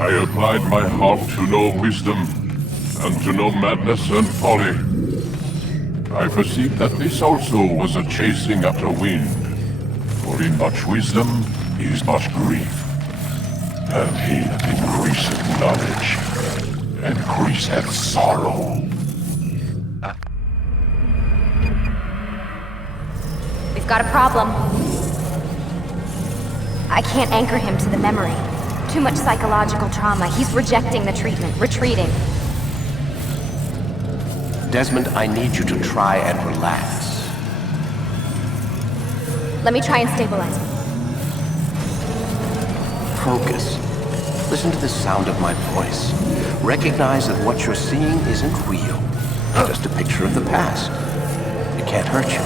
I applied my heart to know wisdom, and to know madness and folly. I perceived that this also was a chasing after wind. For in much wisdom is much grief. And he that increaseth knowledge increaseth sorrow. We've got a problem. I can't anchor him to the memory. Too much psychological trauma. He's rejecting the treatment, retreating. Desmond, I need you to try and relax. Let me try and stabilize him. Focus. Listen to the sound of my voice. Recognize that what you're seeing isn't real. Just a picture of the past. It can't hurt you.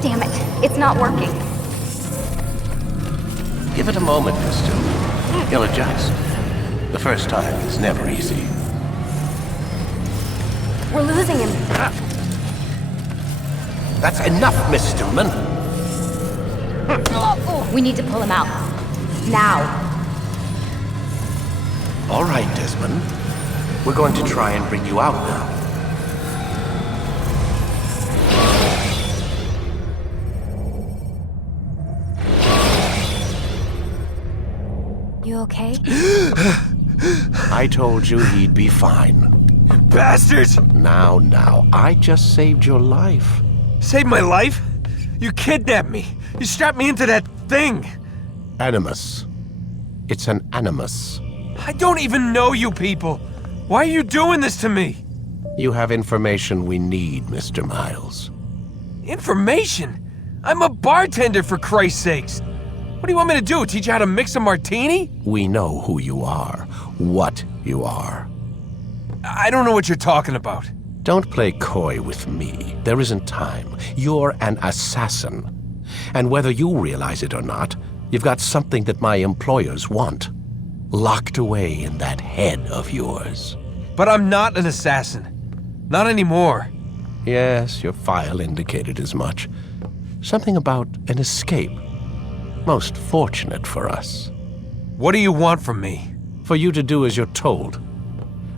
Damn it, it's not working. Give it a moment, Crystal. He'll adjust. The first time is never easy. We're losing him. That's enough, Miss Stillman. We need to pull him out. Now. All right, Desmond. We're going to try and bring you out now. You okay? I told you he'd be fine. Bastards! Now, I just saved your life. Saved my life? You kidnapped me. You strapped me into that thing. Animus. It's an animus. I don't even know you people. Why are you doing this to me? You have information we need, Mr. Miles. Information? I'm a bartender, for Christ's sakes. What do you want me to do? Teach you how to mix a martini? We know who you are, what you are. I don't know what you're talking about. Don't play coy with me. There isn't time. You're an assassin. And whether you realize it or not, you've got something that my employers want. Locked away in that head of yours. But I'm not an assassin. Not anymore. Yes, your file indicated as much. Something about an escape. Most fortunate for us. What do you want from me? For you to do as you're told.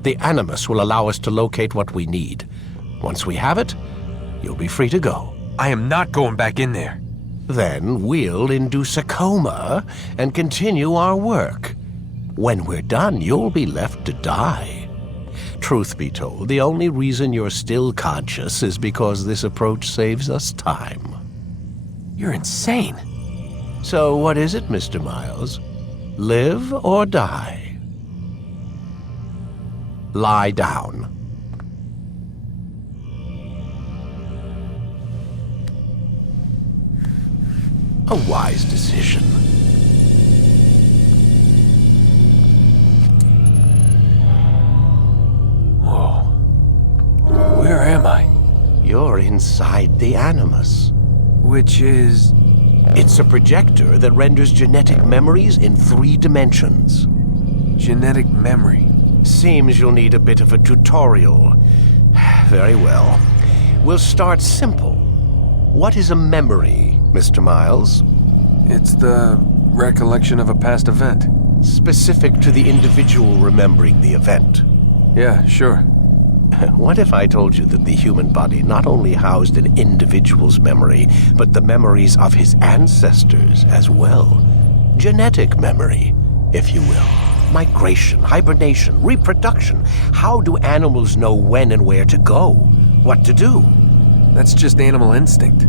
The Animus will allow us to locate what we need. Once we have it, you'll be free to go. I am not going back in there. Then we'll induce a coma and continue our work. When we're done, you'll be left to die. Truth be told, the only reason you're still conscious is because this approach saves us time. You're insane. So what is it, Mr. Miles? Live or die? Lie down. A wise decision. Whoa. Where am I? You're inside the Animus. Which is... It's a projector that renders genetic memories in 3 dimensions. genetic memory. Seems you'll need a bit of a tutorial. Very well. We'll start simple. What is a memory, Mr. Miles? It's the recollection of a past event. Specific to the individual remembering the event. Yeah, sure. What if I told you that the human body not only housed an individual's memory, but the memories of his ancestors as well? Genetic memory, if you will. Migration, hibernation, reproduction. How do animals know when and where to go? What to do? That's just animal instinct.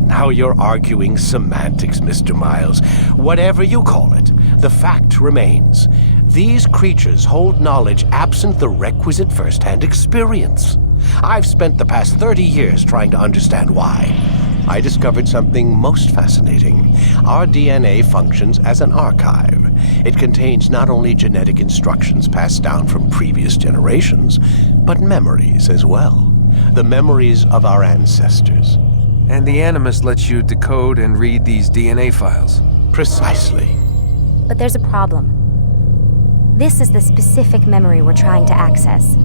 Now you're arguing semantics, Mr. Miles. Whatever you call it, the fact remains. These creatures hold knowledge absent the requisite first-hand experience. I've spent the past 30 years trying to understand why. I discovered something most fascinating. Our DNA functions as an archive. It contains not only genetic instructions passed down from previous generations, but memories as well. The memories of our ancestors. And the Animus lets you decode and read these DNA files. Precisely. But there's a problem. This is the specific memory we're trying to access.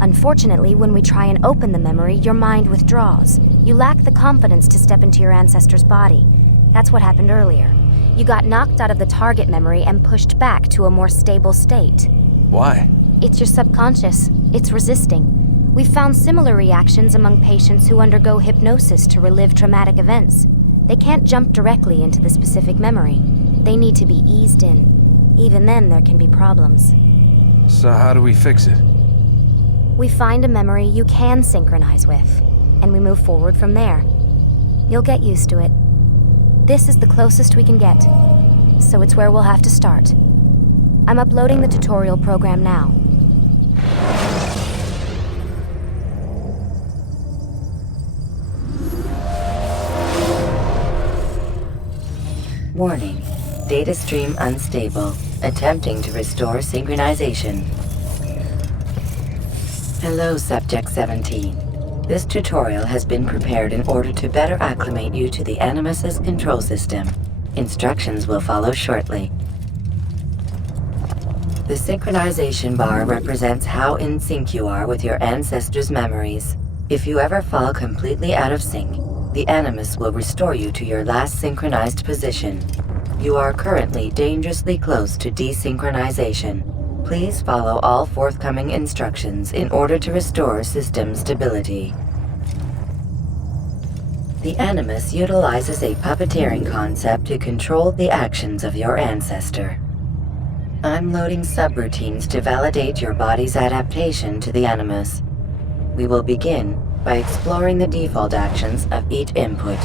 Unfortunately, when we try and open the memory, your mind withdraws. You lack the confidence to step into your ancestor's body. That's what happened earlier. You got knocked out of the target memory and pushed back to a more stable state. Why? It's your subconscious. It's resisting. We've found similar reactions among patients who undergo hypnosis to relive traumatic events. They can't jump directly into the specific memory. They need to be eased in. Even then, there can be problems. So how do we fix it? We find a memory you can synchronize with, and we move forward from there. You'll get used to it. This is the closest we can get, so it's where we'll have to start. I'm uploading the tutorial program now. Warning. Data stream unstable. Attempting to restore synchronization. Hello, Subject 17. This tutorial has been prepared in order to better acclimate you to the Animus's control system. Instructions will follow shortly. The synchronization bar represents how in sync you are with your ancestors' memories. If you ever fall completely out of sync, the Animus will restore you to your last synchronized position. You are currently dangerously close to desynchronization. Please follow all forthcoming instructions in order to restore system stability. The Animus utilizes a puppeteering concept to control the actions of your ancestor. I'm loading subroutines to validate your body's adaptation to the Animus. We will begin by exploring the default actions of each input.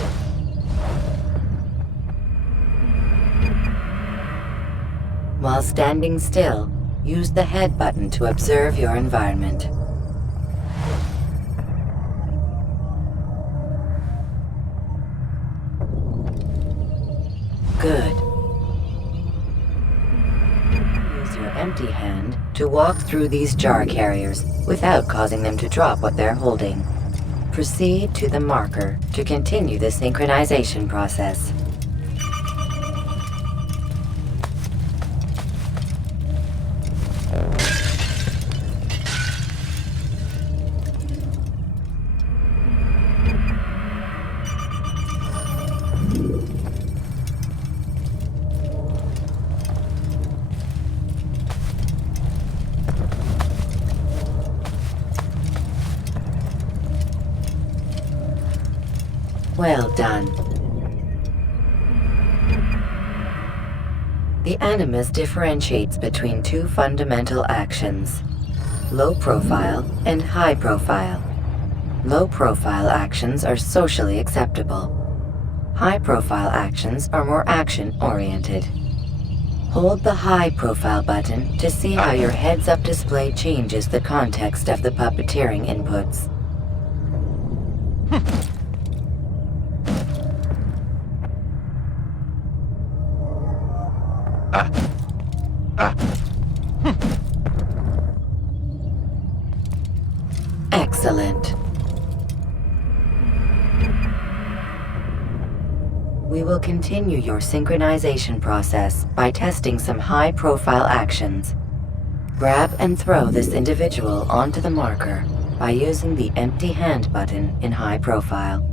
While standing still, use the head button to observe your environment. Good. Use your empty hand to walk through these jar carriers without causing them to drop what they're holding. Proceed to the marker to continue the synchronization process. Well done. The Animus differentiates between two fundamental actions: low profile and high profile. Low profile actions are socially acceptable. High profile actions are more action-oriented. Hold the high profile button to see how your heads-up display changes the context of the puppeteering inputs. Excellent. We will continue your synchronization process by testing some high-profile actions. Grab and throw this individual onto the marker by using the empty hand button in high profile.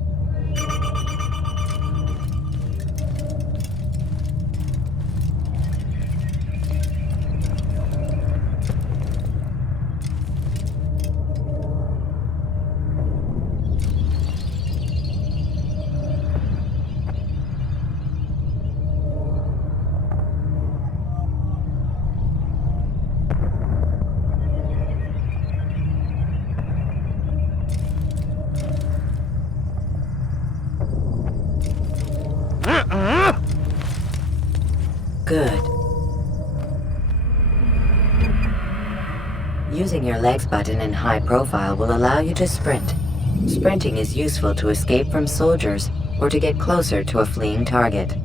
Good. Using your legs button in high profile will allow you to sprint. Sprinting is useful to escape from soldiers or to get closer to a fleeing target.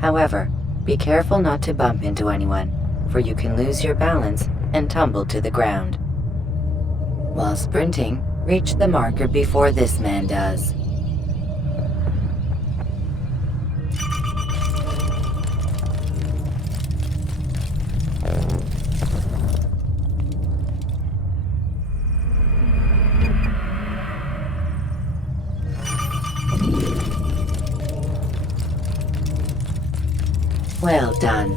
However, be careful not to bump into anyone, for you can lose your balance and tumble to the ground. While sprinting, reach the marker before this man does. Well done.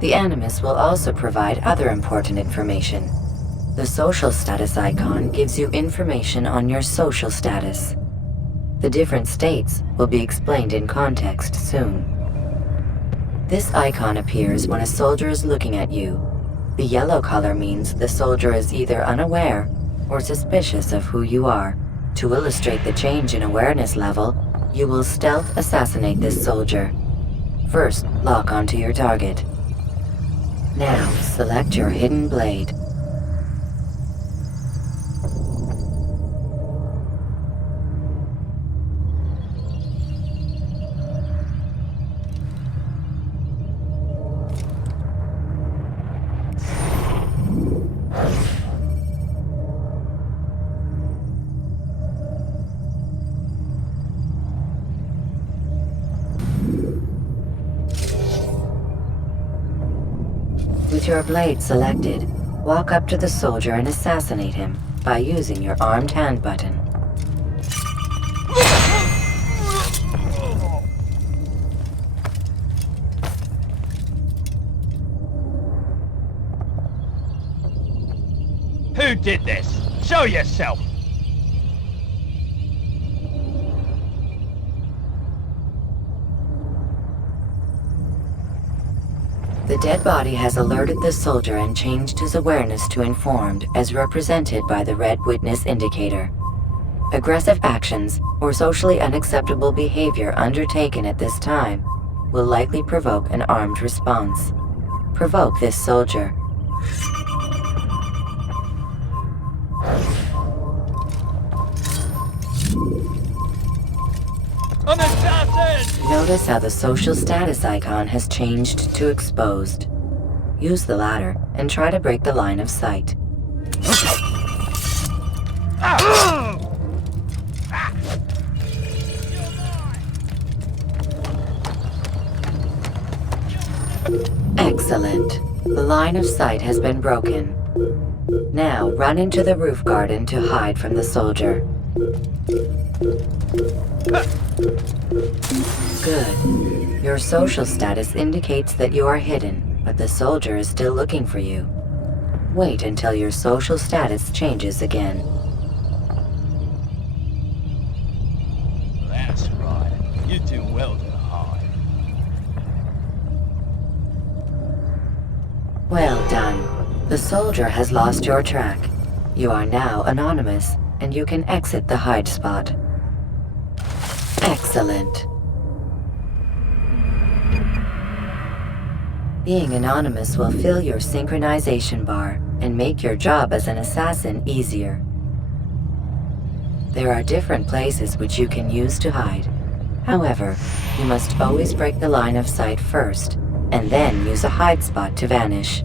The Animus will also provide other important information. The social status icon gives you information on your social status. The different states will be explained in context soon. This icon appears when a soldier is looking at you. The yellow color means the soldier is either unaware or suspicious of who you are. To illustrate the change in awareness level, you will stealth assassinate this soldier. First, lock onto your target. Now, select your hidden blade. With your blade selected, walk up to the soldier and assassinate him by using your armed hand button. Who did this? Show yourself! The dead body has alerted the soldier and changed his awareness to informed, as represented by the red witness indicator. Aggressive actions or socially unacceptable behavior undertaken at this time will likely provoke an armed response. Provoke this soldier. An assassin! Notice how the social status icon has changed to exposed. Use the latter and try to break the line of sight. Excellent. The line of sight has been broken. Now run into the roof garden to hide from the soldier. Good. Your social status indicates that you are hidden, but the soldier is still looking for you. Wait until your social status changes again. That's right. You do well to hide. Well done. The soldier has lost your track. You are now anonymous, and you can exit the hide spot. Excellent. Being anonymous will fill your synchronization bar and make your job as an assassin easier. There are different places which you can use to hide. However, you must always break the line of sight first, and then use a hide spot to vanish.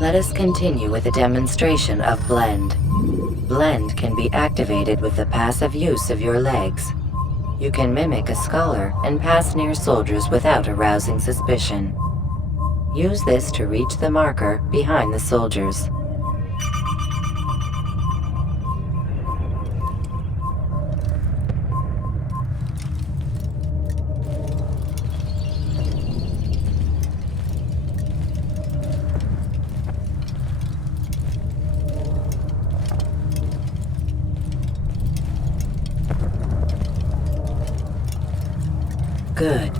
Let us continue with a demonstration of Blend. Blend can be activated with the passive use of your legs. You can mimic a scholar and pass near soldiers without arousing suspicion. Use this to reach the marker behind the soldiers. Good.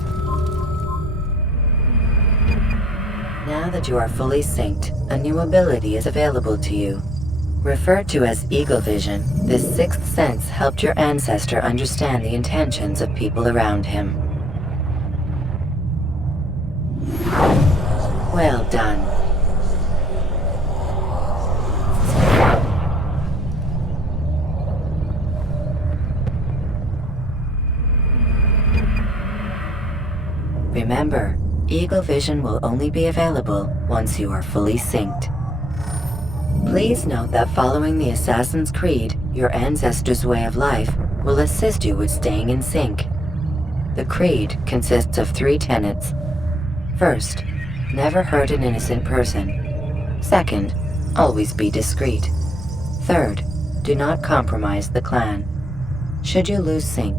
Now that you are fully synced, a new ability is available to you. Referred to as Eagle Vision, this sixth sense helped your ancestor understand the intentions of people around him. Well done. Remember, Eagle Vision will only be available once you are fully synced. Please note that following the Assassin's Creed, your ancestors' way of life will assist you with staying in sync. The Creed consists of 3 tenets. First, never hurt an innocent person. Second, always be discreet. Third, do not compromise the clan. Should you lose sync,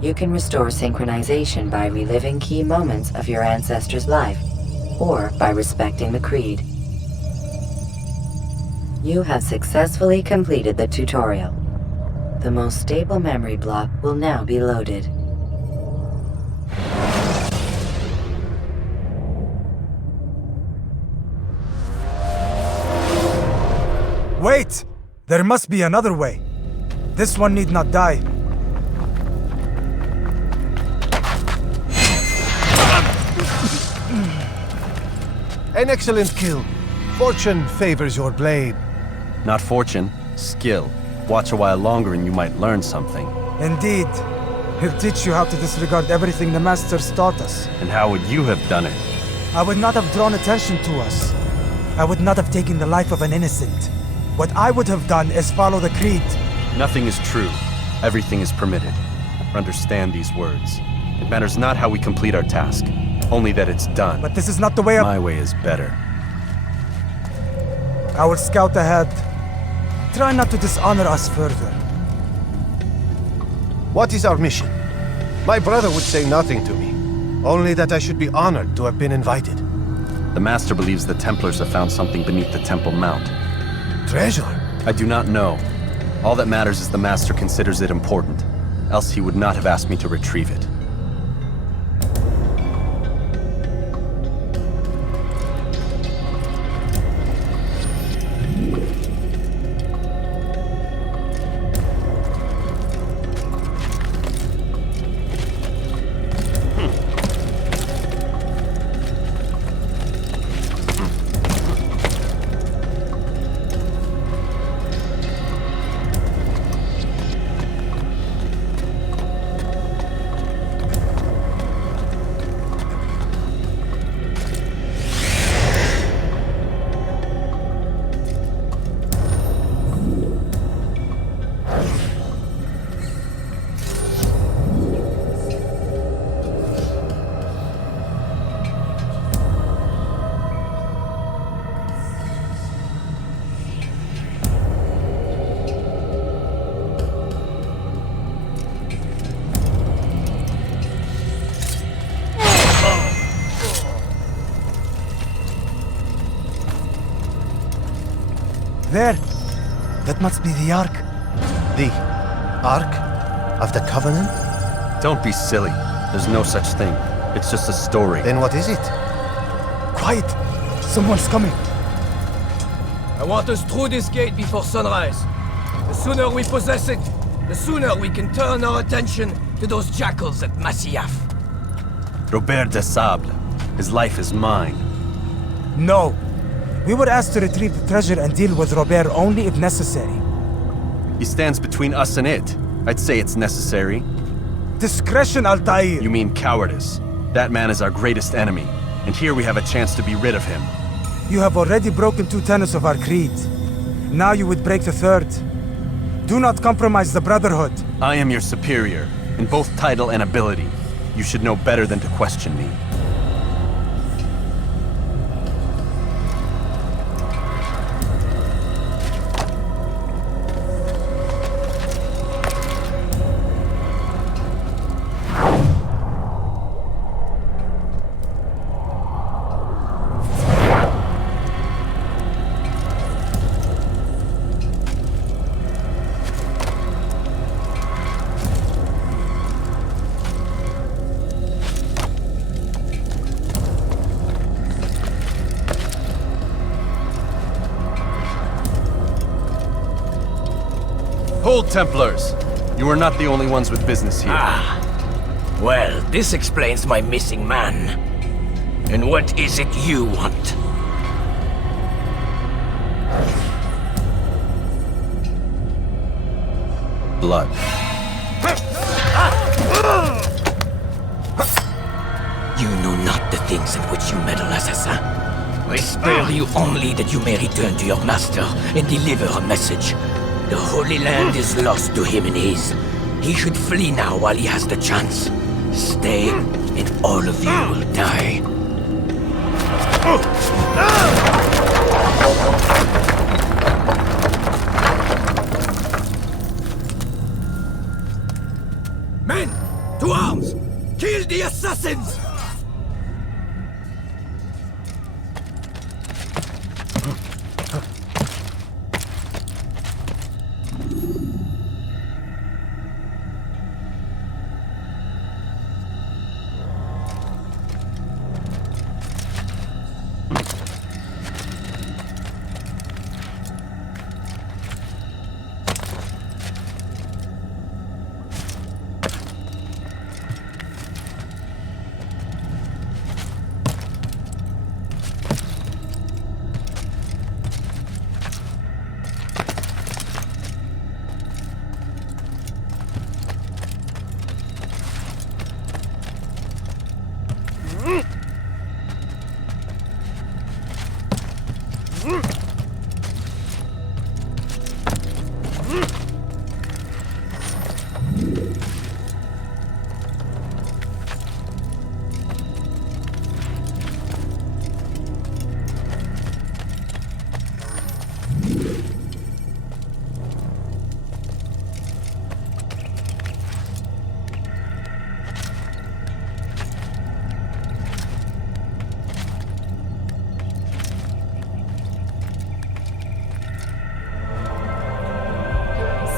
you can restore synchronization by reliving key moments of your ancestor's life, or by respecting the Creed. You have successfully completed the tutorial. The most stable memory block will now be loaded. Wait! There must be another way. This one need not die. An excellent kill. Fortune favors your blade. Not fortune, skill. Watch a while longer and you might learn something. Indeed. He'll teach you how to disregard everything the Masters taught us. And how would you have done it? I would not have drawn attention to us. I would not have taken the life of an innocent. What I would have done is follow the Creed. Nothing is true. Everything is permitted. Understand these words. It matters not how we complete our task, only that it's done. But this is not the way My way is better. I will scout ahead. Try not to dishonor us further. What is our mission? My brother would say nothing to me. Only that I should be honored to have been invited. The Master believes the Templars have found something beneath the Temple Mount. Treasure? I do not know. All that matters is the Master considers it important. Else he would not have asked me to retrieve it. There! That must be the Ark. The Ark of the Covenant? Don't be silly. There's no such thing. It's just a story. Then what is it? Quiet! Someone's coming. I want us through this gate before sunrise. The sooner we possess it, the sooner we can turn our attention to those jackals at Masyaf. Robert de Sable. His life is mine. No. We were asked to retrieve the treasure and deal with Robert only if necessary. He stands between us and it. I'd say it's necessary. Discretion, Altair! You mean cowardice. That man is our greatest enemy, and here we have a chance to be rid of him. You have already broken 2 tenets of our creed. Now you would break the 3rd. Do not compromise the Brotherhood. I am your superior, in both title and ability. You should know better than to question me. Hold, Templars! You are not the only ones with business here. Well, this explains my missing man. And what is it you want? Blood. You know not the things in which you meddle, assassin. I spare you only that you may return to your master and deliver a message. The Holy Land is lost to him and his. He should flee now while he has the chance. Stay, and all of you will die. Men, to arms! Kill the assassins!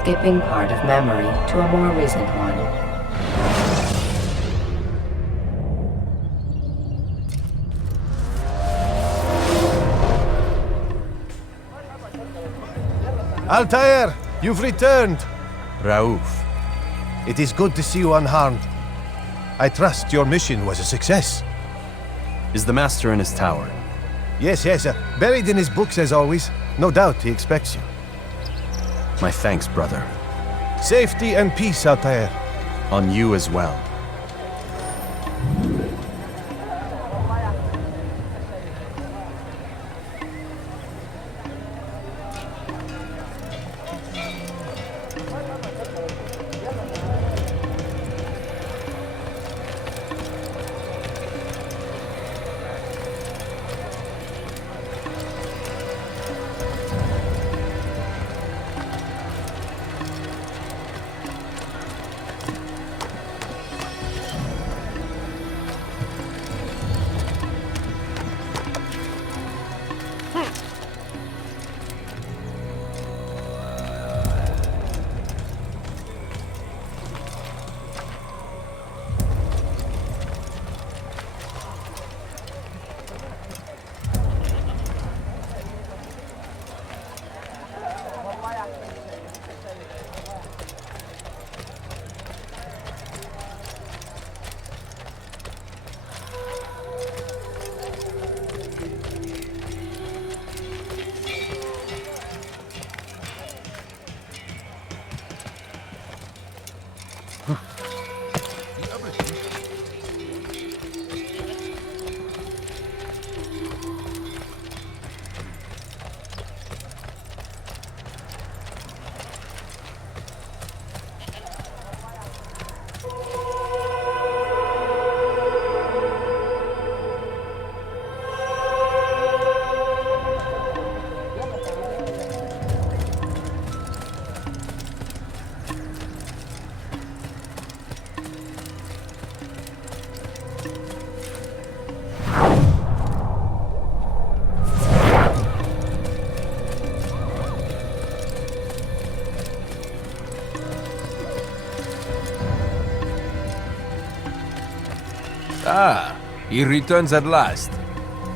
Skipping part of memory to a more recent one. Altair, you've returned. Raouf. It is good to see you unharmed. I trust your mission was a success. Is the Master in his tower? Yes, buried in his books as always. No doubt he expects you. My thanks, brother. Safety and peace, Altair. On you as well. Ah, he returns at last.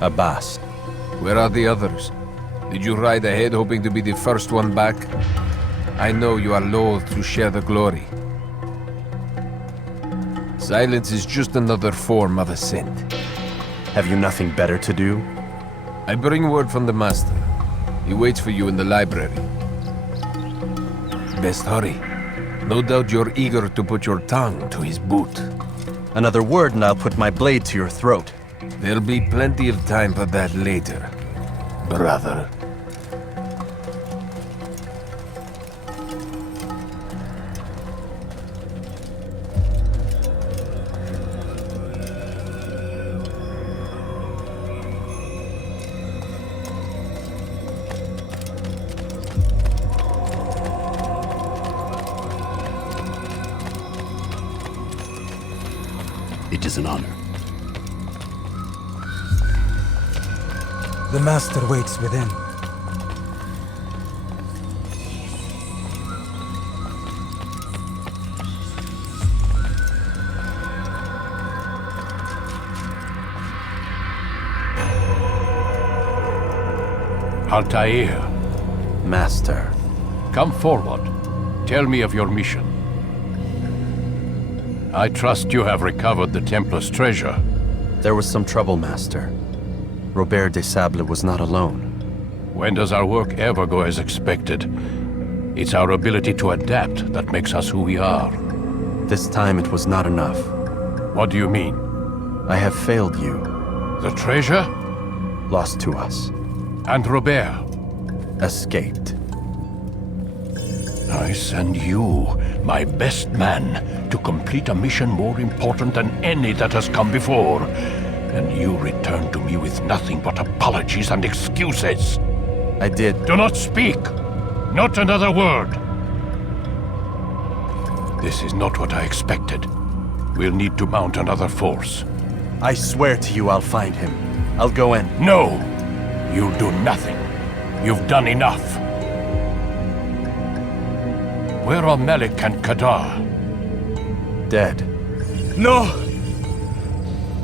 Abbas. Where are the others? Did you ride ahead hoping to be the first one back? I know you are loath to share the glory. Silence is just another form of assent. Have you nothing better to do? I bring word from the Master. He waits for you in the library. Best hurry. No doubt you're eager to put your tongue to his boot. Another word and I'll put my blade to your throat. There'll be plenty of time for that later, brother. It is an honor. The Master waits within. Altair, Master. come forward. Tell me of your mission. I trust you have recovered the Templar's treasure. There was some trouble, Master. Robert de Sable was not alone. When does our work ever go as expected? It's our ability to adapt that makes us who we are. This time it was not enough. What do you mean? I have failed you. The treasure? Lost to us. And Robert? Escaped. I send you, my best man, to complete a mission more important than any that has come before. And you return to me with nothing but apologies and excuses. I did. Do not speak! Not another word! This is not what I expected. We'll need to mount another force. I swear to you I'll find him. I'll go in. No! You'll do nothing. You've done enough. Where are Melik and Kadar? Dead. No!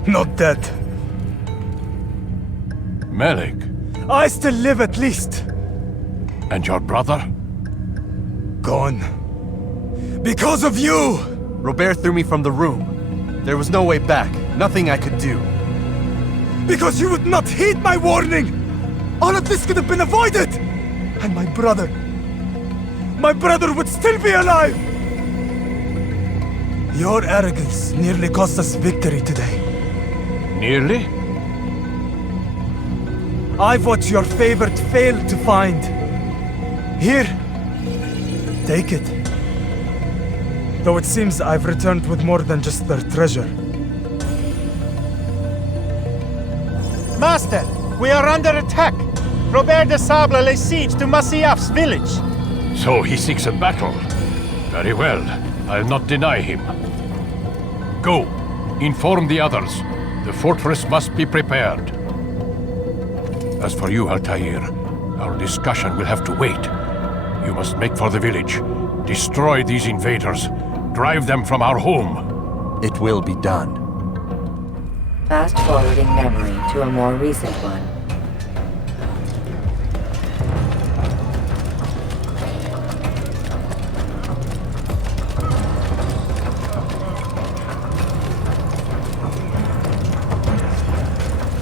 Not dead. Melik? I still live at least. And your brother? Gone. Because of you! Robert threw me from the room. There was no way back. Nothing I could do. Because you would not heed my warning! All of this could have been avoided! And my brother would still be alive! Your arrogance nearly cost us victory today. Nearly? I've what your favorite failed to find. Here, take it. Though it seems I've returned with more than just their treasure. Master, we are under attack. Robert de Sable lays siege to Masyaf's village. So he seeks a battle. Very well. I'll not deny him. Go. Inform the others. The fortress must be prepared. As for you, Altair, our discussion will have to wait. You must make for the village. Destroy these invaders. Drive them from our home. It will be done. Fast-forwarding memory to a more recent one.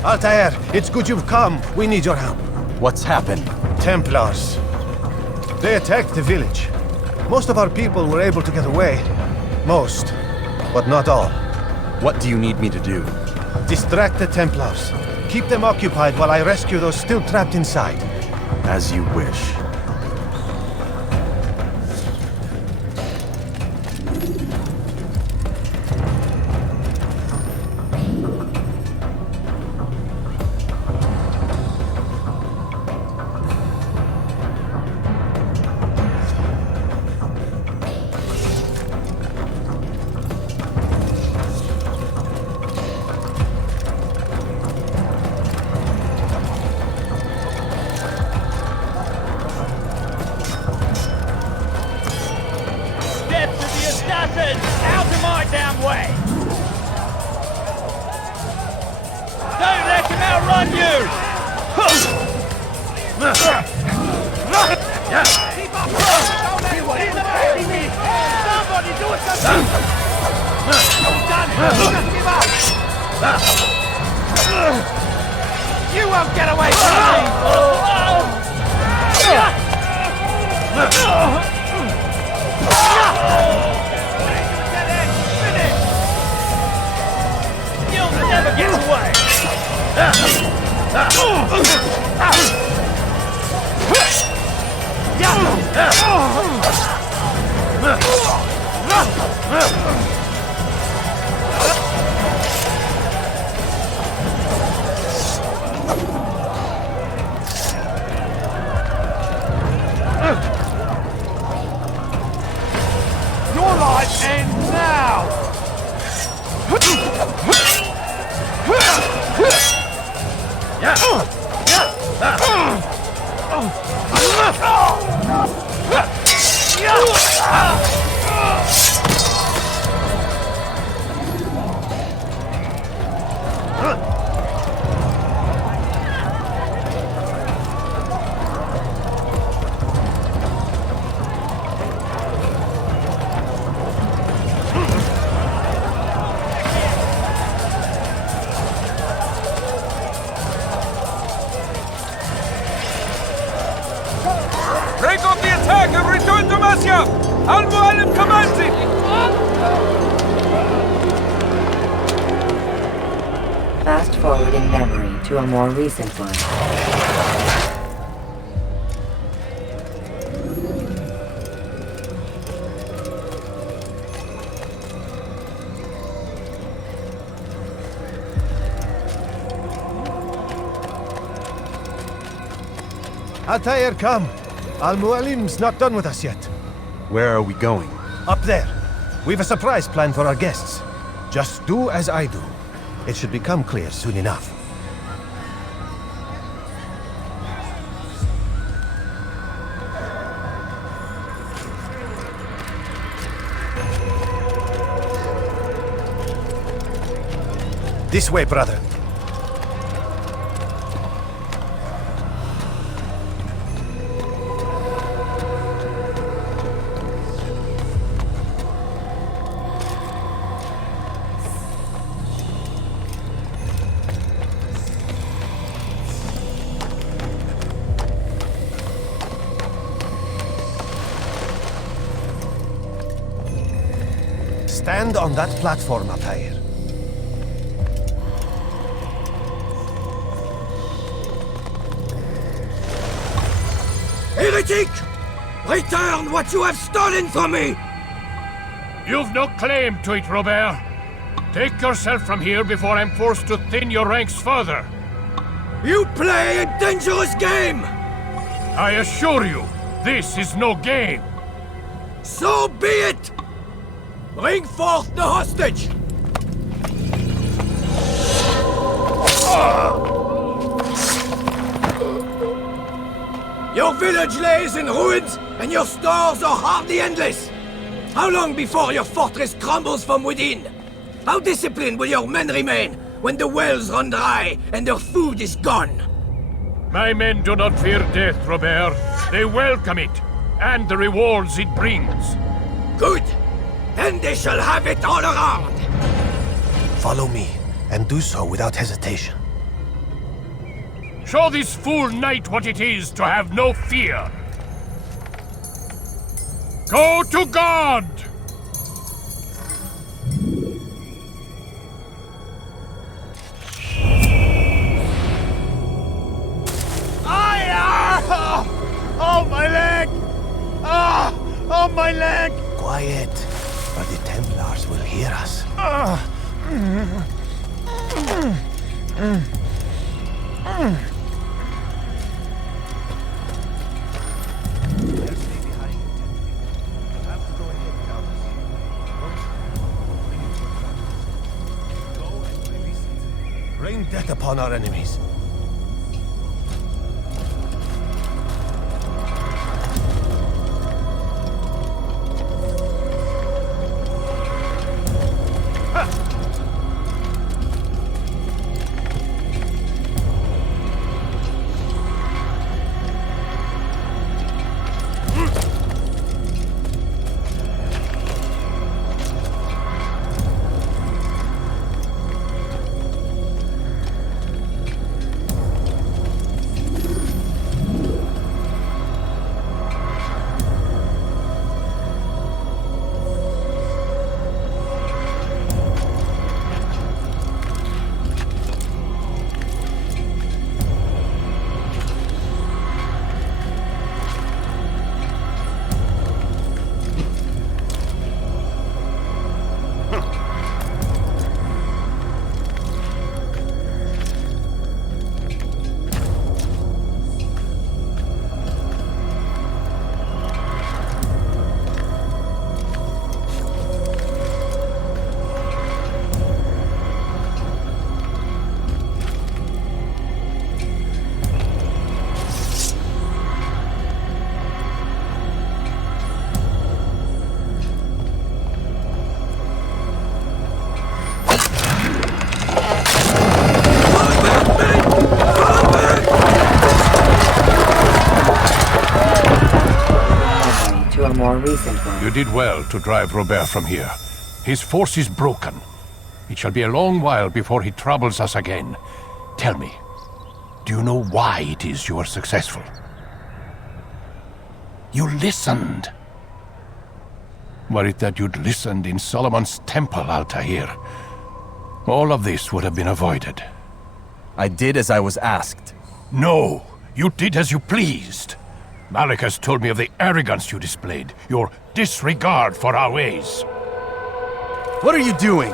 Altair, it's good you've come. We need your help. What's happened? Templars. They attacked the village. Most of our people were able to get away. Most, but not all. What do you need me to do? Distract the Templars. Keep them occupied while I rescue those still trapped inside. As you wish. Out of my damn way! Don't let him outrun you! Somebody do it! You won't get away from me! You'll never get away! Your life ends now! Break off the attack and return to Masyaf! Al-Mualim commands it! Fast forwarding memory to a more recent one. Altair, come. Al-Mualim's not done with us yet. Where are we going? Up there. We've a surprise plan for our guests. Just do as I do. It should become clear soon enough. This way, brother. Stand on that platform, Altair. Heretic! Return what you have stolen from me! You've no claim to it, Robert. Take yourself from here before I'm forced to thin your ranks further. You play a dangerous game! I assure you, this is no game. So be it! Bring forth the hostage! Your village lays in ruins, and your stores are hardly endless. How long before your fortress crumbles from within? How disciplined will your men remain when the wells run dry and their food is gone? My men do not fear death, Robert. They welcome it, and the rewards it brings. Good! Then they shall have it all around! Follow me, and do so without hesitation. Show this fool knight what it is to have no fear. Go to God! Oh, my leg! Ah! Oh, my leg! Quiet, or the Templars will hear us. Rain death upon our enemies. You did well to drive Robert from here. His force is broken. It shall be a long while before he troubles us again. Tell me, do you know why it is you are successful? You listened. Were it that you'd listened in Solomon's temple, Altair, all of this would have been avoided. I did as I was asked. No, you did as you pleased. Malik has told me of the arrogance you displayed, your disregard for our ways. What are you doing?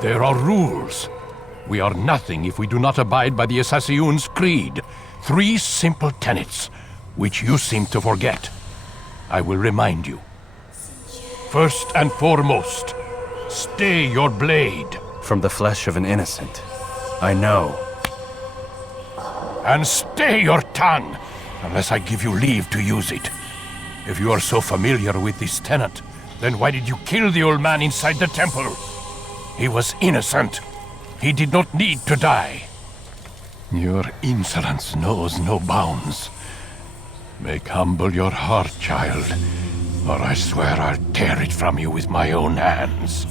There are rules. We are nothing if we do not abide by the Assassin's creed. 3 simple tenets, which you seem to forget. I will remind you. First and foremost, stay your blade. From the flesh of an innocent. I know. And stay your tongue, unless I give you leave to use it. If you are so familiar with this tenet, then why did you kill the old man inside the temple? He was innocent. He did not need to die. Your insolence knows no bounds. Make humble your heart, child, or I swear I'll tear it from you with my own hands.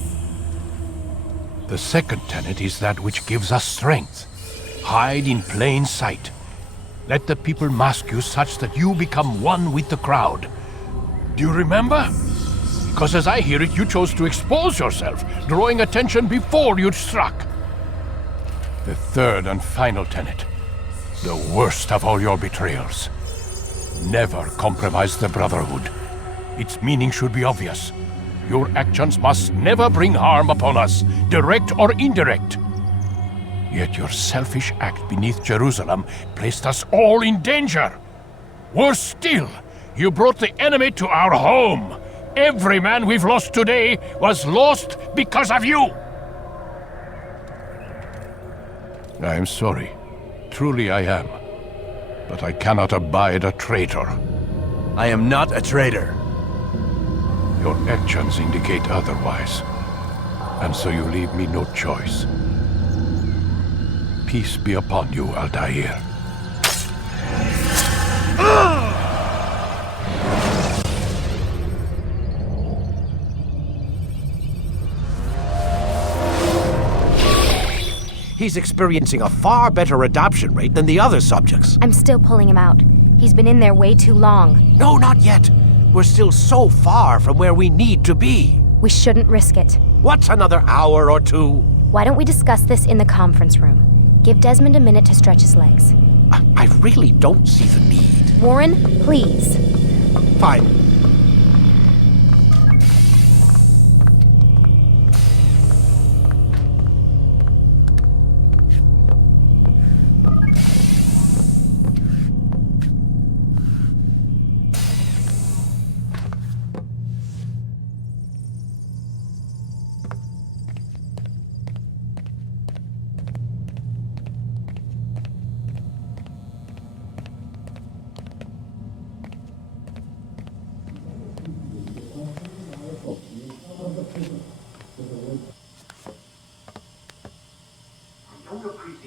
The second tenet is that which gives us strength. Hide in plain sight. Let the people mask you such that you become one with the crowd. Do you remember? Because as I hear it, you chose to expose yourself, drawing attention before you'd struck. The third and final tenet, the worst of all your betrayals. Never compromise the Brotherhood. Its meaning should be obvious. Your actions must never bring harm upon us, direct or indirect. Yet your selfish act beneath Jerusalem placed us all in danger. Worse still, you brought the enemy to our home. Every man we've lost today was lost because of you. I am sorry. Truly I am. But I cannot abide a traitor. I am not a traitor. Your actions indicate otherwise. And so you leave me no choice. Peace be upon you, Altair. He's experiencing a far better adoption rate than the other subjects. I'm still pulling him out. He's been in there way too long. No, not yet. We're still so far from where we need to be. We shouldn't risk it. What's another hour or two? Why don't we discuss this in the conference room? Give Desmond a minute to stretch his legs. I really don't see the need. Warren, please. Fine.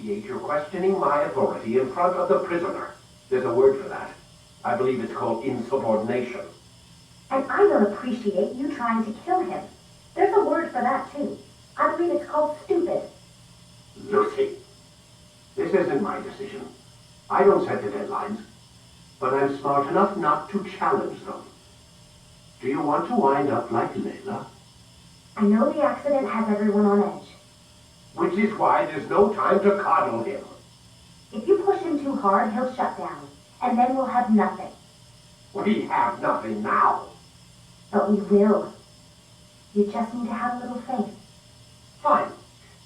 You're questioning my authority in front of the prisoner. There's a word for that. I believe it's called insubordination. And I don't appreciate you trying to kill him. There's a word for that, too. I believe it's called stupid. Lucy, this isn't my decision. I don't set the deadlines. But I'm smart enough not to challenge them. Do you want to wind up like Layla? I know the accident has everyone on edge. Which is why there's no time to coddle him. If you push him too hard, he'll shut down. And then we'll have nothing. We have nothing now. But we will. You just need to have a little faith. Fine.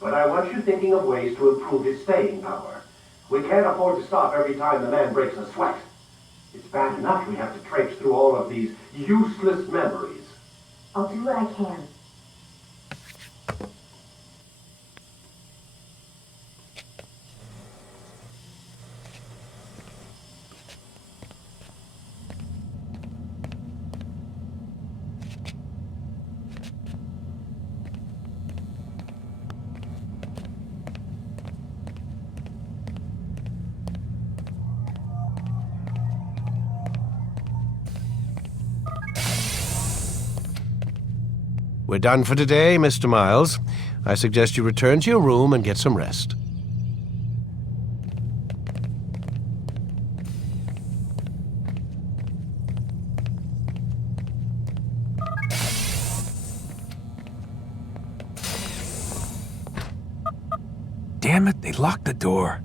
But I want you thinking of ways to improve his staying power. We can't afford to stop every time the man breaks a sweat. It's bad enough we have to traipse through all of these useless memories. I'll do what I can. We're done for today, Mr. Miles. I suggest you return to your room and get some rest. Damn it, they locked the door.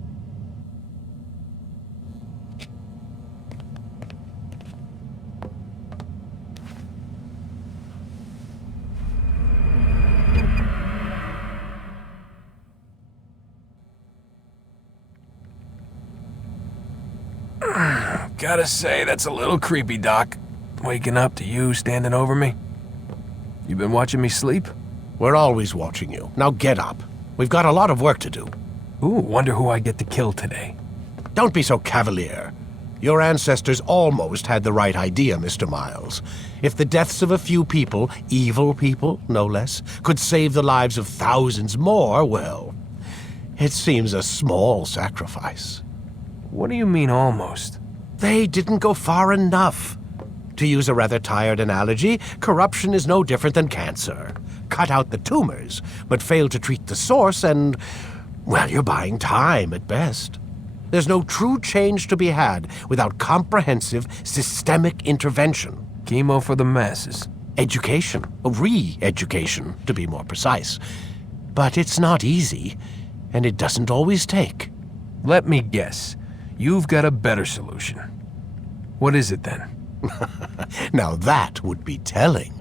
Gotta say, that's a little creepy, Doc. Waking up to you standing over me. You been watching me sleep? We're always watching you. Now get up. We've got a lot of work to do. Ooh, wonder who I get to kill today. Don't be so cavalier. Your ancestors almost had the right idea, Mr. Miles. If the deaths of a few people, evil people, no less, could save the lives of thousands more, well, it seems a small sacrifice. What do you mean, almost? They didn't go far enough. To use a rather tired analogy, corruption is no different than cancer. Cut out the tumors, but fail to treat the source and, well, you're buying time at best. There's no true change to be had without comprehensive, systemic intervention. Chemo for the masses. Education, re-education, to be more precise. But it's not easy, and it doesn't always take. Let me guess. You've got a better solution. What is it then? Now that would be telling.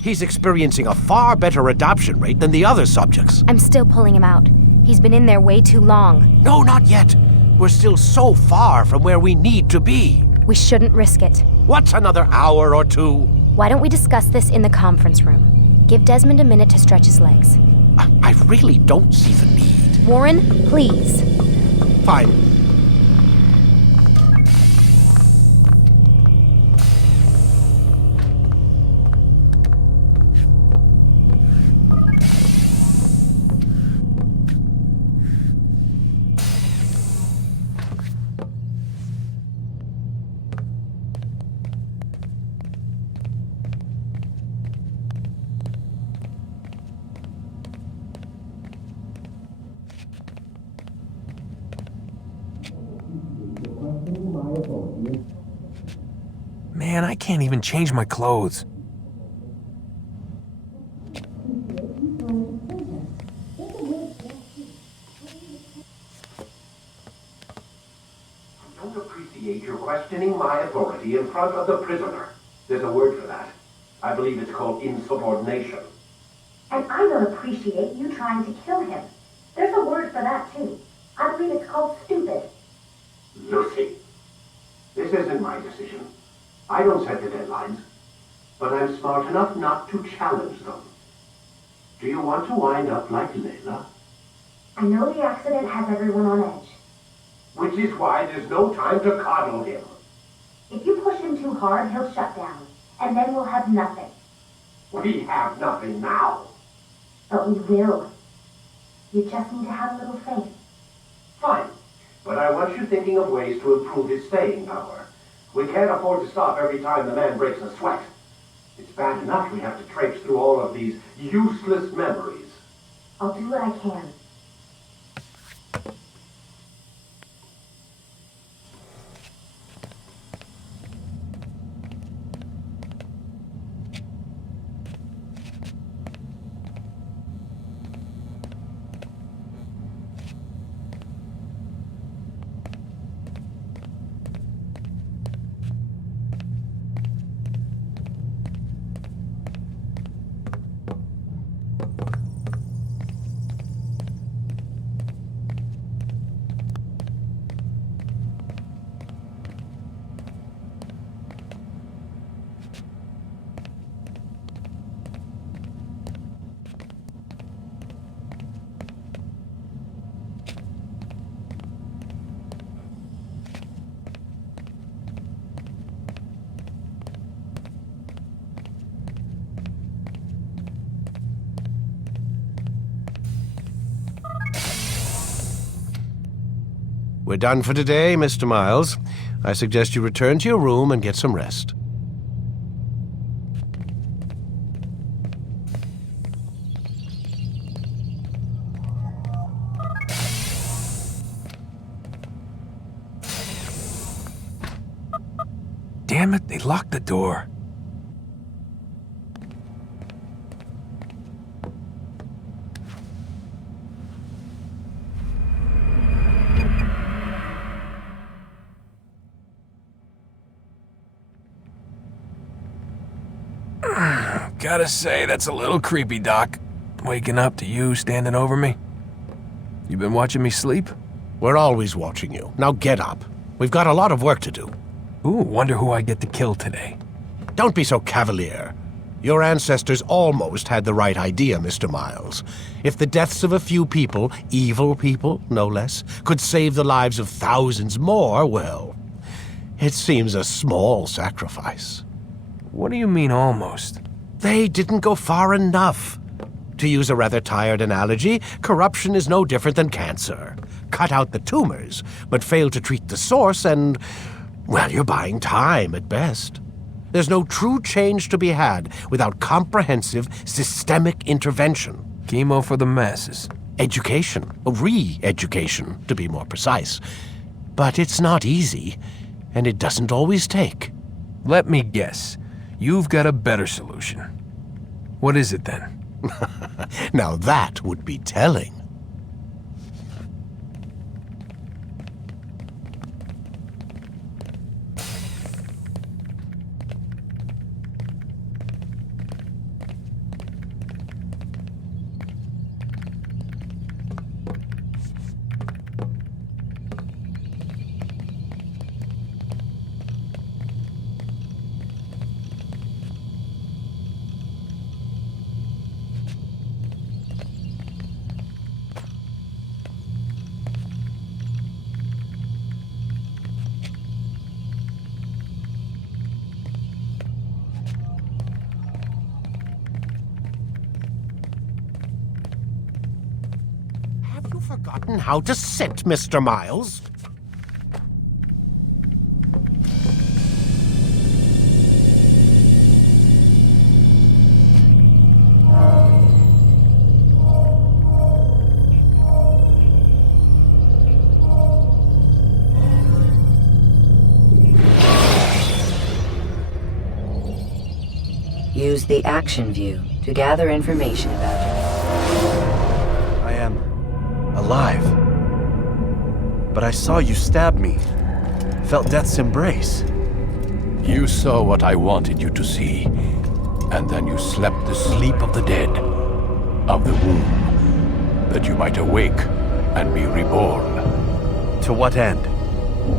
He's experiencing a far better adoption rate than the other subjects. I'm still pulling him out. He's been in there way too long. No, not yet. We're still so far from where we need to be. We shouldn't risk it. What's another hour or two? Why don't we discuss this in the conference room? Give Desmond a minute to stretch his legs. I really don't see the need. Warren, please. Fine. Man, I can't even change my clothes. I don't appreciate your questioning my authority in front of the prisoner. There's a word for that. I believe it's called insubordination. And I don't appreciate you trying to kill him. There's a word for that, too. I believe it's called stupid. Lucy, this isn't my decision. I don't set the deadlines, but I'm smart enough not to challenge them. Do you want to wind up like Layla? I know the accident has everyone on edge. Which is why there's no time to coddle him. If you push him too hard, he'll shut down, and then we'll have nothing. We have nothing now. But we will. You just need to have a little faith. Fine, but I want you thinking of ways to improve his staying power. We can't afford to stop every time the man breaks a sweat. It's bad enough we have to traipse through all of these useless memories. I'll do what I can. We're done for today, Mr. Miles. I suggest you return to your room and get some rest. Damn it, they locked the door. Gotta say, that's a little creepy, Doc. Waking up to you standing over me. You been watching me sleep? We're always watching you. Now get up. We've got a lot of work to do. Ooh, wonder who I get to kill today. Don't be so cavalier. Your ancestors almost had the right idea, Mr. Miles. If the deaths of a few people, evil people, no less, could save the lives of thousands more, well, it seems a small sacrifice. What do you mean, almost? They didn't go far enough. To use a rather tired analogy, corruption is no different than cancer. Cut out the tumors, but fail to treat the source and, well, you're buying time at best. There's no true change to be had without comprehensive, systemic intervention. Chemo for the masses. Education, re-education, to be more precise. But it's not easy, and it doesn't always take. Let me guess. You've got a better solution. What is it then? Now that would be telling. Forgotten how to sit, Mr. Miles? Use the action view to gather information about it. I am alive. But I saw you stab me. Felt death's embrace. You saw what I wanted you to see, and then you slept the sleep of the dead, of the womb, that you might awake and be reborn. To what end?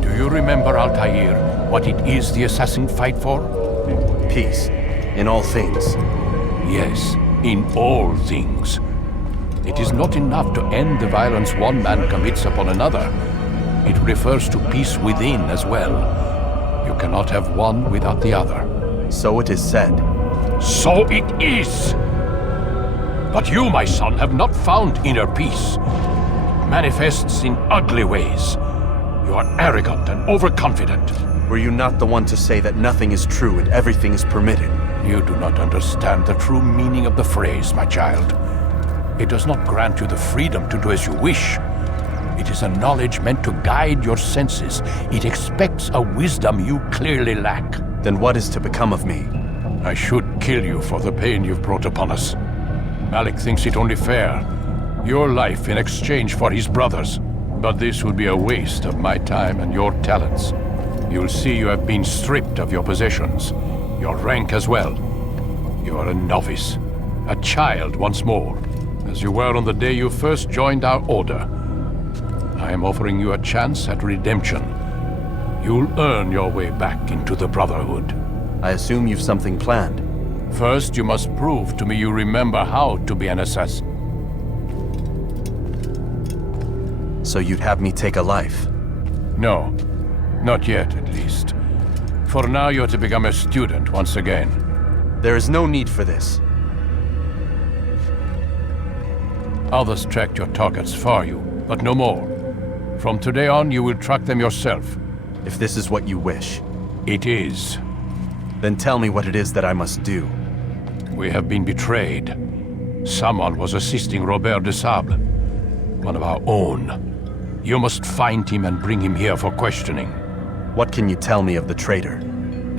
Do you remember, Altair, what it is the assassins fight for? Peace. In all things. Yes, in all things. It is not enough to end the violence one man commits upon another. It refers to peace within as well. You cannot have one without the other. So it is said. So it is! But you, my son, have not found inner peace. It manifests in ugly ways. You are arrogant and overconfident. Were you not the one to say that nothing is true and everything is permitted? You do not understand the true meaning of the phrase, my child. It does not grant you the freedom to do as you wish. It is a knowledge meant to guide your senses. It expects a wisdom you clearly lack. Then what is to become of me? I should kill you for the pain you've brought upon us. Malik thinks it only fair. Your life in exchange for his brother's. But this would be a waste of my time and your talents. You'll see you have been stripped of your possessions. Your rank as well. You are a novice. A child once more. As you were on the day you first joined our order. I am offering you a chance at redemption. You'll earn your way back into the Brotherhood. I assume you've something planned. First, you must prove to me you remember how to be an assassin. So you'd have me take a life? No. Not yet, at least. For now, you're to become a student once again. There is no need for this. Others tracked your targets for you, but no more. From today on, you will track them yourself. If this is what you wish. It is. Then tell me what it is that I must do. We have been betrayed. Someone was assisting Robert de Sable, one of our own. You must find him and bring him here for questioning. What can you tell me of the traitor?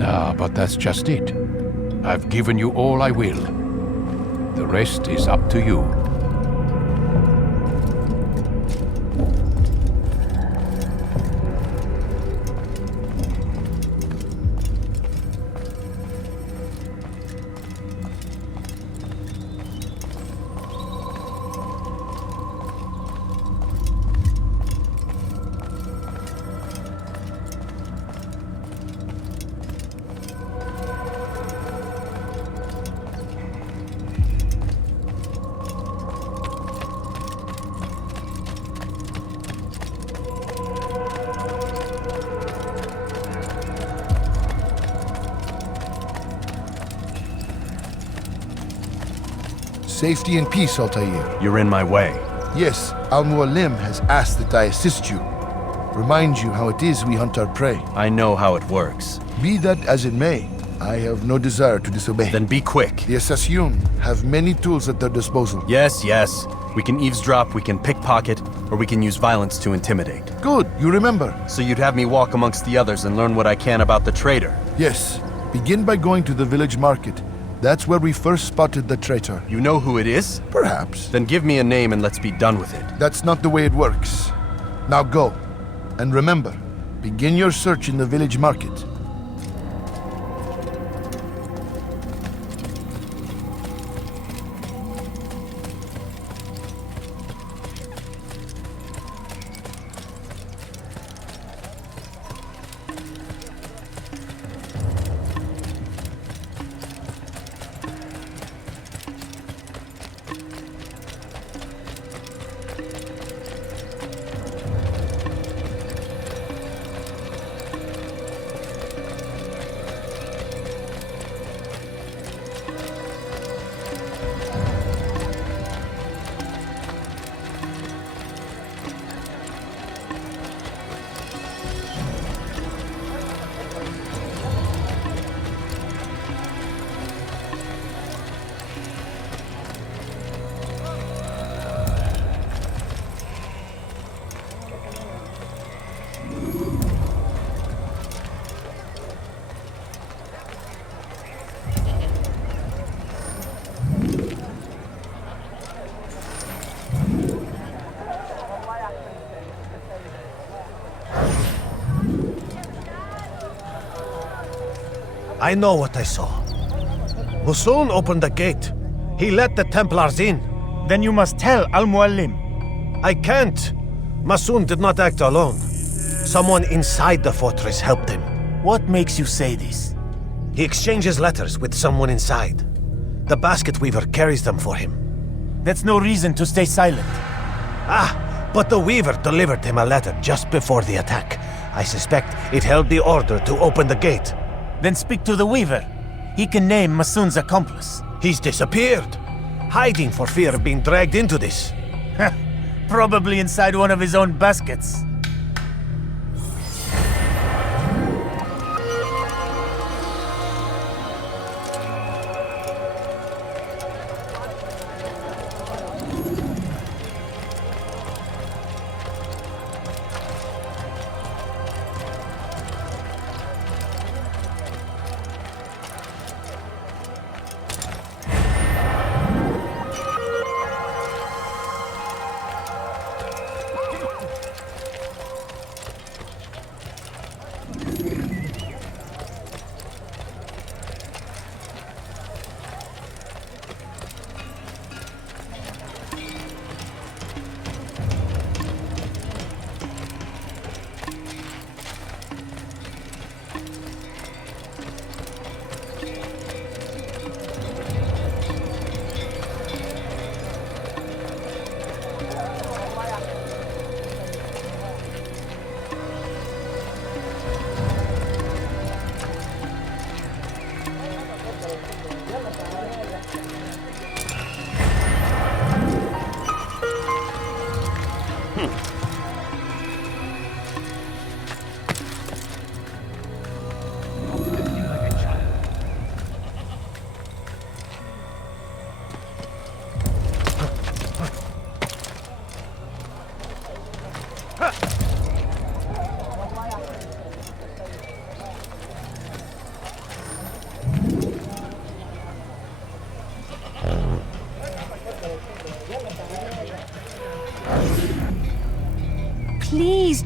Ah, but that's just it. I've given you all I will. The rest is up to you. Safety and peace, Altair. You're in my way. Yes, Al-Mualim has asked that I assist you. Remind you how it is we hunt our prey. I know how it works. Be that as it may, I have no desire to disobey. Then be quick. The Assassin have many tools at their disposal. Yes, yes. We can eavesdrop, we can pickpocket, or we can use violence to intimidate. Good, you remember. So you'd have me walk amongst the others and learn what I can about the traitor? Yes. Begin by going to the village market. That's where we first spotted the traitor. You know who it is? Perhaps. Then give me a name and let's be done with it. That's not the way it works. Now go. And remember, begin your search in the village market. I know what I saw. Musun opened the gate. He let the Templars in. Then you must tell Al-Mualim. I can't. Musun did not act alone. Someone inside the fortress helped him. What makes you say this? He exchanges letters with someone inside. The basket weaver carries them for him. That's no reason to stay silent. But the weaver delivered him a letter just before the attack. I suspect it held the order to open the gate. Then speak to the weaver. He can name Musun's accomplice. He's disappeared. Hiding for fear of being dragged into this. Probably inside one of his own baskets.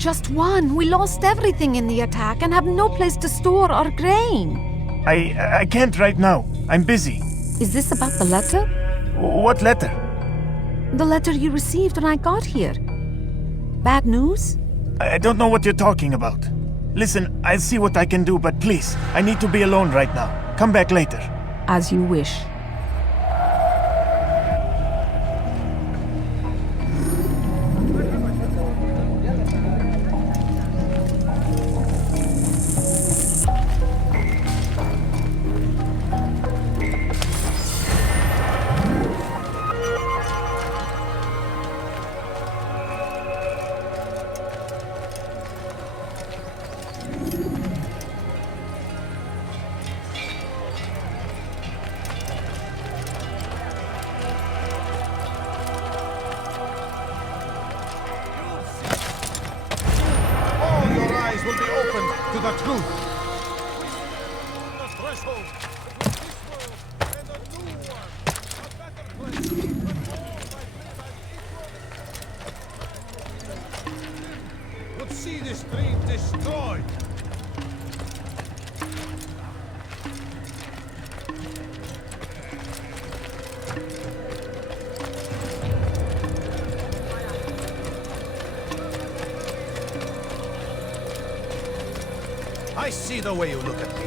just one. We lost everything in the attack and have no place to store our grain. I can't right now. I'm busy. Is this about the letter? What letter? The letter you received when I got here. Bad news? I don't know what you're talking about. Listen, I'll see what I can do, but please, I need to be alone right now. Come back later. As you wish. See this dream destroyed. I see the way you look at me.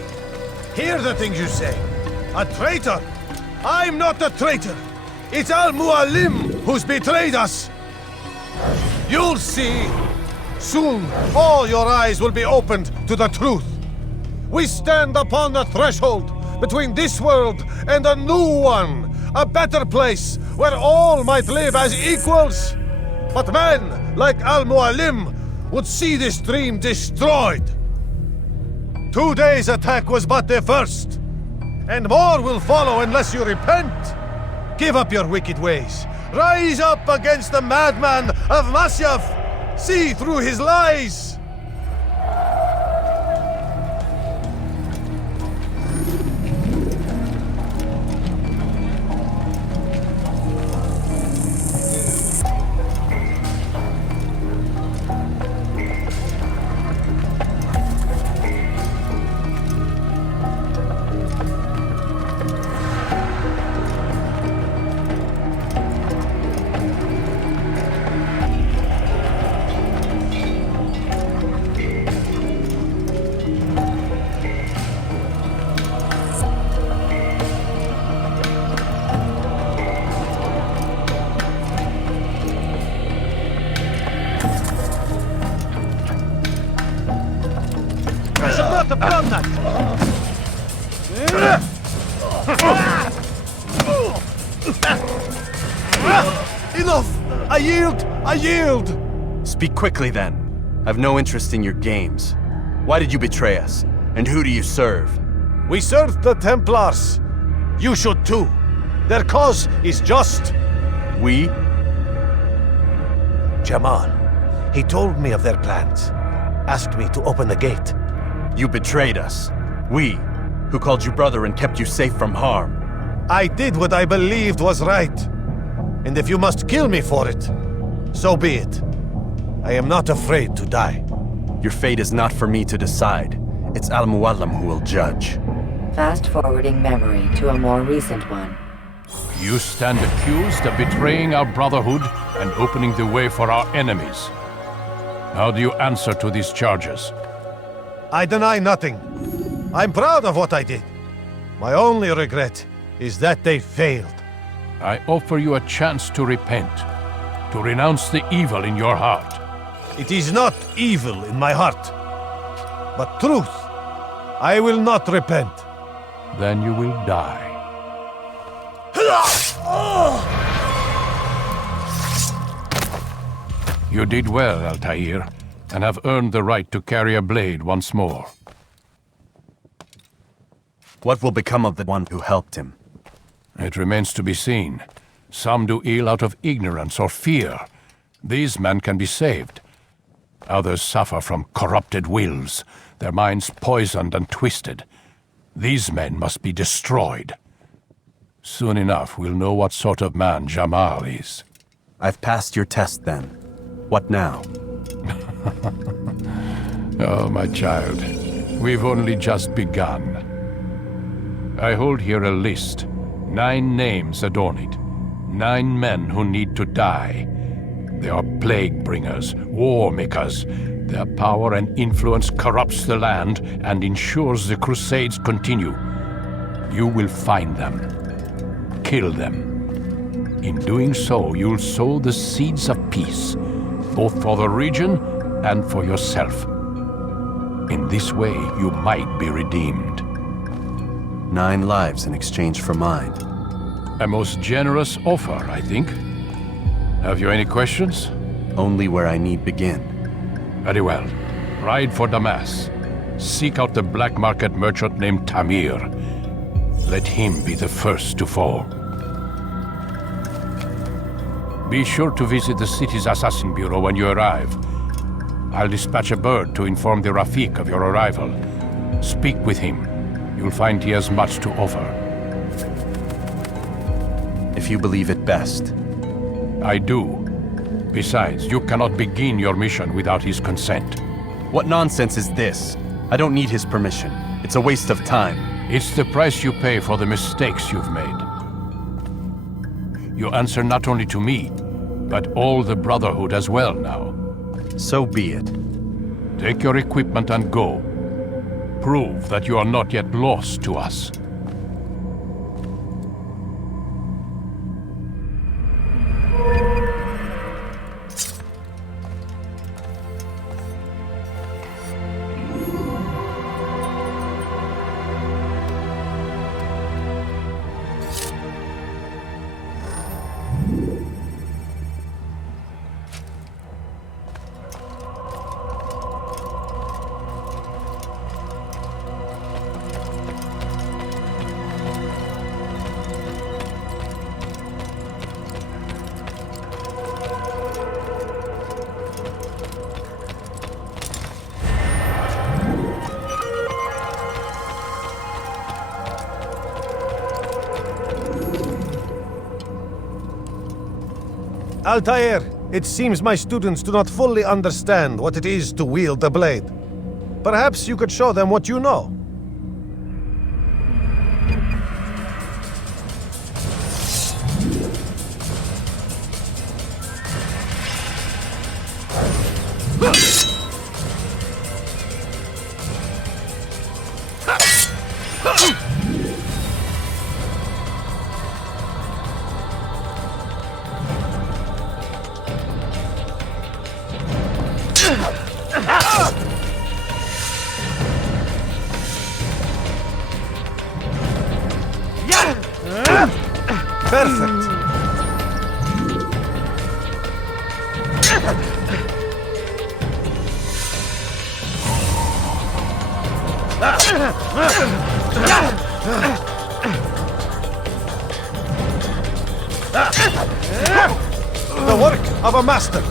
Hear the things you say. A traitor? I'm not a traitor. It's Al-Mualim who's betrayed us. You'll see. Soon, all your eyes will be opened to the truth. We stand upon the threshold between this world and a new one, a better place where all might live as equals. But men like Al-Mualim would see this dream destroyed. Today's attack was but the first, and more will follow unless you repent. Give up your wicked ways. Rise up against the madman of Masyaf. See through his lies! Enough! I yield! Speak quickly then. I've no interest in your games. Why did you betray us? And who do you serve? We serve the Templars. You should too. Their cause is just. We? Jamal. He told me of their plans. Asked me to open the gate. You betrayed us. We, who called you brother and kept you safe from harm. I did what I believed was right. And if you must kill me for it, so be it. I am not afraid to die. Your fate is not for me to decide. It's Al-Mualim who will judge. Fast-forwarding memory to a more recent one. You stand accused of betraying our Brotherhood and opening the way for our enemies. How do you answer to these charges? I deny nothing. I'm proud of what I did. My only regret is that they failed. I offer you a chance to repent, to renounce the evil in your heart. It is not evil in my heart, but truth. I will not repent. Then you will die. You did well, Altair, and have earned the right to carry a blade once more. What will become of the one who helped him? It remains to be seen. Some do ill out of ignorance or fear. These men can be saved. Others suffer from corrupted wills, their minds poisoned and twisted. These men must be destroyed. Soon enough, we'll know what sort of man Jamal is. I've passed your test then. What now? Oh, my child, we've only just begun. I hold here a list. 9 names adorn it. 9 men who need to die. They are plague bringers, war makers. Their power and influence corrupts the land and ensures the crusades continue. You will find them. Kill them. In doing so, you'll sow the seeds of peace, both for the region and for yourself. In this way, you might be redeemed. 9 lives in exchange for mine. A most generous offer, I think. Have you any questions? Only where I need begin. Very well. Ride for Damas. Seek out the black market merchant named Tamir. Let him be the first to fall. Be sure to visit the city's assassin bureau when you arrive. I'll dispatch a bird to inform the Rafik of your arrival. Speak with him. You'll find he has much to offer. If you believe it best. I do. Besides, you cannot begin your mission without his consent. What nonsense is this? I don't need his permission. It's a waste of time. It's the price you pay for the mistakes you've made. You answer not only to me, but all the Brotherhood as well now. So be it. Take your equipment and go. Prove that you are not yet lost to us. Altair, it seems my students do not fully understand what it is to wield the blade. Perhaps you could show them what you know. Perfect. The work of a master.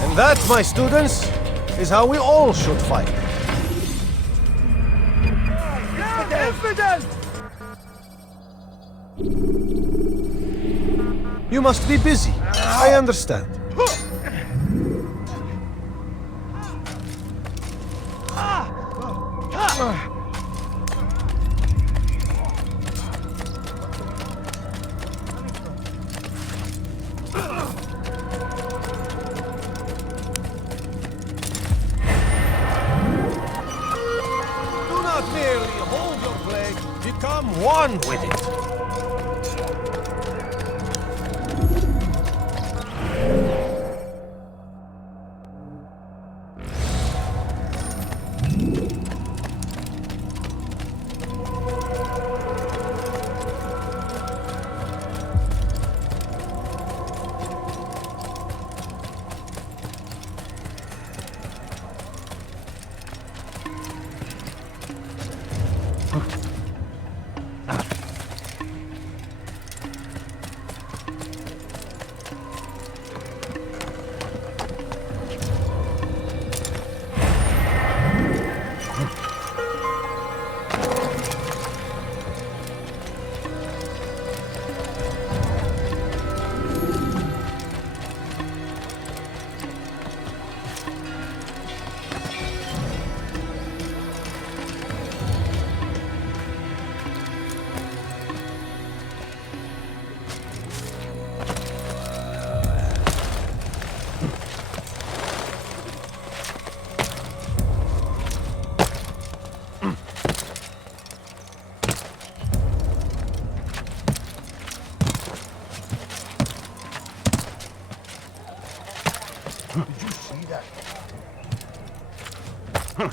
And that, my students, is how we all should fight. You must be busy. I understand. Do not merely hold your blade, become one with it. He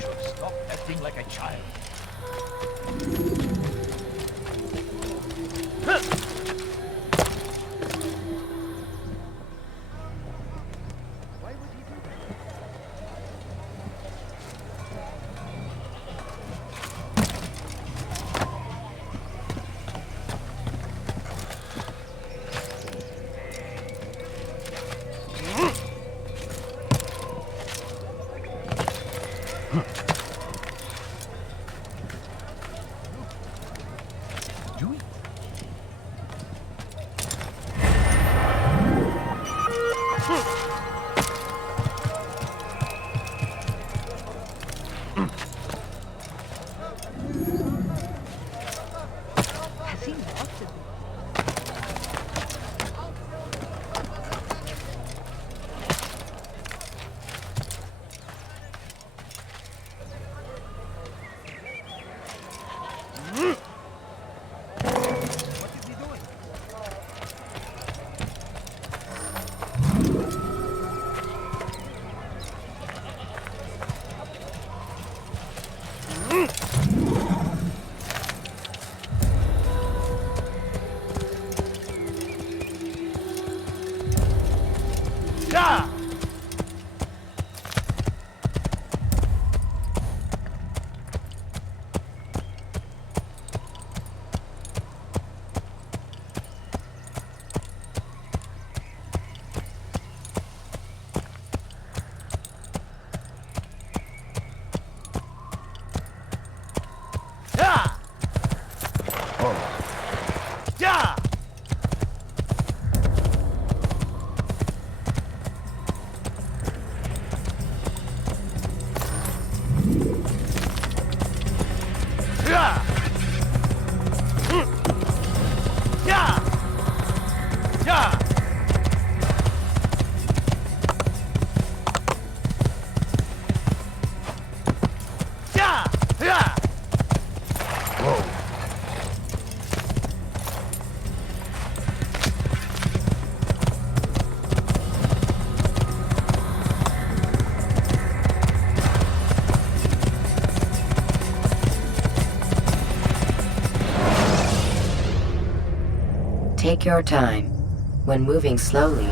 should stop acting like a child. Take your time. When moving slowly,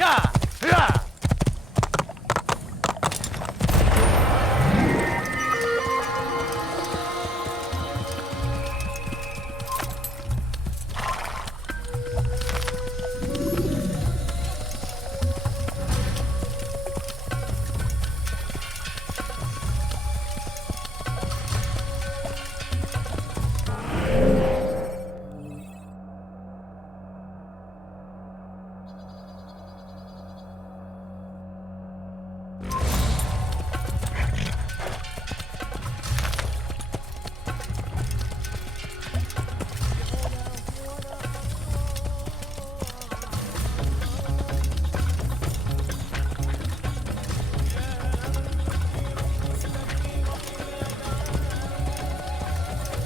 Yeah! Yeah!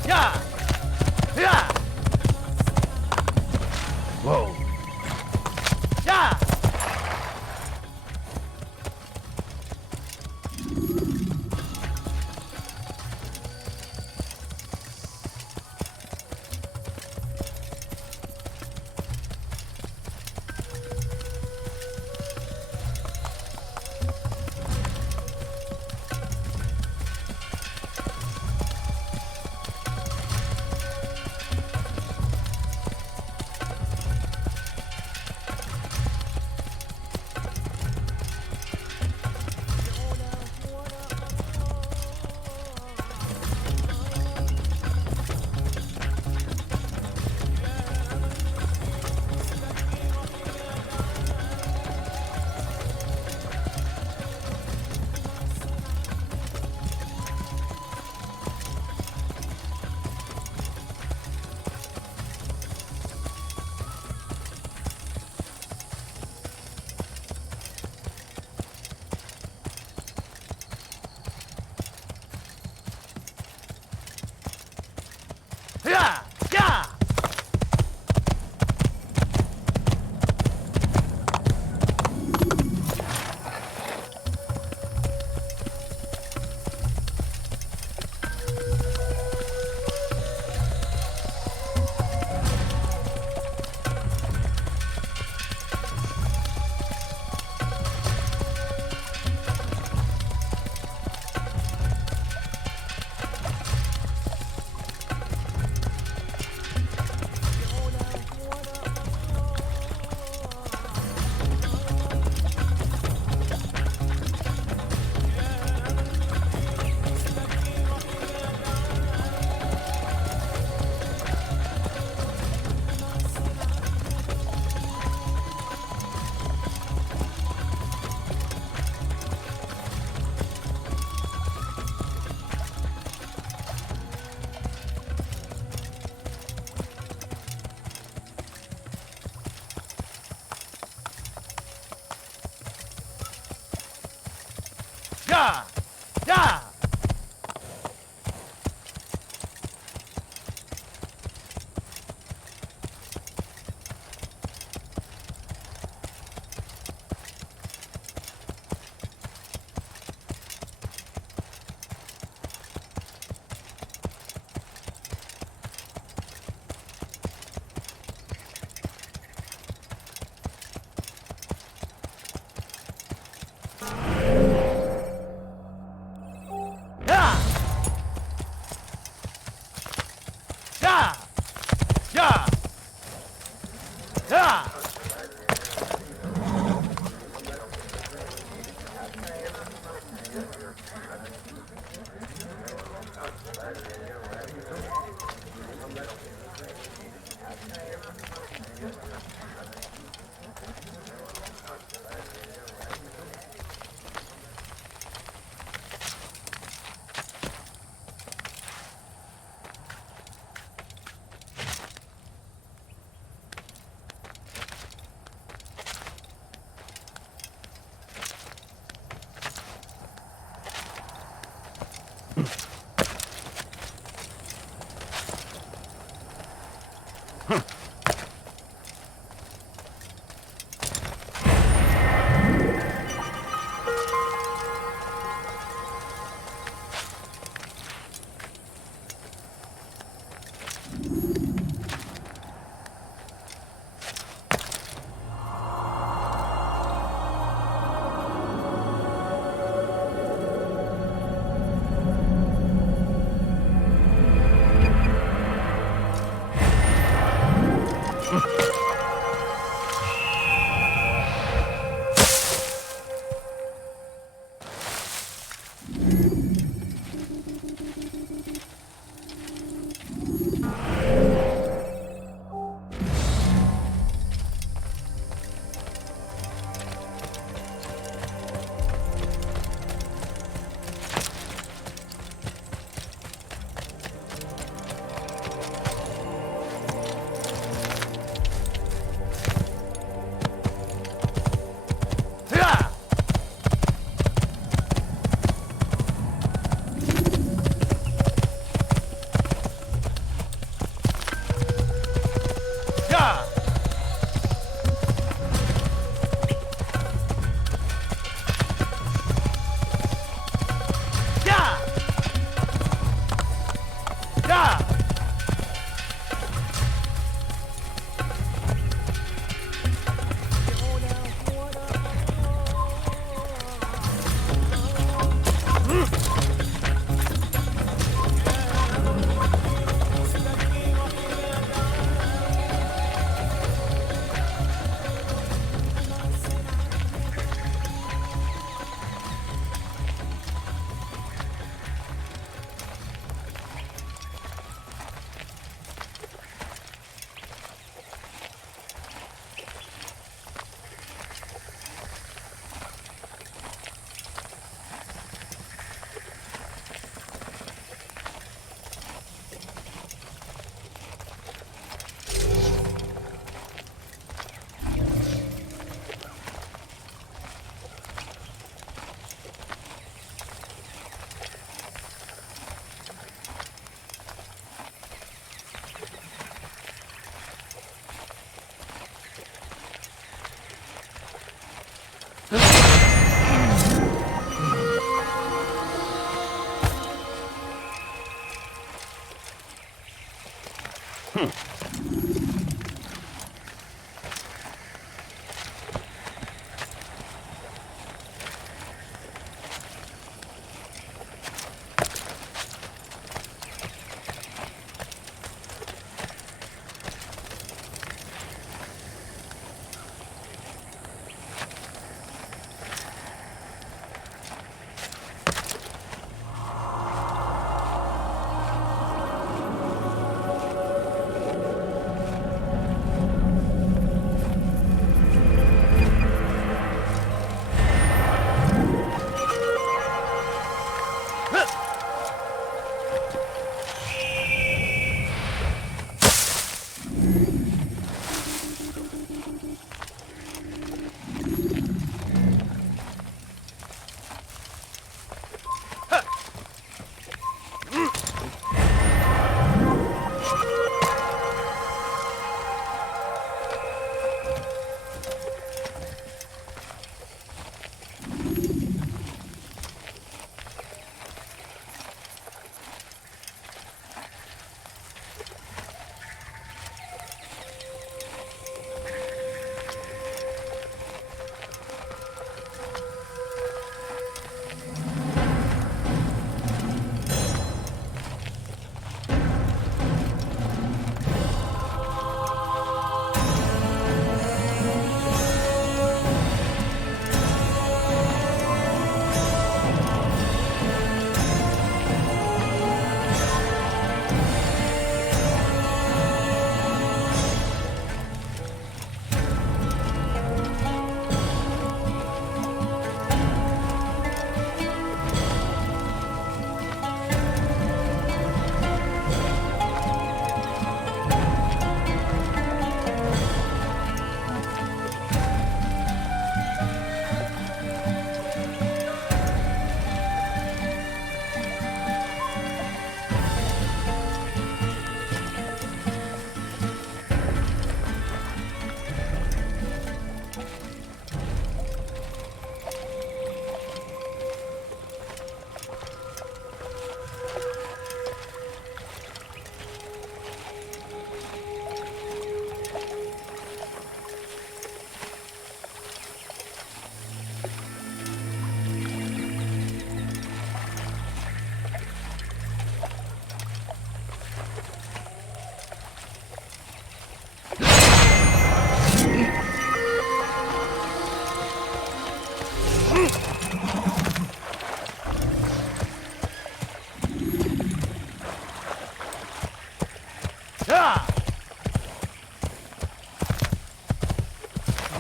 Yeah! Yeah! Whoa. Yeah!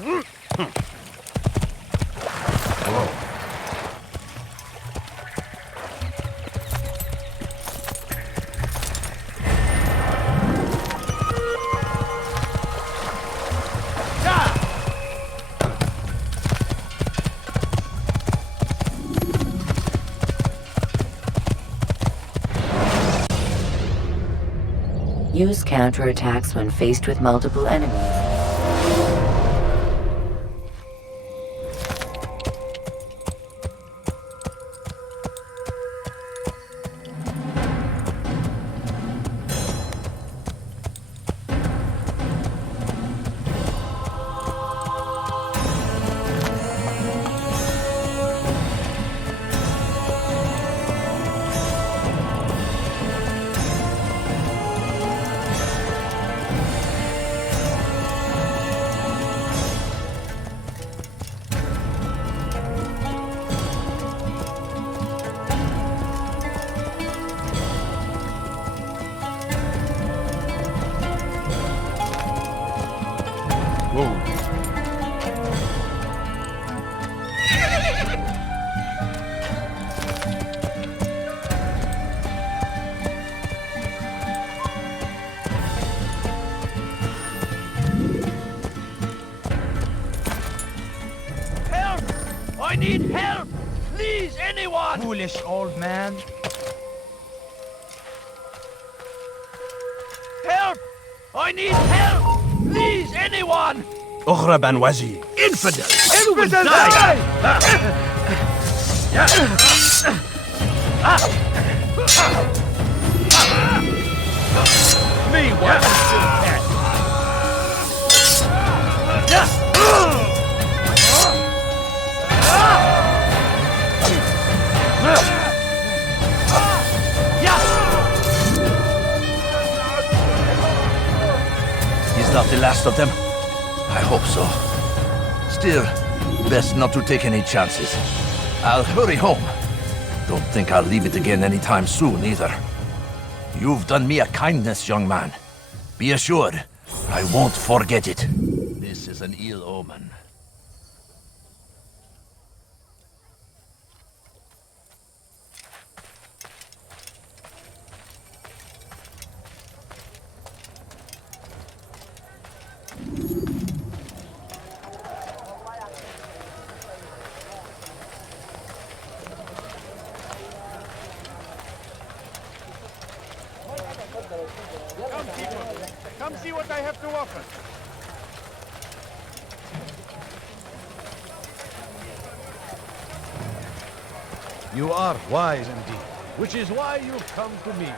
Use counterattacks when faced with multiple enemies. I need help! Please, anyone! Foolish old man. Help! I need help! Please, anyone! أخرى بنوازي. Infidel! Everyone die! Me one cat. He's not the last of them. I hope so. Still, best not to take any chances. I'll hurry home. Don't think I'll leave it again anytime soon, either. You've done me a kindness, young man. Be assured, I won't forget it. This is an ill omen. Come, people. Come see what I have to offer. You are wise indeed, which is why you've come to me.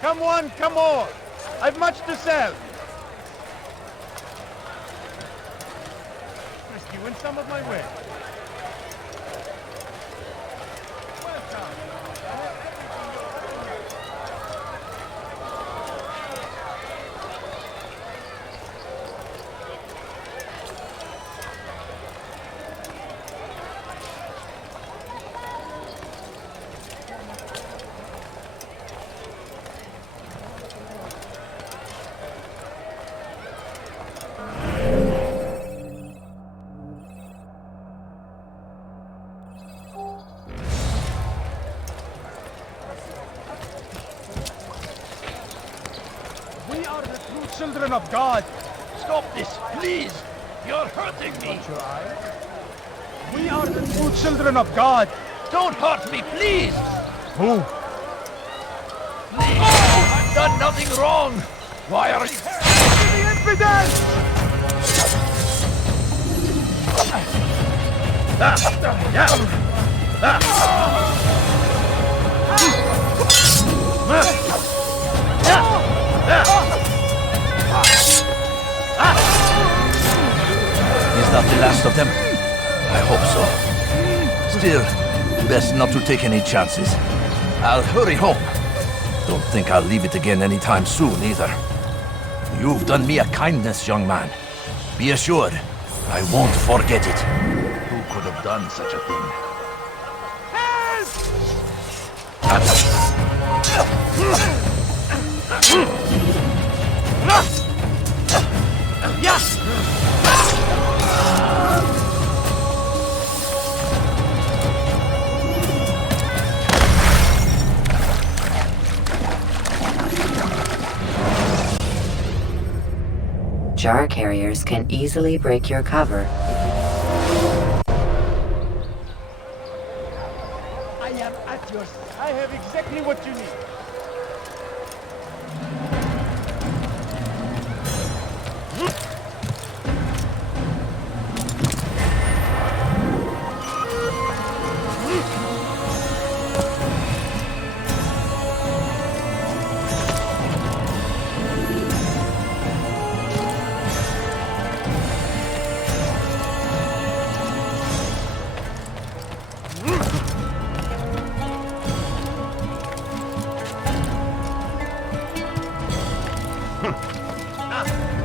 Come one, come more. I've much to sell. Risk you in some of my way. We are the true children of God. Stop this, please! You're hurting me! Your eye. We are the true children of God. Don't hurt me, please! Who? Please! I've done nothing wrong! Why are you... The infidel! He's not the last of them. I hope so. Still, best not to take any chances. I'll hurry home. Don't think I'll leave it again anytime soon, either. You've done me a kindness, young man. Be assured, I won't forget it. Who could have done such a thing? Help! Jar carriers can easily break your cover. I am at yours. I have exactly what you need.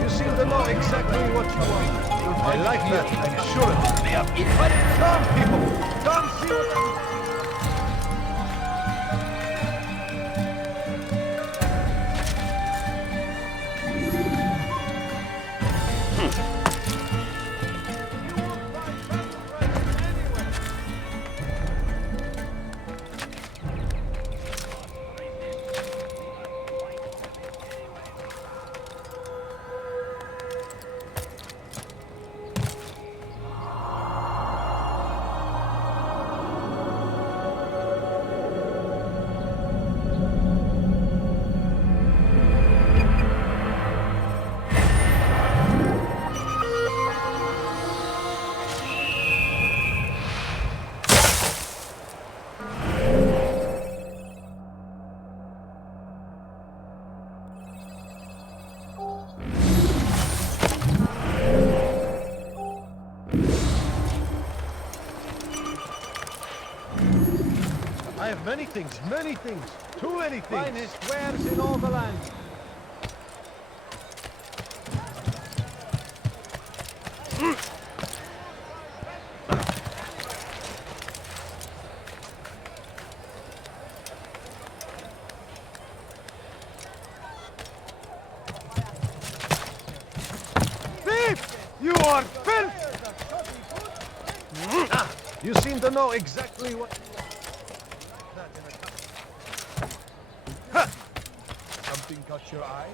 You seem to know exactly what you want. I like that. I'm sure of it. Come, people! Come see what I have many things, too many things. Finest wares in all the land. Thief! You are filth! You seem to know exactly what... Something caught your eye?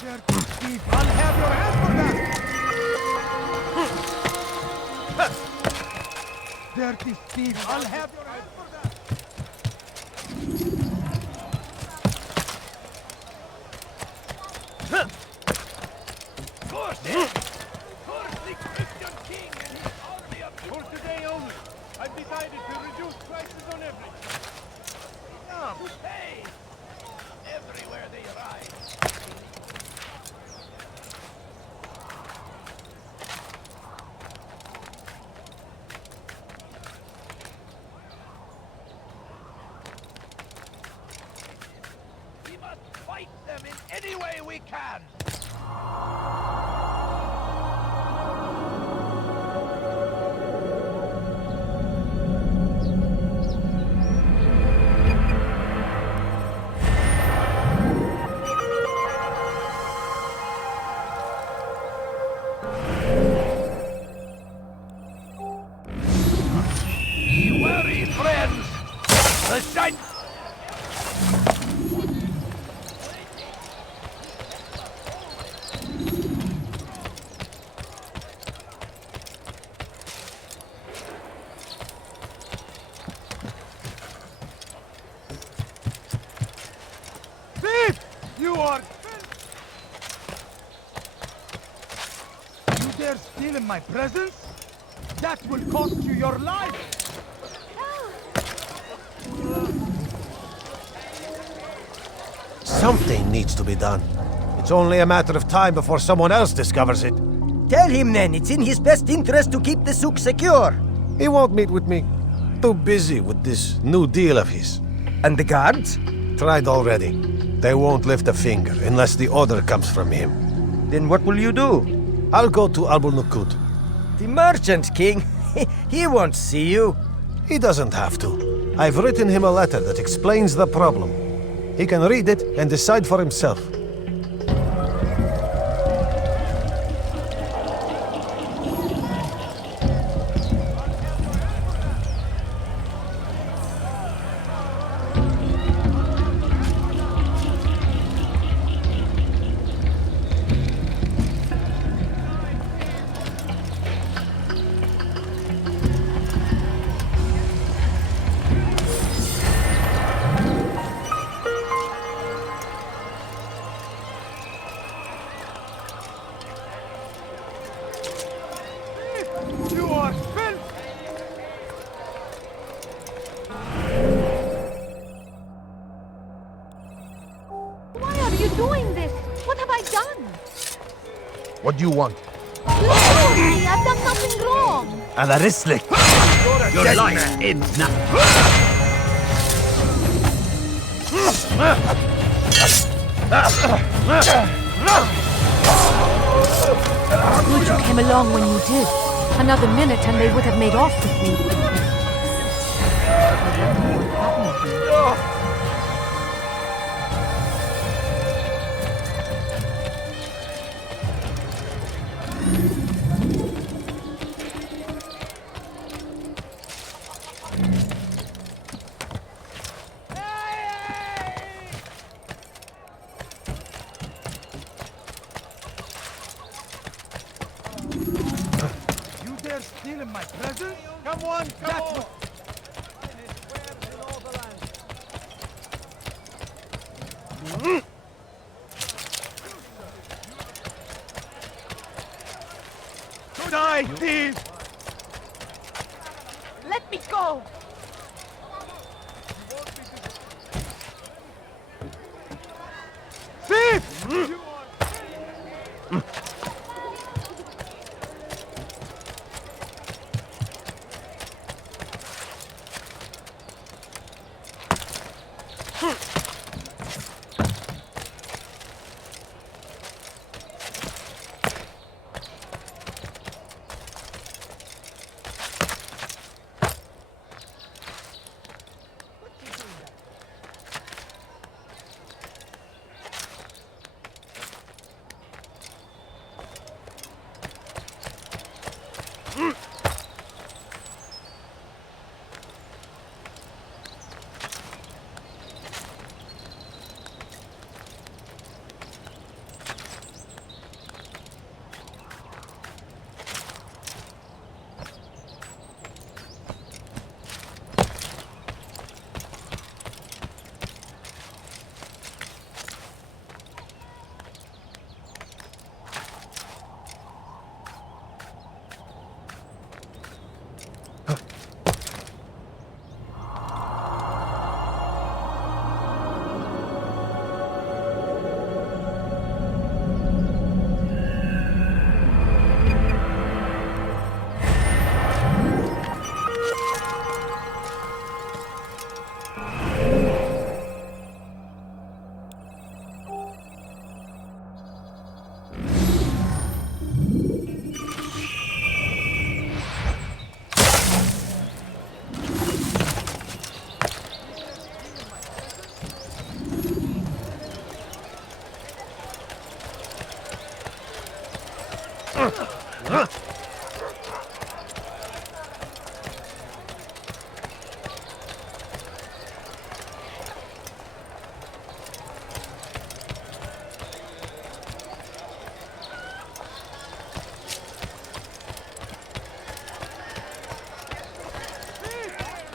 Dirty thief! I'll have your hands for that! Dirty thief! I'll have your hands for that! The Christian king and his army of... For today only, I've decided to reduce prices on everything. Hey! Everywhere they arrive. We must fight them in any way we can! are... You dare steal in my presence? That will cost you your life! Something needs to be done. It's only a matter of time before someone else discovers it. Tell him then, it's in his best interest to keep the souk secure. He won't meet with me. Too busy with this new deal of his. And the guards? Tried already. They won't lift a finger unless the order comes from him. Then what will you do? I'll go to Abul Nukut. The Merchant King? He won't see you. He doesn't have to. I've written him a letter that explains the problem. He can read it and decide for himself. What do you want? Let me! I've done nothing wrong! على رسلك! Your life ends now! Good you came along when you did. Another minute and they would have made off with me. Steal in my presence? Come on, come on! Good eye, thief! Let me go! Thief!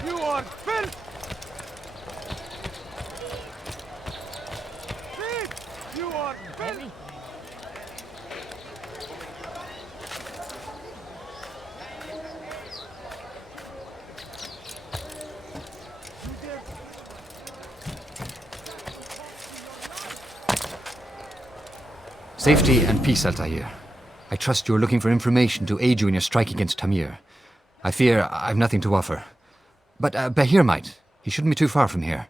You are filth! Thief! You Safety and peace, Altair. I trust you're looking for information to aid you in your strike against Tamir. I fear I've nothing to offer. But Bahir might. He shouldn't be too far from here.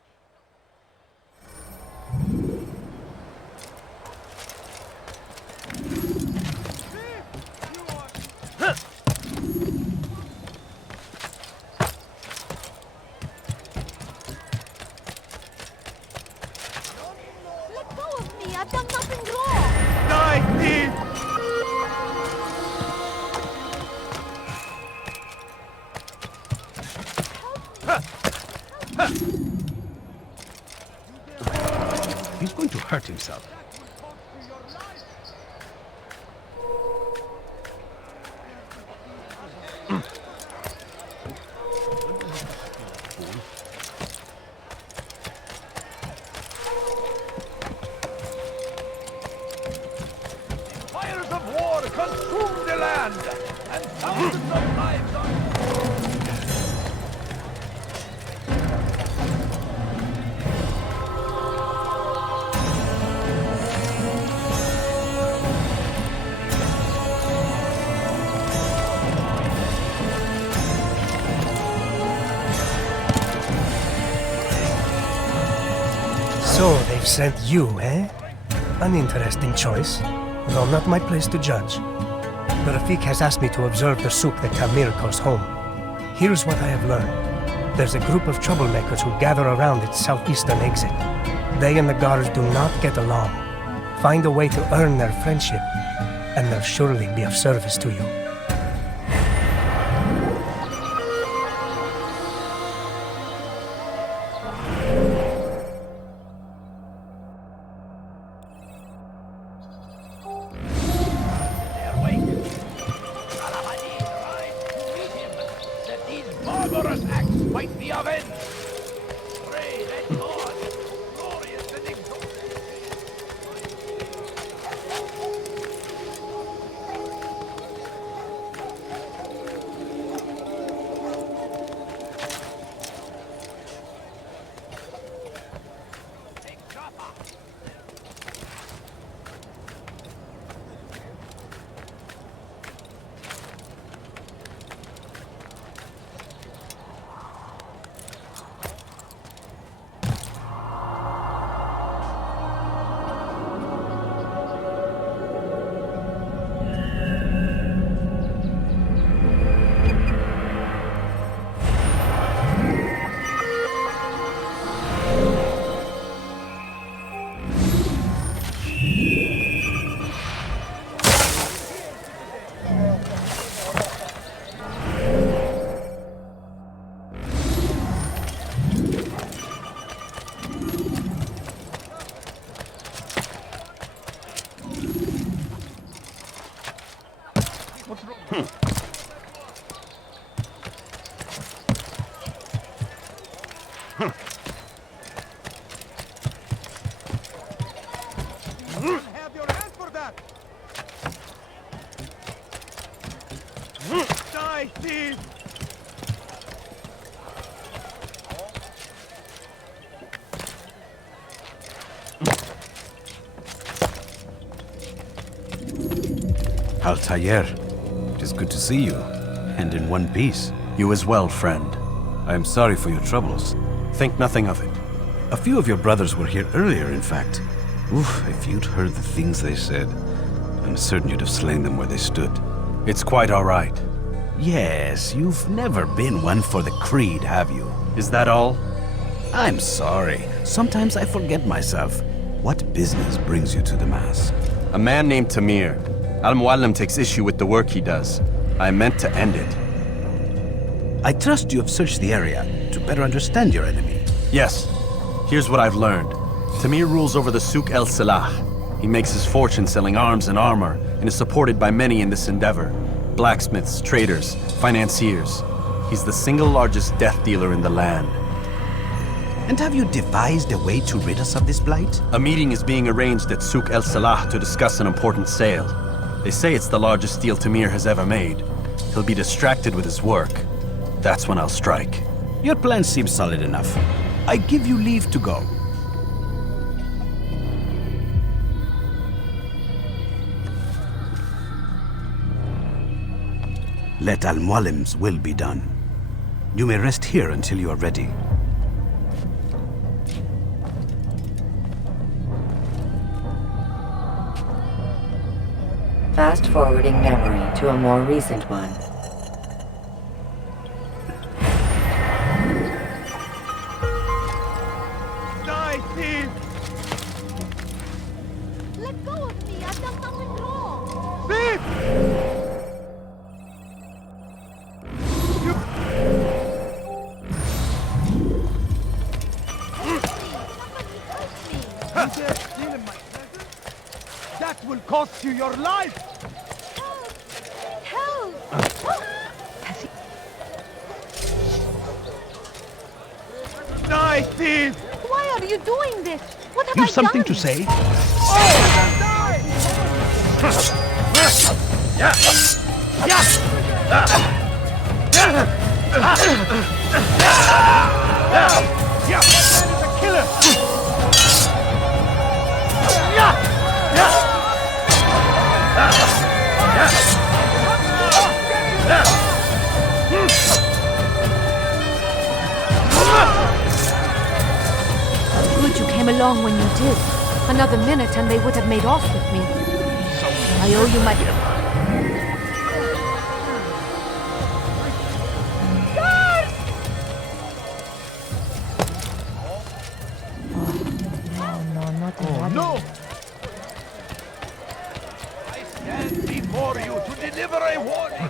Let go of me! I've done nothing wrong! Die, thief! He's going to hurt himself. Fires of war consume the land, and thousands of lives are... So they've sent you, eh? An interesting choice, though not my place to judge. The Rafik has asked me to observe the souk that Tamir calls home. Here's what I have learned. There's a group of troublemakers who gather around its southeastern exit. They and the guards do not get along. Find a way to earn their friendship, and they'll surely be of service to you. Barbarous acts might be avenged! Pray that God, glorious and exalted. Have your hand for that! Die, thief! Altair, it is good to see you, and in one piece. You as well, friend. I am sorry for your troubles. Think nothing of it. A few of your brothers were here earlier, in fact. Oof, if you'd heard the things they said, I'm certain you'd have slain them where they stood. It's quite all right. Yes, you've never been one for the creed, have you? Is that all? I'm sorry. Sometimes I forget myself. What business brings you to the Mass? A man named Tamir. Al-Mualim takes issue with the work he does. I meant to end it. I trust you have searched the area to better understand your enemy. Yes. Here's what I've learned. Tamir rules over the Souk El Salah. He makes his fortune selling arms and armor, and is supported by many in this endeavor. Blacksmiths, traders, financiers. He's the single largest death dealer in the land. And have you devised a way to rid us of this blight? A meeting is being arranged at Souk El Salah to discuss an important sale. They say it's the largest deal Tamir has ever made. He'll be distracted with his work. That's when I'll strike. Your plan seems solid enough. I give you leave to go. let Al-Mualim's will be done. You may rest here until you are ready. Fast-forwarding memory to a more recent one. Die, thief! Let go of me! I've done nothing wrong! Thief! You dare steal in my presence? That will cost you your life! Help! Die, thief! Why are you doing this? What have You I something done? to say? Good you came along when you did. Another minute and they would have made off with me. I owe you my... Oh, no! I stand before you to deliver a warning.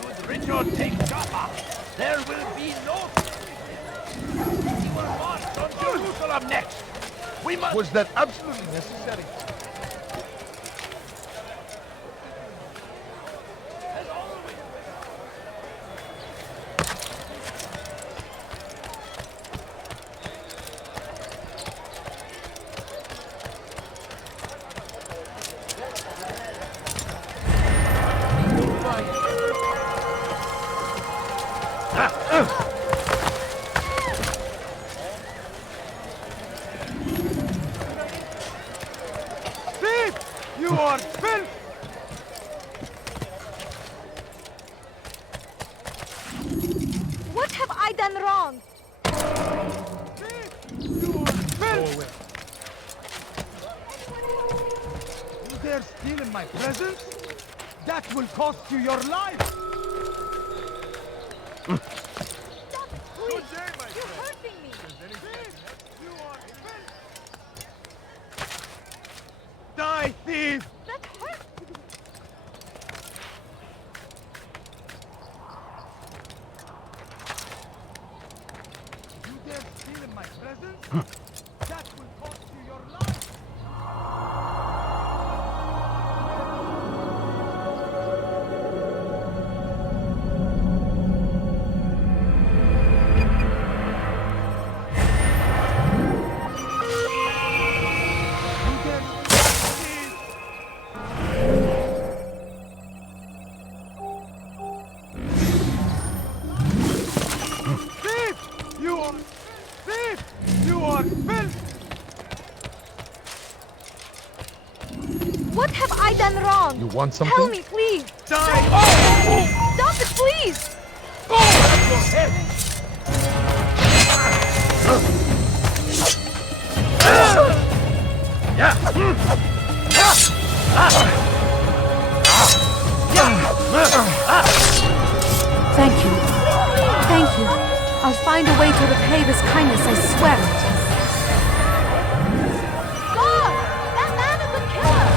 Should Richard take Jaffa, there will be no... He will march on Jerusalem next. We must... Was that absolutely necessary? Thief! You are filth! What have I done wrong? You dare steal in my presence? That will cost you your life! Please, you're hurting me. Die, thief! That hurts. You dare steal in my presence? That will cost you your life! Thief! You are... Thief! You are filth! What have I done wrong? You want Tell something? me, please. Die! Stop it, please. Thank you. Thank you. I'll find a way to repay this kindness, I swear it. God! That man is a killer!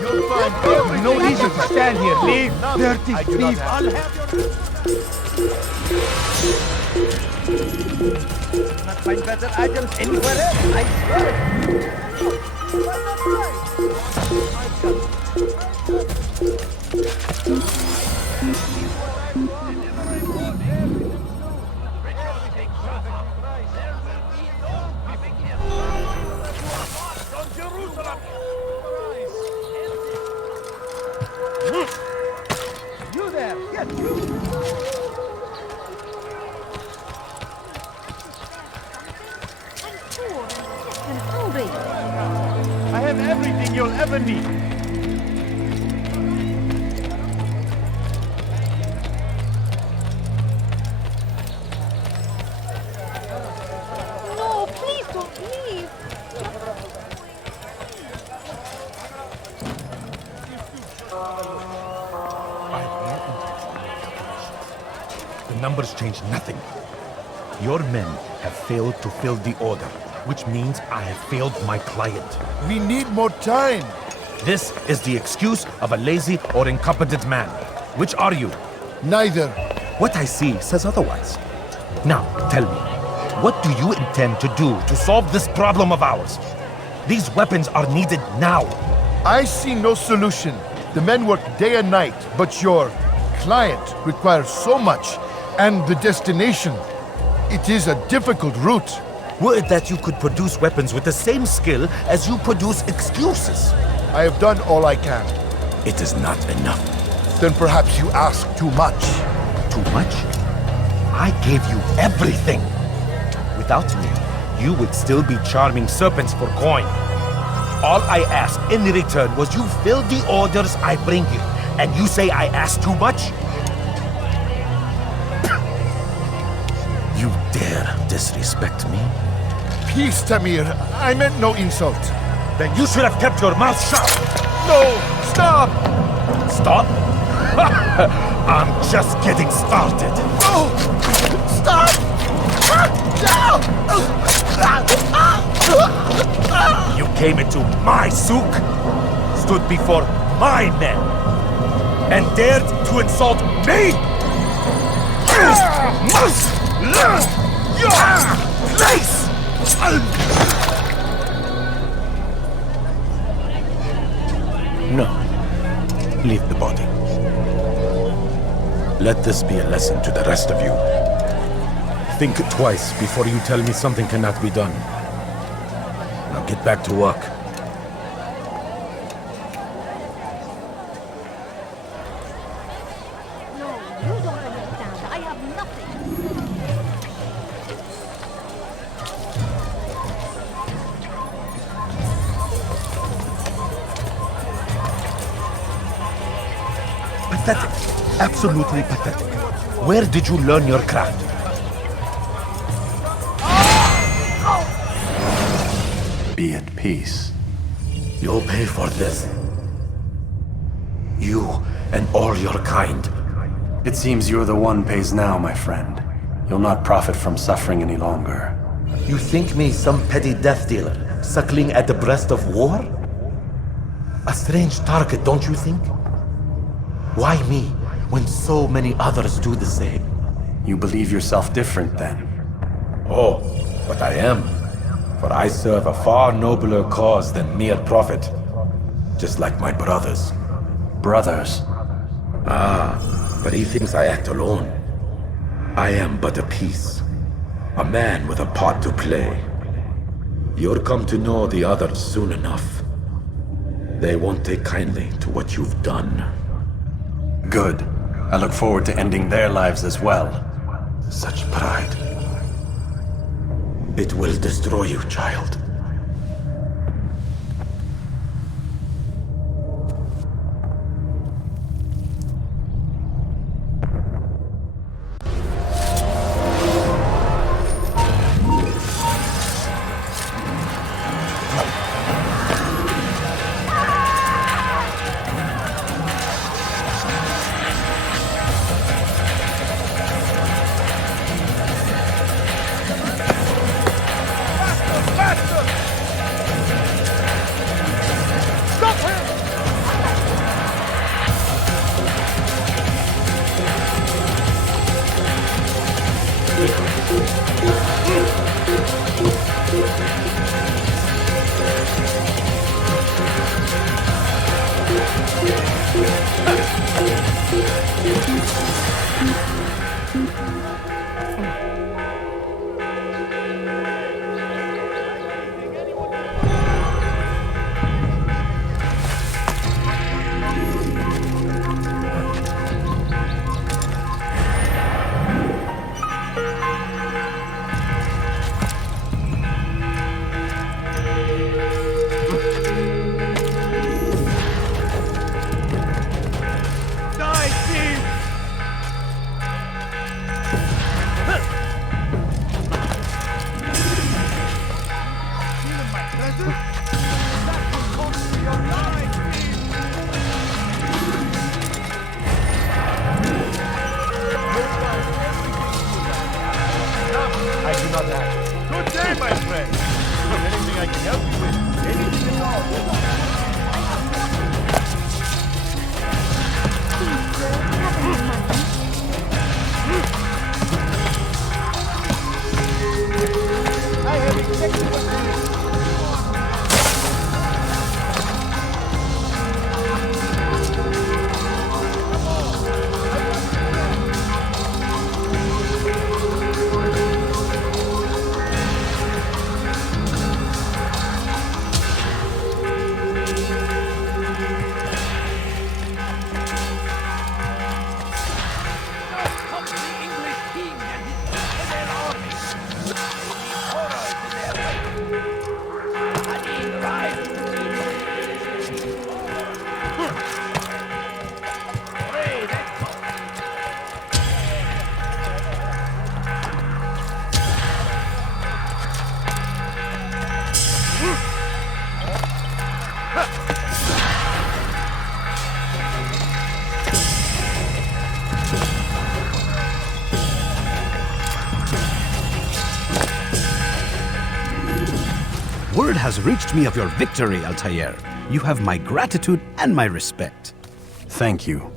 You'll find no reason to stand here. Leave, dirty thief. I'll have your... Not find better items anywhere else, I hurry! I have everything you'll ever need. No, please don't leave! The numbers change nothing. Your men have failed to fill the order, which means I have failed my client. We need more time. This is the excuse of a lazy or incompetent man. Which are you? Neither. What I see says otherwise. Now, tell me, what do you intend to do to solve this problem of ours? These weapons are needed now. I see no solution. The men work day and night, but your client requires so much, and the destination. It is a difficult route. Were it that you could produce weapons with the same skill as you produce excuses? I have done all I can. It is not enough. Then perhaps you ask too much. Too much? I gave you everything. Without me, you would still be charming serpents for coin. All I ask in return was you fill the orders I bring you, and you say I ask too much? You dare disrespect me? Peace, Tamir. I meant no insult. Then you should have kept your mouth shut! No! Stop! Stop? I'm just getting started. No! Stop! You came into my souk, stood before my men, and dared to insult me? You must learn your place! No. Leave the body. Let this be a lesson to the rest of you. Think twice before you tell me something cannot be done. Now get back to work. No, you don't understand. I have nothing. Pathetic. Absolutely pathetic. Where did you learn your craft? Be at peace. You'll pay for this. You and all your kind. It seems you're the one pays now, my friend. You'll not profit from suffering any longer. You think me some petty death dealer, suckling at the breast of war? A strange target, don't you think? Why me, when so many others do the same? You believe yourself different, then? Oh, but I am. For I serve a far nobler cause than mere profit. Just like my brothers. Brothers? Ah, but he thinks I act alone. I am but a piece. A man with a part to play. You'll come to know the others soon enough. They won't take kindly to what you've done. Good. I look forward to ending their lives as well. Such pride. It will destroy you, child. Aye, my friend. If there's anything I can help you with, anything at all. I have exactly what I need. Word has reached me of your victory, Altair. You have my gratitude and my respect. Thank you.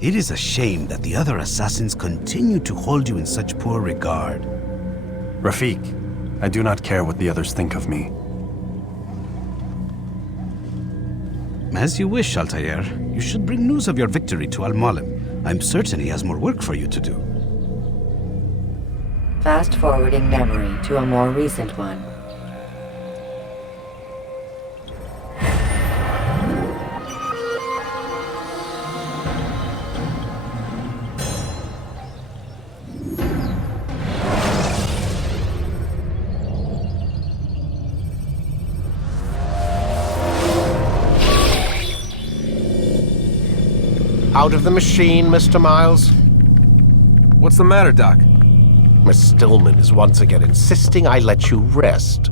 It is a shame that the other assassins continue to hold you in such poor regard. Rafik, I do not care what the others think of me. As you wish, Altair. You should bring news of your victory to Al-Mualim. I'm certain he has more work for you to do. Fast-forwarding memory to a more recent one. Out of the machine, Mr. Miles. What's the matter, Doc? Miss Stillman is once again insisting I let you rest.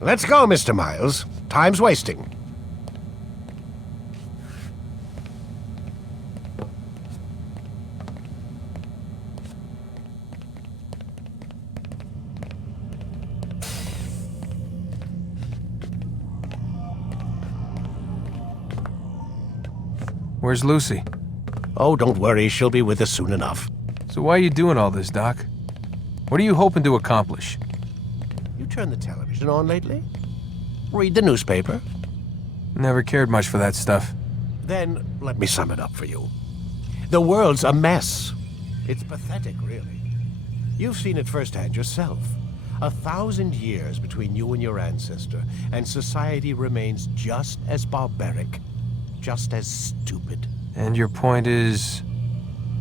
Let's go, Mr. Miles. Time's wasting. Where's Lucy? Oh, don't worry. She'll be with us soon enough. So why are you doing all this, Doc? What are you hoping to accomplish? You turn the television on lately? Read the newspaper? Never cared much for that stuff. Then let me sum it up for you. The world's a mess. It's pathetic, really. You've seen it firsthand yourself. 1,000 years between you and your ancestor, and society remains just as barbaric, just as stupid. And your point is?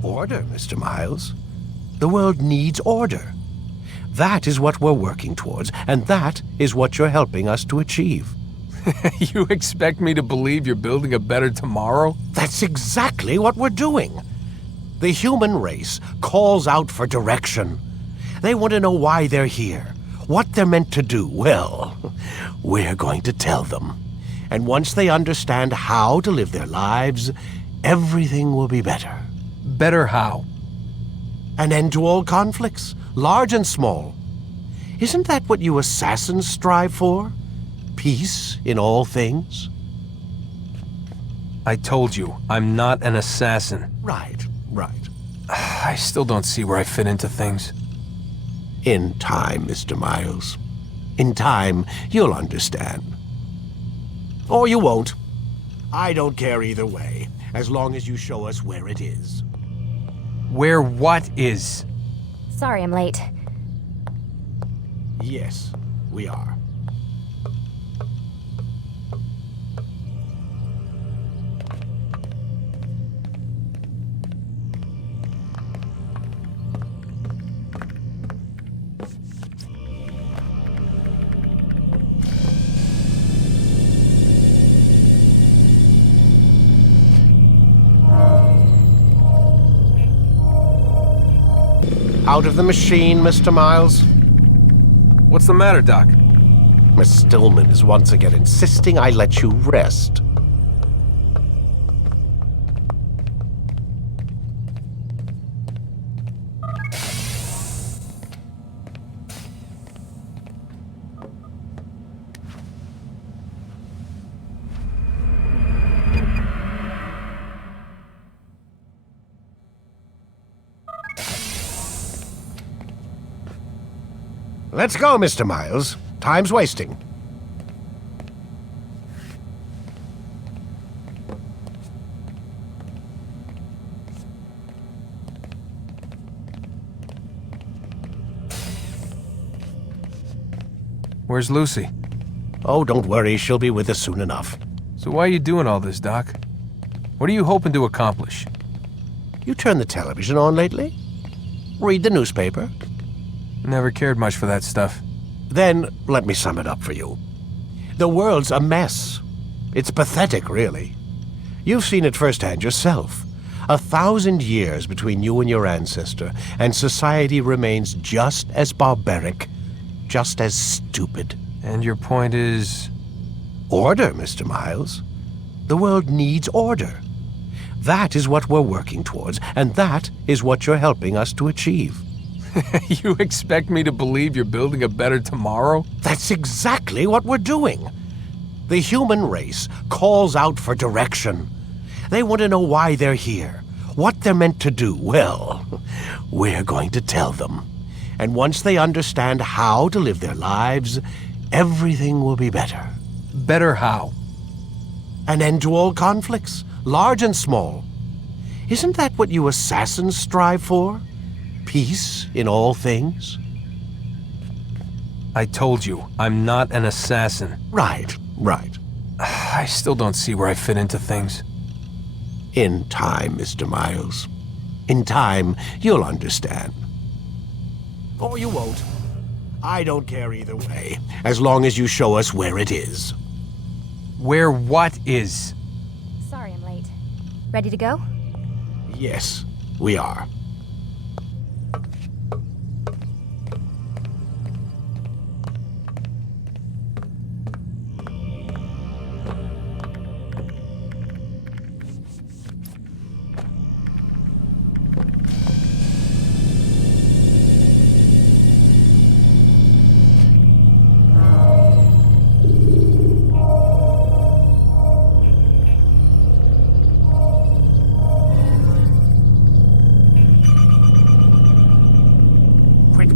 Order, Mr. Miles. The world needs order. That is what we're working towards, and that is what you're helping us to achieve. You expect me to believe you're building a better tomorrow? That's exactly what we're doing. The human race calls out for direction. They want to know why they're here, what they're meant to do. Well, we're going to tell them. And once they understand how to live their lives, everything will be better. Better how? An end to all conflicts, large and small. Isn't that what you assassins strive for? Peace in all things? I told you, I'm not an assassin. Right. I still don't see where I fit into things. In time, Mr. Miles. In time, you'll understand. Or you won't. I don't care either way, as long as you show us where it is. Where what is? Sorry I'm late. Yes, we are. Out of the machine, Mr. Miles. What's the matter, Doc? Miss Stillman is once again insisting I let you rest. Let's go, Mr. Miles. Time's wasting. Where's Lucy? Oh, don't worry. She'll be with us soon enough. So why are you doing all this, Doc? What are you hoping to accomplish? You turn the television on lately? Read the newspaper? Never cared much for that stuff. Then, let me sum it up for you. The world's a mess. It's pathetic, really. You've seen it firsthand yourself. 1,000 years between you and your ancestor, and society remains just as barbaric, just as stupid. And your point is? Order, Mr. Miles. The world needs order. That is what we're working towards, and that is what you're helping us to achieve. You expect me to believe you're building a better tomorrow? That's exactly what we're doing. The human race calls out for direction. They want to know why they're here, what they're meant to do. Well, we're going to tell them. And once they understand how to live their lives, everything will be better. Better how? An end to all conflicts, large and small. Isn't that what you assassins strive for? Peace in all things? I told you, I'm not an assassin. Right. I still don't see where I fit into things. In time, Mr. Miles. In time, you'll understand. Or you won't. I don't care either way, as long as you show us where it is. Where what is? Sorry I'm late. Ready to go? Yes, we are.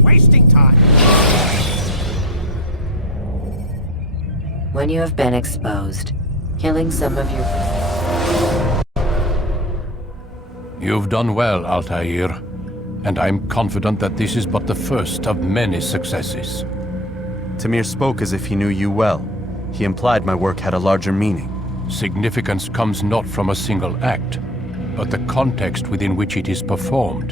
Wasting time. When you have been exposed, killing some of your... You've done well, Altair, and I'm confident that this is but the first of many successes. Tamir spoke as if he knew you well. He implied my work had a larger meaning. Significance comes not from a single act, but the context within which it is performed.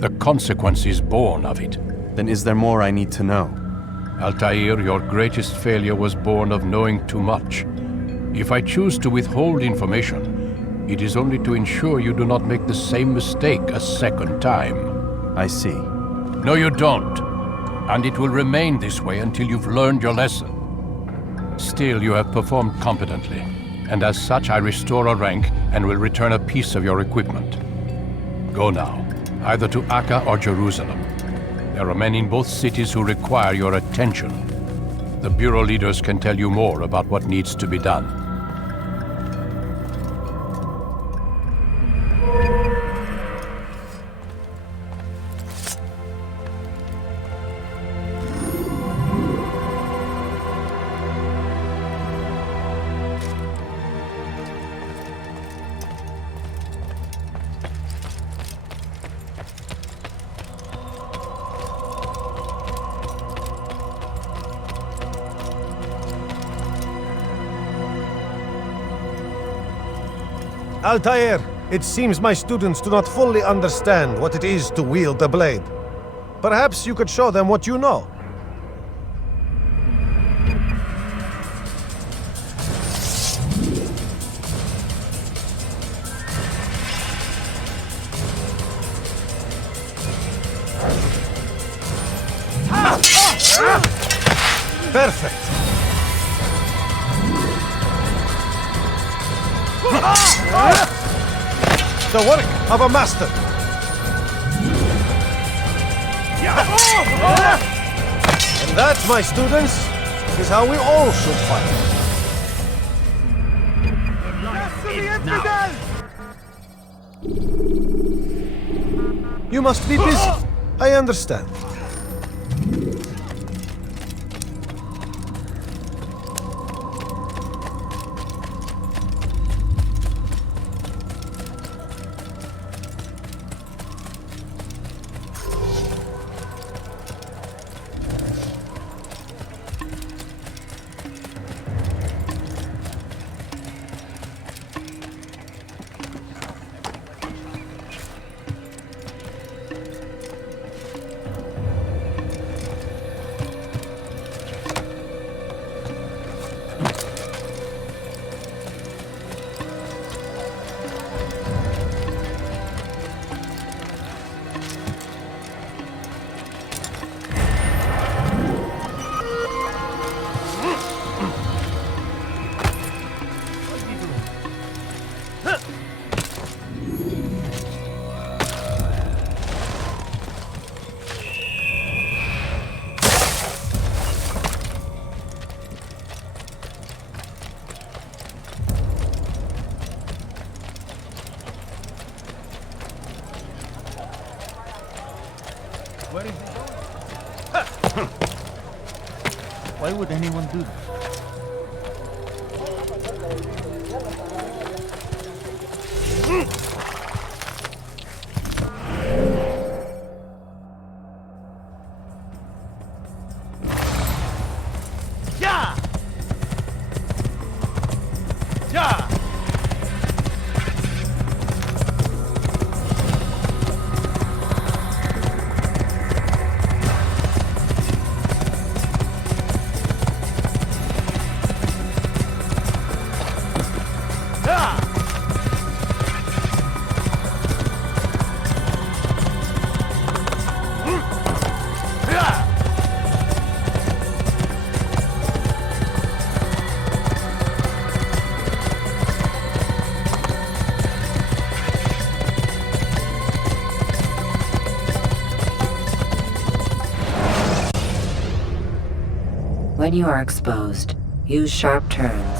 The consequences born of it. Then is there more I need to know? Altair, your greatest failure was born of knowing too much. If I choose to withhold information, it is only to ensure you do not make the same mistake a second time. I see. No, you don't. And it will remain this way until you've learned your lesson. Still, you have performed competently, and as such I restore a rank and will return a piece of your equipment. Go now, either to Akka or Jerusalem. There are men in both cities who require your attention. The Bureau leaders can tell you more about what needs to be done. Altair, it seems my students do not fully understand what it is to wield the blade. Perhaps you could show them what you know. Perfect. The work of a master. And that, my students, is how we all should fight. You must be busy. I understand. Where is he going? Why would anyone do that? Yeah! Yeah! When you are exposed, use sharp turns.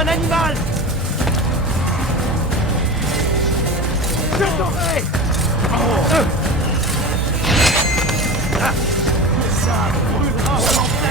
un animal! Je t'aurai! Ça brûlera en enfer!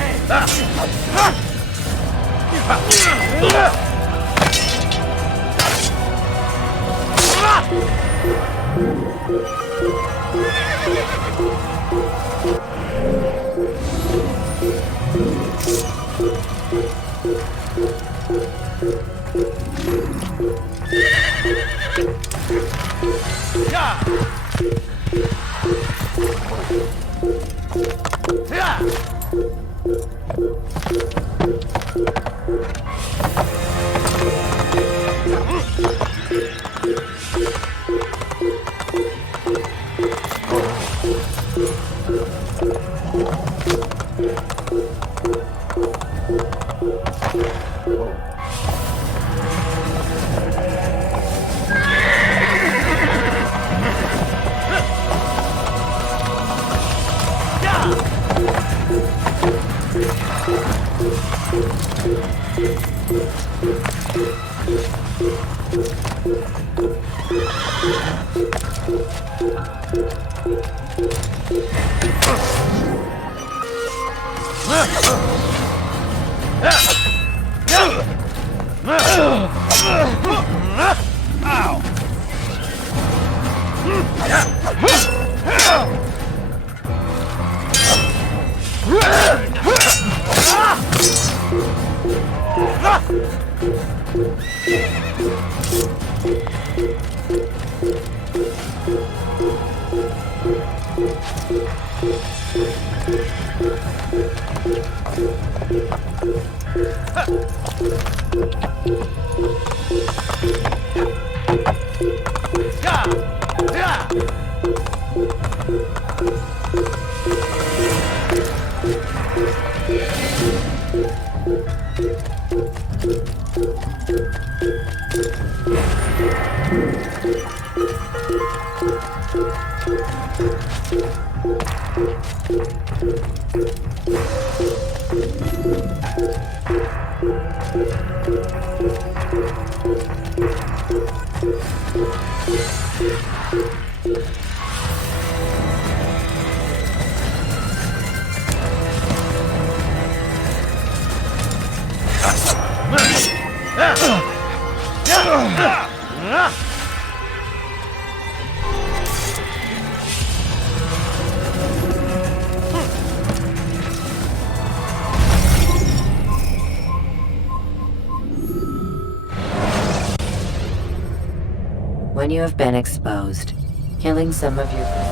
When you have been exposed, killing some of your...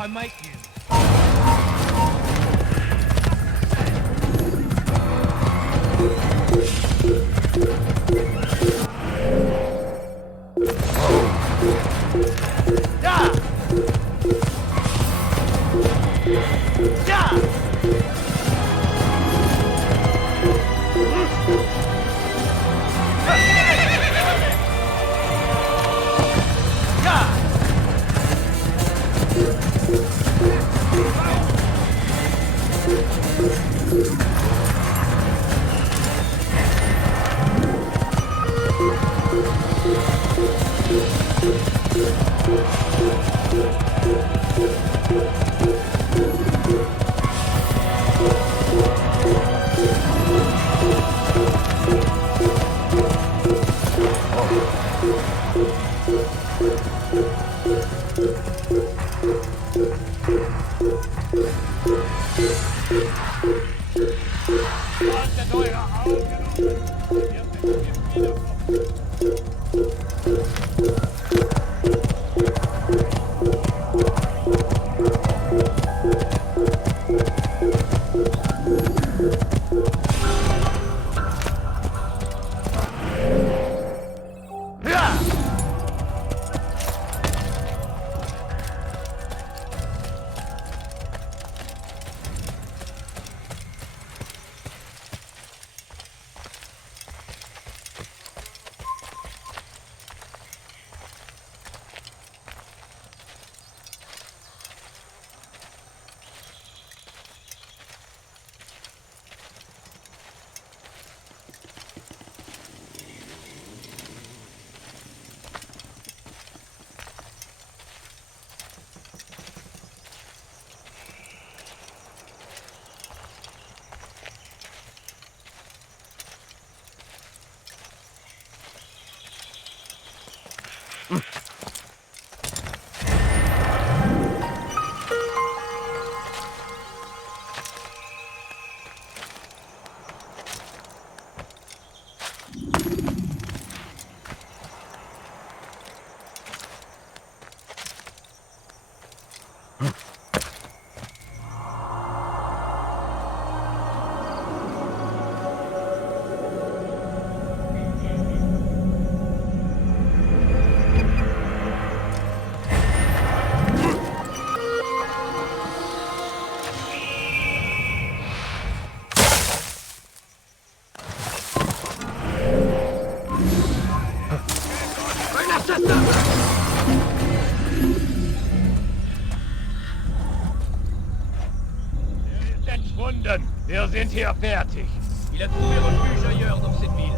I make you. Yeah! Yeah! Verschwunden! Wir sind hier fertig. Il a trouvé refuge ailleurs dans cette ville.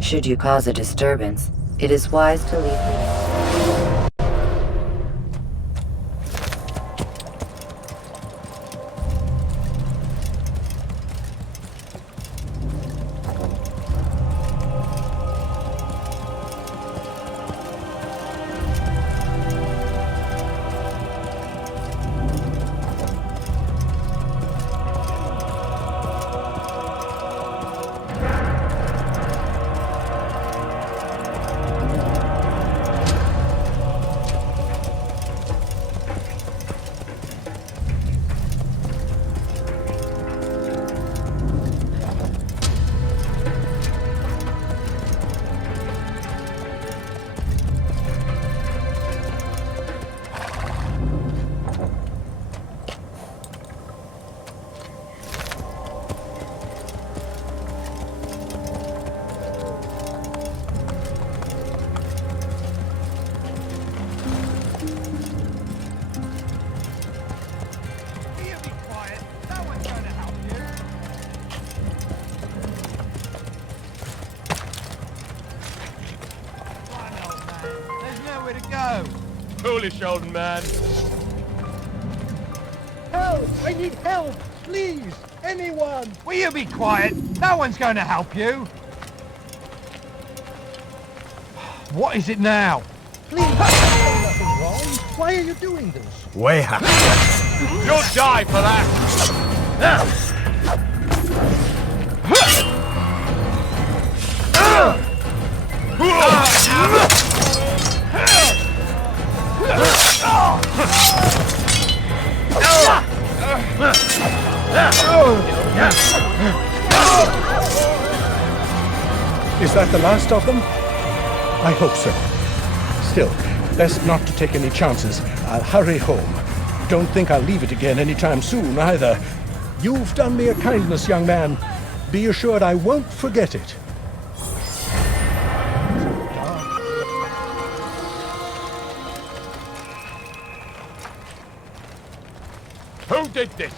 Should you cause a disturbance, it is wise to leave the nowhere to go. Foolish old man. Help! I need help! Please! Anyone! Will you be quiet? No one's going to help you. What is it now? Please, there's nothing wrong. Why are you doing this? Way happy. You'll die for that. Is that the last of them? I hope so. Still, best not to take any chances. I'll hurry home. Don't think I'll leave it again anytime soon, either. You've done me a kindness, young man. Be assured I won't forget it. Who did this?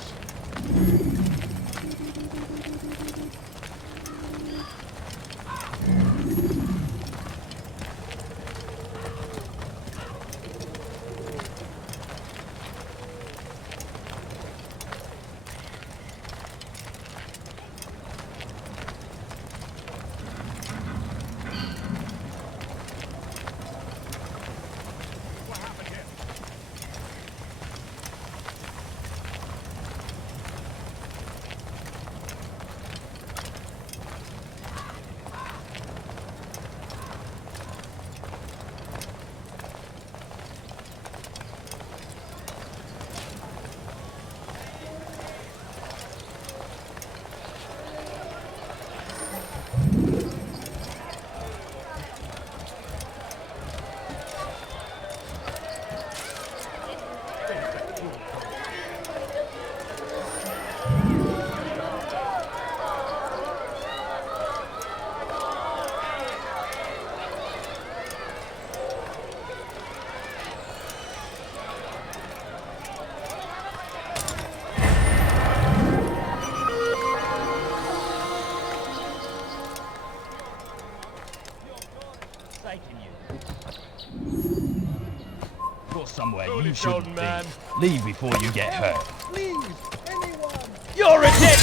Somewhere Foolish you shouldn't old man. be. Leave before you get hurt. Please! Anyone! You're a dick!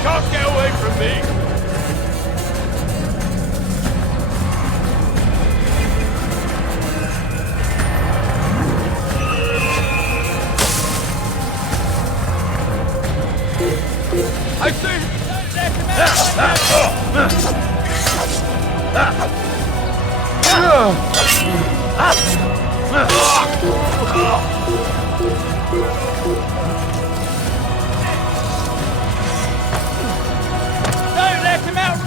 Can't get away from me! I see! Don't let him out!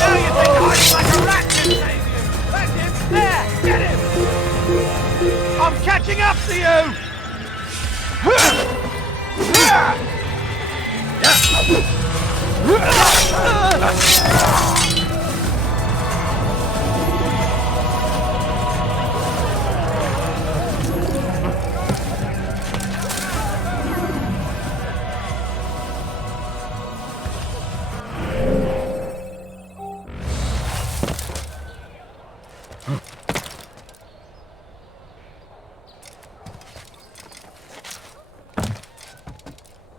Now you think I'm like a rat can save you! That's him! There! Get him! I'm catching up to you!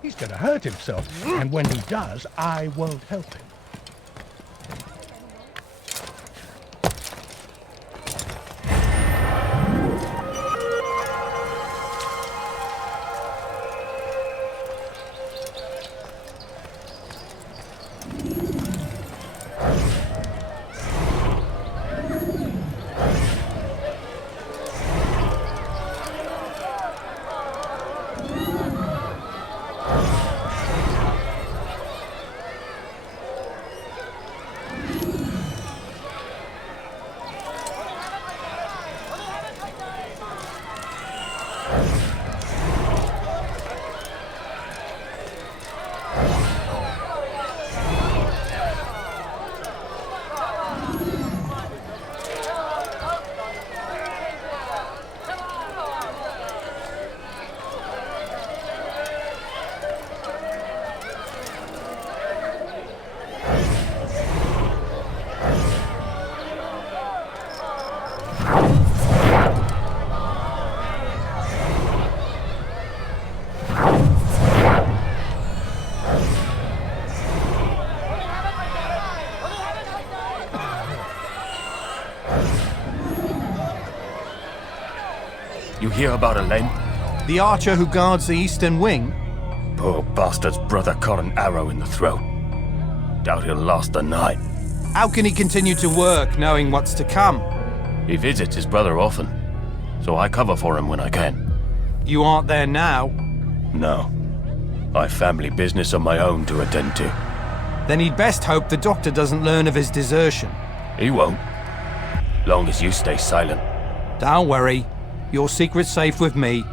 He's gonna hurt himself, and when he does, I won't help him. You hear about Elaine? The archer who guards the eastern wing? Poor bastard's brother caught an arrow in the throat. Doubt he'll last the night. How can he continue to work, knowing what's to come? He visits his brother often, so I cover for him when I can. You aren't there now? No. I've family business of my own to attend to. Then he'd best hope the doctor doesn't learn of his desertion. He won't. Long as you stay silent. Don't worry. Your secret's safe with me.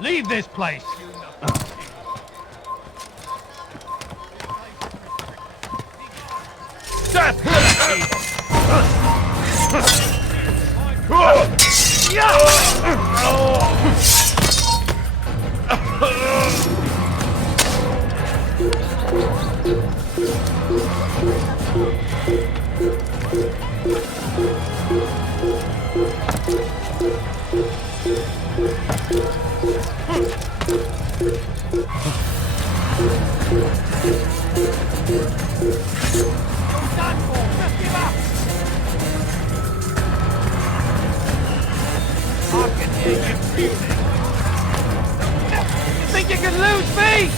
Leave this place! Think you can lose me?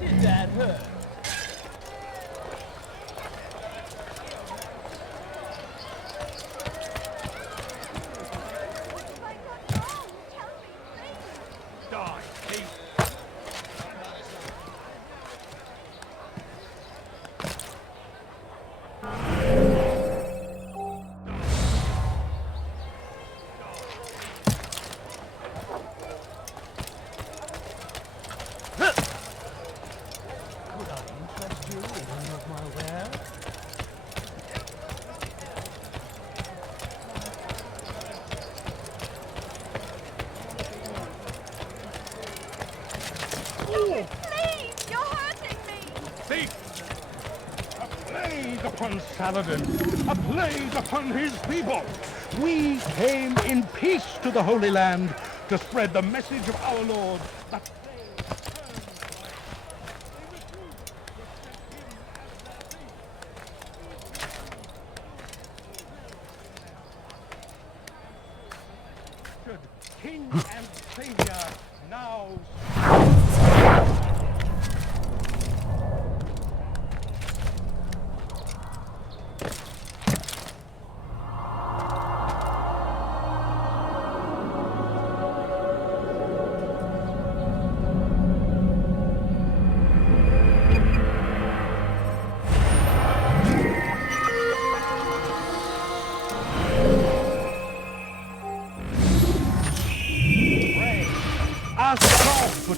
Did that hurt? Die, thief! Upon Saladin, a plague upon his people. We came in peace to the Holy Land to spread the message of our Lord. That King and Savior now.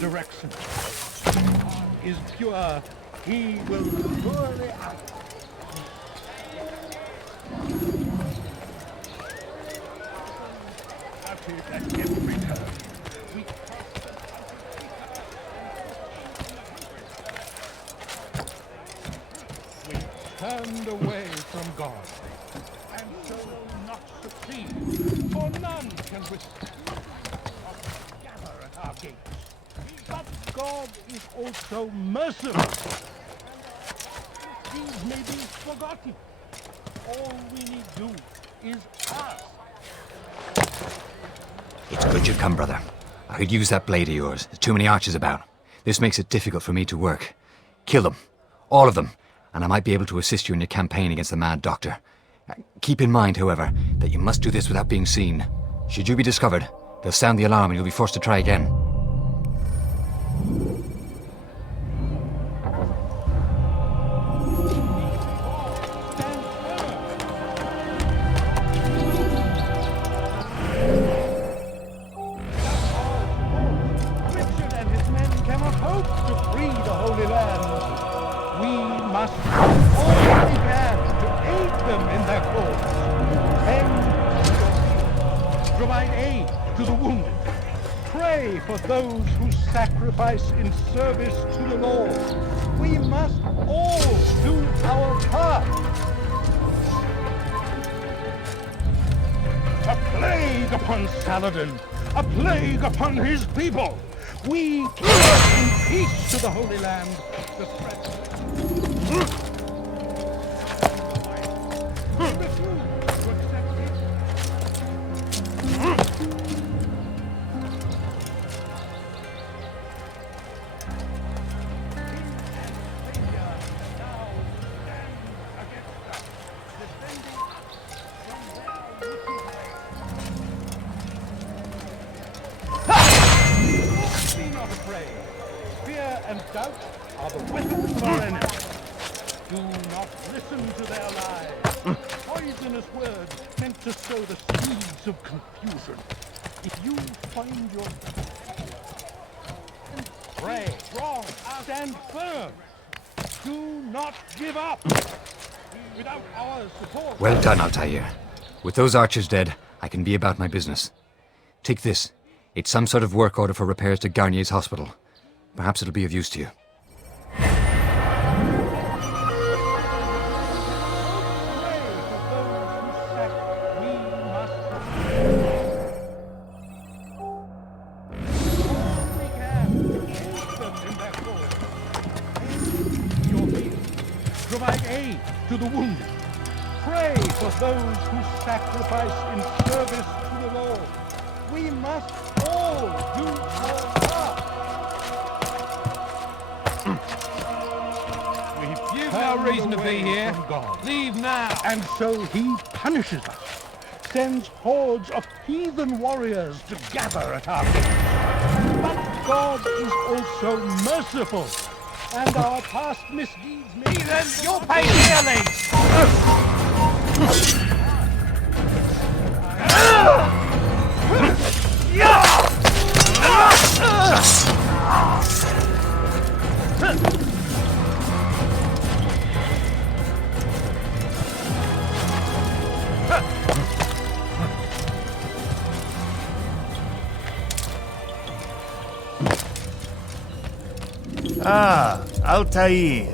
direction. Is pure, he will surely act. At every turn. We turned away from God, and so will not succeed, for none can withstand us gather at our gates. But God is also merciful, and these may be forgotten. All we need do is ask. It's good you've come, brother. I could use that blade of yours. There's too many archers about. This makes it difficult for me to work. Kill them. All of them. And I might be able to assist you in your campaign against the Mad Doctor. Keep in mind, however, that you must do this without being seen. Should you be discovered, they'll sound the alarm and you'll be forced to try again. For those who sacrifice in service to the Lord. We must all do our part. A plague upon Saladin! A plague upon his people! We give in peace to the Holy Land the threat. Fear and doubt are the weapons of our enemies. Do not listen to their lies. Poisonous words meant to sow the seeds of confusion. If you find your pray, strong, stand firm. Do not give up. Without our support. Well done, Altair. With those archers dead, I can be about my business. Take this. It's some sort of work order for repairs to Garnier's hospital. Perhaps it'll be of use to you. Provide aid to the wounded. Pray for those who sacrifice in service to the Lord. We must all do our part. You've no reason to be here. Leave now. And so he punishes us, sends hordes of heathen warriors to gather at our gates. But God is also merciful, and our past misdeeds may... Heathen, you'll pay dearly! Ah, Altair.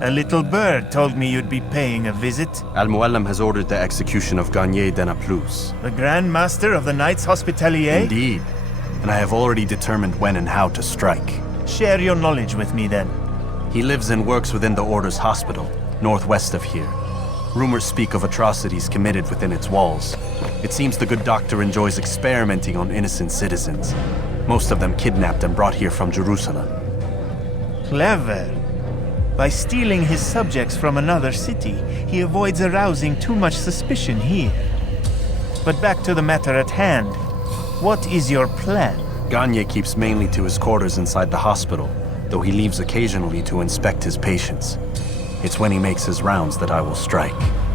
A little bird told me you'd be paying a visit. Al-Mualim has ordered the execution of Garnier de Naplouse. The Grand Master of the Knights Hospitalier? Indeed. And I have already determined when and how to strike. Share your knowledge with me, then. He lives and works within the Order's hospital, northwest of here. Rumors speak of atrocities committed within its walls. It seems the good doctor enjoys experimenting on innocent citizens, most of them kidnapped and brought here from Jerusalem. Clever. By stealing his subjects from another city, he avoids arousing too much suspicion here. But back to the matter at hand. What is your plan? Garnier keeps mainly to his quarters inside the hospital, though he leaves occasionally to inspect his patients. It's when he makes his rounds that I will strike.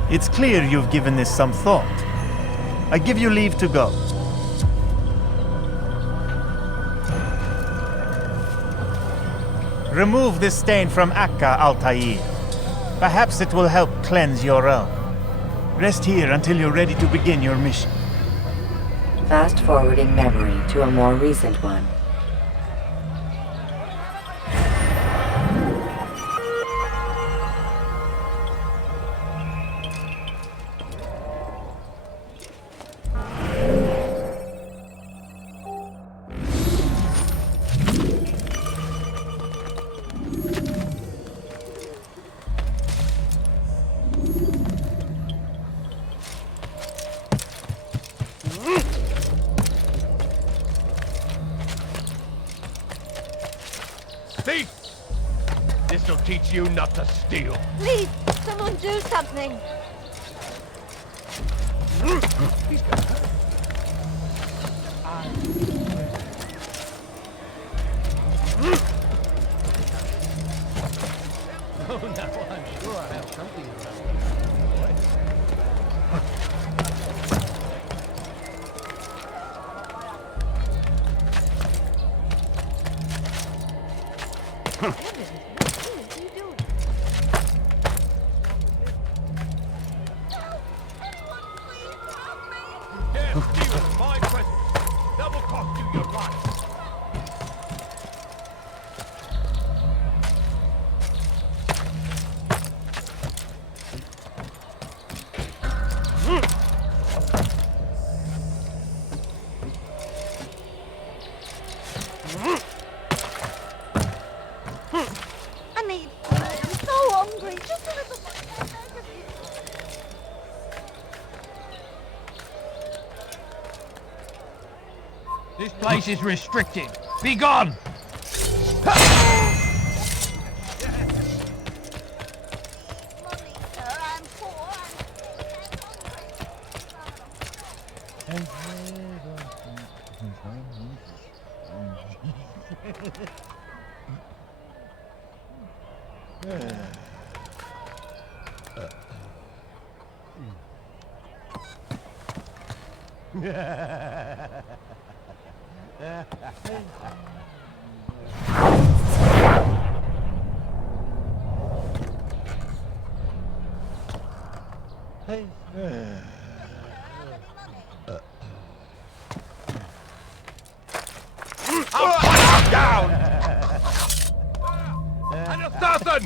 It's clear you've given this some thought. I give you leave to go. Remove this stain from Akka, Altair. Perhaps it will help cleanse your own. Rest here until you're ready to begin your mission. Fast-forwarding memory to a more recent one. Thief! This'll teach you not to steal. Please, someone do something. He's gonna hurt. Oh, no, I'm sure I have something around my presence. That will cost you your life. I need food. I'm so hungry. Just a little more. This place is restricted. Be gone! I'll put you down! An assassin!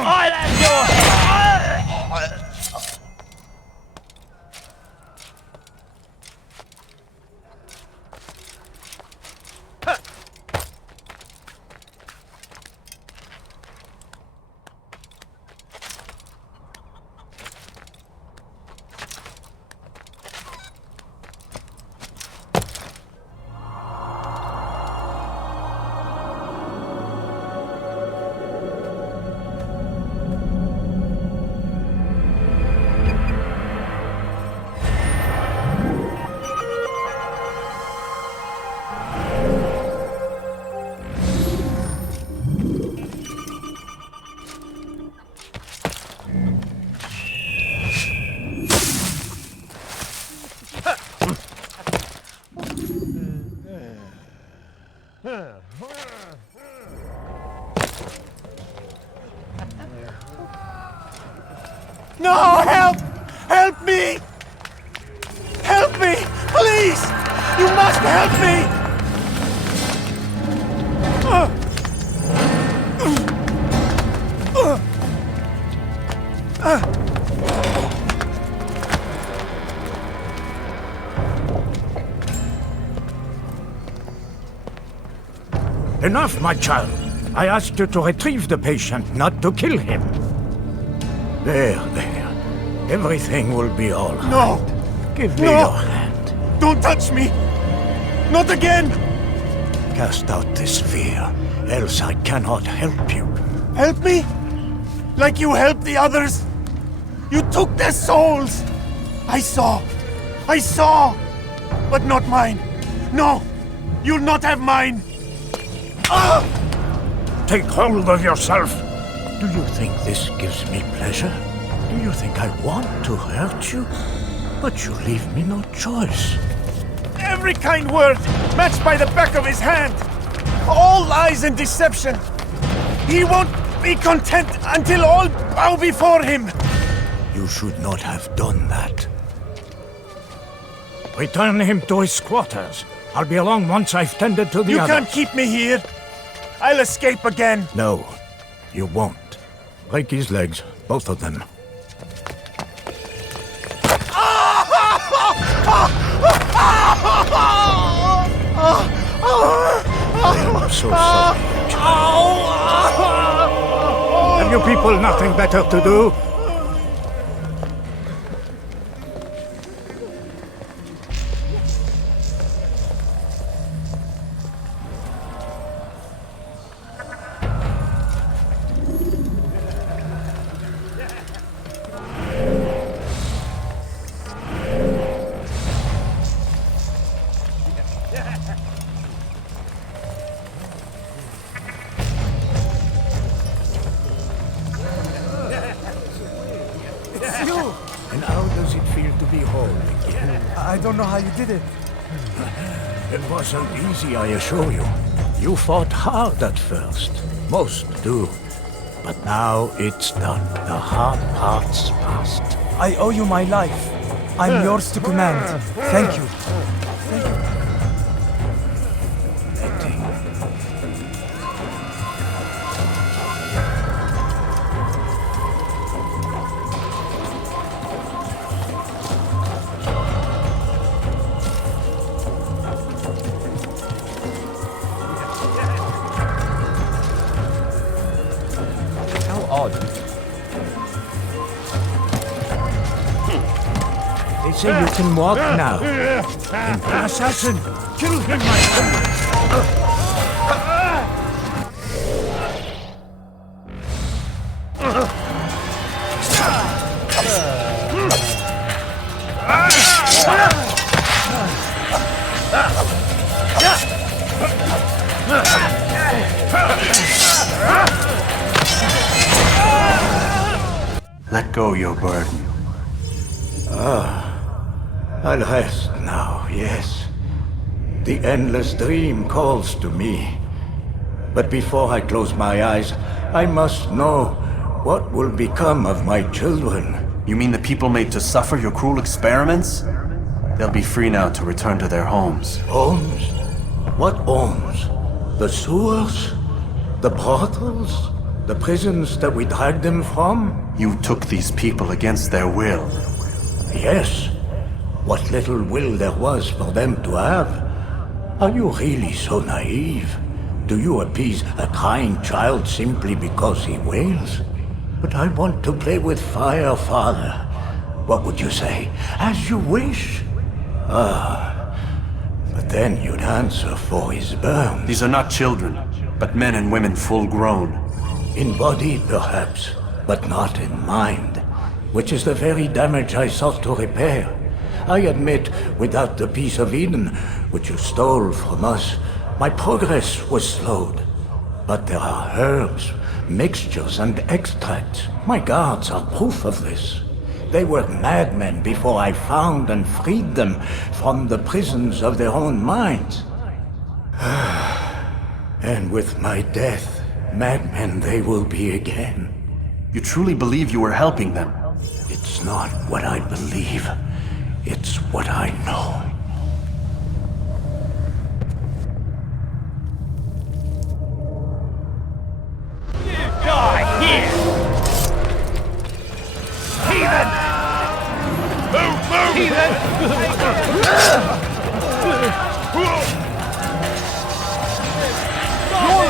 I'll have your head! No, help! Help me! Help me! Please! You must help me! Enough, my child. I asked you to retrieve the patient, not to kill him. There. Everything will be all right. No! Give me No! your hand. Don't touch me! Not again! Cast out this fear, else I cannot help you. Help me? Like you helped the others? You took their souls! I saw! But not mine! No! You'll not have mine! Ah! Take hold of yourself! Do you think this gives me pleasure? Do you think I want to hurt you? But you leave me no choice. Every kind word matched by the back of his hand! All lies and deception! He won't be content until all bow before him! You should not have done that. Return him to his quarters. I'll be along once I've tended to the You others. can't keep me here! I'll escape again! No, you won't. Break his legs, both of them. I am so sorry. Have you people nothing better to do? And how does it feel to be whole again? I don't know how you did it. It wasn't easy, I assure you. You fought hard at first. Most do. But now it's done. The hard part's past. I owe you my life. I'm yours to command. Thank you. How odd. They say you can walk now. Assassin! Kill him, my friend! Let go your burden. I'll rest now, yes. The endless dream calls to me. But before I close my eyes, I must know what will become of my children. You mean the people made to suffer your cruel experiments? They'll be free now to return to their homes. Homes? What homes? The sewers? The brothels? The prisons that we dragged them from? You took these people against their will. Yes. What little will there was for them to have. Are you really so naive? Do you appease a crying child simply because he wails? But I want to play with fire, Father. What would you say? As you wish. But then you'd answer for his burns. These are not children, but men and women full grown. In body, perhaps, but not in mind, which is the very damage I sought to repair. I admit, without the piece of Eden, which you stole from us, my progress was slowed. But there are herbs, mixtures, and extracts. My guards are proof of this. They were madmen before I found and freed them from the prisons of their own minds. And with my death, madmen they will be again. You truly believe you were helping them? It's not what I believe. It's what I know. Die here! Heathen! Move! Heathen! Your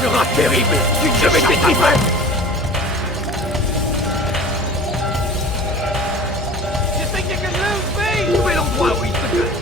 sera terrible si je vais t'étripper. You think you can lose me? Trouvez l'endroit où il se cache.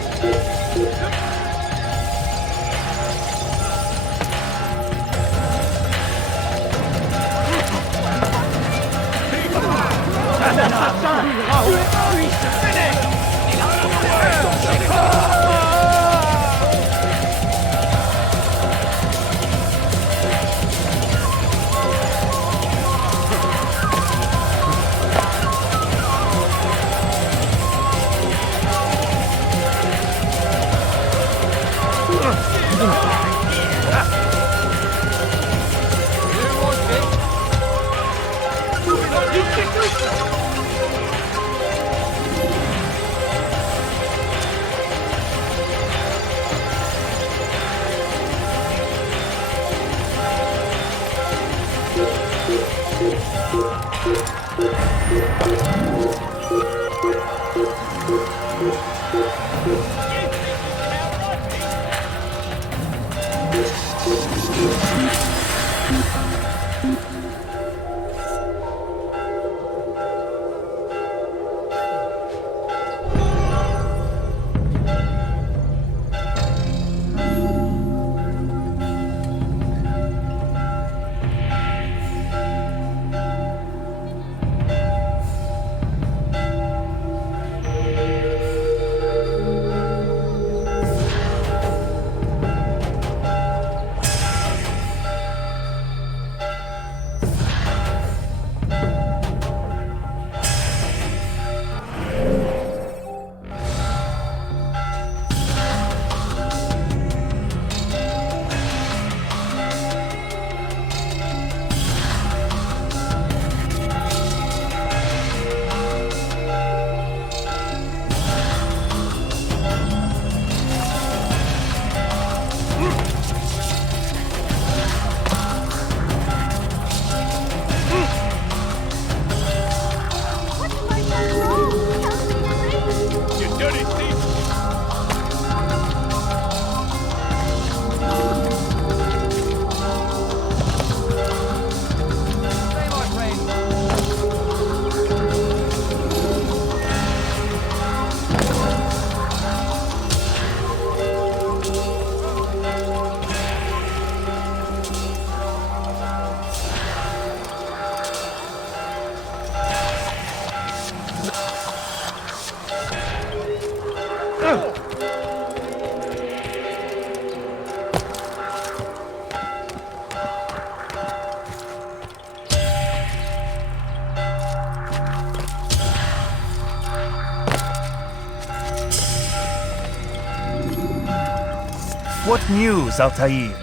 What news, Altair?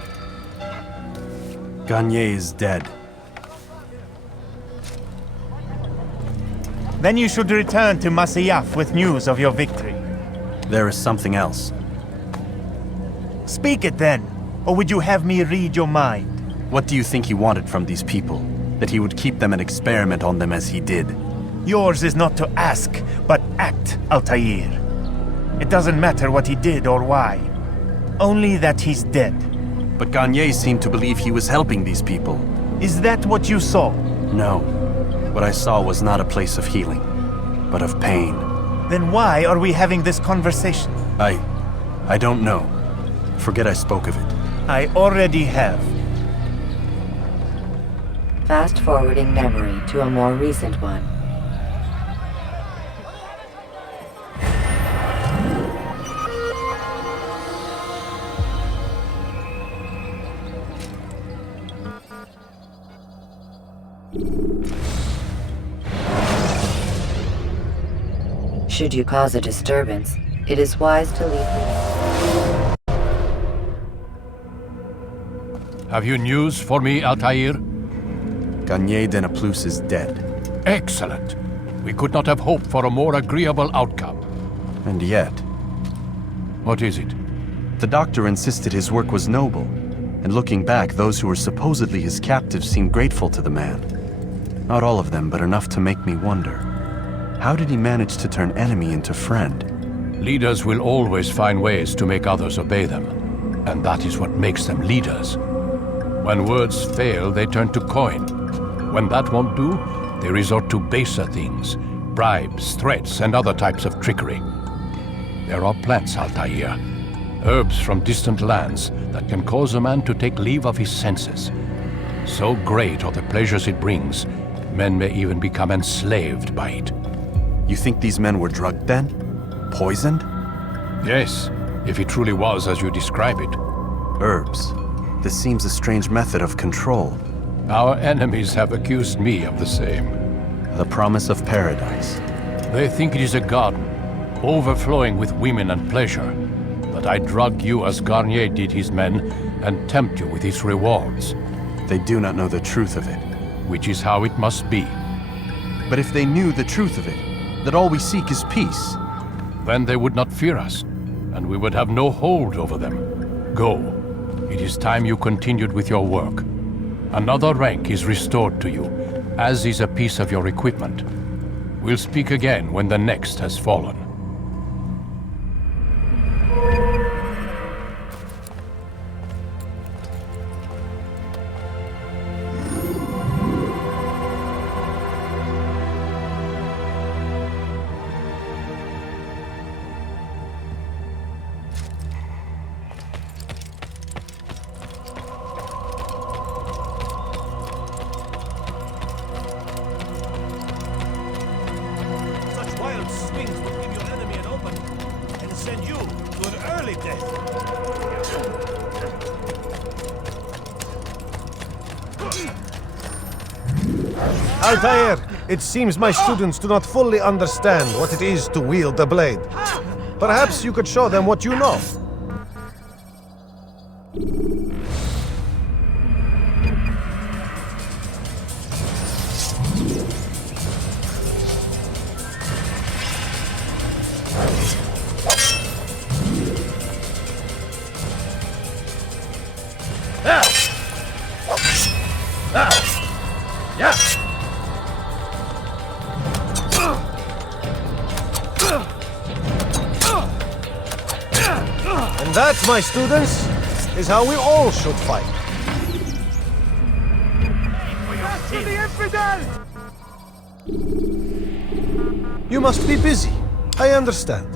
Garnier is dead. Then you should return to Masyaf with news of your victory. There is something else. Speak it then, or would you have me read your mind? What do you think he wanted from these people? That he would keep them and experiment on them as he did? Yours is not to ask, but act, Altair. It doesn't matter what he did or why. Only that he's dead. But Garnier seemed to believe he was helping these people. Is that what you saw? No. What I saw was not a place of healing, but of pain. Then why are we having this conversation? I don't know. Forget I spoke of it. I already have. Fast-forwarding memory to a more recent one. Should you cause a disturbance, it is wise to leave. Have you news for me, Altair? Garnier de Naplouse is dead. Excellent. We could not have hoped for a more agreeable outcome. And yet... What is it? The doctor insisted his work was noble, and looking back, those who were supposedly his captives seemed grateful to the man. Not all of them, but enough to make me wonder. How did he manage to turn enemy into friend? Leaders will always find ways to make others obey them. And that is what makes them leaders. When words fail, they turn to coin. When that won't do, they resort to baser things, bribes, threats, and other types of trickery. There are plants, Altair, herbs from distant lands that can cause a man to take leave of his senses. So great are the pleasures it brings, men may even become enslaved by it. You think these men were drugged then? Poisoned? Yes, if it truly was as you describe it. Herbs. This seems a strange method of control. Our enemies have accused me of the same. The promise of paradise. They think it is a garden, overflowing with women and pleasure. But I drug you as Garnier did his men, and tempt you with its rewards. They do not know the truth of it. Which is how it must be. But if they knew the truth of it, that all we seek is peace, then they would not fear us, and we would have no hold over them. Go. It is time you continued with your work. Another rank is restored to you, as is a piece of your equipment. We'll speak again when the next has fallen. Altair, it seems my students do not fully understand what it is to wield the blade. Perhaps you could show them what you know. And that, my students, is how we all should fight. To the infidel! You must be busy. I understand.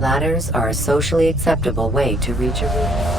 Ladders are a socially acceptable way to reach a room.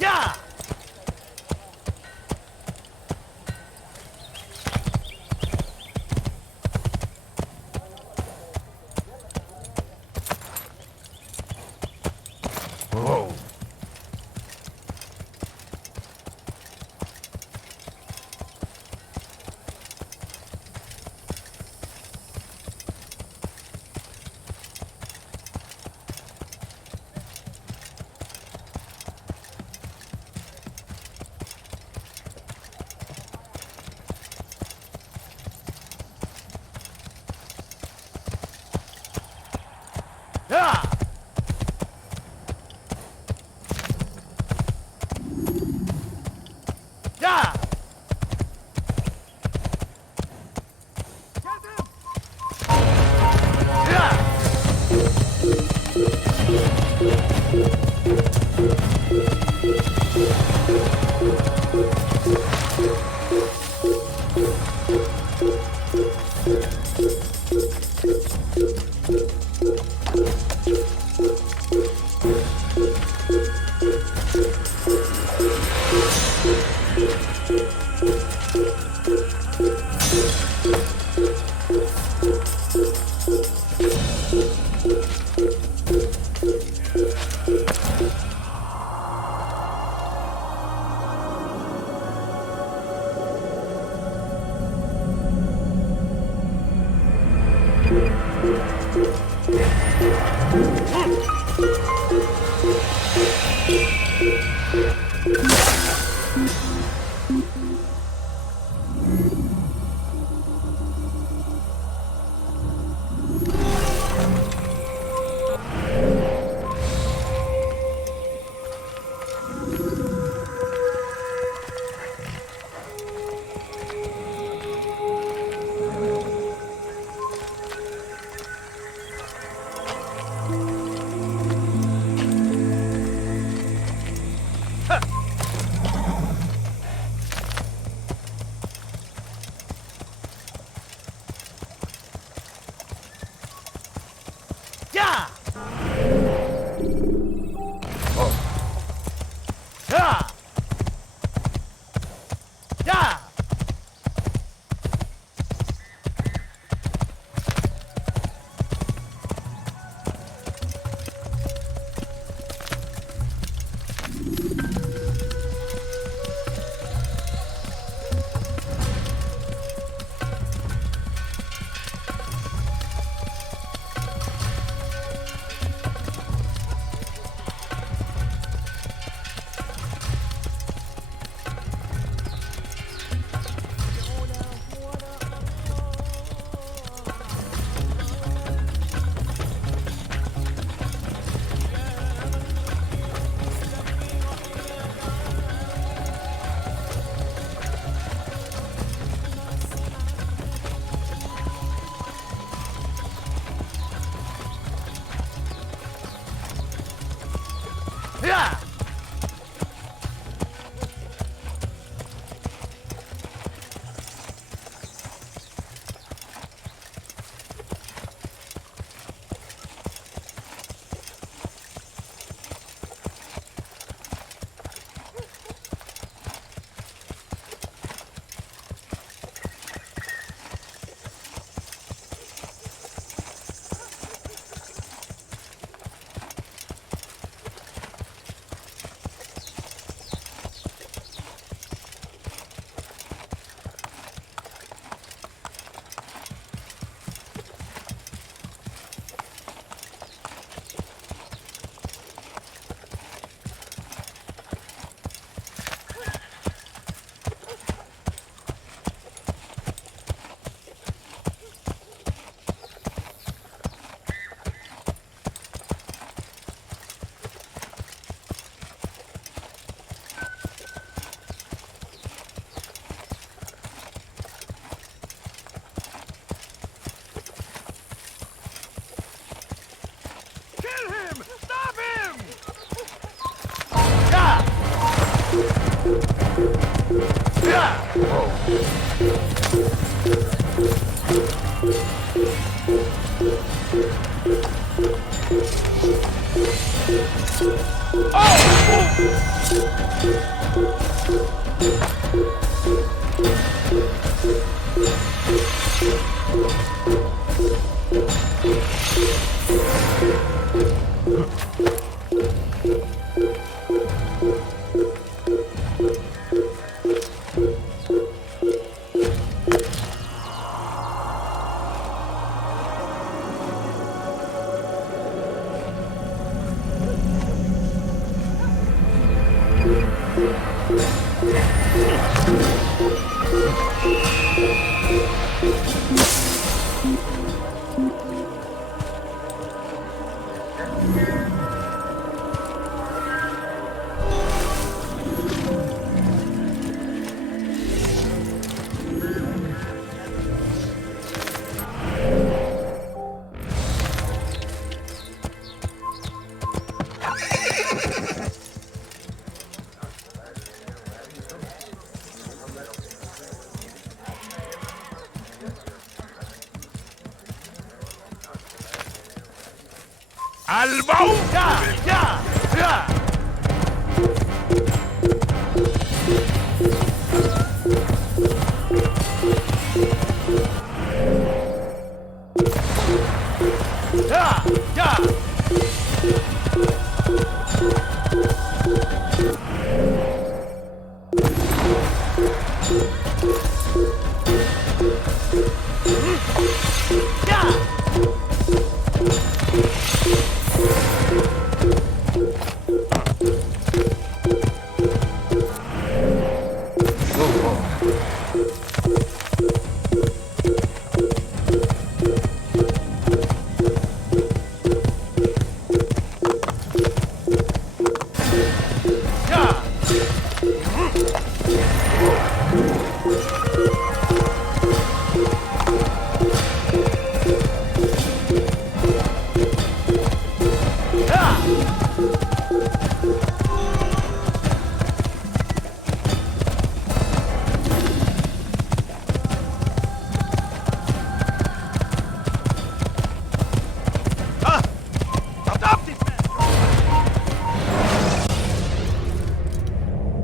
Yeah! Whoa. Yeah! Yeah!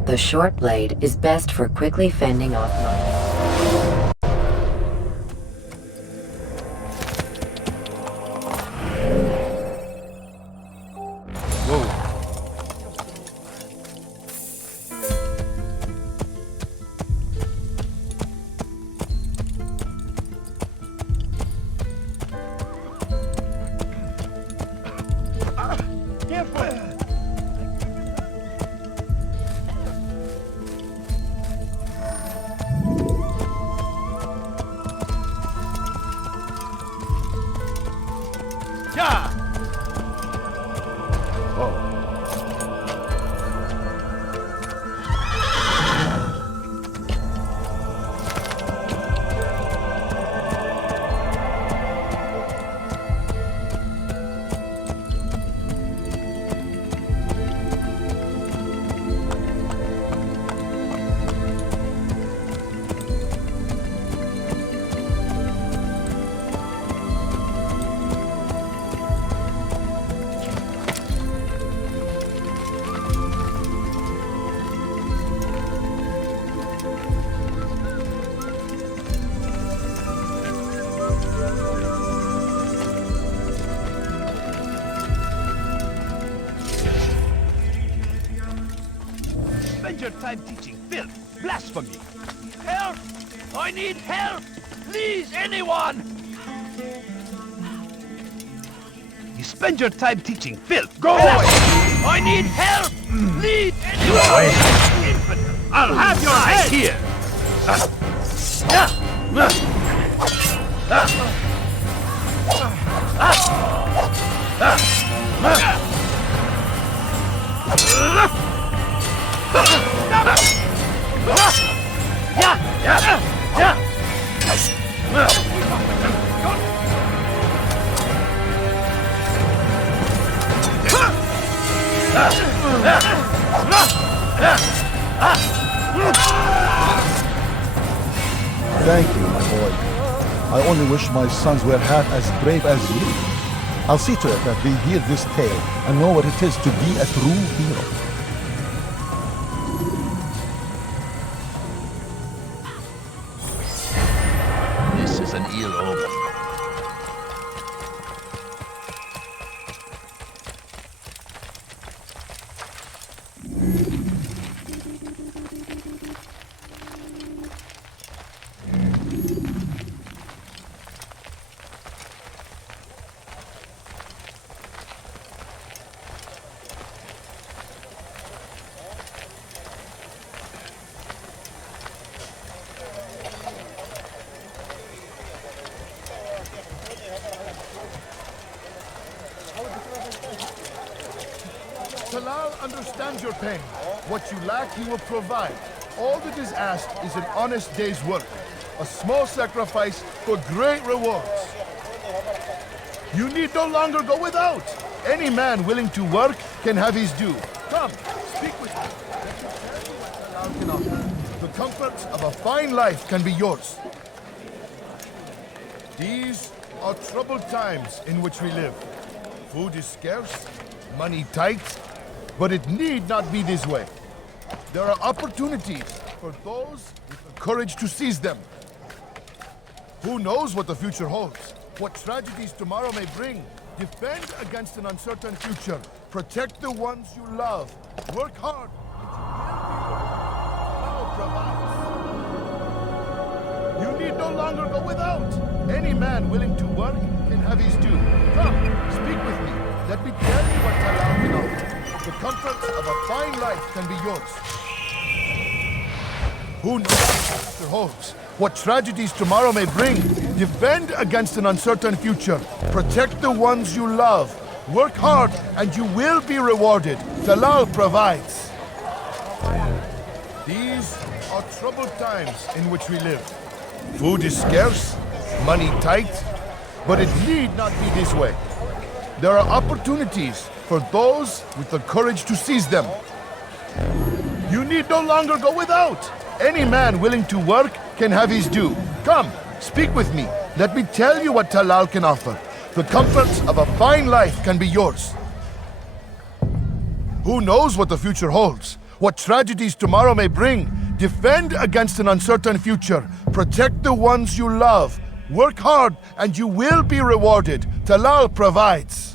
The short blade is best for quickly fending off monsters. Spend your time teaching filth, blasphemy. Help! I need help! Please, anyone! You spend your time teaching filth. Go away! I need help! Please, anyone! Infidel! I'll have your head here! Thank you, my boy. I only wish my sons were half as brave as you. I'll see to it that they hear this tale and know what it is to be a true hero. This is an ill omen. Talal understands your pain. What you lack, he will provide. All that is asked is an honest day's work. A small sacrifice for great rewards. You need no longer go without. Any man willing to work can have his due. Come, speak with me. Let me tell you what Talal can offer. The comforts of a fine life can be yours. These are troubled times in which we live. Food is scarce, money tight, but it need not be this way. There are opportunities for those with the courage to seize them. Who knows what the future holds? What tragedies tomorrow may bring? Defend against an uncertain future. Protect the ones you love. Work hard. You need no longer go without. Any man willing to work can have his due. Come, speak with me. Let me tell you what Talal can offer. The comforts of a fine life can be yours. Who knows what the future holds? What tragedies tomorrow may bring? Defend against an uncertain future. Protect the ones you love. Work hard and you will be rewarded. Talal provides. These are troubled times in which we live. Food is scarce, money tight, but it need not be this way. There are opportunities for those with the courage to seize them. You need no longer go without. Any man willing to work can have his due. Come, speak with me. Let me tell you what Talal can offer. The comforts of a fine life can be yours. Who knows what the future holds? What tragedies tomorrow may bring? Defend against an uncertain future. Protect the ones you love. Work hard and you will be rewarded. Talal provides.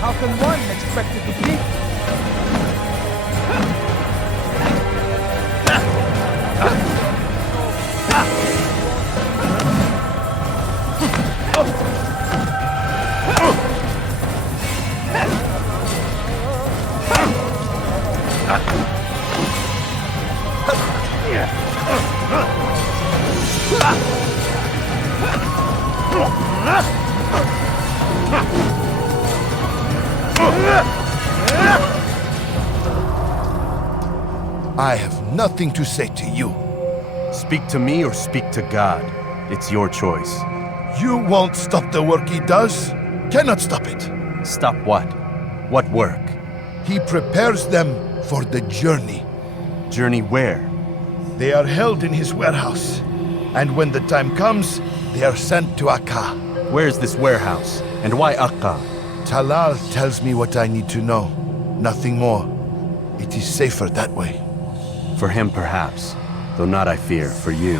How can one expect to defeat? I have nothing to say to you. Speak to me or speak to God. It's your choice. You won't stop the work he does. Cannot stop it. Stop what? What work? He prepares them for the journey. Journey where? They are held in his warehouse. And when the time comes, they are sent to Akka. Where's this warehouse? And why Akka? Talal tells me what I need to know. Nothing more. It is safer that way. For him, perhaps. Though not, I fear, for you.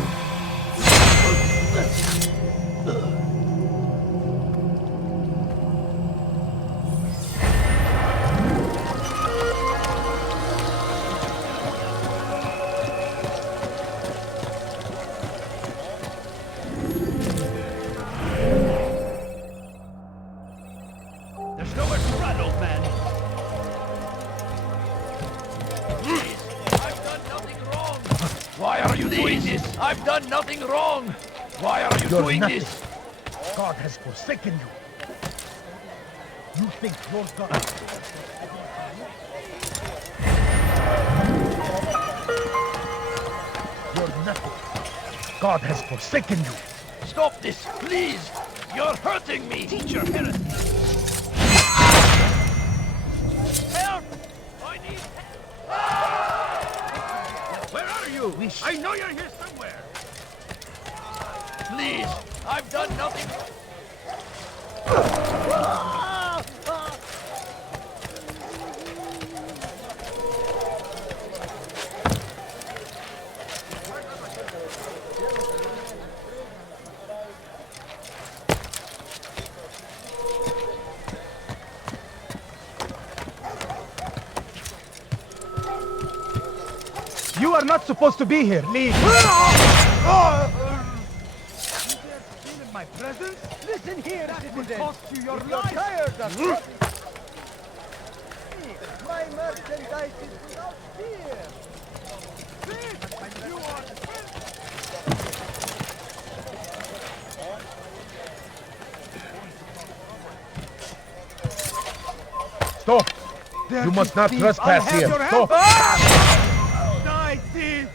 I've done nothing wrong! Why are you You're doing nothing. this? God has forsaken you. You think you're God. You're nothing. God has forsaken you. Stop this, please! You're hurting me! Teacher Heron! Help! I need help! Where are you? I know you're here somewhere! Please! I've done nothing! You are not supposed to be here. Leave. You dare steal in my presence? Listen here, That will citizen. cost you your If you're life. tired of my merchandise is without fear. You are Stop! You must not trespass here. Stop! Die, thief!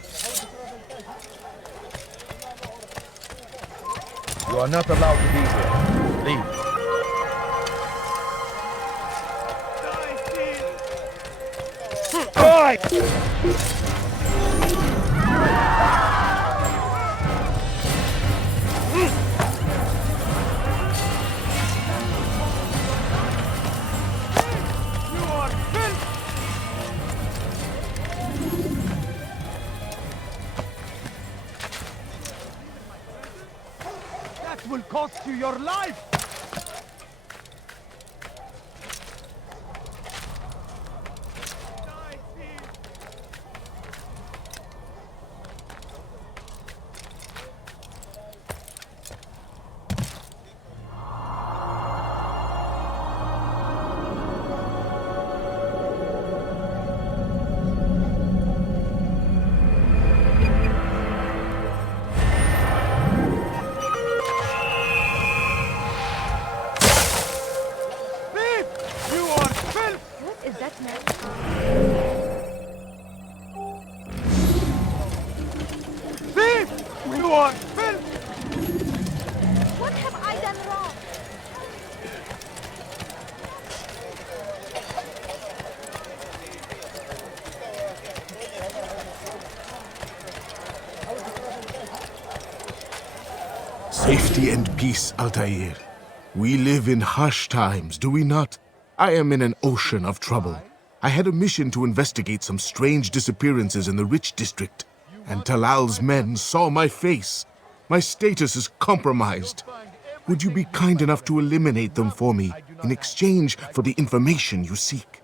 You are not allowed to be here. Leave. That will cost you your life! Is that meant? Thief! You are filth! What have I done wrong? Safety and peace, Altair. We live in harsh times, do we not? I am in an ocean of trouble. I had a mission to investigate some strange disappearances in the Rich District, and Talal's men saw my face. My status is compromised. Would you be kind enough to eliminate them for me in exchange for the information you seek?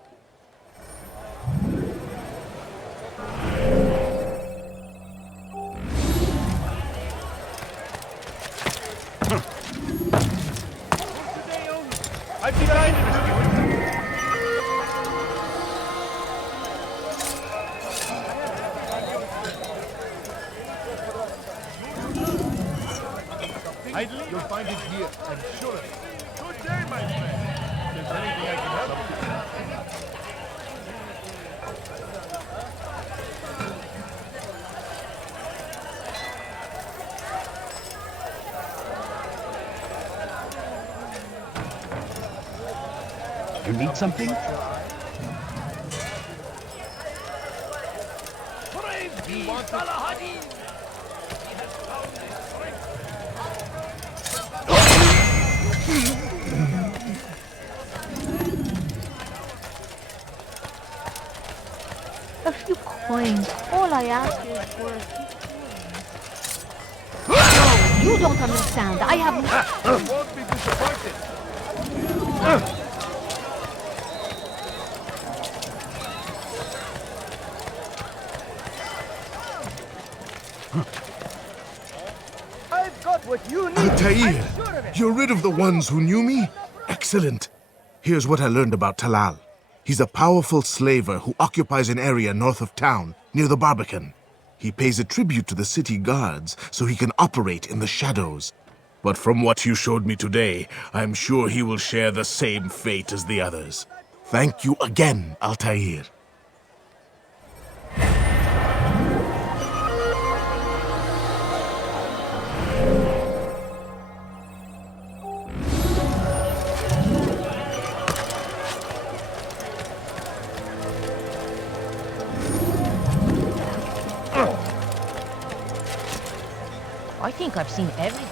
I've designed it. You'll find it here, I'm sure of it. Good day, my friend. If there's anything I can help You need something? Brave be Salahadin! He has found his strength. A few coins. All I ask is for a few coins. No, you don't understand. I have You won't be disappointed. I've got what you need. Altair, I'm sure of it. you're rid of the ones who knew me? Excellent. Here's what I learned about Talal. He's a powerful slaver who occupies an area north of town, near the Barbican. He pays a tribute to the city guards so he can operate in the shadows. But from what you showed me today, I'm sure he will share the same fate as the others. Thank you again, Altair. I think I've seen everything.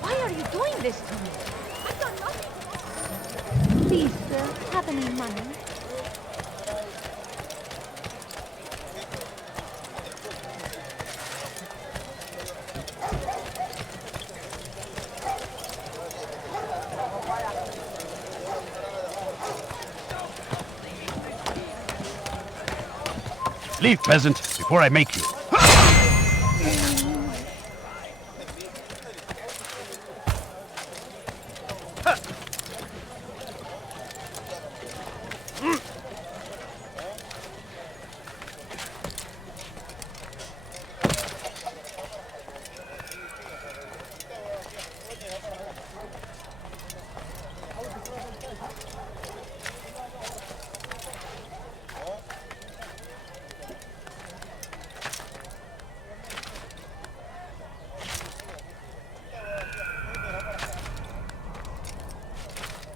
Why are you doing this to me? I've done nothing. Please, sir, have any money? Leave, peasant, before I make you.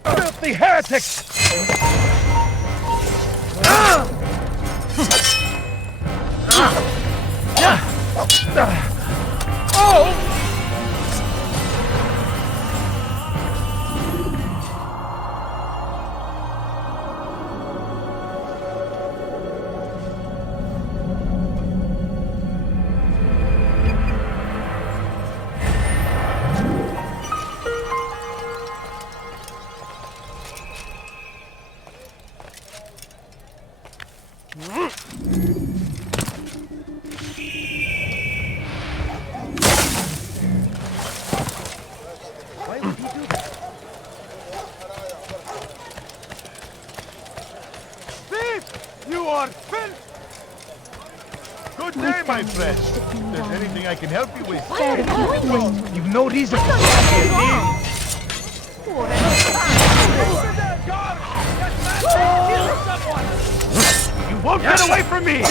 Filthy heretics! Why would he do that? Thief! You are filth! Good day, my friend. If there's anything I can help you with. Why are you doing this? You've no reason to I've be done here. nothing You won't get away from me!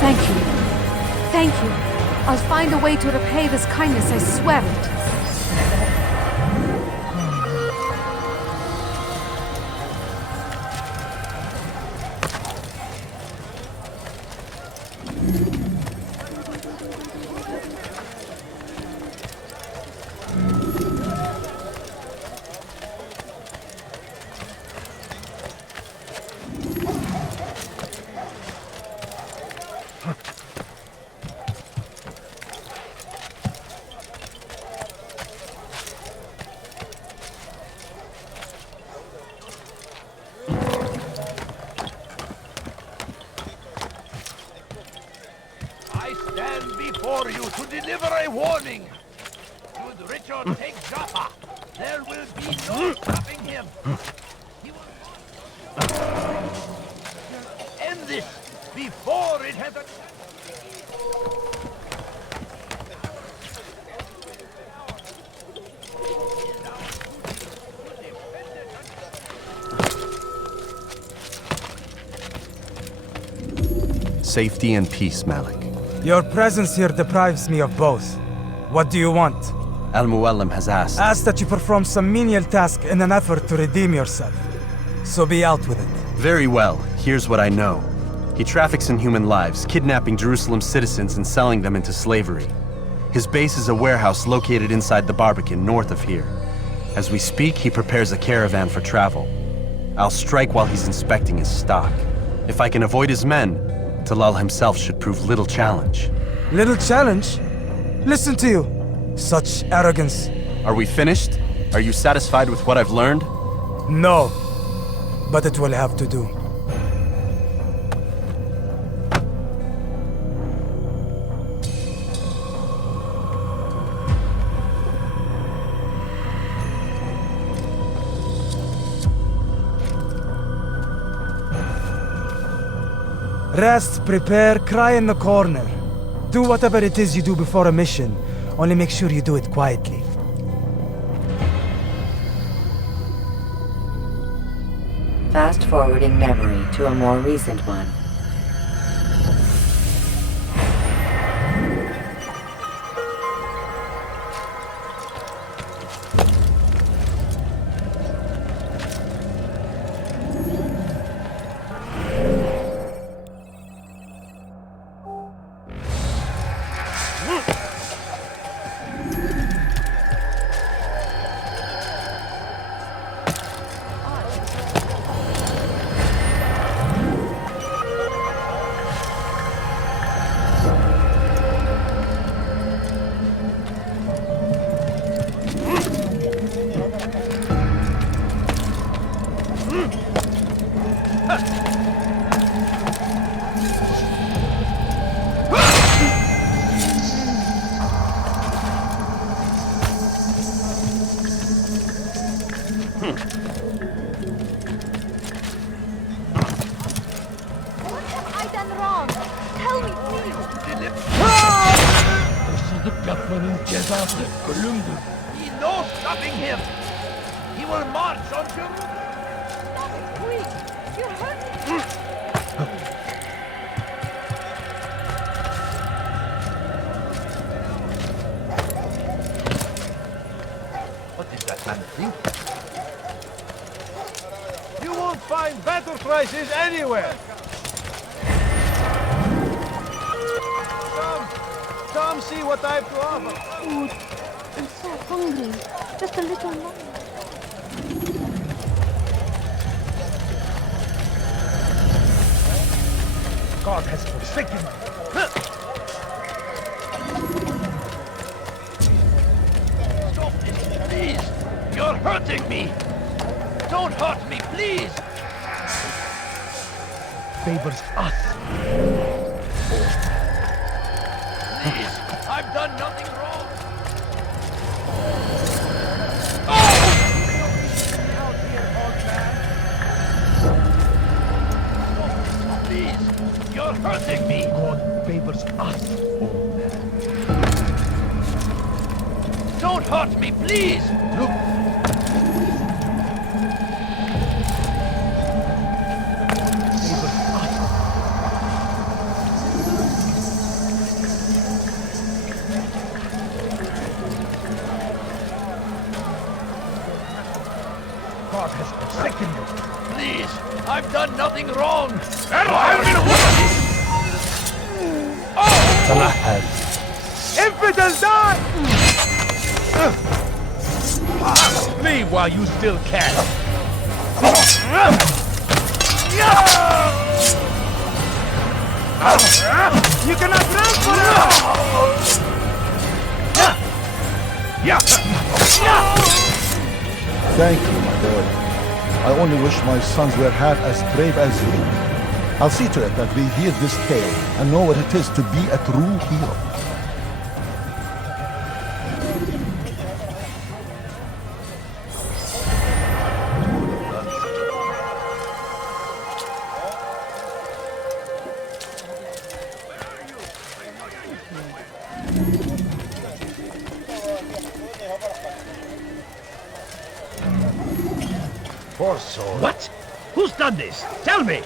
Thank you. Thank you. I'll find a way to repay this kindness, I swear it. I stand before you to deliver a warning. Should Richard take Jaffa, there will be no stopping him. He will end this before it has a... Safety and peace, Malik. Your presence here deprives me of both. What do you want? Al-Muallim has asked. Ask that you perform some menial task in an effort to redeem yourself. So be out with it. Very well. Here's what I know. He traffics in human lives, kidnapping Jerusalem citizens and selling them into slavery. His base is a warehouse located inside the Barbican, north of here. As we speak, he prepares a caravan for travel. I'll strike while he's inspecting his stock. If I can avoid his men, Talal himself should prove little challenge. Little challenge? Listen to you. Such arrogance. Are we finished? Are you satisfied with what I've learned? No. but it will have to do. Rest, prepare, cry in the corner. Do whatever it is you do before a mission. Only make sure you do it quietly. Fast-forwarding memory to a more recent one. No stopping him! He will march on Jerusalem! Quick! You're hurting! What did that man think? You won't find better prices anywhere! Come see what I have to offer! Food. I'm so hungry. Just a little more. God has forsaken me. Stop this, please! You're hurting me! Don't hurt me, please! Favors us. Please, I've done nothing wrong. Please, you're hurting me. God favors us, old man. Don't hurt me, please. Look. God has forsaken you. Please, I've done nothing wrong. I've been Infidel, die! Flee while you still can. You cannot run forever! Thank you, my boy. I only wish my sons were half as brave as you. I'll see to it that they hear this tale and know what it is to be a true hero. Poor soul. What? Who's done this? Tell me!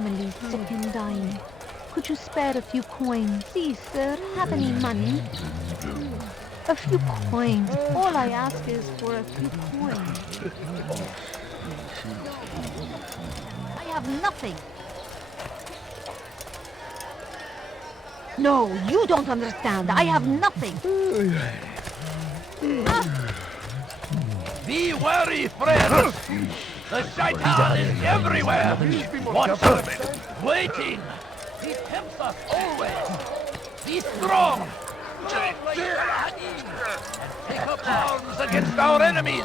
family sick and dying. Could you spare a few coins? Please, sir, have any money? A few coins. All I ask is for a few coins. I have nothing. No, you don't understand. I have nothing. Be wary, friend. The shaitan is everywhere. Watching, waiting. He tempts us always. Be strong. And take up arms against our enemies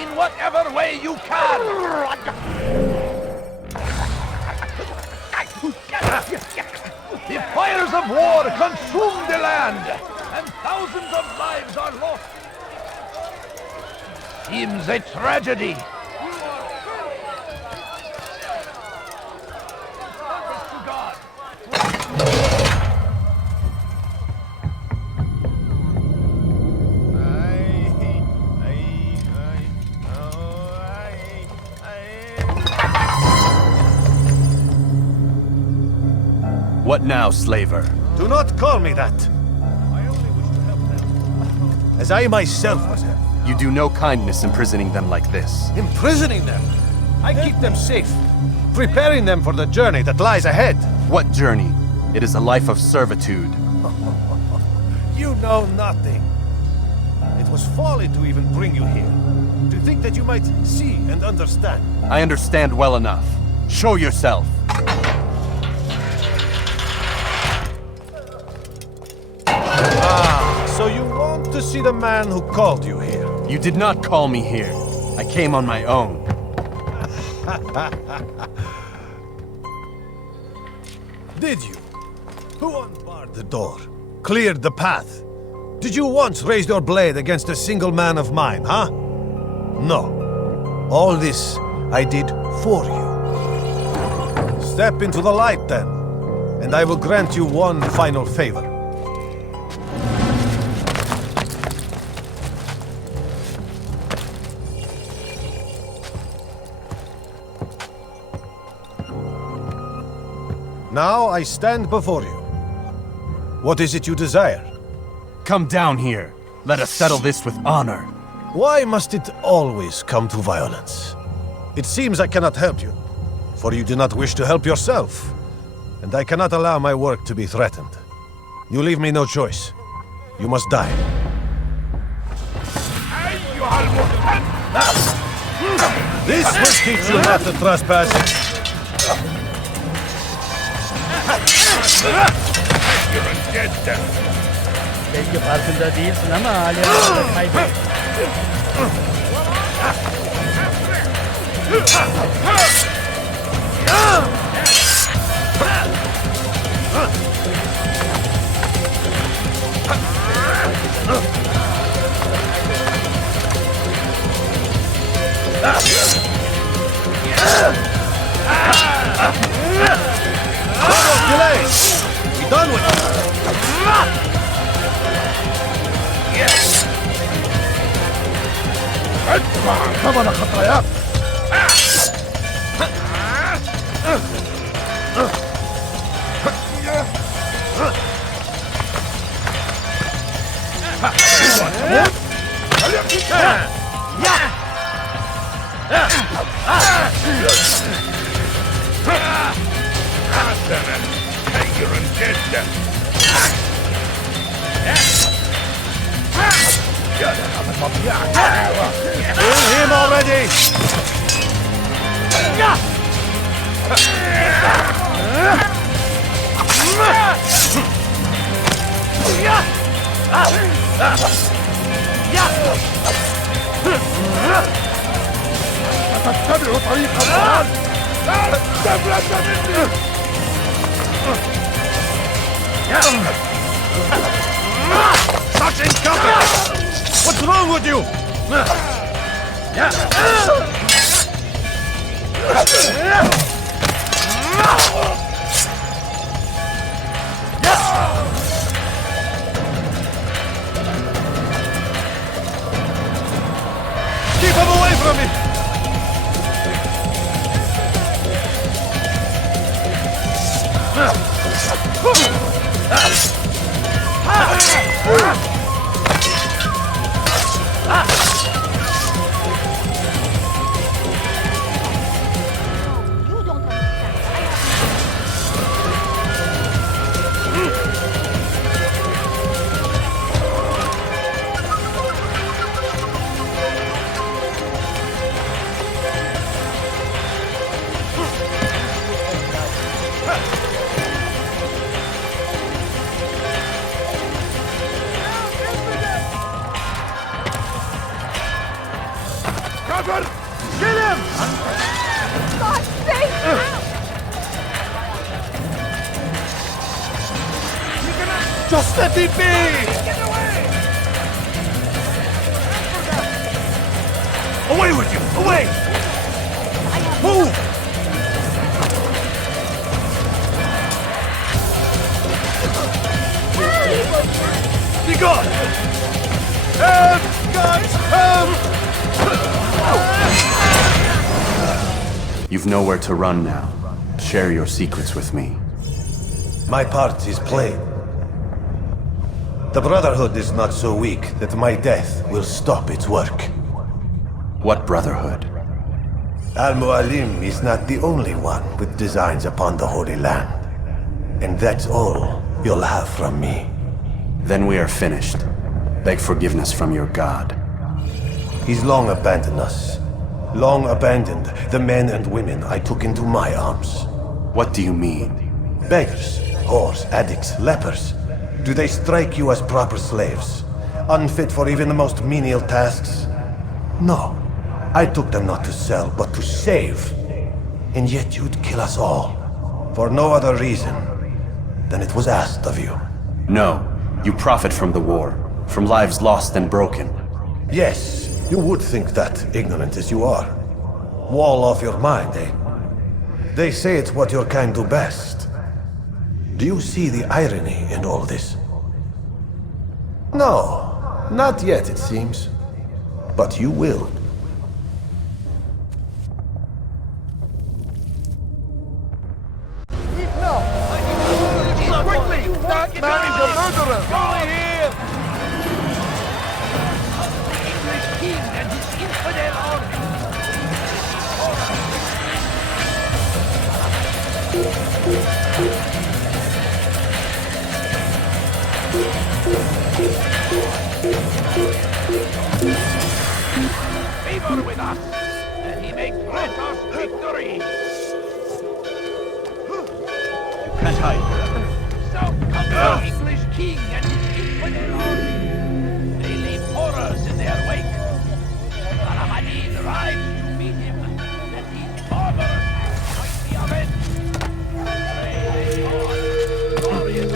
in whatever way you can. The fires of war consume the land, and thousands of lives are lost. Seems a tragedy. What now, slaver? Do not call me that. I only wish to help them. As I myself was helped. You do no kindness imprisoning them like this. Imprisoning them? I keep them safe, preparing them for the journey that lies ahead. What journey? It is a life of servitude. You know nothing. It was folly to even bring you here. To think that you might see and understand. I understand well enough. Show yourself. So you want to see the man who called you here? You did not call me here. I came on my own. Did you? Who unbarred the door? Cleared the path? Did you once raise your blade against a single man of mine, huh? No. All this I did for you. Step into the light then, and I will grant you one final favor. Now I stand before you. What is it you desire? Come down here. Let us settle this with honor. Why must it always come to violence? It seems I cannot help you, for you do not wish to help yourself, and I cannot allow my work to be threatened. You leave me no choice. You must die. This will teach you not to trespass. You're dead. Belki farkında değilsin ama hala kaybettin. Delay! Be done with it! Yes! Come on, Khataya! Kill him already! أتتبع طريق الضلال؟ لا تفلت مني! Such incompetence! What's wrong with you? Keep him away from me! Cover! Kill him! God save me! Just let it be! Away with you! Away! Move! Be gone! Help! Guys, help! You've nowhere to run now. Share your secrets with me. My part is plain. The Brotherhood is not so weak that my death will stop its work. What Brotherhood? Al-Mualim is not the only one with designs upon the Holy Land. And that's all you'll have from me. Then we are finished. Beg forgiveness from your god. He's long abandoned us. Long abandoned the men and women I took into my arms. What do you mean? Beggars, whores, addicts, lepers. Do they strike you as proper slaves? Unfit for even the most menial tasks? No. I took them not to sell, but to save. And yet you'd kill us all. For no other reason than it was asked of you. No. You profit from the war. From lives lost and broken. Yes. You would think that, ignorant as you are. Wall off your mind, eh? They say it's what your kind do best. Do you see the irony in all this? No, not yet, it seems. But you will. Quickly! That man is a murderer! Go here! English king and his infidel army. Favor with us, and he may grant us victory. You can't hide. So comes the English king and his infidel army. They leave horrors in their wake. Al-Ahmadi rides to meet him, and his barbarous acts might be avenged. Praise God, glorious.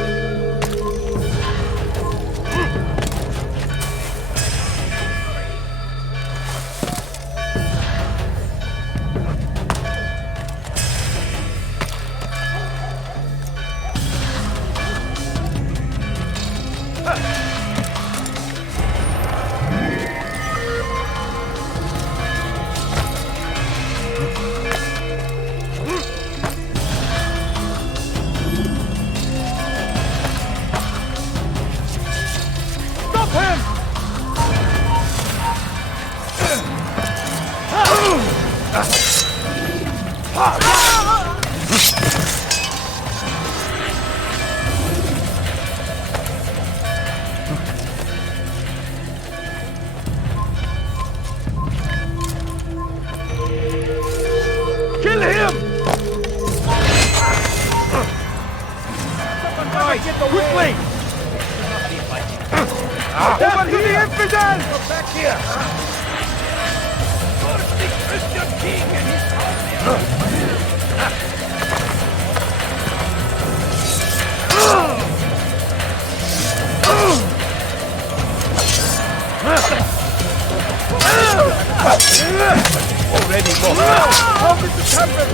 Kill him! Quickly! Over to the infidel! Back here! Towards the Christian king and his army. Already lost. How did this happen?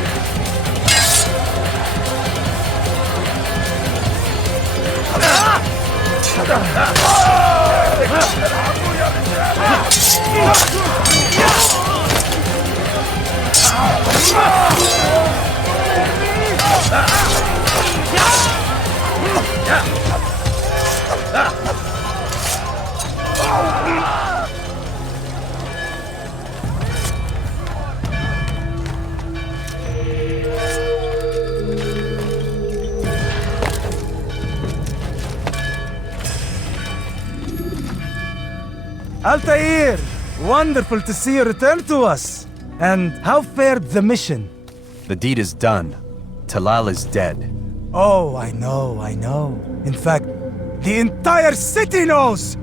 Altair! Wonderful to see you return to us. And how fared the mission? The deed is done. Talal is dead. Oh, I know. In fact, the entire city knows!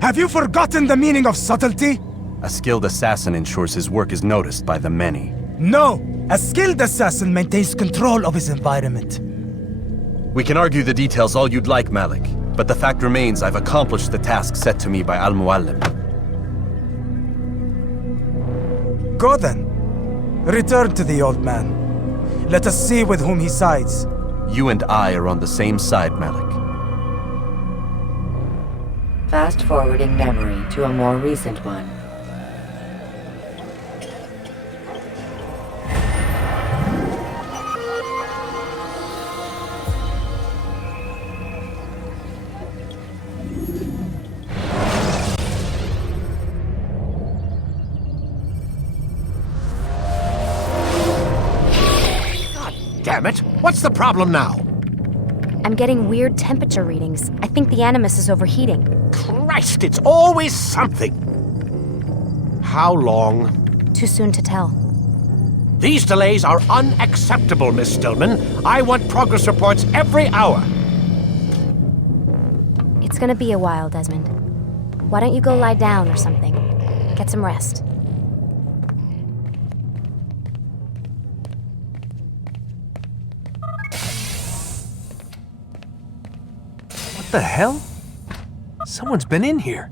Have you forgotten the meaning of subtlety? A skilled assassin ensures his work is noticed by the many. No! A skilled assassin maintains control of his environment. We can argue the details all you'd like, Malik, but the fact remains I've accomplished the task set to me by Al-Mualim. Go then. Return to the old man. Let us see with whom he sides. You and I are on the same side, Malik. Fast-forwarding memory to a more recent one. Damn it! What's the problem now? I'm getting weird temperature readings. I think the Animus is overheating. Christ, it's always something! How long? Too soon to tell. These delays are unacceptable, Miss Stillman. I want progress reports every hour. It's gonna be a while, Desmond. Why don't you go lie down or something? Get some rest. What the hell? Someone's been in here.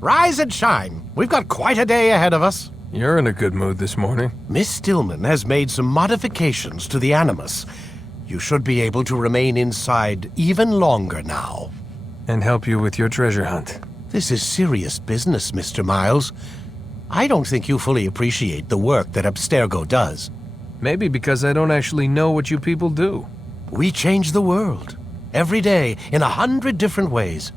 Rise and shine. We've got quite a day ahead of us. You're in a good mood this morning. Miss Stillman has made some modifications to the Animus. You should be able to remain inside even longer now. And help you with your treasure hunt. This is serious business, Mr. Miles. I don't think you fully appreciate the work that Abstergo does. Maybe because I don't actually know what you people do. We change the world. Every day, in 100 different ways.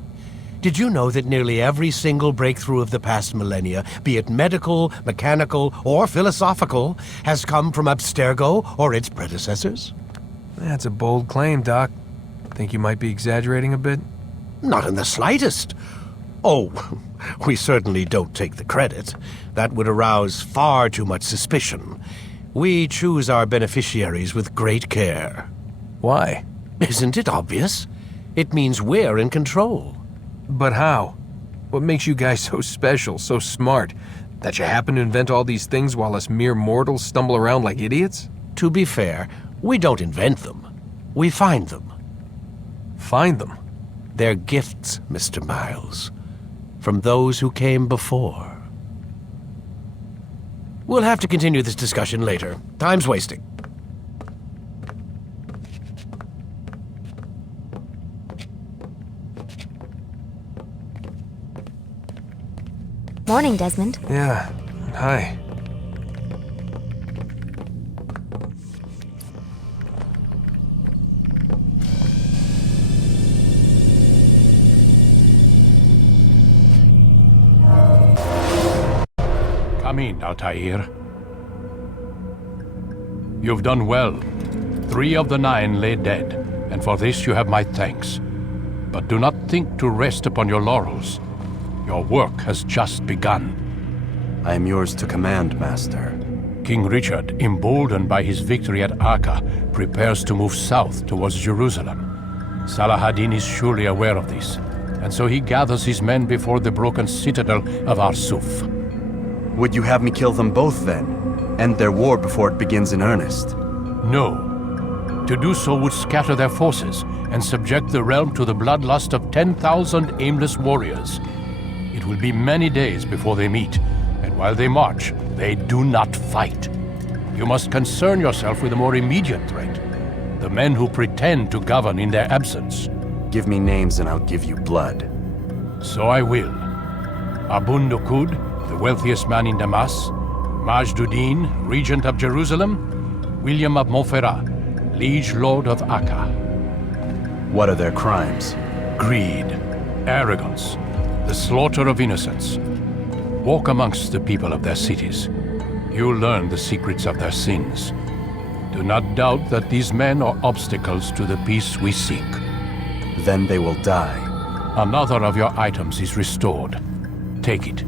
Did you know that nearly every single breakthrough of the past millennia, be it medical, mechanical, or philosophical, has come from Abstergo or its predecessors? That's a bold claim, Doc. Think you might be exaggerating a bit? Not in the slightest. Oh, we certainly don't take the credit. That would arouse far too much suspicion. We choose our beneficiaries with great care. Why? Isn't it obvious? It means we're in control. But how? What makes you guys so special, so smart? That you happen to invent all these things while us mere mortals stumble around like idiots? To be fair, we don't invent them. We find them. Find them? They're gifts, Mr. Miles. From those who came before. We'll have to continue this discussion later. Time's wasting. Morning, Desmond. Yeah, hi. Come in, Altair. You've done well. 3 of the 9 lay dead, and for this you have my thanks. But do not think to rest upon your laurels. Your work has just begun. I am yours to command, Master. King Richard, emboldened by his victory at Acre, prepares to move south towards Jerusalem. Salah-ad-Din is surely aware of this, and so he gathers his men before the broken citadel of Arsuf. Would you have me kill them both then? End their war before it begins in earnest? No. To do so would scatter their forces and subject the realm to the bloodlust of 10,000 aimless warriors. It will be many days before they meet, and while they march, they do not fight. You must concern yourself with a more immediate threat. The men who pretend to govern in their absence. Give me names and I'll give you blood. So I will. Abun Nukud, the wealthiest man in Damas, Majduddin, regent of Jerusalem, William of Montferrat, liege lord of Acre. What are their crimes? Greed, arrogance, the slaughter of innocents. Walk amongst the people of their cities. You'll learn the secrets of their sins. Do not doubt that these men are obstacles to the peace we seek. Then they will die. Another of your items is restored. Take it.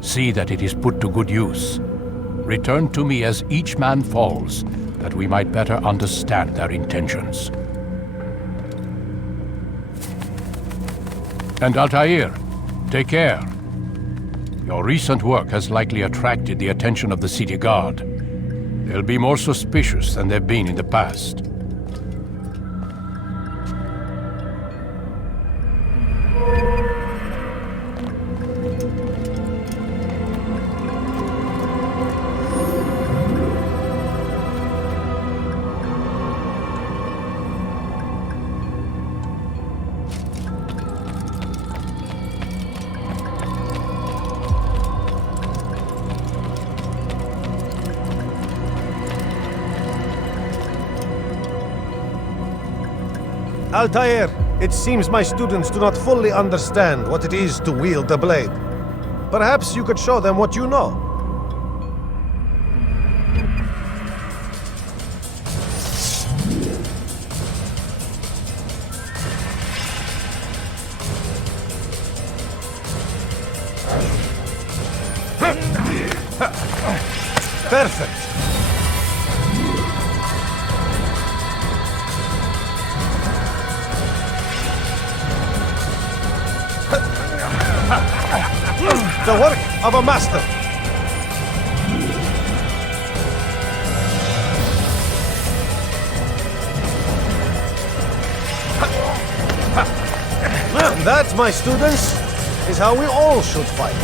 See that it is put to good use. Return to me as each man falls, that we might better understand their intentions. And Altair, take care. Your recent work has likely attracted the attention of the city guard. They'll be more suspicious than they've been in the past. Altair, it seems my students do not fully understand what it is to wield the blade. Perhaps you could show them what you know. Perfect. The work of a master. And that, my students, is how we all should fight.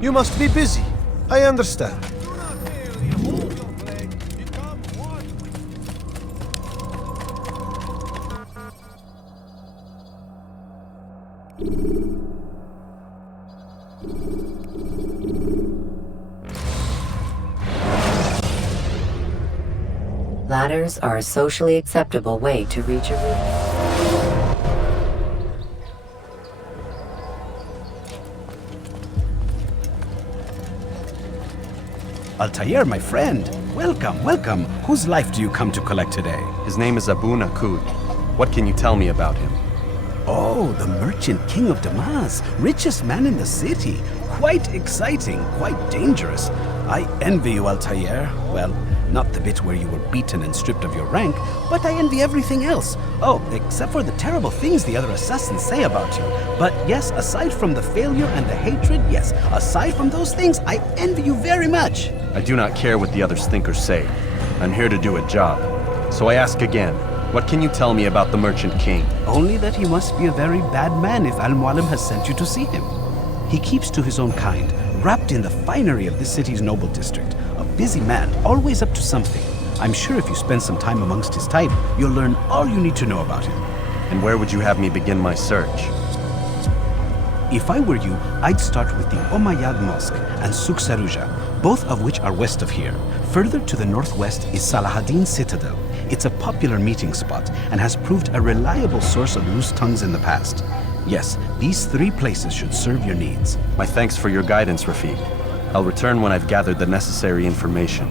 You must be busy. I understand. Ladders are a socially acceptable way to reach a room. Altair, my friend. Welcome, welcome. Whose life do you come to collect today? His name is Abu Nakud. What can you tell me about him? Oh, the merchant king of Damas, richest man in the city. Quite exciting, quite dangerous. I envy you, Altair. Well, not the bit where you were beaten and stripped of your rank, but I envy everything else. Oh, except for the terrible things the other assassins say about you. But yes, aside from the failure and the hatred, yes, aside from those things, I envy you very much. I do not care what the others think or say. I'm here to do a job. So I ask again, what can you tell me about the Merchant King? Only that he must be a very bad man if Al-Mualim has sent you to see him. He keeps to his own kind, wrapped in the finery of this city's noble district. A busy man, always up to something. I'm sure if you spend some time amongst his type, you'll learn all you need to know about him. And where would you have me begin my search? If I were you, I'd start with the Umayyad Mosque and Souk Saruja, both of which are west of here. Further to the northwest is Salahaddin Citadel. It's a popular meeting spot and has proved a reliable source of loose tongues in the past. Yes, these three places should serve your needs. My thanks for your guidance, Rafiq. I'll return when I've gathered the necessary information.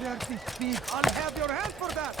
Dirty thief! I'll have your hand for that!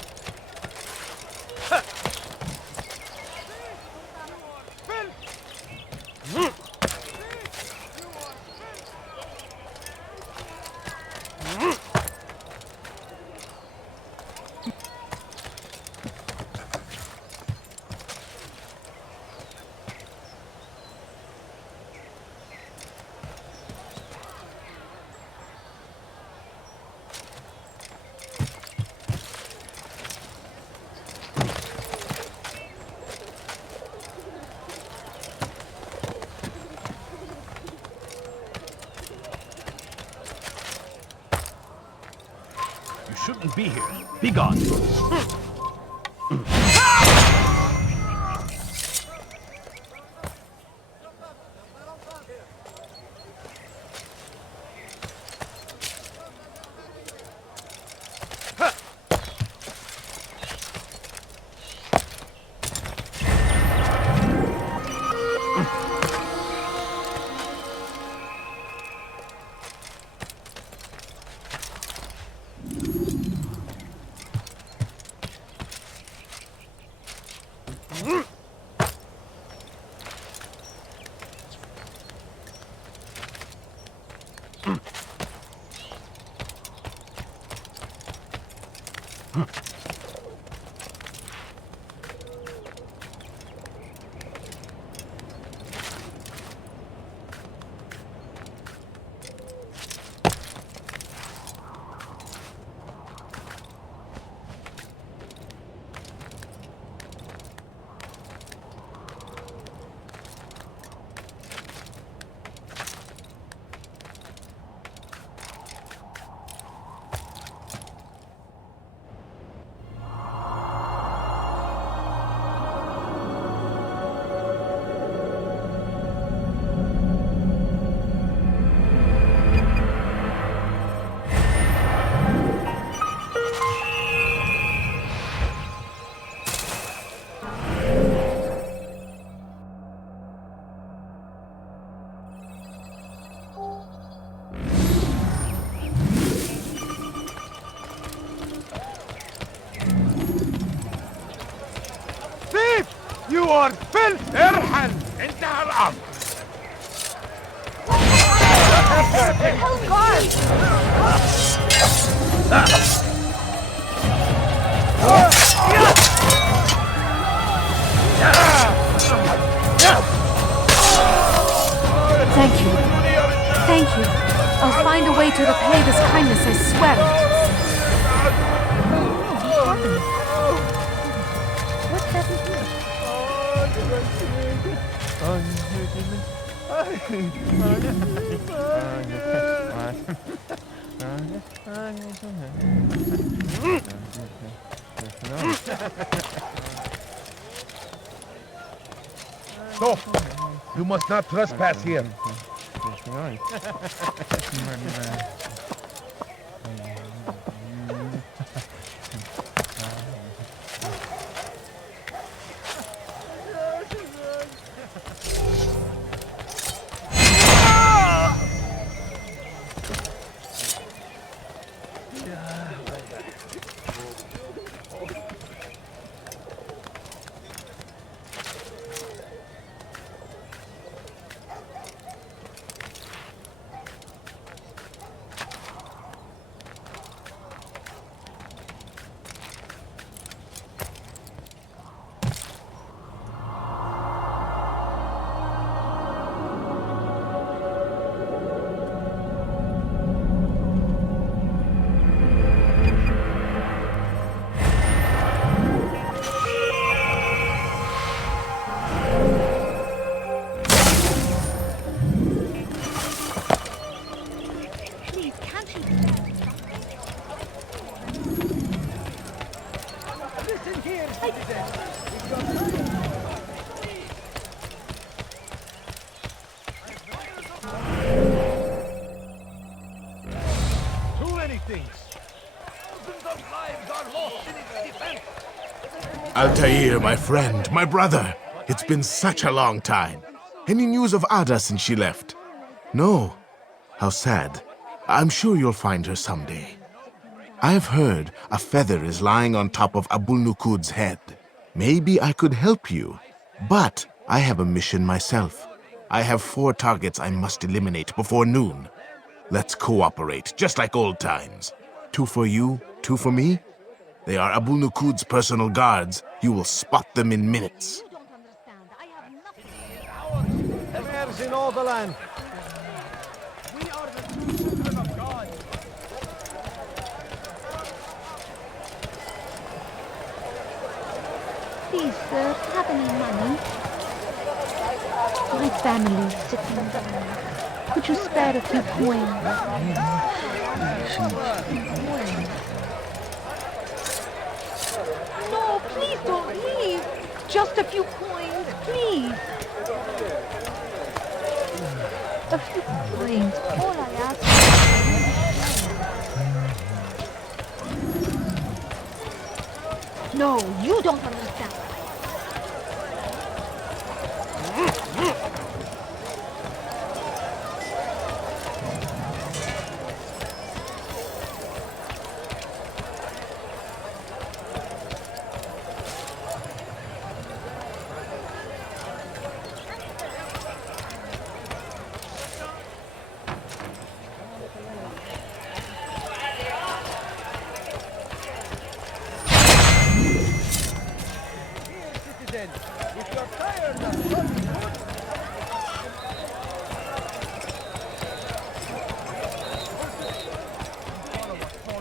shouldn't be here. Be gone. You are filth! ارحل! انتهى الأمر! Oh God! Thank you. Thank you. I'll find a way to repay this kindness, I swear it. What's happened here? Stop! You must not trespass here. Altair, my friend, my brother. It's been such a long time. Any news of Ada since she left? No. How sad. I'm sure you'll find her someday. I've heard a feather is lying on top of Abul Nukud's head. Maybe I could help you. But I have a mission myself. I have 4 targets I must eliminate before noon. Let's cooperate, just like old times. 2 for you, 2 for me? They are Abul Nukud's personal guards. You will spot them in minutes. Affairs in all the land. We are the true children of God. Please, sir, have any money? My family is sitting down. Could you spare a few coins? Please don't leave. Just a few coins, please. A few coins, all I ask. No, you don't understand.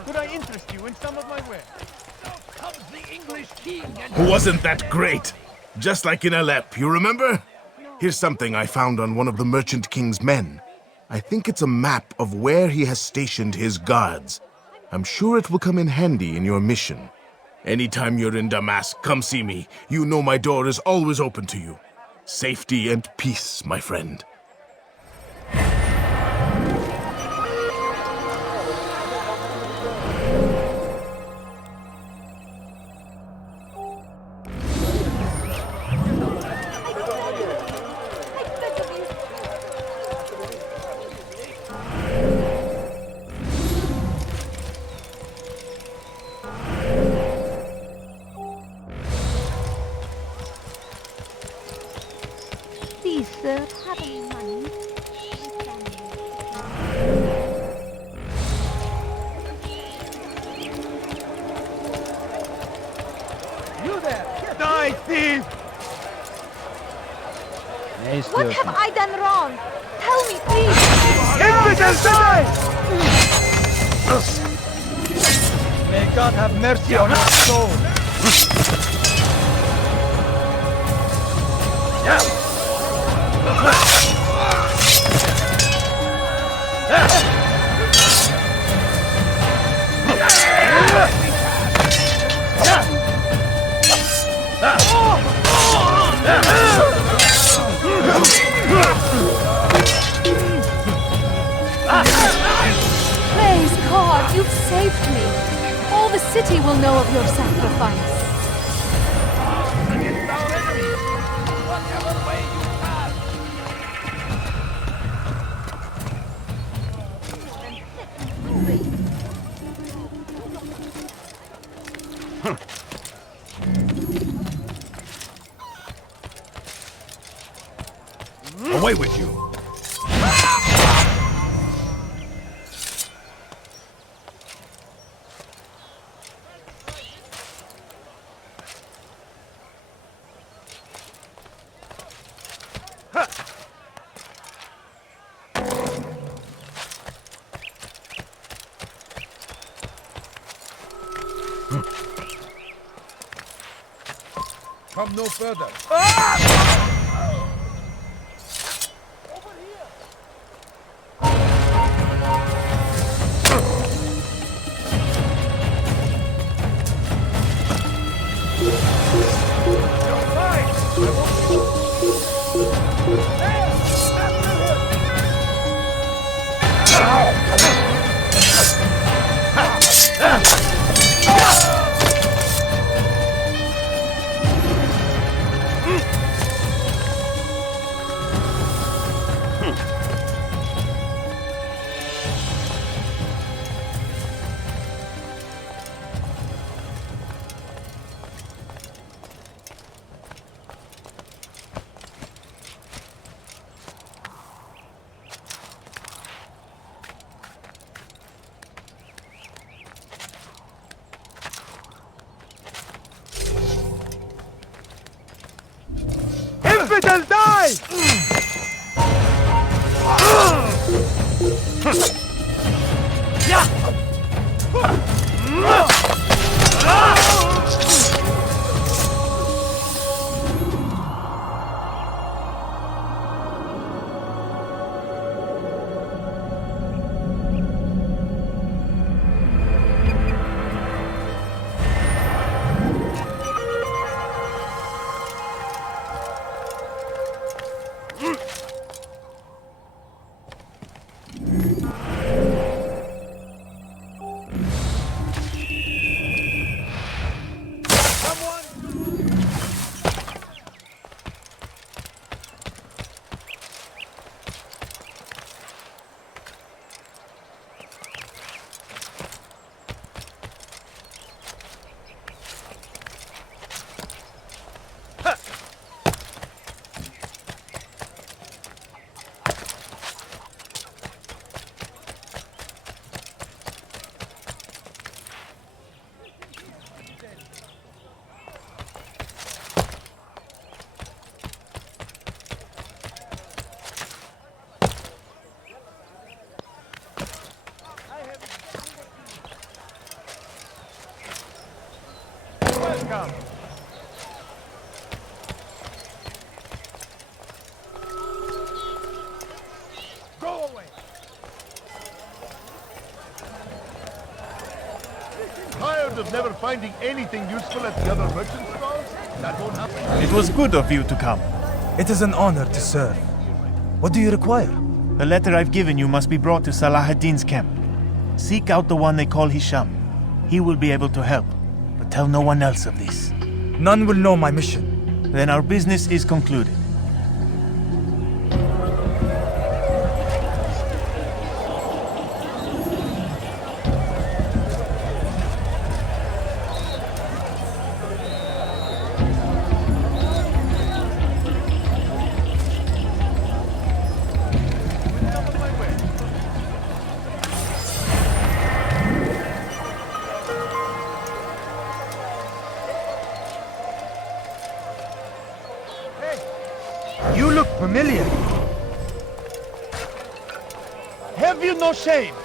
Could I interest you in some of my wares? Comes the English king and Wasn't that great? Just like in Alep, you remember? Here's something I found on one of the Merchant King's men. I think it's a map of where he has stationed his guards. I'm sure it will come in handy in your mission. Anytime you're in Damascus, come see me. You know my door is always open to you. Safety and peace, my friend. Please, sir, have any money? You there! Die, thief! What have I done wrong? Tell me, please. Infidel, die! May God have mercy on our soul. Praise God, you've saved me. All the city will know of your sacrifice. against our enemies, whatever way you pass. Away with you! Come no further. Infidel, die! come. Go away! Tired of never finding anything useful at the other merchant stalls? That won't happen. It was good of you to come. It is an honor to serve. What do you require? The letter I've given you must be brought to Salah ad-Din's camp. Seek out the one they call Hisham. He will be able to help, but tell no one else of this. None will know my mission. Then our business is concluded. You look familiar. Have you no shame?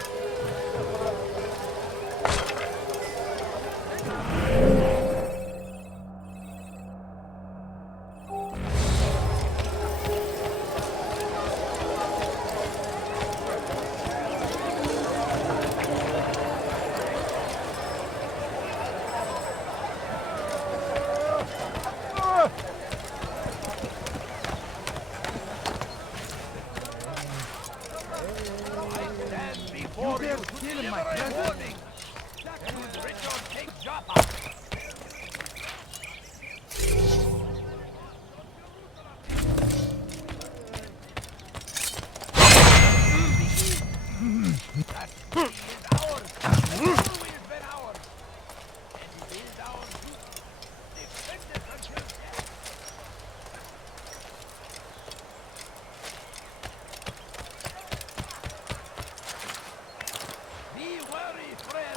Before you deliver a warning. Should Richard take Joppa?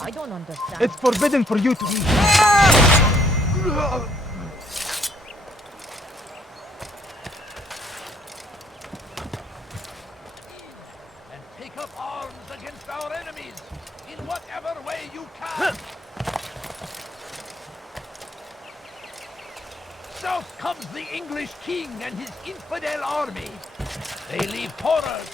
I don't understand. It's forbidden for you to eat. And take up arms against our enemies in whatever way you can. South comes the English king and his infidel army. They leave horrors.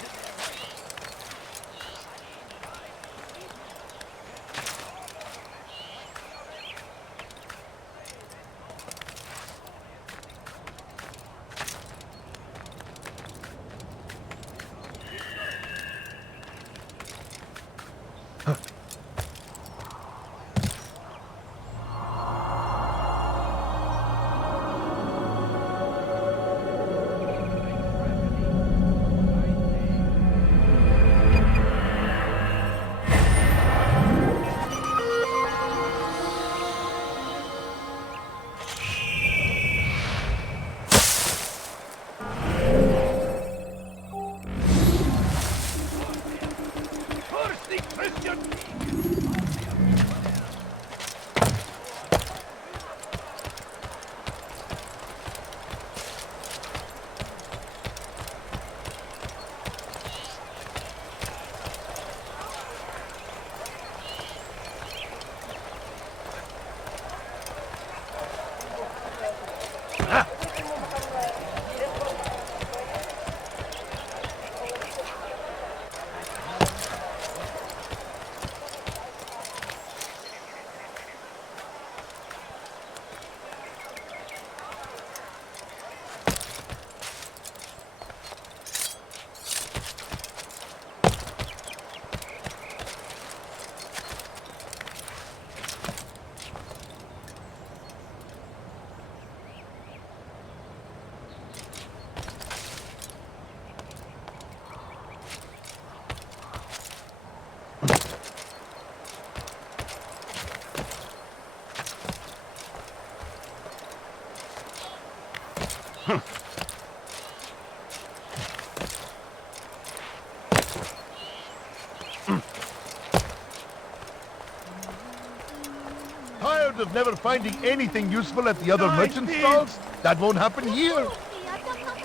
Tired of never finding anything useful at the other merchant stalls? That won't happen here.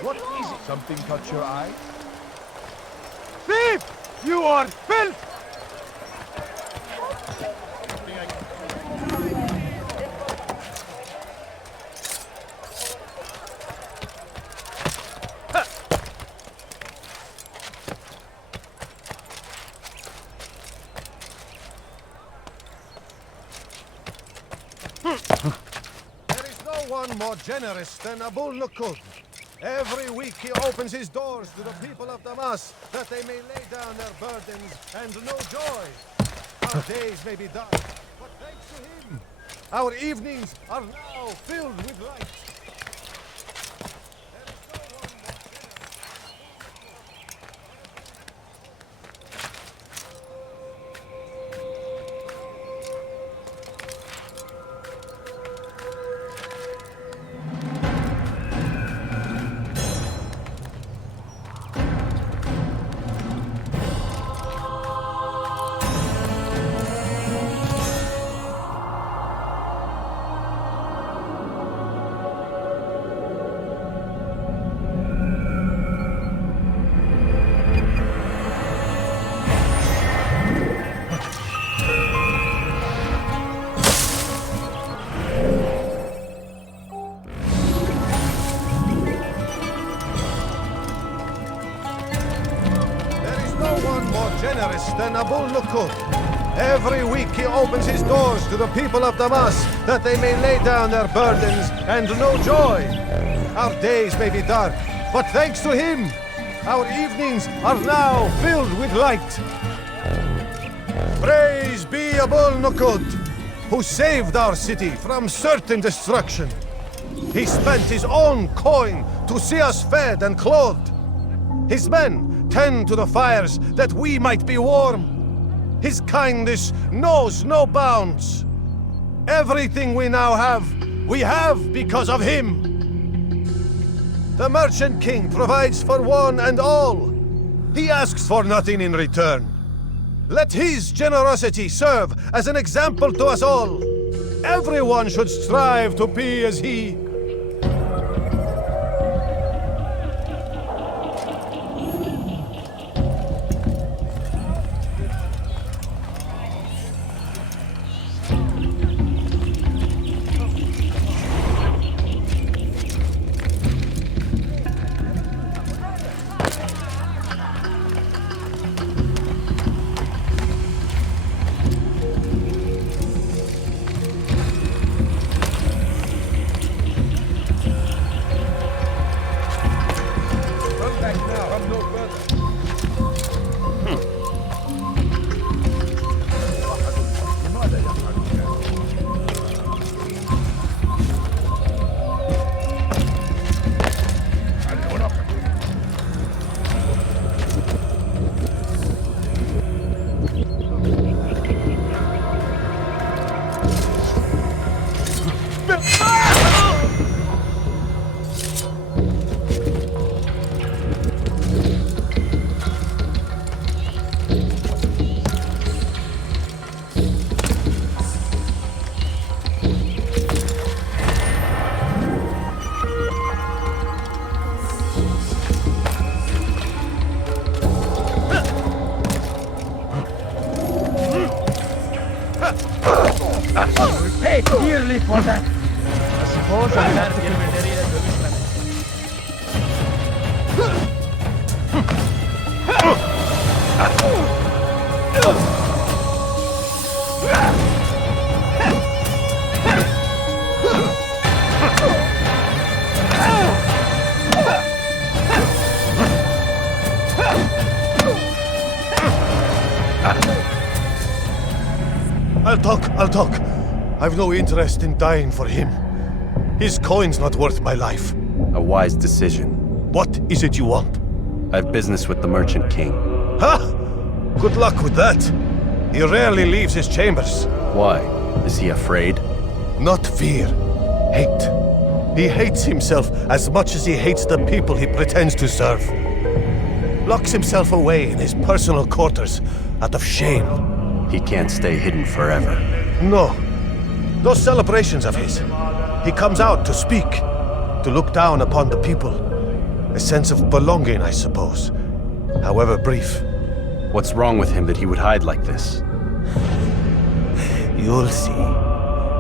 What is it? Something caught your eye? Thief! You are filth! one more generous than Abul Nukud. Every week he opens his doors to the people of Damas, that they may lay down their burdens and know joy. Our days may be dark, but thanks to him, our evenings are now filled with light. Generous than Abul Nukud. Every week he opens his doors to the people of Damas, that they may lay down their burdens and know joy. Our days may be dark, but thanks to him, our evenings are now filled with light. Praise be Abul Nukud, who saved our city from certain destruction. He spent his own coin to see us fed and clothed. His men tend to the fires that we might be warm. His kindness knows no bounds. Everything we now have, we have because of him. The Merchant King provides for one and all. He asks for nothing in return. Let his generosity serve as an example to us all. Everyone should strive to be as he. Pay dearly for that. I suppose I'll have to birbirleriyle dövüşmemek. I'll talk. I've no interest in dying for him. His coin's not worth my life. A wise decision. What is it you want? I have business with the Merchant King. Ha! Good luck with that. He rarely leaves his chambers. Why? Is he afraid? Not fear. Hate. He hates himself as much as he hates the people he pretends to serve. Locks himself away in his personal quarters out of shame. He can't stay hidden forever. No. Those celebrations of his. He comes out to speak, to look down upon the people. A sense of belonging, I suppose. However brief. What's wrong with him that he would hide like this? You'll see.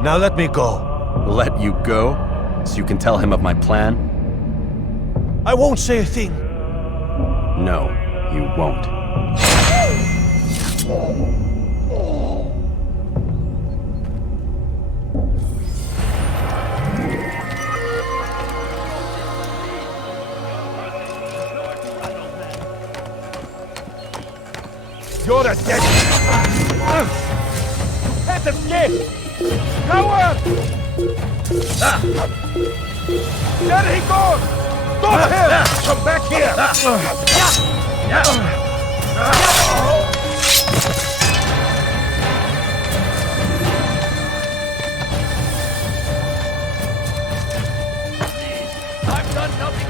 Now let me go. Let you go? So you can tell him of my plan? I won't say a thing. No, you won't. You're a dead... You can't escape! Coward! There he goes! Stop him! Come back here! I've done nothing.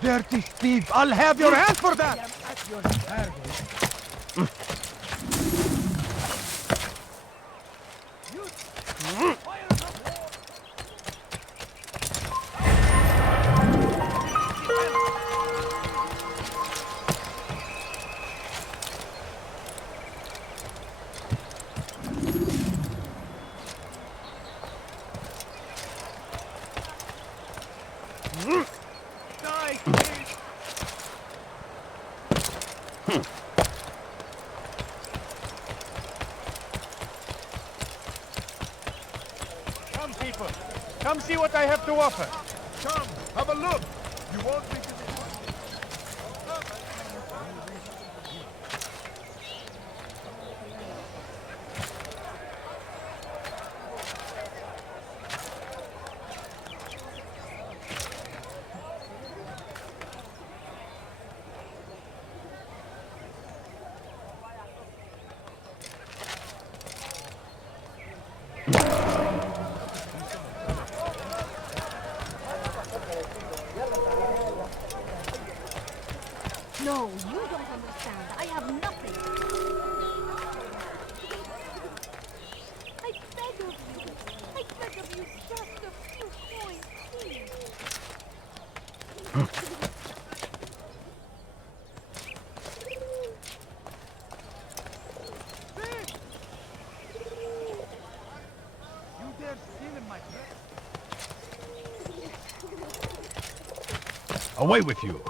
Dirty thief! I'll have your hand for that! At your service. Come, people. Come see what I have to offer. Come, have a look. You won't be... No, you don't understand. I have nothing. I beg of you. I beg of you just a few coins, please. You dare steal in my dress? Away with you!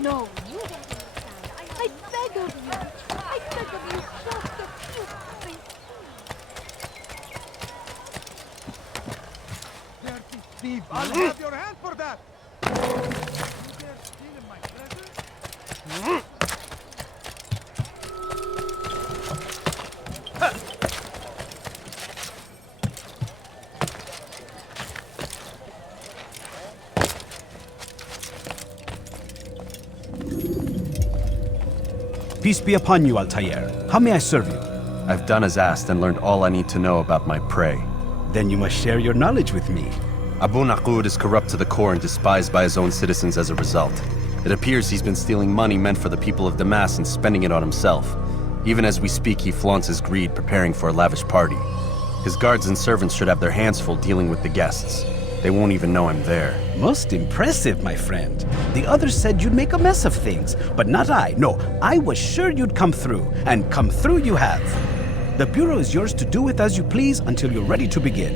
No, you don't understand. I beg of you. I beg of you just a few things. Dirty thief! I'll have your hand for that! You dare steal in my presence? Peace be upon you, Altair. How may I serve you? I've done as asked and learned all I need to know about my prey. Then you must share your knowledge with me. Abu Naqud is corrupt to the core and despised by his own citizens as a result. It appears he's been stealing money meant for the people of Damas and spending it on himself. Even as we speak, he flaunts his greed, preparing for a lavish party. His guards and servants should have their hands full dealing with the guests. They won't even know I'm there. Most impressive, my friend. The others said you'd make a mess of things, but not I. No, I was sure you'd come through, and come through you have. The Bureau is yours to do with as you please until you're ready to begin.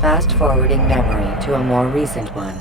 Fast-forwarding memory to a more recent one.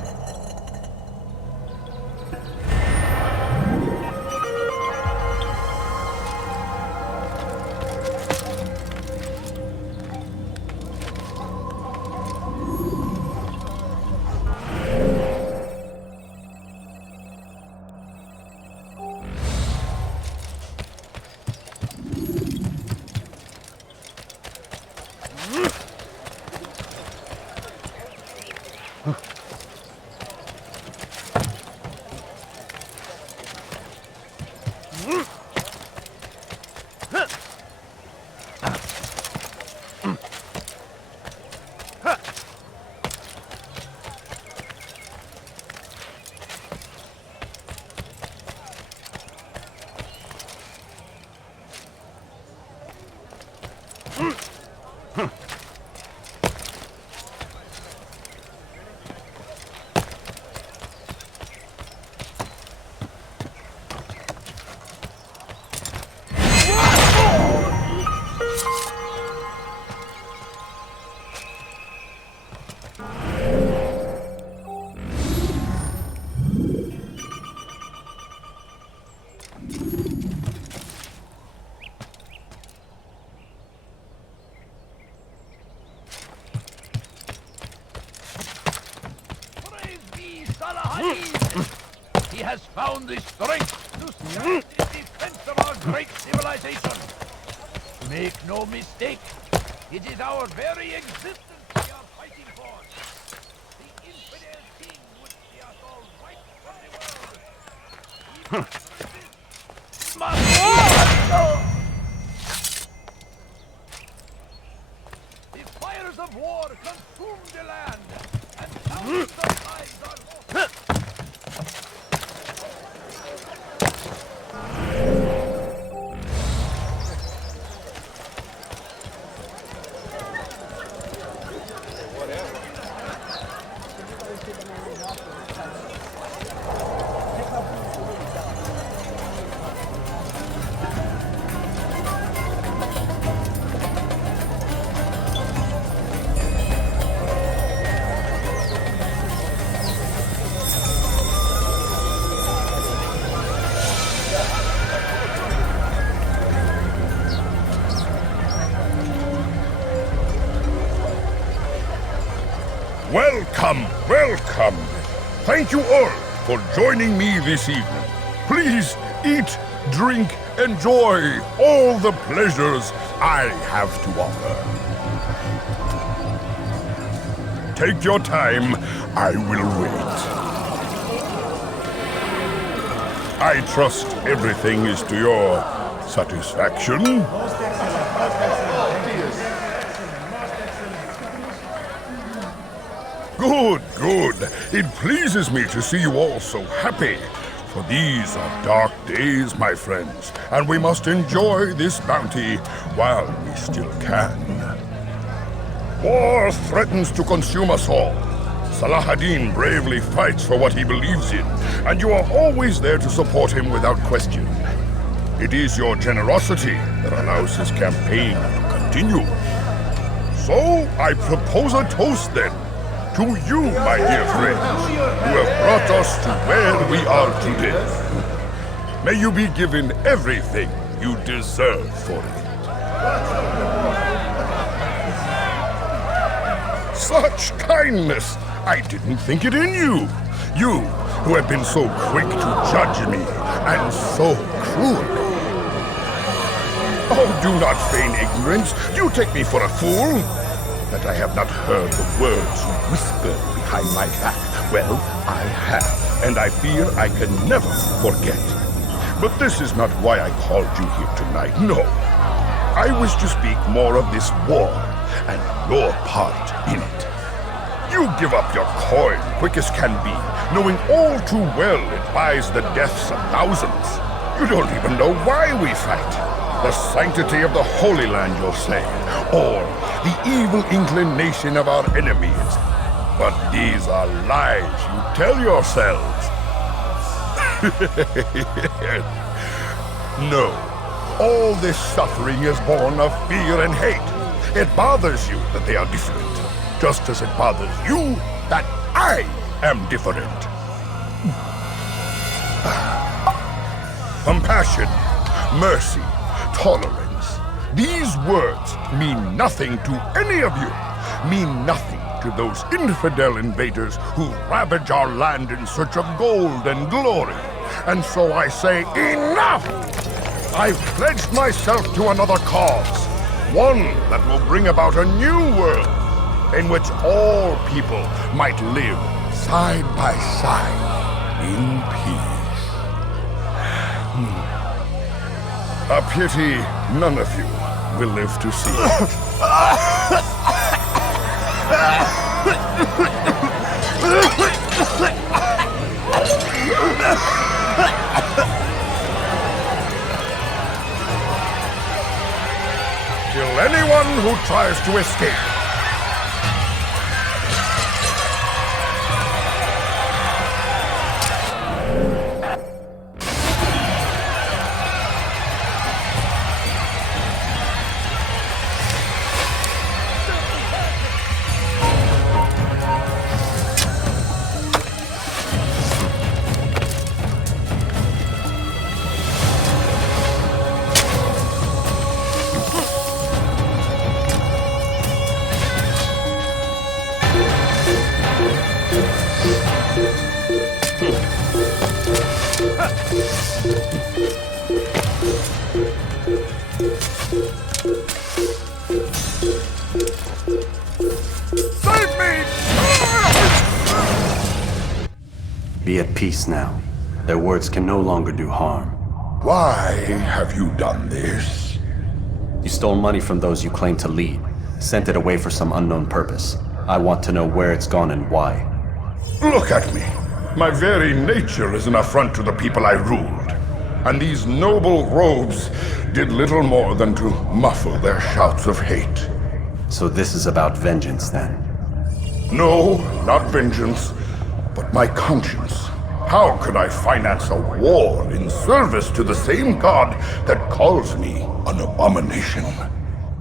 He has found the strength to stand in defense of our great civilization. Make no mistake, it is our very existence we are fighting for. The infidel king would see us all right from the world. The fires of war consume the land, and thousands of lives are lost. Welcome, welcome. Thank you all for joining me this evening. Please eat, drink, enjoy all the pleasures I have to offer. Take your time, I will wait. I trust everything is to your satisfaction. Good, good. It pleases me to see you all so happy. For these are dark days, my friends, and we must enjoy this bounty while we still can. War threatens to consume us all. Salah ad-Din bravely fights for what he believes in, and you are always there to support him without question. It is your generosity that allows this campaign to continue. So, I propose a toast then, to you, my dear friends, who have brought us to where we are today. May you be given everything you deserve for it. Such kindness! I didn't think it in you. You, who have been so quick to judge me, and so cruel. Oh, do not feign ignorance. You take me for a fool. That I have not heard the words you whispered behind my back. Well, I have, and I fear I can never forget. But this is not why I called you here tonight, no. I wish to speak more of this war, and your part in it. You give up your coin quick as can be, knowing all too well it buys the deaths of thousands. You don't even know why we fight. The sanctity of the Holy Land, you'll say, or the evil inclination of our enemies. But these are lies you tell yourselves. No, all this suffering is born of fear and hate. It bothers you that they are different, just as it bothers you that I am different. Compassion, mercy, tolerance. These words mean nothing to any of you. Mean nothing to those infidel invaders who ravage our land in search of gold and glory. And so I say, enough! I've pledged myself to another cause. One that will bring about a new world in which all people might live side by side in peace. A pity none of you will live to see it. Kill anyone who tries to escape. Be at peace now. Their words can no longer do harm. Why have you done this? You stole money from those you claim to lead, sent it away for some unknown purpose. I want to know where it's gone and why. Look at me. My very nature is an affront to the people I ruled. And these noble robes did little more than to muffle their shouts of hate. So this is about vengeance, then? No, not vengeance, but my conscience. How could I finance a war in service to the same god that calls me an abomination?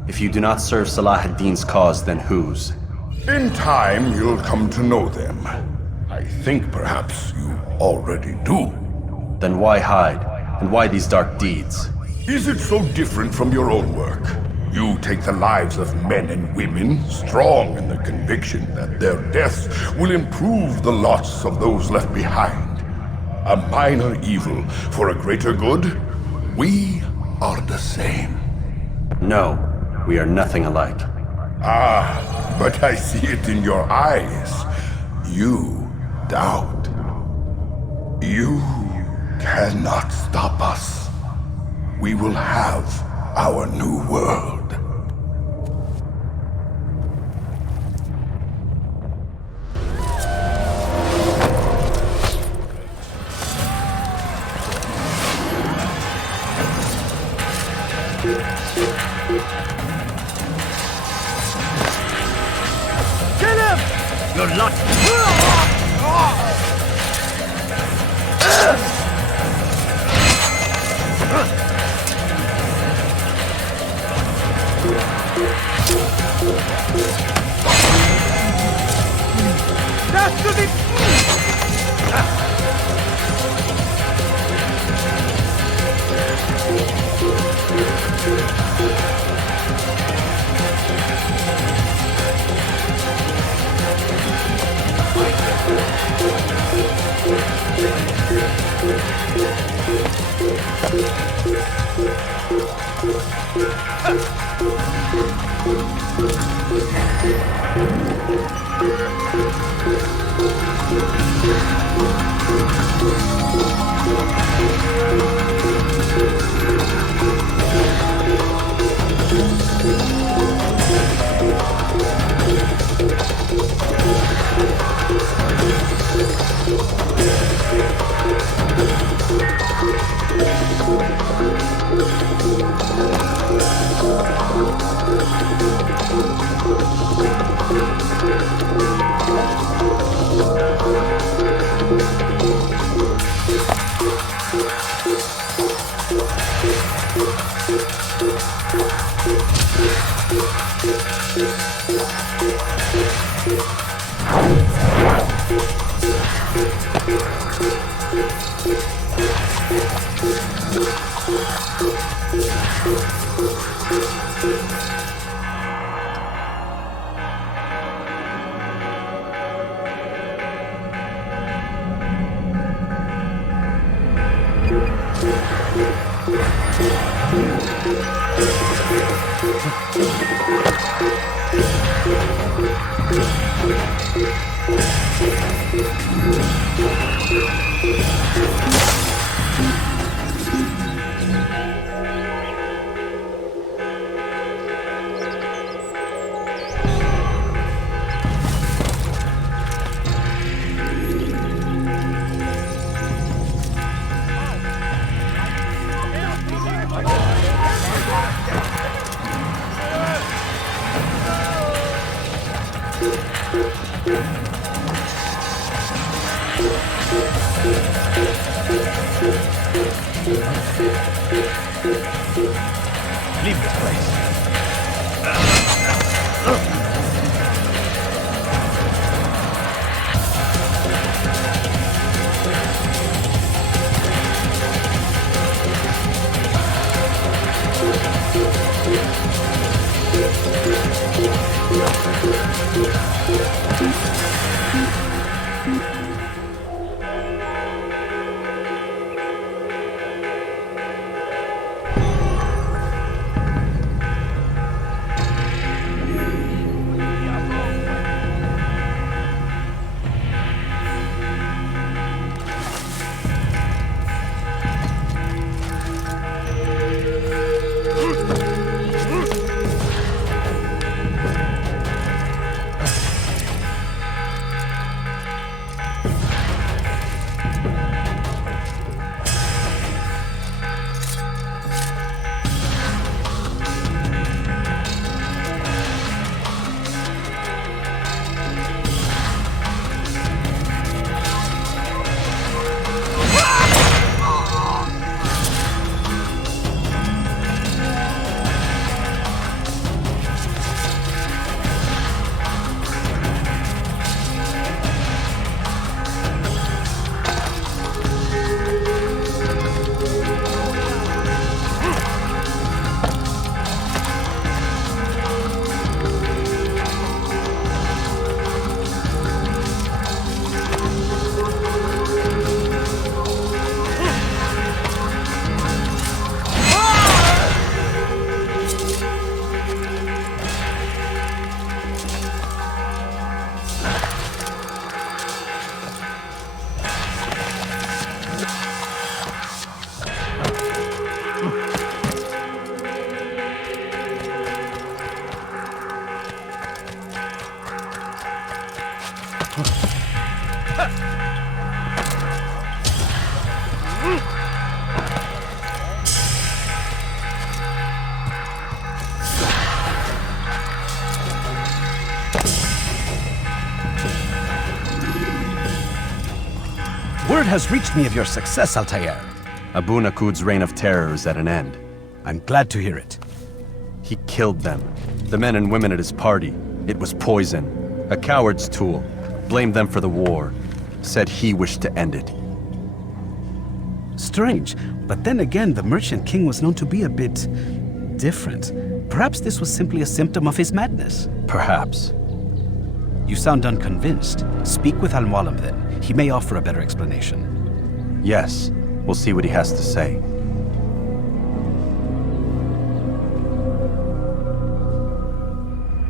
If you do not serve Salah ad-Din's cause, then whose? In time, you'll come to know them. I think perhaps you already do. Then why hide? And why these dark deeds? Is it so different from your own work? You take the lives of men and women, strong in the conviction that their deaths will improve the lots of those left behind. A minor evil for a greater good? We are the same. No, we are nothing alike. Ah, but I see it in your eyes. You doubt. You cannot stop us. We will have our new world. Kill him! You're not. Leave this place. Word has reached me of your success, Altair. Abu Naqud's reign of terror is at an end. I'm glad to hear it. He killed them. The men and women at his party. It was poison. A coward's tool. Blamed them for the war. Said he wished to end it. Strange, but then again, the Merchant King was known to be a bit different. Perhaps this was simply a symptom of his madness. Perhaps. You sound unconvinced. Speak with Al-Mualim then. He may offer a better explanation. Yes, we'll see what he has to say.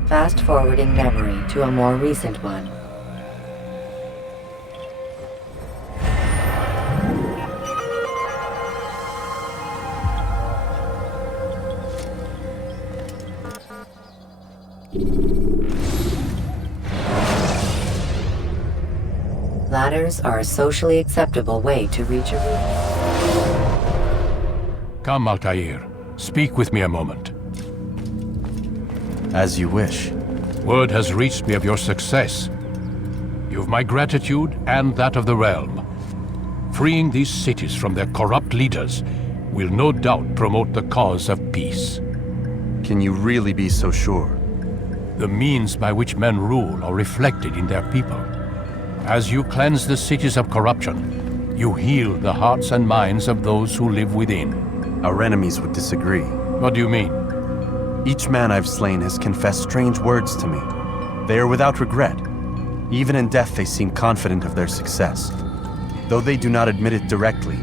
Fast-forwarding memory to a more recent one. Ladders are a socially acceptable way to reach a room. Come, Altair. Speak with me a moment. As you wish. Word has reached me of your success. You've my gratitude and that of the realm. Freeing these cities from their corrupt leaders will no doubt promote the cause of peace. Can you really be so sure? The means by which men rule are reflected in their people. As you cleanse the cities of corruption, you heal the hearts and minds of those who live within. Our enemies would disagree. What do you mean? Each man I've slain has confessed strange words to me. They are without regret. Even in death they seem confident of their success. Though they do not admit it directly,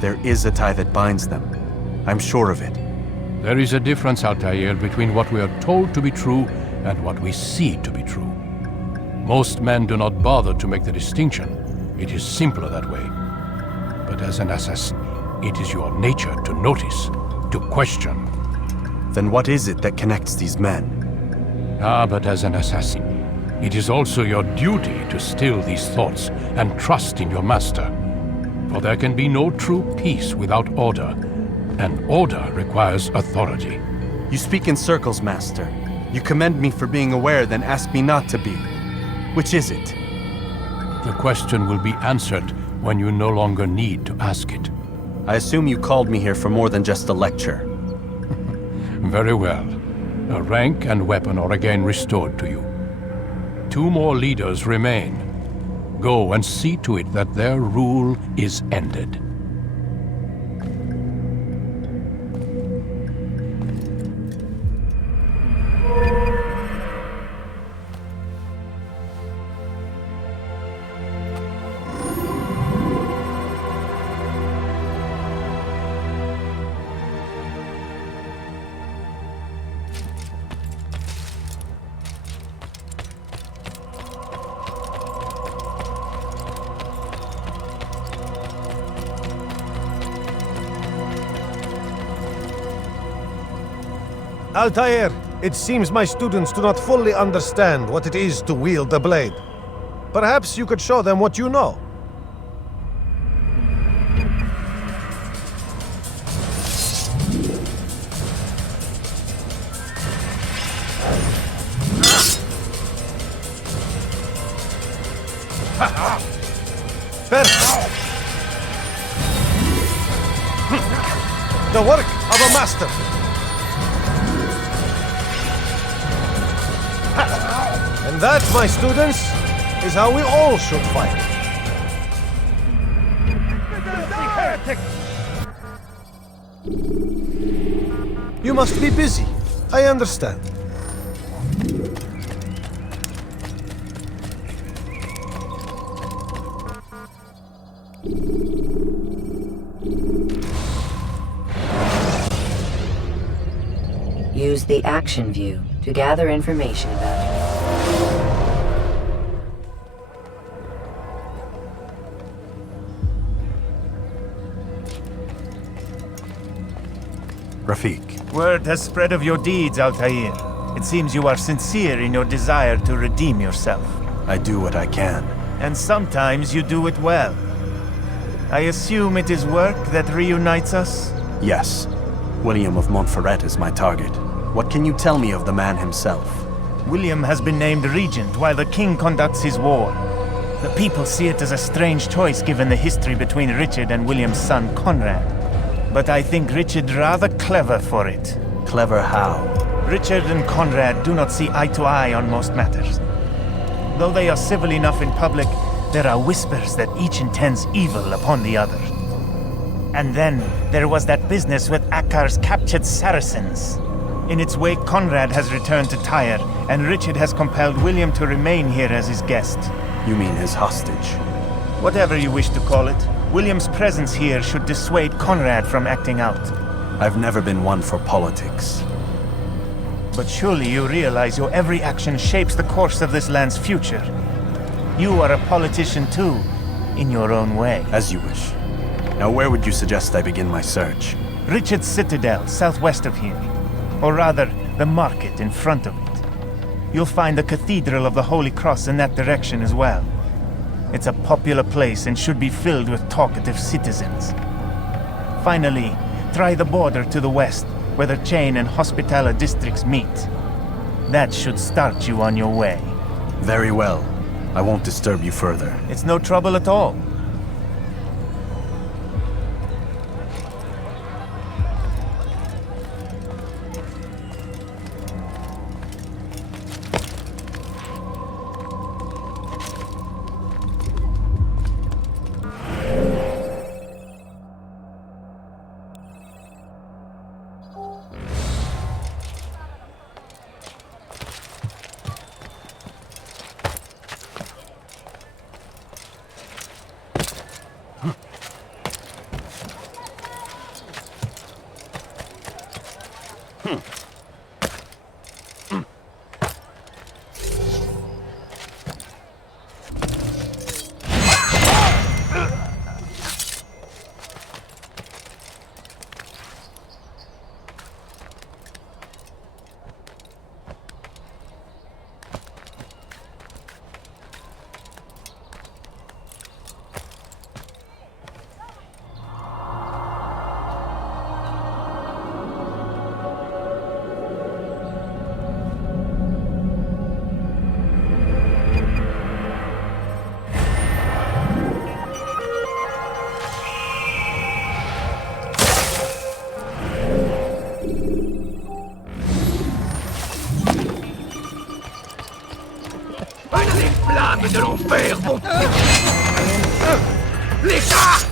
there is a tie that binds them. I'm sure of it. There is a difference, Altair, between what we are told to be true and what we see to be true. Most men do not bother to make the distinction. It is simpler that way. But as an assassin, it is your nature to notice, to question. Then what is it that connects these men? But as an assassin, it is also your duty to still these thoughts and trust in your master. For there can be no true peace without order, and order requires authority. You speak in circles, Master. You commend me for being aware, then ask me not to be. Which is it? The question will be answered when you no longer need to ask it. I assume you called me here for more than just a lecture. Very well. A rank and weapon are again restored to you. 2 more leaders remain. Go and see to it that their rule is ended. Altair, it seems my students do not fully understand what it is to wield the blade. Perhaps you could show them what you know. Perfect. The work of a master. And that, my students, is how we all should fight. You must be busy. I understand. Use the action view to gather information about you. Rafik. Word has spread of your deeds, Altair. It seems you are sincere in your desire to redeem yourself. I do what I can. And sometimes you do it well. I assume it is work that reunites us? Yes. William of Montferrat is my target. What can you tell me of the man himself? William has been named regent while the king conducts his war. The people see it as a strange choice given the history between Richard and William's son Conrad. But I think Richard rather clever for it. Clever how? Richard and Conrad do not see eye to eye on most matters. Though they are civil enough in public, there are whispers that each intends evil upon the other. And then there was that business with Akkar's captured Saracens. In its wake, Conrad has returned to Tyre, and Richard has compelled William to remain here as his guest. You mean his hostage? Whatever you wish to call it. William's presence here should dissuade Conrad from acting out. I've never been one for politics. But surely you realize your every action shapes the course of this land's future. You are a politician too, in your own way. As you wish. Now where would you suggest I begin my search? Richard's Citadel, southwest of here. Or rather, the market in front of it. You'll find the Cathedral of the Holy Cross in that direction as well. It's a popular place and should be filled with talkative citizens. Finally, try the border to the west, where the Chain and Hospitaller districts meet. That should start you on your way. Very well. I won't disturb you further. It's no trouble at all. De l'enfer, bon l'État.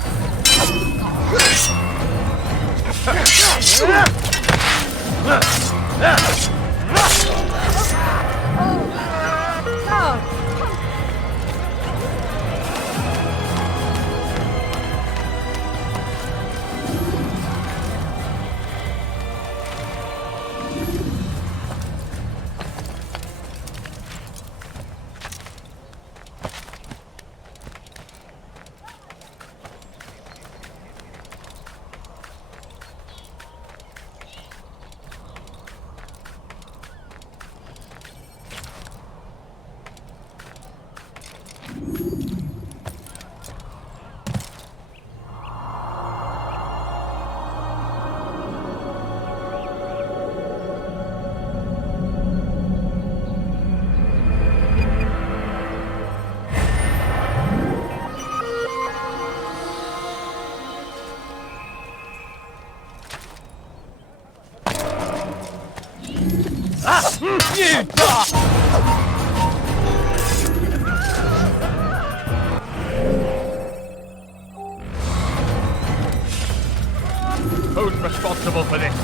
Who's responsible for this?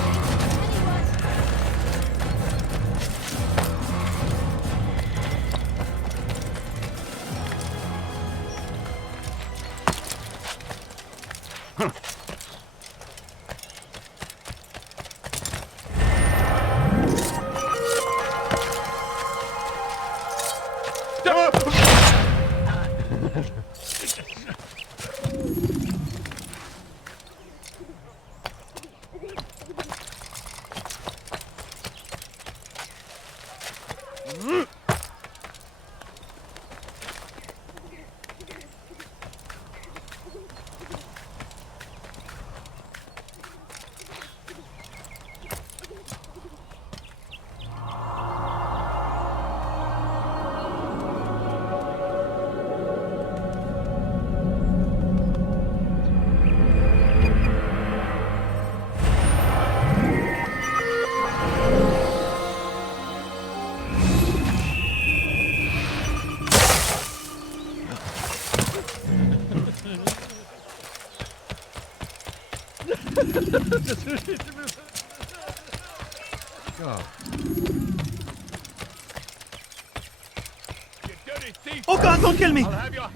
Oh God, don't kill me!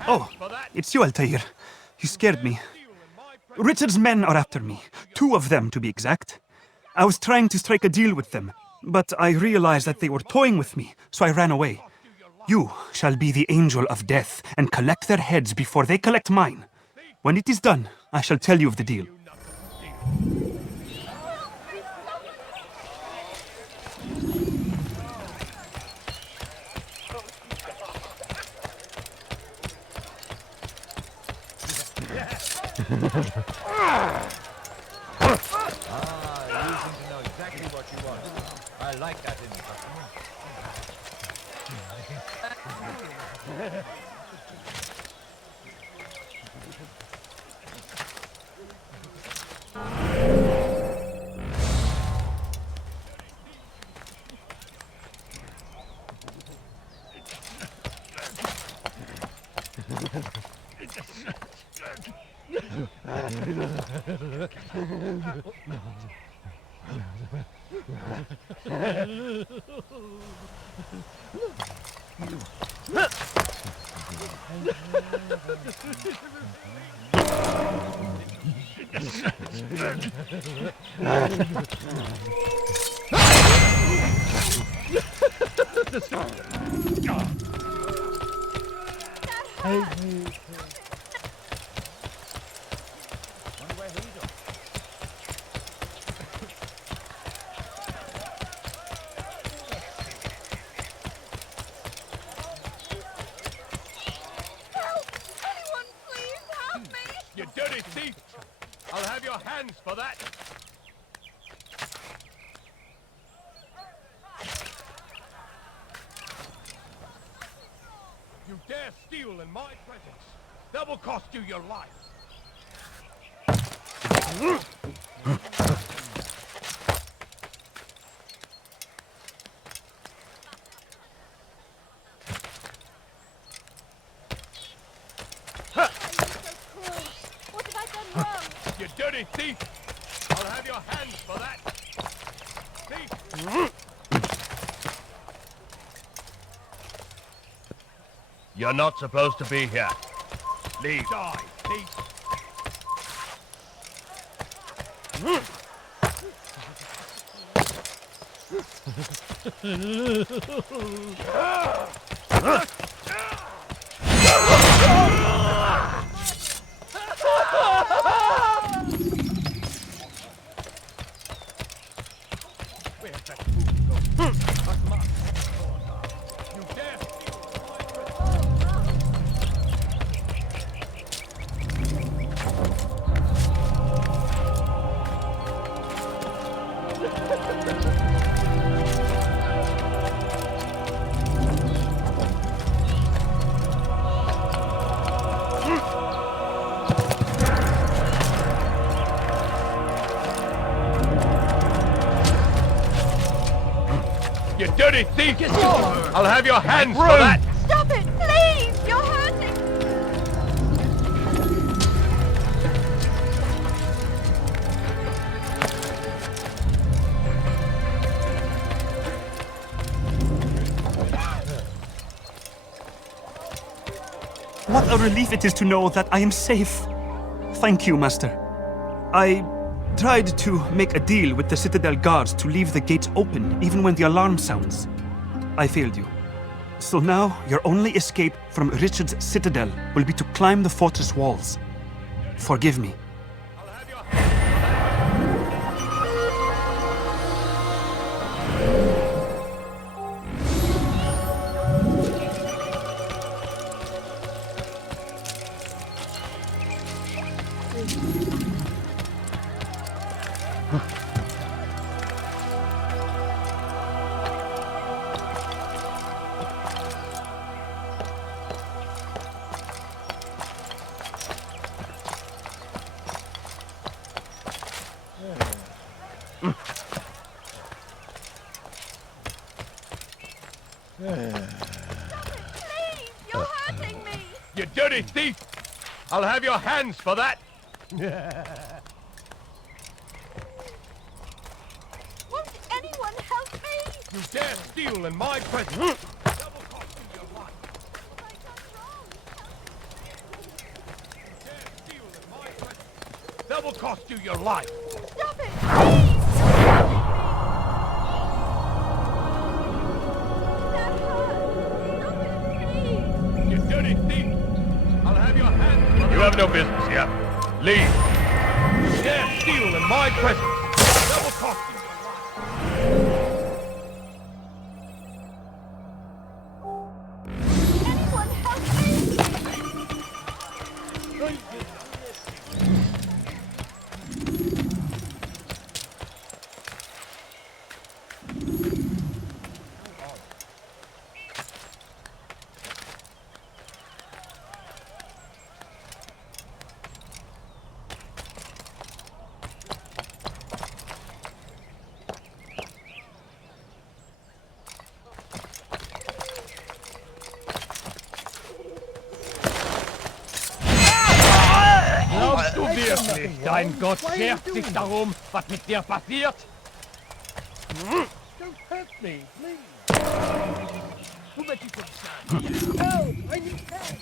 Oh, it's you, Altair. You scared me. Richard's men are after me. 2 of them, to be exact. I was trying to strike a deal with them, but I realized that they were toying with me, so I ran away. You shall be the angel of death and collect their heads before they collect mine. When it is done, I shall tell you of the deal. You seem to know exactly what you want. I like that in You dirty thief! I'll have your hands for that! You dare steal in my presence! That will cost you your life! You dirty thief! I'll have your hands for that! Thief! You're not supposed to be here. Leave. Die, thief! Where's that fool going? That's mine. You dare You dirty thief! I'll have your hands for that! Stop it, please! You're hurting! What a relief it is to know that I am safe. Thank you, Master. I tried to make a deal with the Citadel guards to leave the gates open even when the alarm sounds. I failed you. So now your only escape from Richard's Citadel will be to climb the fortress walls. Forgive me. You're hurting me! You dirty thief! I'll have your hands for that! Won't anyone help me? You dare steal in my presence! That will cost you your life! cost you your life. Stop it! Please! You dirty thief! I'll have your hands. You have no business here. Leave. You dare steal in my presence. That will cost you your life. Anyone help me! Glaubst du wirklich, dein Gott schert sich darum, was mit dir passiert? Don't hurt me, please. Who let you come stand? Help! I need help!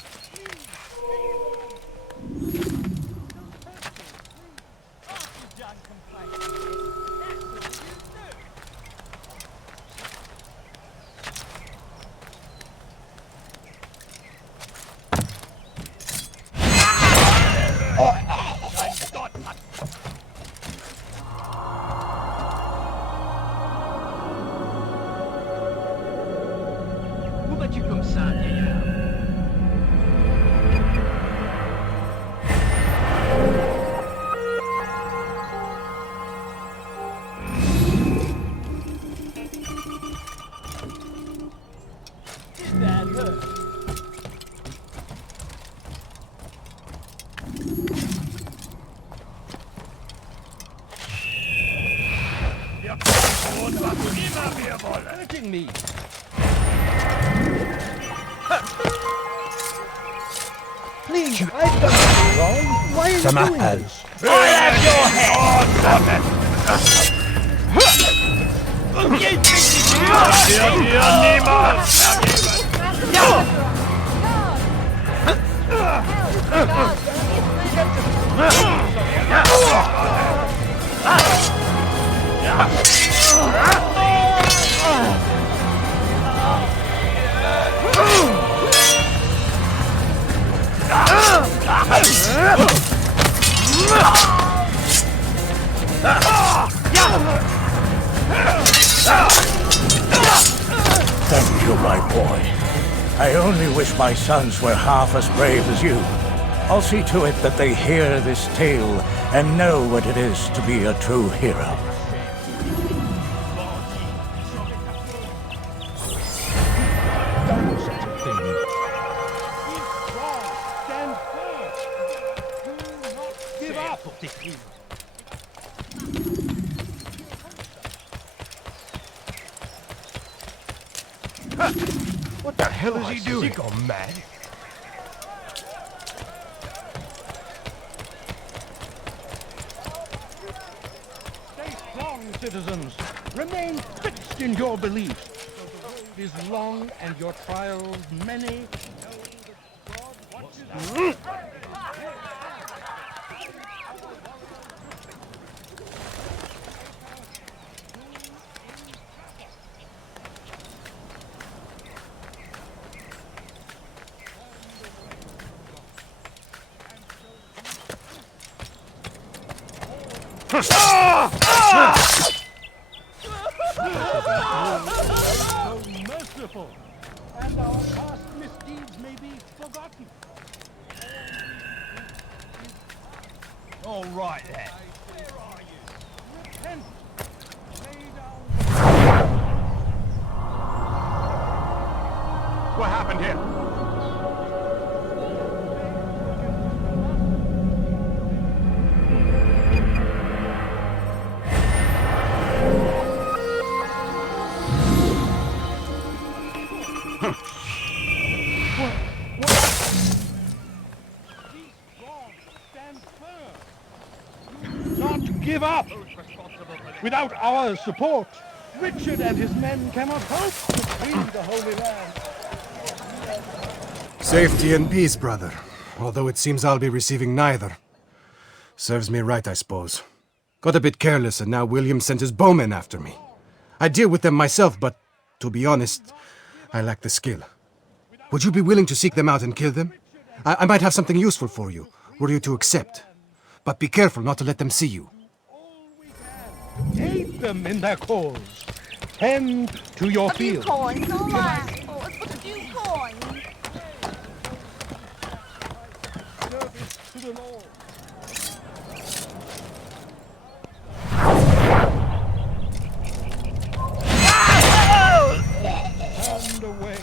Who let you come stand here? That hurt. Wir kommen, was immer wir wollen. Hurting me. Please, I've done nothing wrong. Why are you doing this? I have your head! Stop it! Wird dir niemals vergeben! Thank you, my boy. I only wish my sons were half as brave as you. I'll see to it that they hear this tale and know what it is to be a true hero. Done such a thing. Be strong. Stand firm. Do not give up. What the hell is he doing? Is he gone mad? Stay strong, citizens. Remain fixed in your beliefs. The road is long and your trials many. So merciful, and our past misdeeds may be forgotten. All right then. Where are you? Repent. Lay down. What happened here? Not give up! Without our support, Richard and his men cannot hope to free the Holy Land. Safety and peace, brother. Although it seems I'll be receiving neither. Serves me right, I suppose. Got a bit careless, and now William sent his bowmen after me. I deal with them myself, but to be honest, I lack the skill. Would you be willing to seek them out and kill them? I might have something useful for you, were you to accept. But be careful not to let them see you. Aid them in their cause. Tend to your field. A few coins, all right. Oh, it's but a few coins. Service to the Lord. Hand away.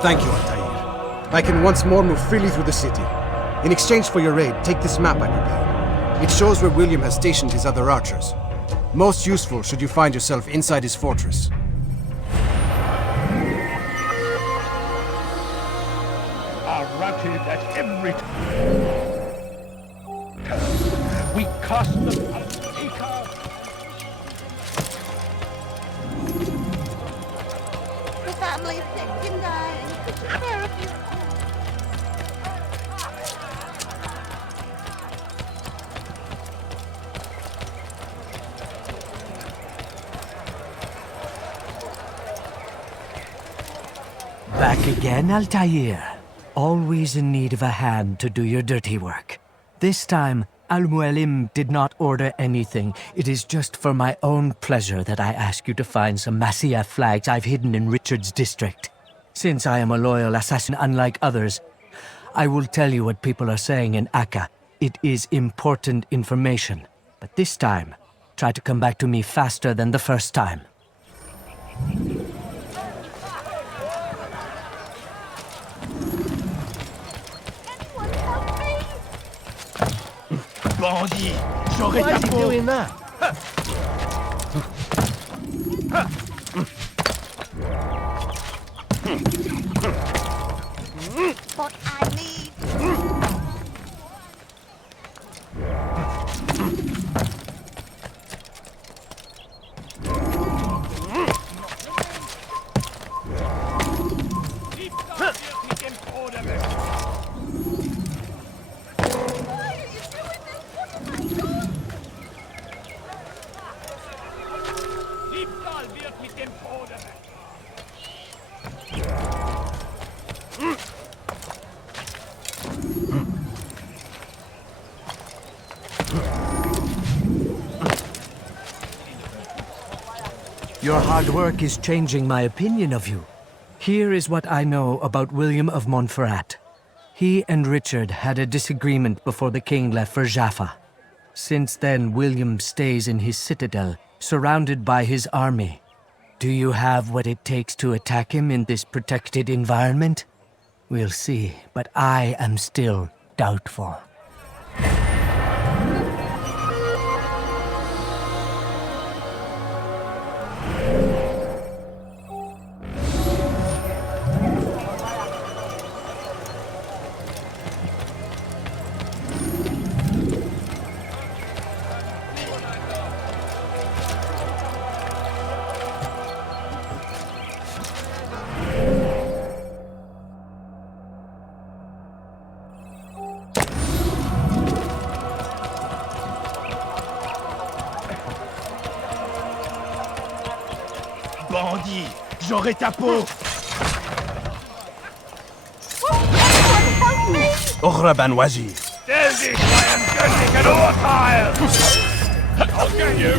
Thank you, Altair. I can once more move freely through the city. In exchange for your aid, take this map I prepared. It shows where William has stationed his other archers. Most useful should you find yourself inside his fortress. Are routed at every turn. We cast them out. The family's sick and dying. Could you spare a few? Back again, Altair. Always in need of a hand to do your dirty work. This time, Al-Mualim did not order anything. It is just for my own pleasure that I ask you to find some Masyaf flags I've hidden in Richard's district. Since I am a loyal assassin unlike others, I will tell you what people are saying in Akka. It is important information. But this time, try to come back to me faster than the first time. Bandit! J'aurais ta peau! doing that? What I need. Your hard work is changing my opinion of you. Here is what I know about William of Montferrat. He and Richard had a disagreement before the king left for Jaffa. Since then, William stays in his citadel, surrounded by his army. Do you have what it takes to attack him in this protected environment? We'll see, but I am still doubtful. dit, j'aurai ta peau. Ohraban Wazir. Stell dich meinem göttlichen Urteil! I'll get you!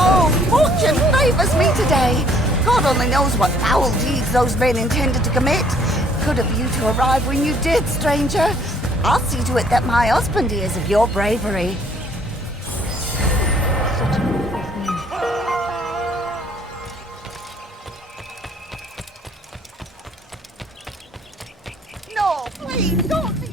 Oh, fortune favors me today. God only knows what foul deeds those men intended to commit. Good of you to arrive when you did, stranger. I'll see to it that my husband hears of your bravery. No, please, don't be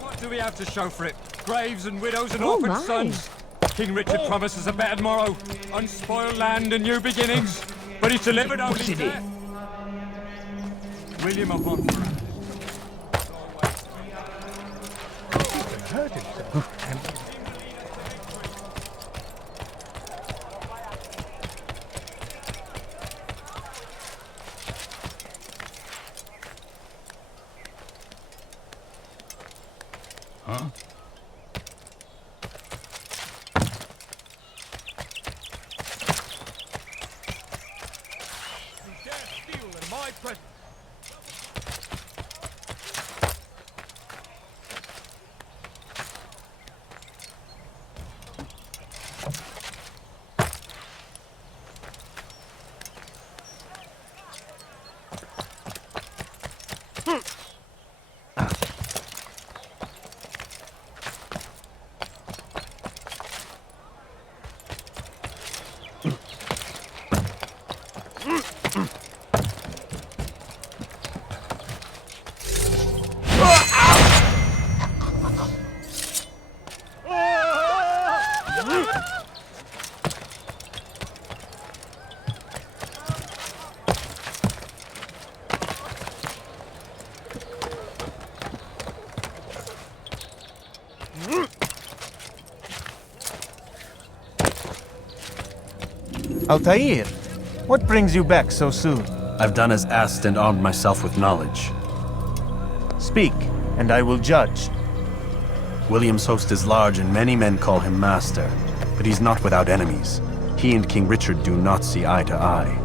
What do we have to show for it? Graves and widows and orphan sons. King Richard promises a better tomorrow, unspoiled land and new beginnings, but he's delivered only death. William of Montferrat. Hurt himself. Huh? Altair, what brings you back so soon? I've done as asked and armed myself with knowledge. Speak, and I will judge. William's host is large and many men call him master, but he's not without enemies. He and King Richard do not see eye to eye.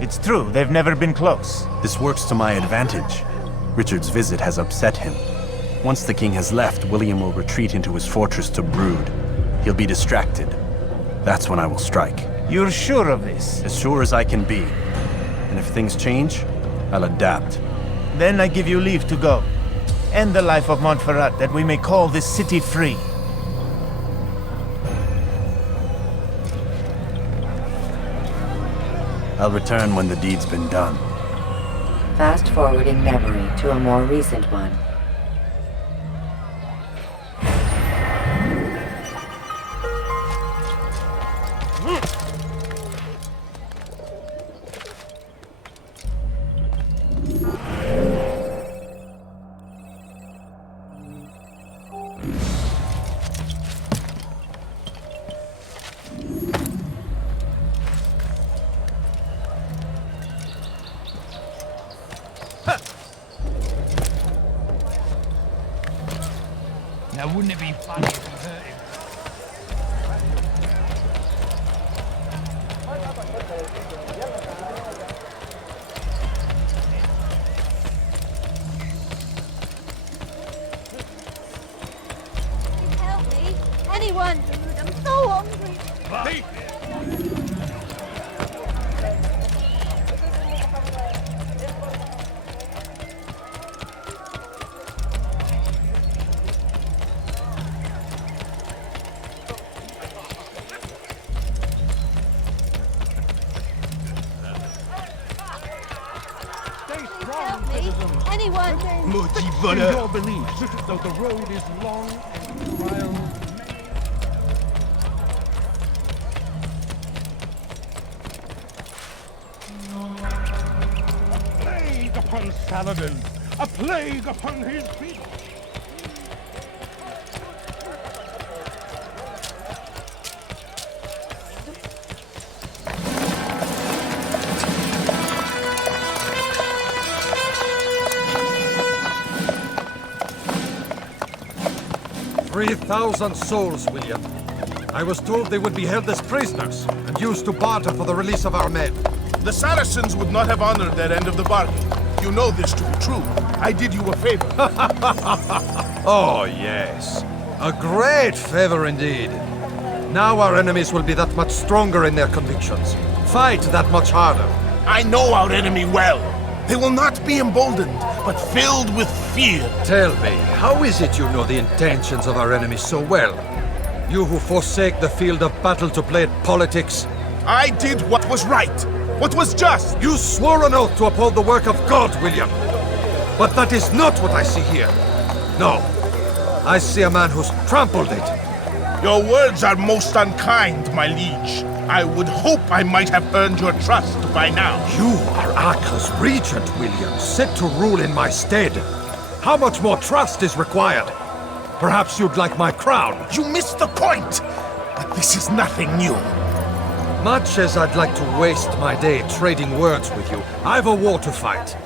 It's true, they've never been close. This works to my advantage. Richard's visit has upset him. Once the king has left, William will retreat into his fortress to brood. He'll be distracted. That's when I will strike. You're sure of this? As sure as I can be. And if things change, I'll adapt. Then I give you leave to go. End the life of Montferrat, that we may call this city free. I'll return when the deed's been done. Fast-forwarding memory to a more recent one. Now, wouldn't it be funny if we hurt him? Help me! Anyone! I'm so hungry! Anyone! Maudit voleur! Your beliefs, though the road is long and wild. plague upon Saladin! A plague upon his people! "3,000 souls, William. I was told they would be held as prisoners and used to barter for the release of our men. The Saracens would not have honored their end of the bargain. You know this to be true. I did you a favor. Oh, yes. A great favor indeed. Now our enemies will be that much stronger in their convictions. Fight that much harder. I know our enemy well. They will not be emboldened, but filled with fear. Tell me, how is it you know the intentions of our enemies so well? You who forsake the field of battle to play at politics. I did what was right, what was just. You swore an oath to uphold the work of God, William. But that is not what I see here. No, I see a man who's trampled it. Your words are most unkind, my liege. I would hope I might have earned your trust by now. You are Acre's regent, William, set to rule in my stead. How much more trust is required? Perhaps you'd like my crown. You missed the point! But this is nothing new. Much as I'd like to waste my day trading words with you, I've a war to fight.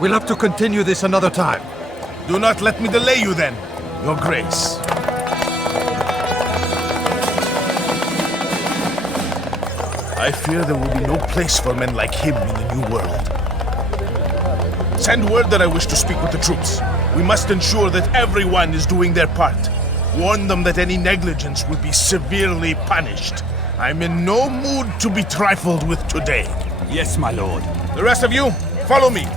We'll have to continue this another time. Do not let me delay you then, Your Grace. I fear there will be no place for men like him in the New World. Send word that I wish to speak with the troops. We must ensure that everyone is doing their part. Warn them that any negligence will be severely punished. I'm in no mood to be trifled with today. Yes, my lord. The rest of you, follow me.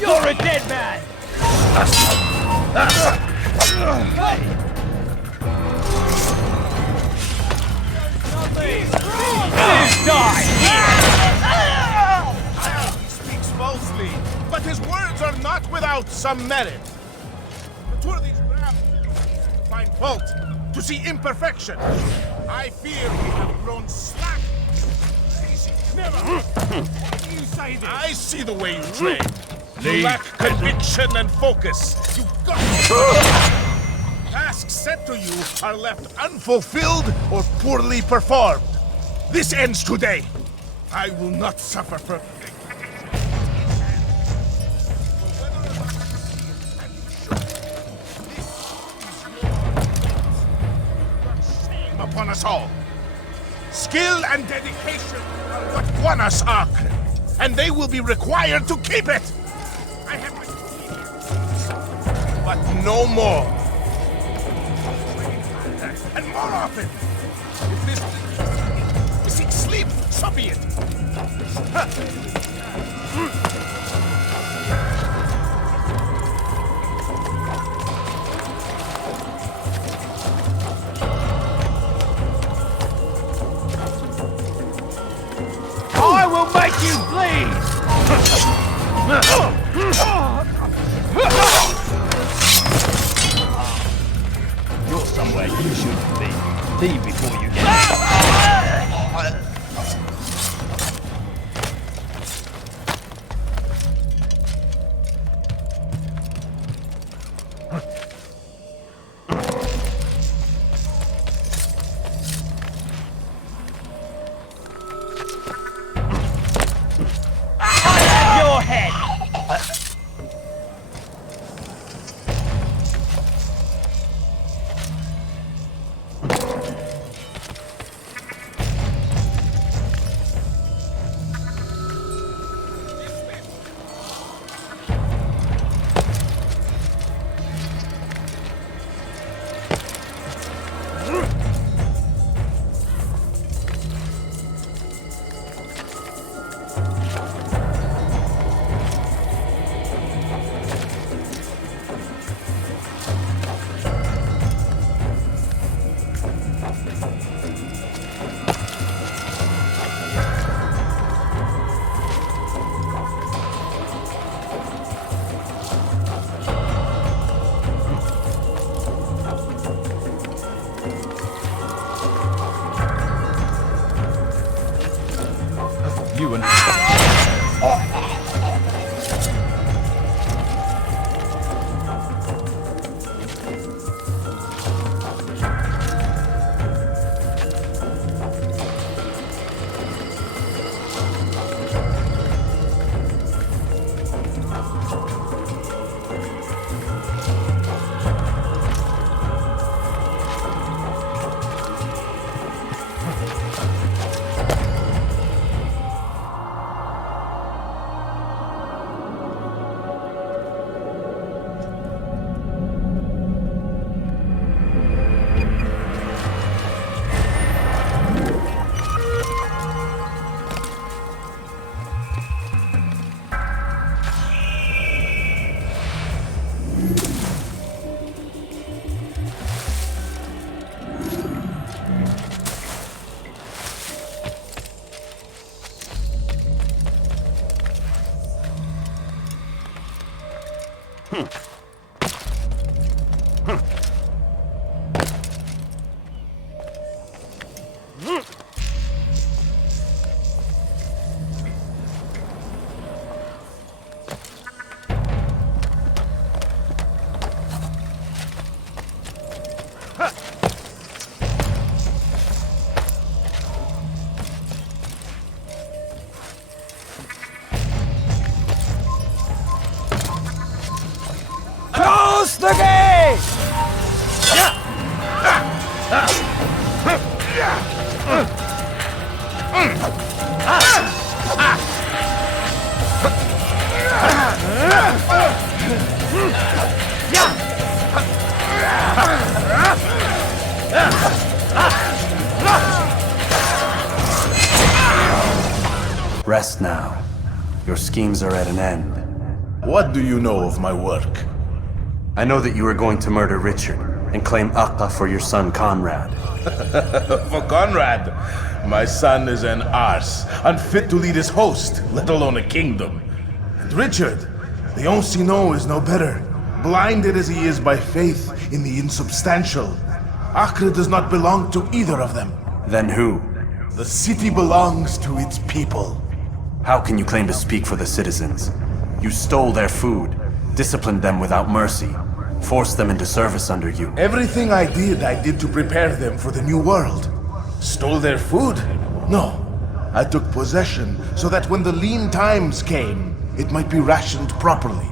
You're a dead man! He speaks falsely, but his words are not without some merit. But were these perhaps to find fault, to see imperfection? I fear we have grown slack. Lazy. Never. You say this. I see the way you train. You lack conviction and focus. You got tasks set to you are left unfulfilled or poorly performed. This ends today. I will not suffer for... Shame upon us all. Skill and dedication are what won us Acre, and they will be required to keep it. I have but no more. And more often. If this seek sleep, so be it. I will make you bleed! You're somewhere you shouldn't be. Leave before you get... Your head! you and... Close the gate! Rest now. Your schemes are at an end. What do you know of my work? I know that you are going to murder Richard and claim Akka for your son Conrad. For Conrad? My son is an arse, unfit to lead his host, let alone a kingdom. And Richard, the Ancien is no better, blinded as he is by faith in the insubstantial. Acre does not belong to either of them. Then who? The city belongs to its people. How can you claim to speak for the citizens? You stole their food, disciplined them without mercy, forced them into service under you. Everything I did to prepare them for the new world. Stole their food? No. I took possession so that when the lean times came, it might be rationed properly.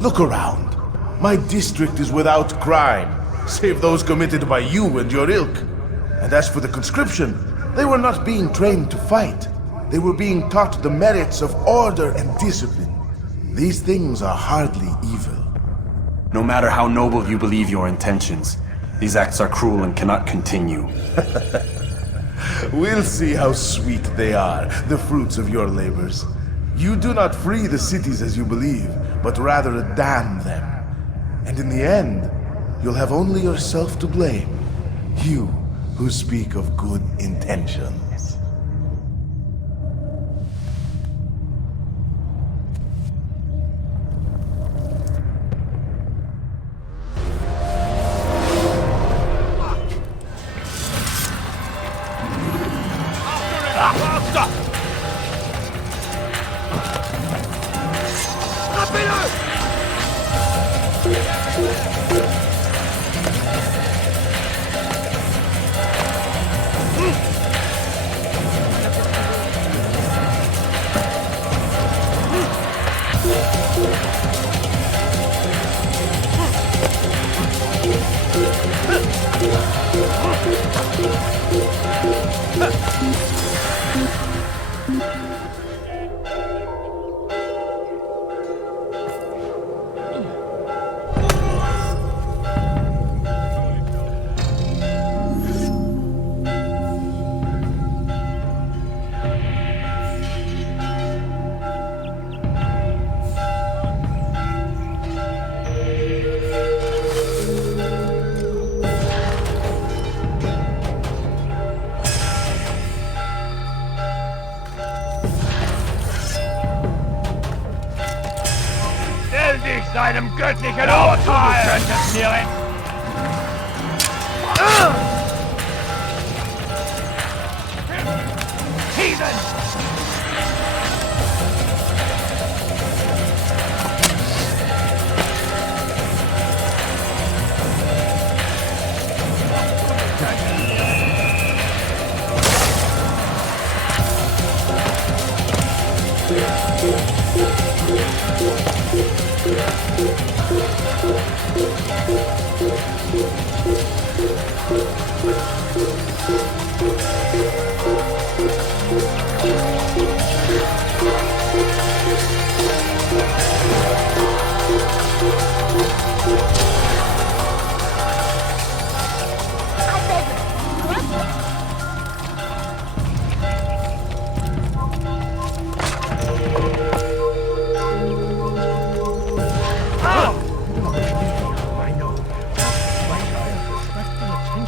Look around. My district is without crime, save those committed by you and your ilk. And as for the conscription, they were not being trained to fight. They were being taught the merits of order and discipline. These things are hardly evil. No matter how noble you believe your intentions, these acts are cruel and cannot continue. We'll see how sweet they are, the fruits of your labors. You do not free the cities as you believe, but rather damn them. And in the end, you'll have only yourself to blame. You who speak of good intentions. Seinem göttlichen Urteil! Du könntest mir heathen!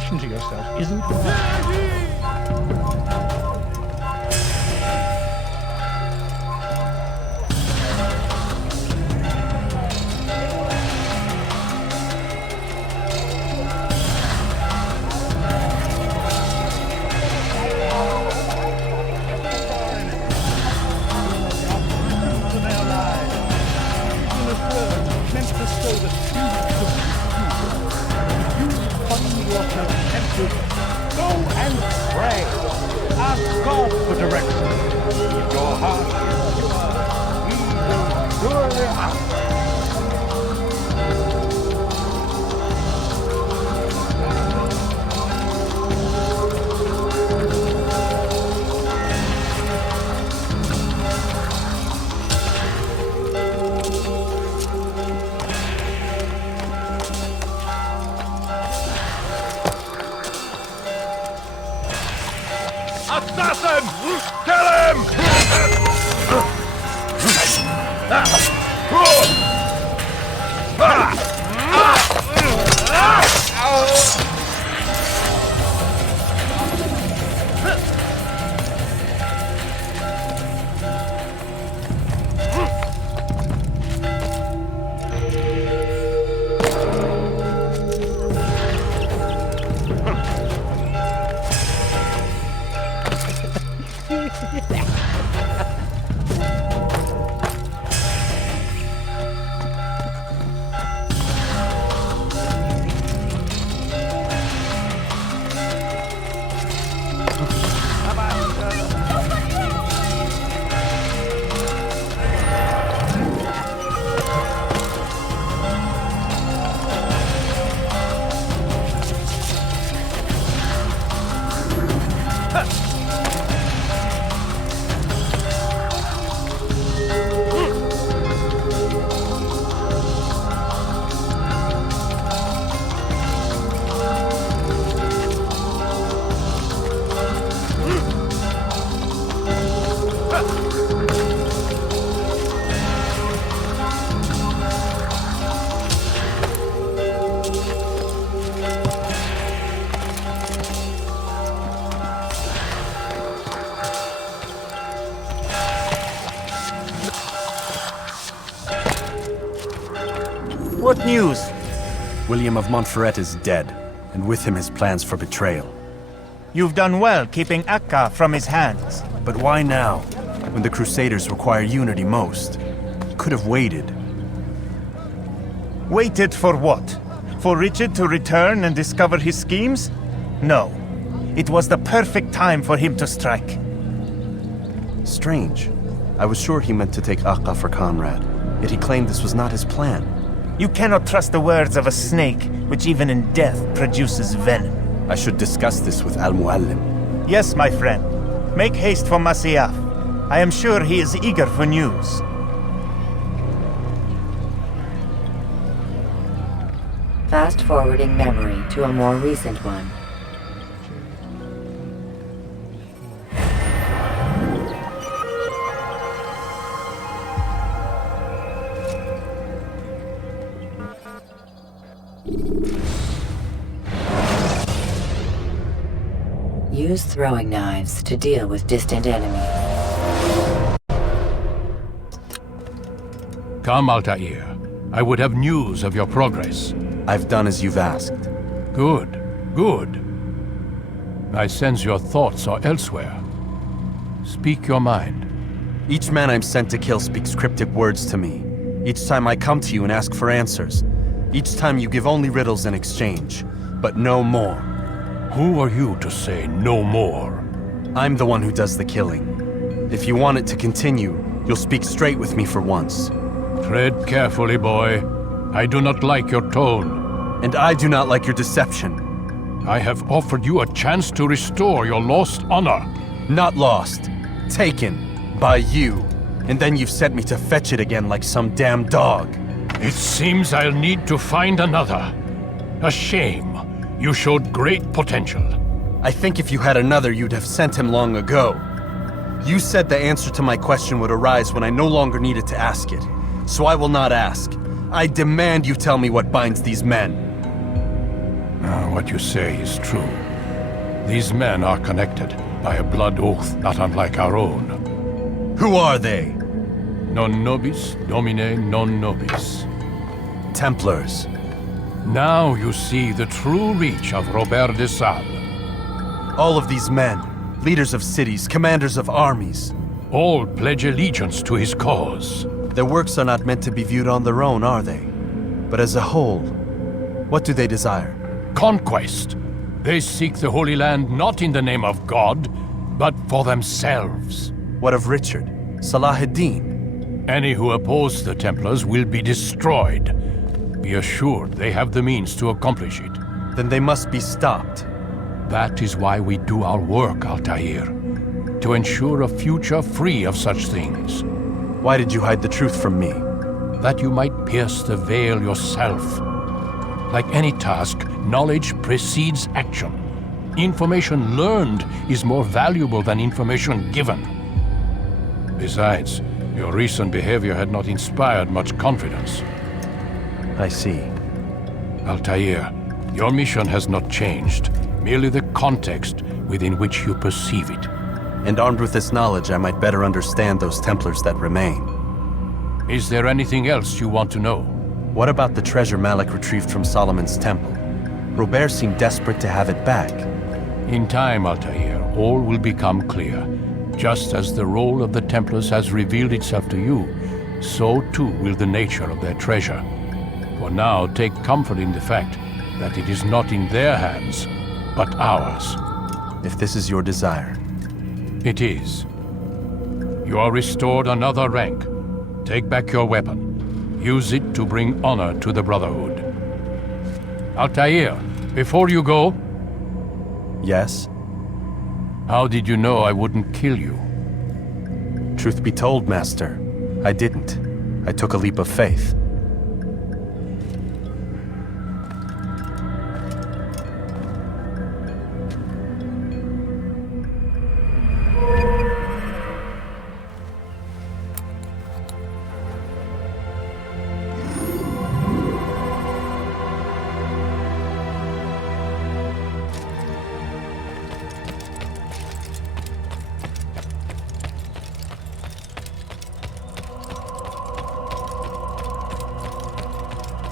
Attention to yourself isn't right. Go and pray. Ask God for direction. If your heart is pure, He will surely answer. Assassin! Kill him! What news? William of Montferrat is dead, and with him his plans for betrayal. You've done well keeping Akka from his hands. But why now, when the Crusaders require unity most? Could have waited. Waited for what? For Richard to return and discover his schemes? No. It was the perfect time for him to strike. Strange. I was sure he meant to take Akka for Conrad, yet he claimed this was not his plan. You cannot trust the words of a snake, which even in death produces venom. I should discuss this with Al-Mualim. Yes, my friend. Make haste for Masyaf. I am sure he is eager for news. Fast-forwarding memory to a more recent one. Use throwing knives to deal with distant enemies. Come, Altair. I would have news of your progress. I've done as you've asked. Good, good. I sense your thoughts are elsewhere. Speak your mind. Each man I'm sent to kill speaks cryptic words to me. Each time I come to you and ask for answers. Each time you give only riddles in exchange, but no more. Who are you to say no more? I'm the one who does the killing. If you want it to continue, you'll speak straight with me for once. Tread carefully, boy. I do not like your tone. And I do not like your deception. I have offered you a chance to restore your lost honor. Not lost. Taken. By you. And then you've sent me to fetch it again like some damn dog. It seems I'll need to find another. A shame. You showed great potential. I think if you had another, you'd have sent him long ago. You said the answer to my question would arise when I no longer needed to ask it. So I will not ask. I demand you tell me what binds these men. What you say is true. These men are connected by a blood oath not unlike our own. Who are they? Non nobis, domine non nobis. Templars. Now you see the true reach of Robert de Sales. All of these men, leaders of cities, commanders of armies. All pledge allegiance to his cause. Their works are not meant to be viewed on their own, are they? But as a whole, what do they desire? Conquest. They seek the Holy Land not in the name of God, but for themselves. What of Richard? Salah-ad-Din? Any who oppose the Templars will be destroyed. Be assured they have the means to accomplish it. Then they must be stopped. That is why we do our work, Altair. To ensure a future free of such things. Why did you hide the truth from me? That you might pierce the veil yourself. Like any task, knowledge precedes action. Information learned is more valuable than information given. Besides, your recent behavior had not inspired much confidence. I see. Altair, your mission has not changed. Merely the context within which you perceive it. And armed with this knowledge, I might better understand those Templars that remain. Is there anything else you want to know? What about the treasure Malik retrieved from Solomon's temple? Robert seemed desperate to have it back. In time, Altair, all will become clear. Just as the role of the Templars has revealed itself to you, so too will the nature of their treasure. For now, take comfort in the fact that it is not in their hands, but ours. If this is your desire. It is. You are restored another rank. Take back your weapon. Use it to bring honor to the Brotherhood. Altair, before you go... Yes? How did you know I wouldn't kill you? Truth be told, Master, I didn't. I took a leap of faith.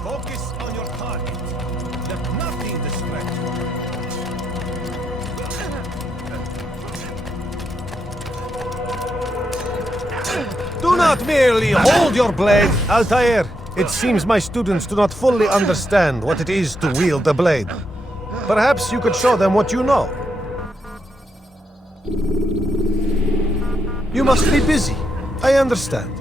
Focus on your target. Let nothing distract you. Do not merely hold your blade, Altair. It seems my students do not fully understand what it is to wield a blade. Perhaps you could show them what you know. You must be busy. I understand.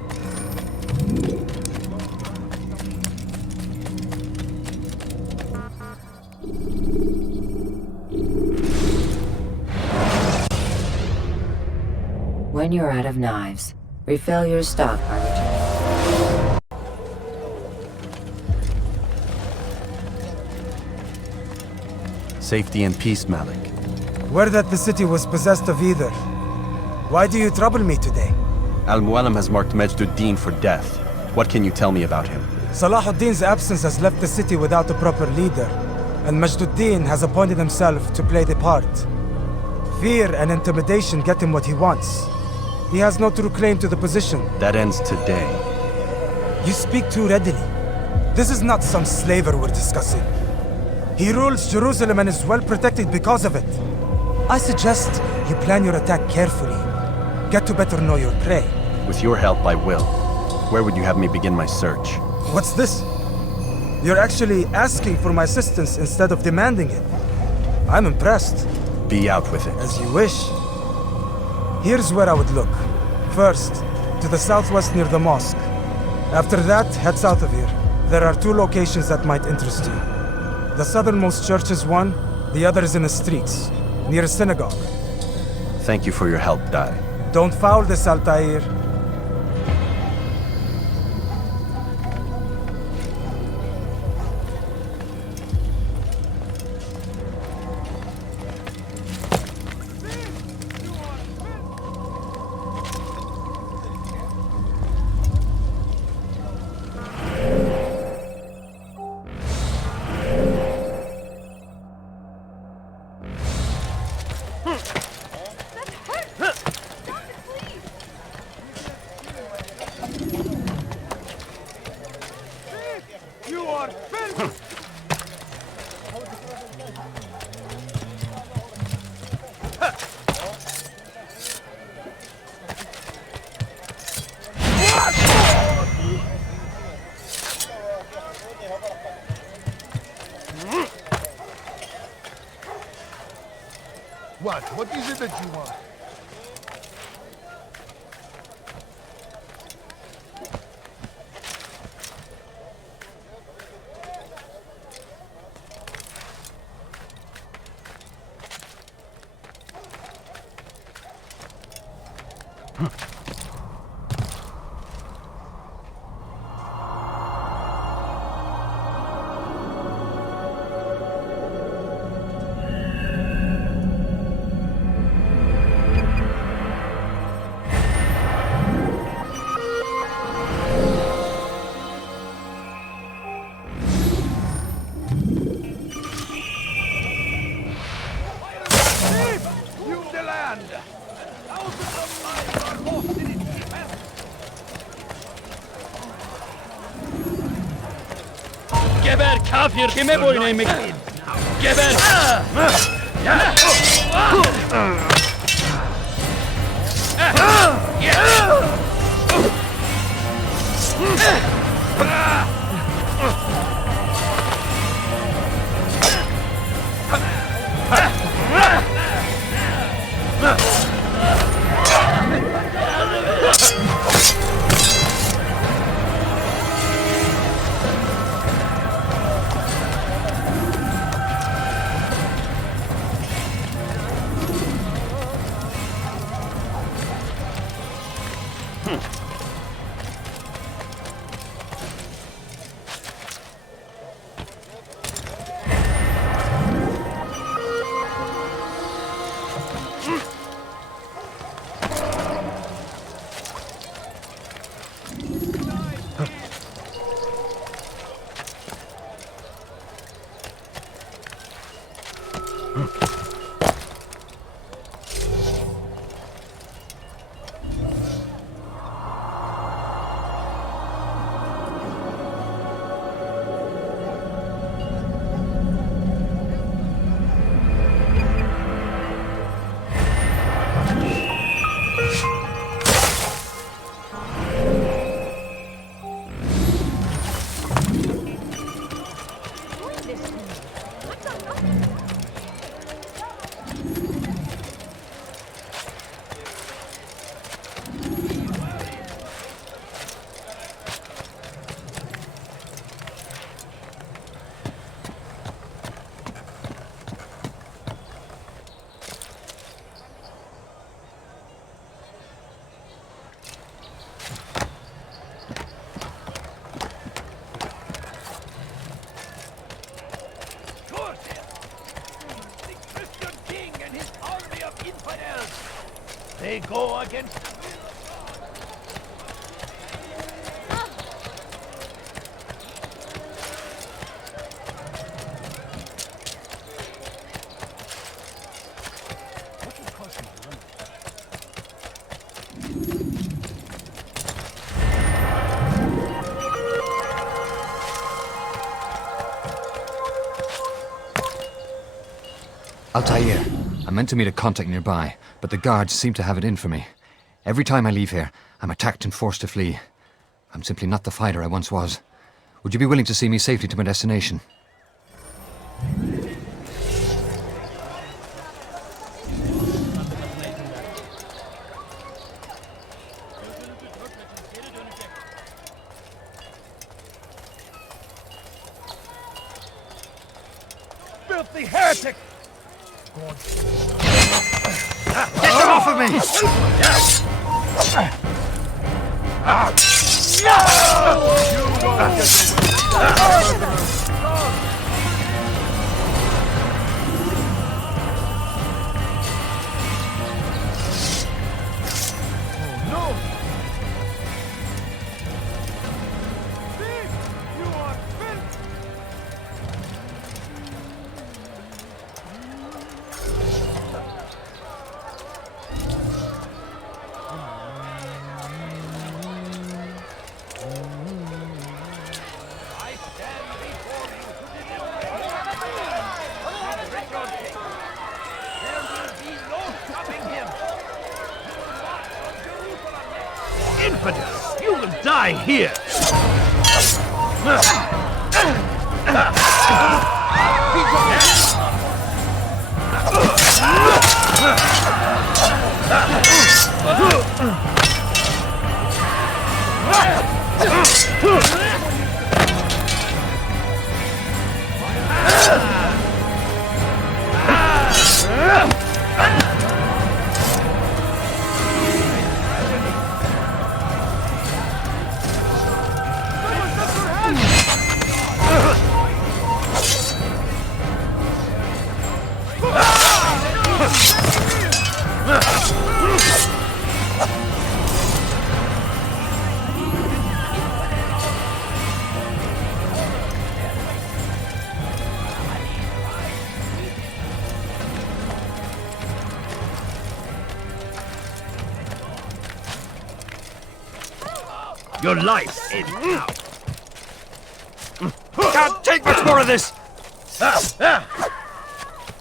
When you're out of knives, refill your stock by returning. Safety and peace, Malik. Word that the city was possessed of either. Why do you trouble me today? Al-Mualim has marked Majd-ud-Din for death. What can you tell me about him? Salah-ud-Din's absence has left the city without a proper leader, and Majd-ud-Din has appointed himself to play the part. Fear and intimidation get him what he wants. He has no true claim to the position. That ends today. You speak too readily. This is not some slaver we're discussing. He rules Jerusalem and is well protected because of it. I suggest you plan your attack carefully. Get to better know your prey. With your help, I will. Where would you have me begin my search? What's this? You're actually asking for my assistance instead of demanding it. I'm impressed. Be out with it. As you wish. Here's where I would look. First, to the southwest near the mosque. After that, head south of here. There are 2 locations that might interest you. The southernmost church is one, the other is in the streets, near a synagogue. Thank you for your help, Dai. Don't foul this, Altair. What? What is it that you want? Geber kafir, kime boyun eğmek? Geber! They go against the will Altair, I meant to meet a contact nearby, but the guards seem to have it in for me. Every time I leave here, I'm attacked and forced to flee. I'm simply not the fighter I once was. Would you be willing to see me safely to my destination? Filthy heretic! Get them off of me! Infidel! You will die here! Your life is out. Can't take much more of this! Help me!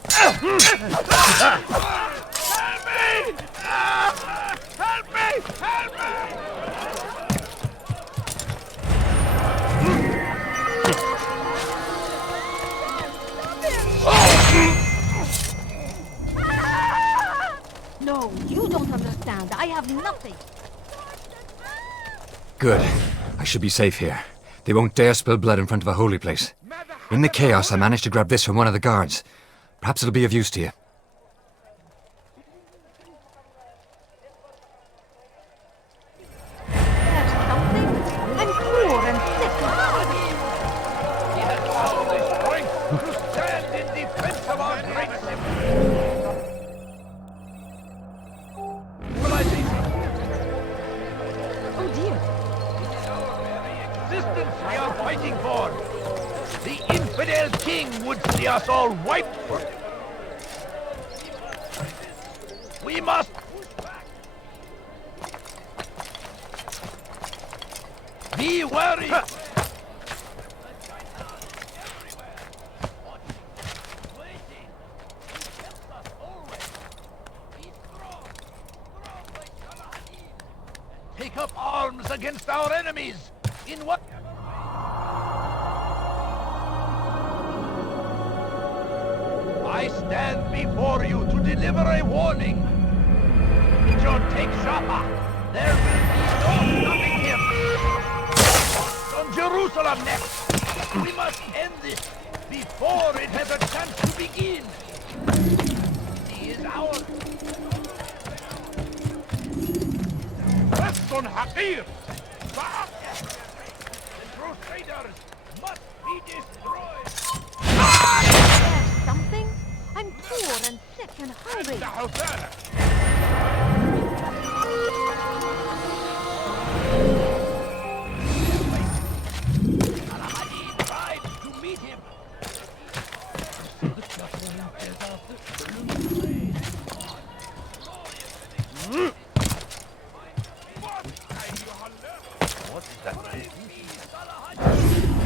Help me! Help me! No, you don't understand. I have nothing. Good. I should be safe here. They won't dare spill blood in front of a holy place. In the chaos, I managed to grab this from one of the guards. Perhaps it'll be of use to you. I'm poor and sick. He has found the strength to stand in defense of our great Oh dear. Existence we are fighting for. The infidel king would see us all wiped. We must push back. Be wary. Take up arms against our enemies. In what? I stand before you to deliver a warning. John, take Joppa. There will be no stopping him. On Jerusalem next. We must end this before it has a chance to begin. He is ours. Rest on Haqir. The Crusaders must be destroyed. There's something? I'm poor and sick and hungry.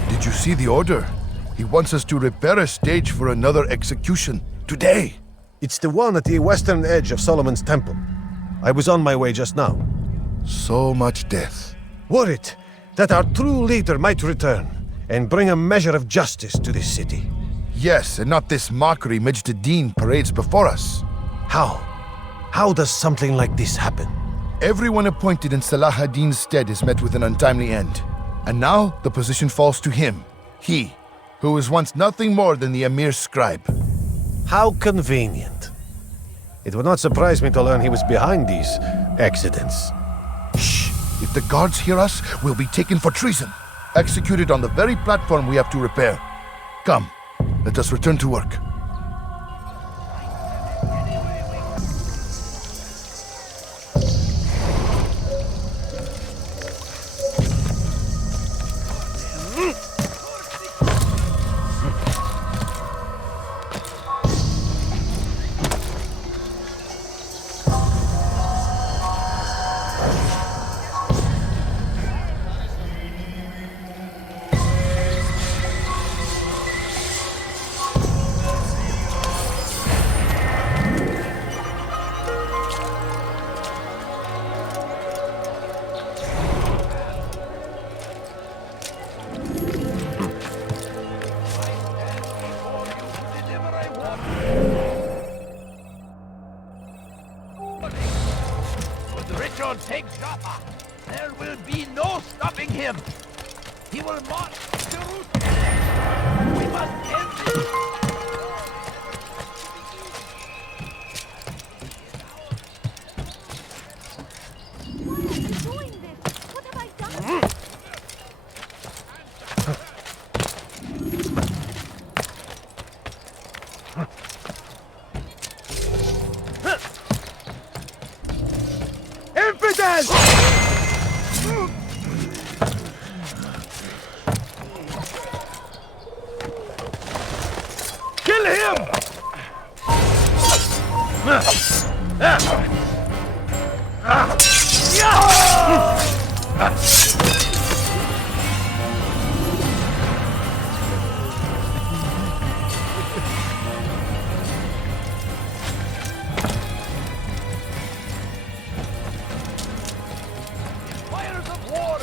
Did you see the order? He wants us to repair a stage for another execution. Today! It's the one at the western edge of Solomon's Temple. I was on my way just now. So much death. Worried that our true leader might return and bring a measure of justice to this city. Yes, and not this mockery Majd ad-Din parades before us. How? How does something like this happen? Everyone appointed in Salah ad-Din's stead is met with an untimely end. And now the position falls to him. He, who was once nothing more than the Emir's scribe. How convenient. It would not surprise me to learn he was behind these accidents. Shh! If the guards hear us, we'll be taken for treason. Executed on the very platform we have to repair. Come, let us return to work. Richard take Jaffa, there will be no stopping him. He will march Jerusalem. We must end this. Kill him! Fires of war.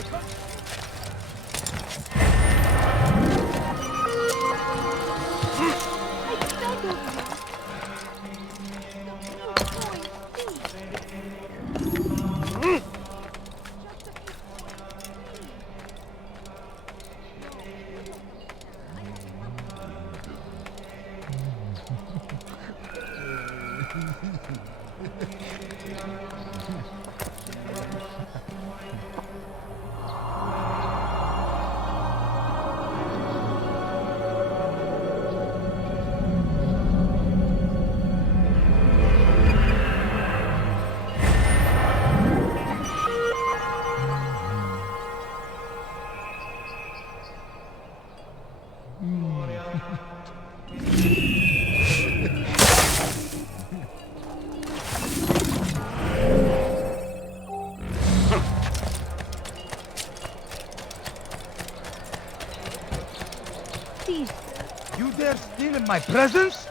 You dare steal in my presence?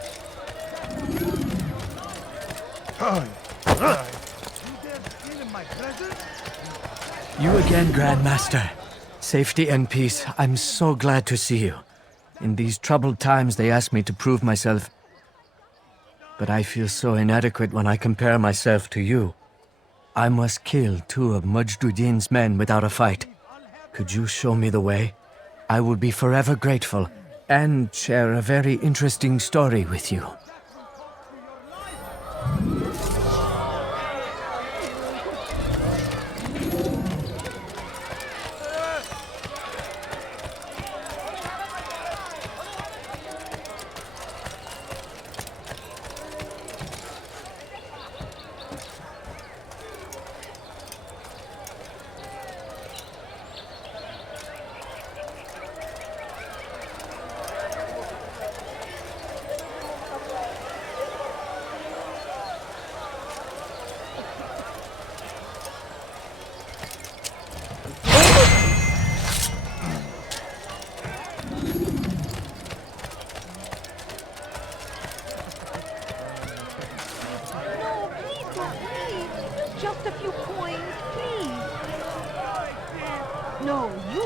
You again, Grandmaster. Safety and peace. I'm so glad to see you. In these troubled times, they ask me to prove myself. But I feel so inadequate when I compare myself to you. I must kill 2 of Majd ad-Din's men without a fight. Could you show me the way? I will be forever grateful, and share a very interesting story with you.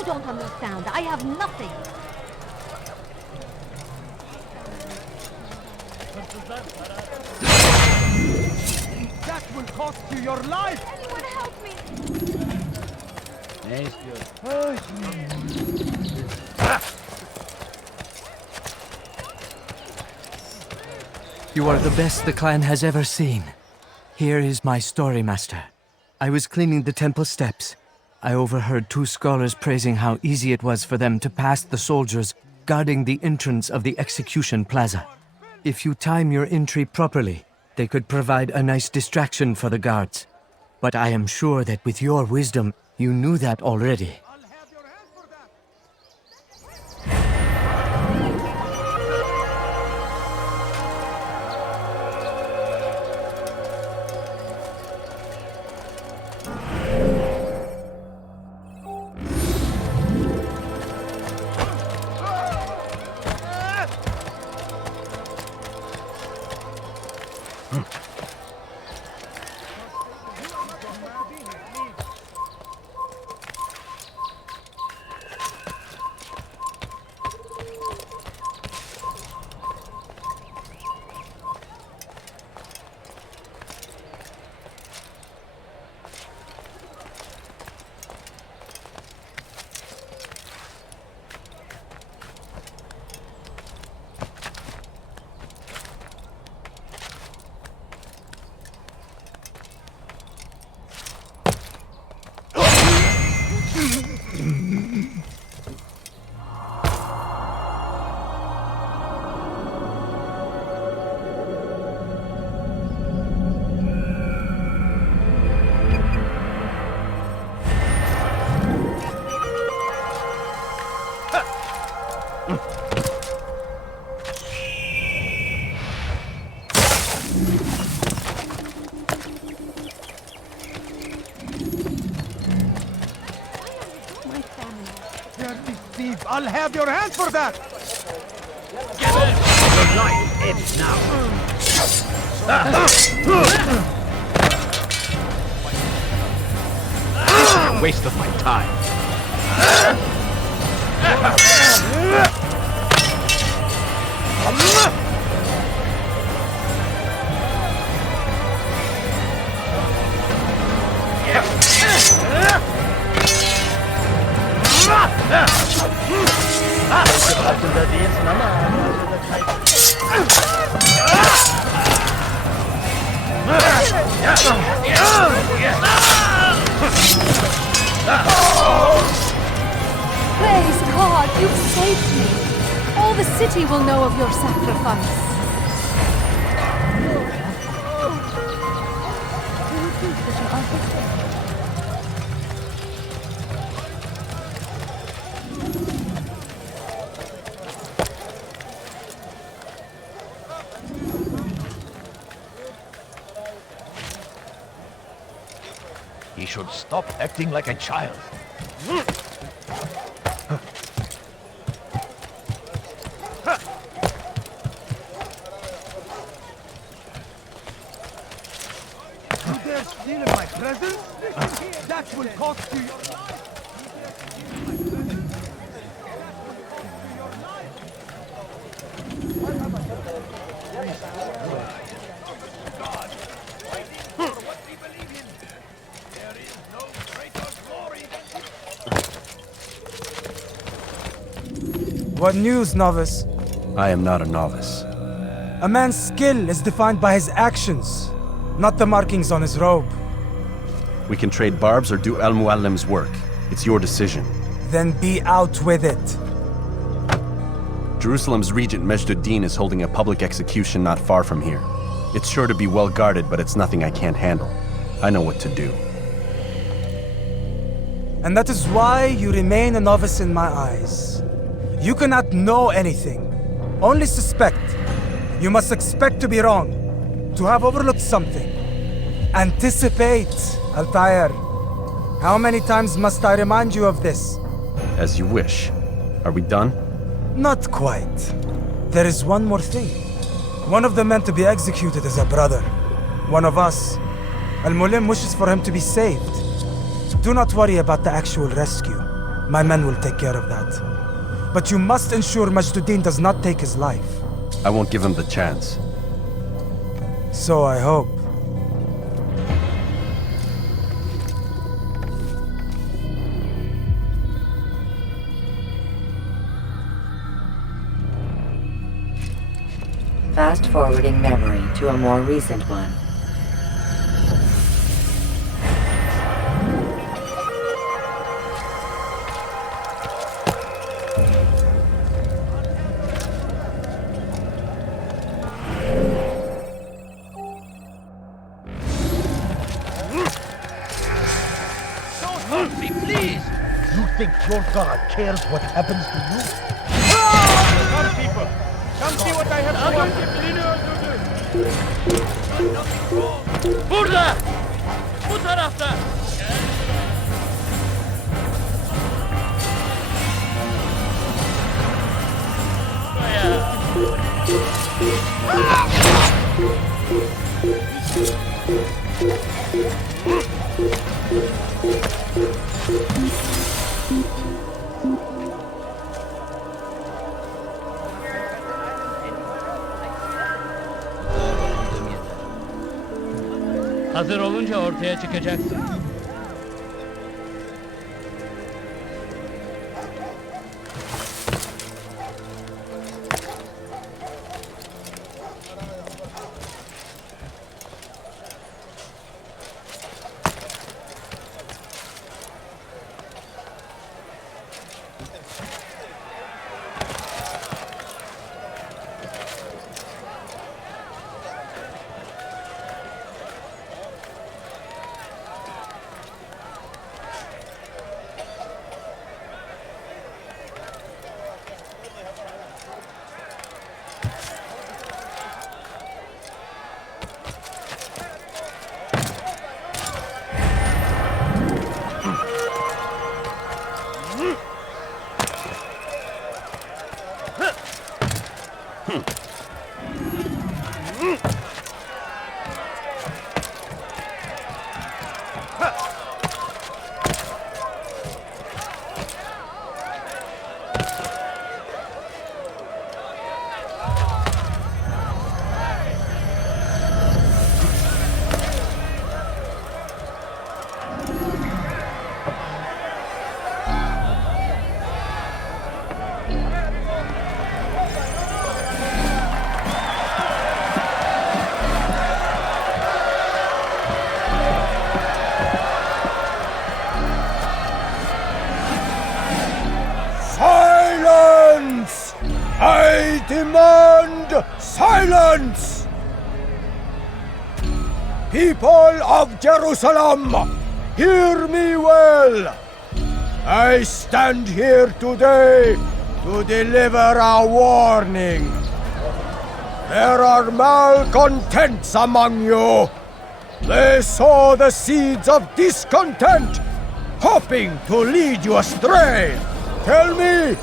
don't understand. I have nothing. That will cost you your life! Anyone help me! You are the best the clan has ever seen. Here is my story, Master. I was cleaning the temple steps. I overheard two scholars praising how easy it was for them to pass the soldiers guarding the entrance of the execution plaza. If you time your entry properly, they could provide a nice distraction for the guards. But I am sure that with your wisdom, you knew that already. I'll have your hand for that! Your life ends now. A waste of my time. Praise God, you've saved me. All the city will know of your sacrifice. He should stop acting like a child. You dare steal in my presence? That will cost you your life! What news, novice? I am not a novice. A man's skill is defined by his actions, not the markings on his robe. We can trade barbs or do Al-Mualim's work. It's your decision. Then be out with it. Jerusalem's regent Majd-ud-Din is holding a public execution not far from here. It's sure to be well guarded, but it's nothing I can't handle. I know what to do. And that is why you remain a novice in my eyes. You cannot know anything, only suspect. You must expect to be wrong, to have overlooked something. Anticipate, Altair. How many times must I remind you of this? As you wish. Are we done? Not quite. There is one more thing. One of the men to be executed is a brother. One of us. Al-Mualim wishes for him to be saved. Do not worry about the actual rescue. My men will take care of that. But you must ensure Majduddin does not take his life. I won't give him the chance. So I hope. Fast-forwarding memory to a more recent one. Don't hurt me, please! You think your god cares what happens to you? Come, people! Come see what I have done! Burada! Bu tarafta! Hazır olunca ortaya çıkacaksın. Silence! I demand silence! People of Jerusalem, hear me well! I stand here today to deliver a warning. There are malcontents among you. They sow the seeds of discontent, hoping to lead you astray. Tell me,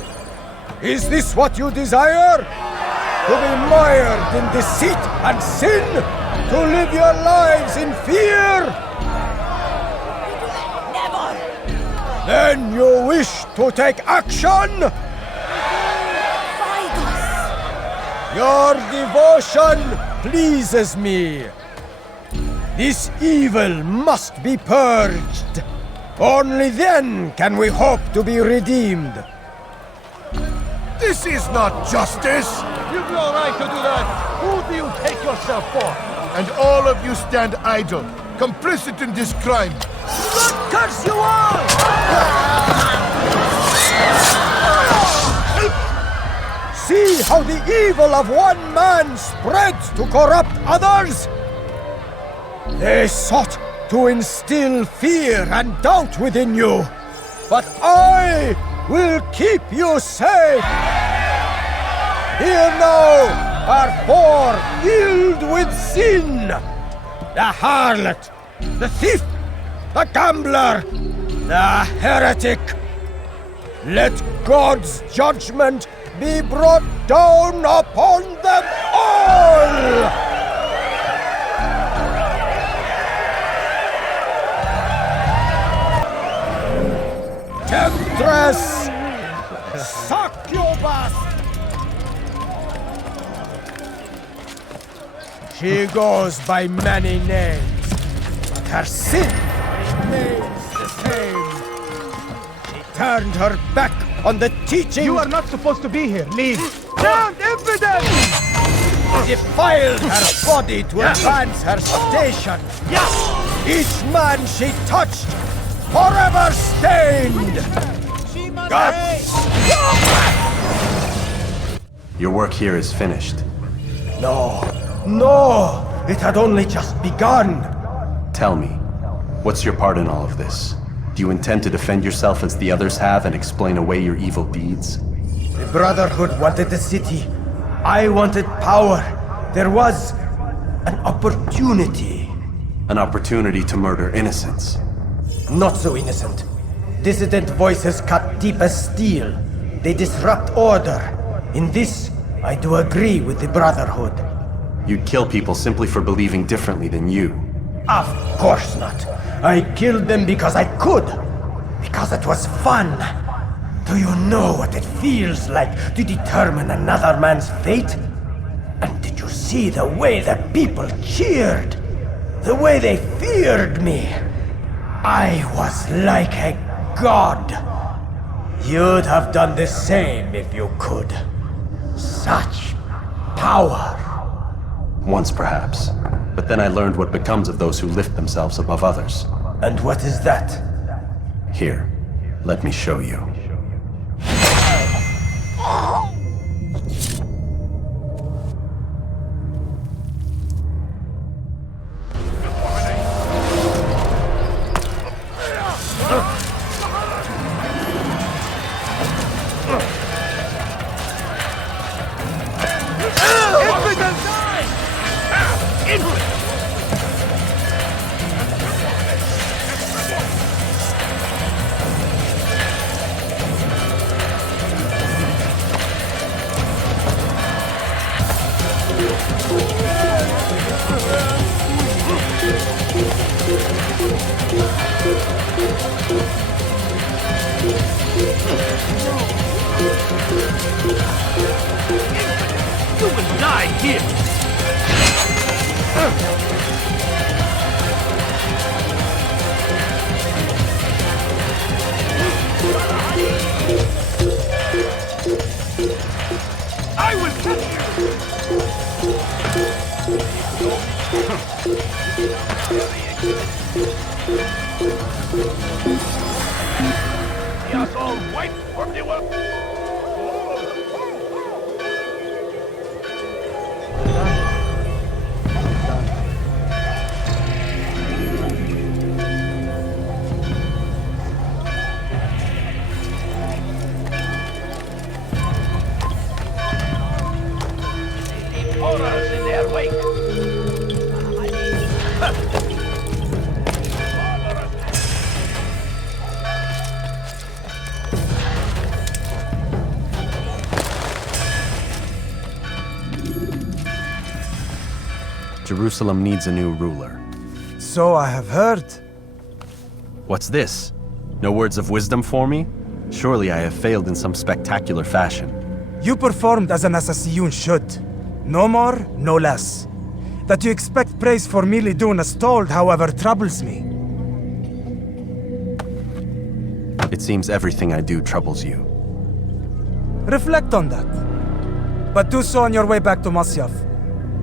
is this what you desire? To be mired in deceit and sin? To live your lives in fear? Never! Then you wish to take action? Your devotion pleases me. This evil must be purged. Only then can we hope to be redeemed. This is not justice! You've no right to do that! Who do you take yourself for? And all of you stand idle, complicit in this crime. God curse you all! See how the evil of one man spreads to corrupt others? They sought to instill fear and doubt within you, but I will keep you safe. Here now are four filled with sin: the harlot, the thief, the gambler, the heretic. Let God's judgment be brought down upon them all! Temptress She goes by many names, but her sin remains the same. She turned her back on the teaching. You are not supposed to be here. Leave. Damned infidel! Defiled her body to advance her station. Each man she touched, forever stained. Your work here is finished. No, it had only just begun. Tell me, what's your part in all of this? Do you intend to defend yourself as the others have and explain away your evil deeds? The Brotherhood wanted the city. I wanted power. There was an opportunity. An opportunity to murder innocents. Not so innocent. Dissident voices cut deep as steel. They disrupt order. In this, I do agree with the Brotherhood. You'd kill people simply for believing differently than you. Of course not. I killed them because I could. Because it was fun. Do you know what it feels like to determine another man's fate? And did you see the way the people cheered? The way they feared me? I was like a god. You'd have done the same if you could. Such power. Once perhaps. But then I learned what becomes of those who lift themselves above others. And what is that? Here, let me show you. You will die here! I will catch you! Yes, all white from the world! Horrors in their wake! Jerusalem needs a new ruler. So I have heard. What's this? No words of wisdom for me? Surely I have failed in some spectacular fashion. You performed as an assassin should. No more, no less. That you expect praise for merely doing as told, however, troubles me. It seems everything I do troubles you. Reflect on that. But do so on your way back to Masyaf.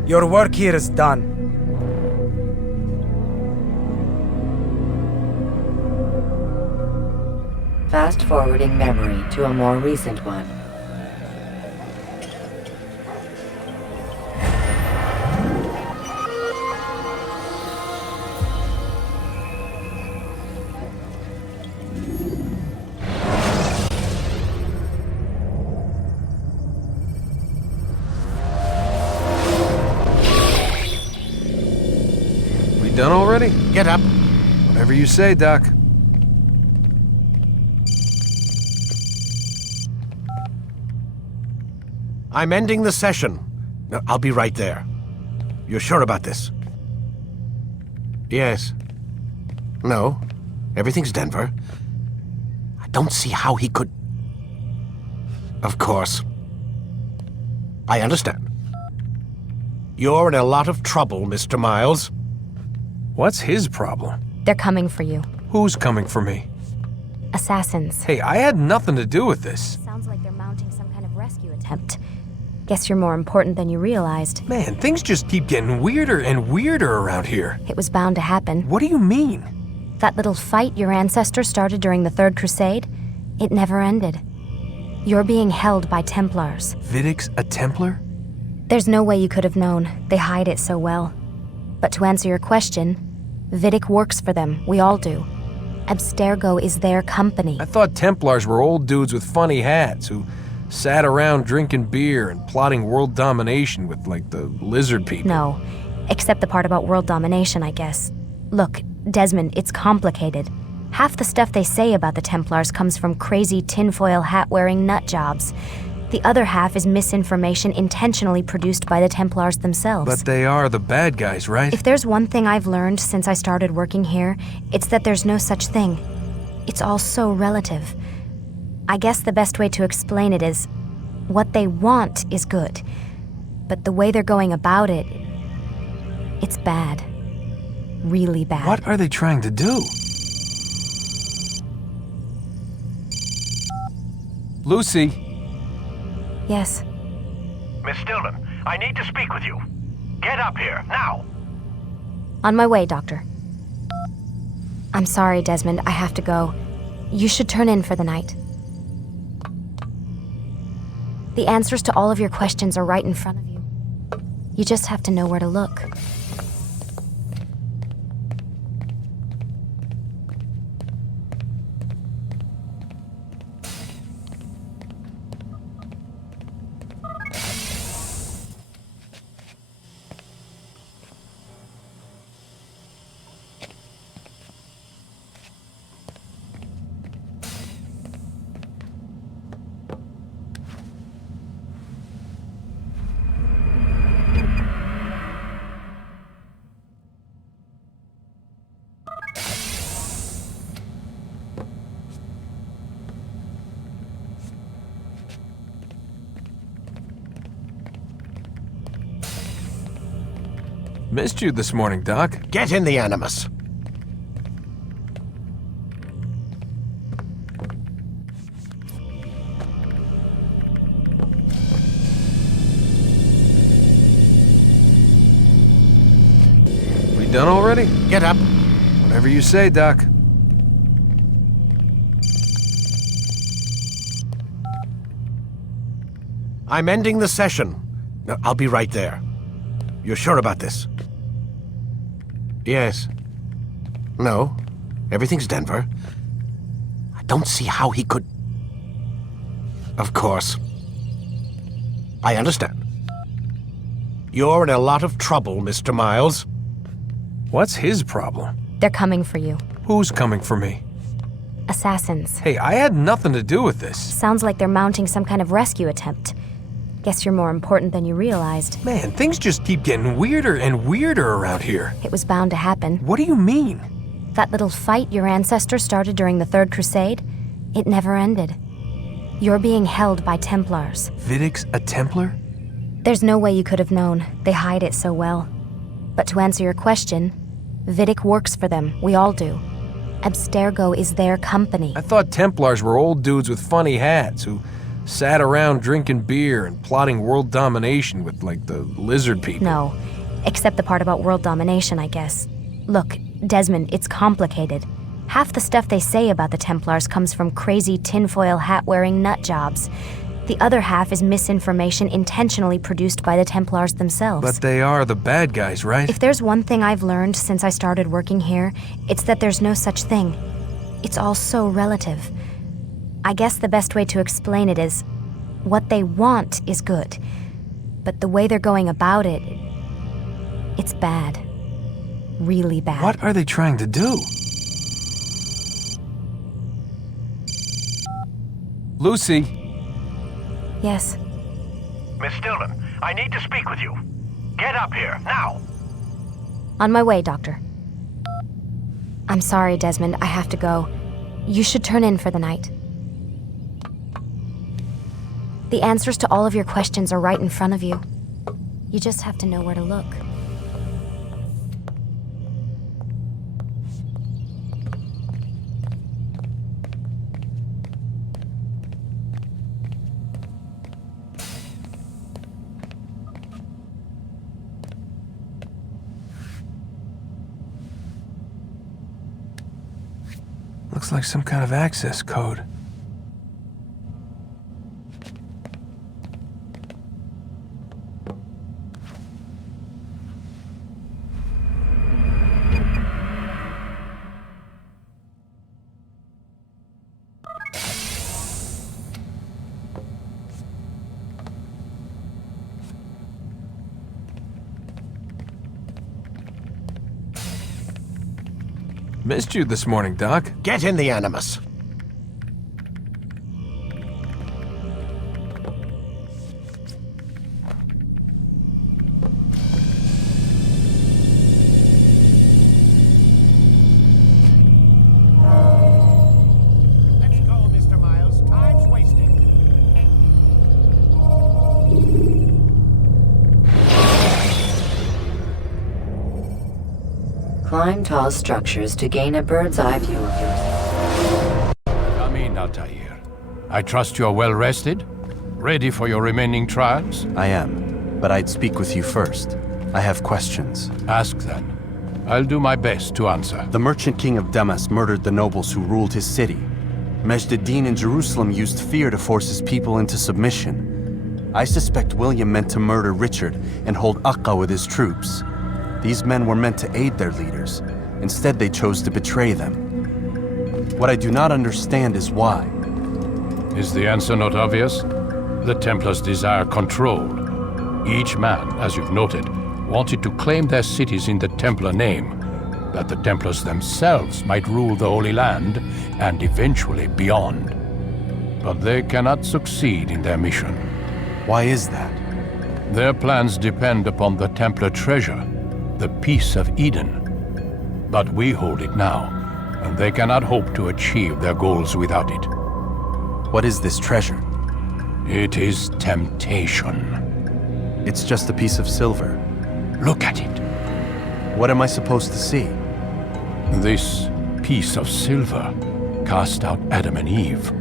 Your work here is done. Fast-forwarding memory to a more recent one. Done already? Get up. Whatever you say, Doc. I'm ending the session. No, I'll be right there. You're sure about this? Yes. No. Everything's Denver. I don't see how he could... Of course. I understand. You're in a lot of trouble, Mr. Miles. What's his problem? They're coming for you. Who's coming for me? Assassins. Hey, I had nothing to do with this. Sounds like they're mounting some kind of rescue attempt. Guess you're more important than you realized. Man, things just keep getting weirder and weirder around here. It was bound to happen. What do you mean? That little fight your ancestor started during the Third Crusade, it never ended. You're being held by Templars. Vidic's a Templar? There's no way you could have known. They hide it so well. But to answer your question, Vidic works for them. We all do. Abstergo is their company. I thought Templars were old dudes with funny hats who sat around drinking beer and plotting world domination with, like, the lizard people. No, except the part about world domination, I guess. Look, Desmond, it's complicated. Half the stuff they say about the Templars comes from crazy tinfoil hat-wearing nut jobs. The other half is misinformation intentionally produced by the Templars themselves. But they are the bad guys, right? If there's one thing I've learned since I started working here, it's that there's no such thing. It's all so relative. I guess the best way to explain it is, what they want is good. But the way they're going about it, it's bad. Really bad. What are they trying to do? Lucy? Yes. Miss Stillman, I need to speak with you. Get up here, now! On my way, Doctor. I'm sorry, Desmond, I have to go. You should turn in for the night. The answers to all of your questions are right in front of you. You just have to know where to look. Missed you this morning, Doc. Get in the Animus. We done already? Get up. Whatever you say, Doc. I'm ending the session. I'll be right there. You're sure about this? Yes. No. Everything's Denver. I don't see how he could... Of course. I understand. You're in a lot of trouble, Mr. Miles. What's his problem? They're coming for you. Who's coming for me? Assassins. Hey, I had nothing to do with this. Sounds like they're mounting some kind of rescue attempt. Guess you're more important than you realized. Man, things just keep getting weirder and weirder around here. It was bound to happen. What do you mean? That little fight your ancestor started during the Third Crusade, it never ended. You're being held by Templars. Vidic's a Templar? There's no way you could have known. They hide it so well. But to answer your question, Vidic works for them. We all do. Abstergo is their company. I thought Templars were old dudes with funny hats who sat around drinking beer and plotting world domination with, like, the lizard people. No, except the part about world domination, I guess. Look, Desmond, it's complicated. Half the stuff they say about the Templars comes from crazy tinfoil hat-wearing nut jobs. The other half is misinformation intentionally produced by the Templars themselves. But they are the bad guys, right? If there's one thing I've learned since I started working here, it's that there's no such thing. It's all so relative. I guess the best way to explain it is, what they want is good. But the way they're going about it, it's bad. Really bad. What are they trying to do? Lucy? Yes. Miss Stillman, I need to speak with you. Get up here, now! On my way, Doctor. I'm sorry, Desmond, I have to go. You should turn in for the night. The answers to all of your questions are right in front of you. You just have to know where to look. Looks like some kind of access code. Missed you this morning, Doc. Get in the Animus. Let's go, Mr. Miles. Time's wasting. Climb tall structures to gain a bird's eye view of yourself. Come in, Altair. I trust you are well rested? Ready for your remaining trials? I am, but I'd speak with you first. I have questions. Ask then. I'll do my best to answer. The merchant king of Damas murdered the nobles who ruled his city. Majd ad-Din in Jerusalem used fear to force his people into submission. I suspect William meant to murder Richard and hold Akka with his troops. These men were meant to aid their leaders. Instead, they chose to betray them. What I do not understand is why. Is the answer not obvious? The Templars desire control. Each man, as you've noted, wanted to claim their cities in the Templar name, that the Templars themselves might rule the Holy Land and eventually beyond. But they cannot succeed in their mission. Why is that? Their plans depend upon the Templar treasure, the Peace of Eden. But we hold it now, and they cannot hope to achieve their goals without it. What is this treasure? It is temptation. It's just a piece of silver. Look at it. What am I supposed to see? This piece of silver cast out Adam and Eve.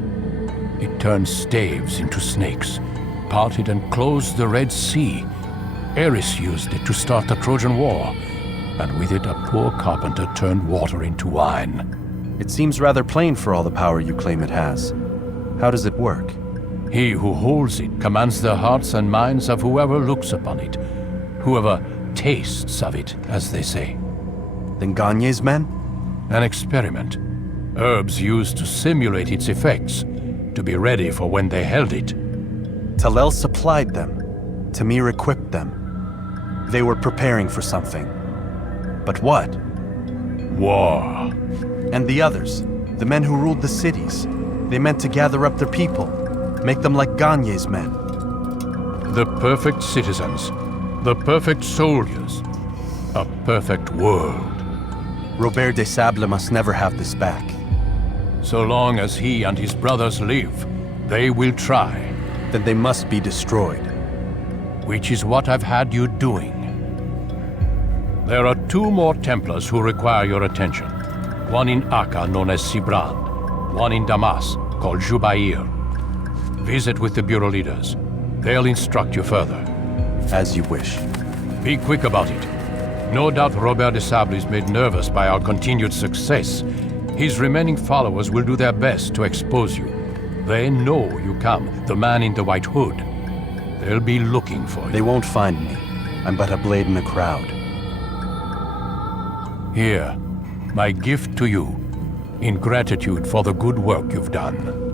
It turned staves into snakes, parted and closed the Red Sea. Ares used it to start the Trojan War, and with it a poor carpenter turned water into wine. It seems rather plain for all the power you claim it has. How does it work? He who holds it commands the hearts and minds of whoever looks upon it, whoever tastes of it, as they say. Then Gagne's men? An experiment. Herbs used to simulate its effects, to be ready for when they held it. Talel supplied them. Tamir equipped them. They were preparing for something. But what? War. And the others, the men who ruled the cities, they meant to gather up their people, make them like Gagne's men. The perfect citizens, the perfect soldiers, a perfect world. Robert des Sables must never have this back. So long as he and his brothers live, they will try. Then they must be destroyed. Which is what I've had you doing. There are 2 more Templars who require your attention. One in Akka, known as Sibrand. One in Damas, called Jubair. Visit with the Bureau leaders. They'll instruct you further. As you wish. Be quick about it. No doubt Robert des Sables is made nervous by our continued success. His remaining followers will do their best to expose you. They know you come, the man in the white hood. They'll be looking for you. They won't find me. I'm but a blade in the crowd. Here, my gift to you, in gratitude for the good work you've done.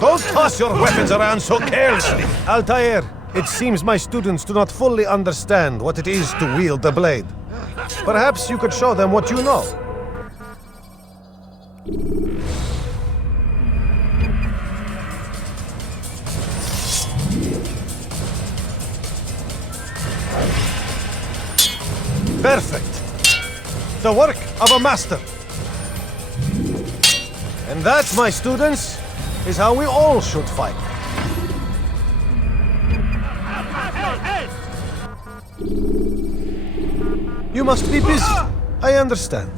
Don't toss your weapons around so carelessly! Altair, it seems my students do not fully understand what it is to wield the blade. Perhaps you could show them what you know. Perfect. The work of a master. And that, my students, is how we all should fight. You must be busy. I understand.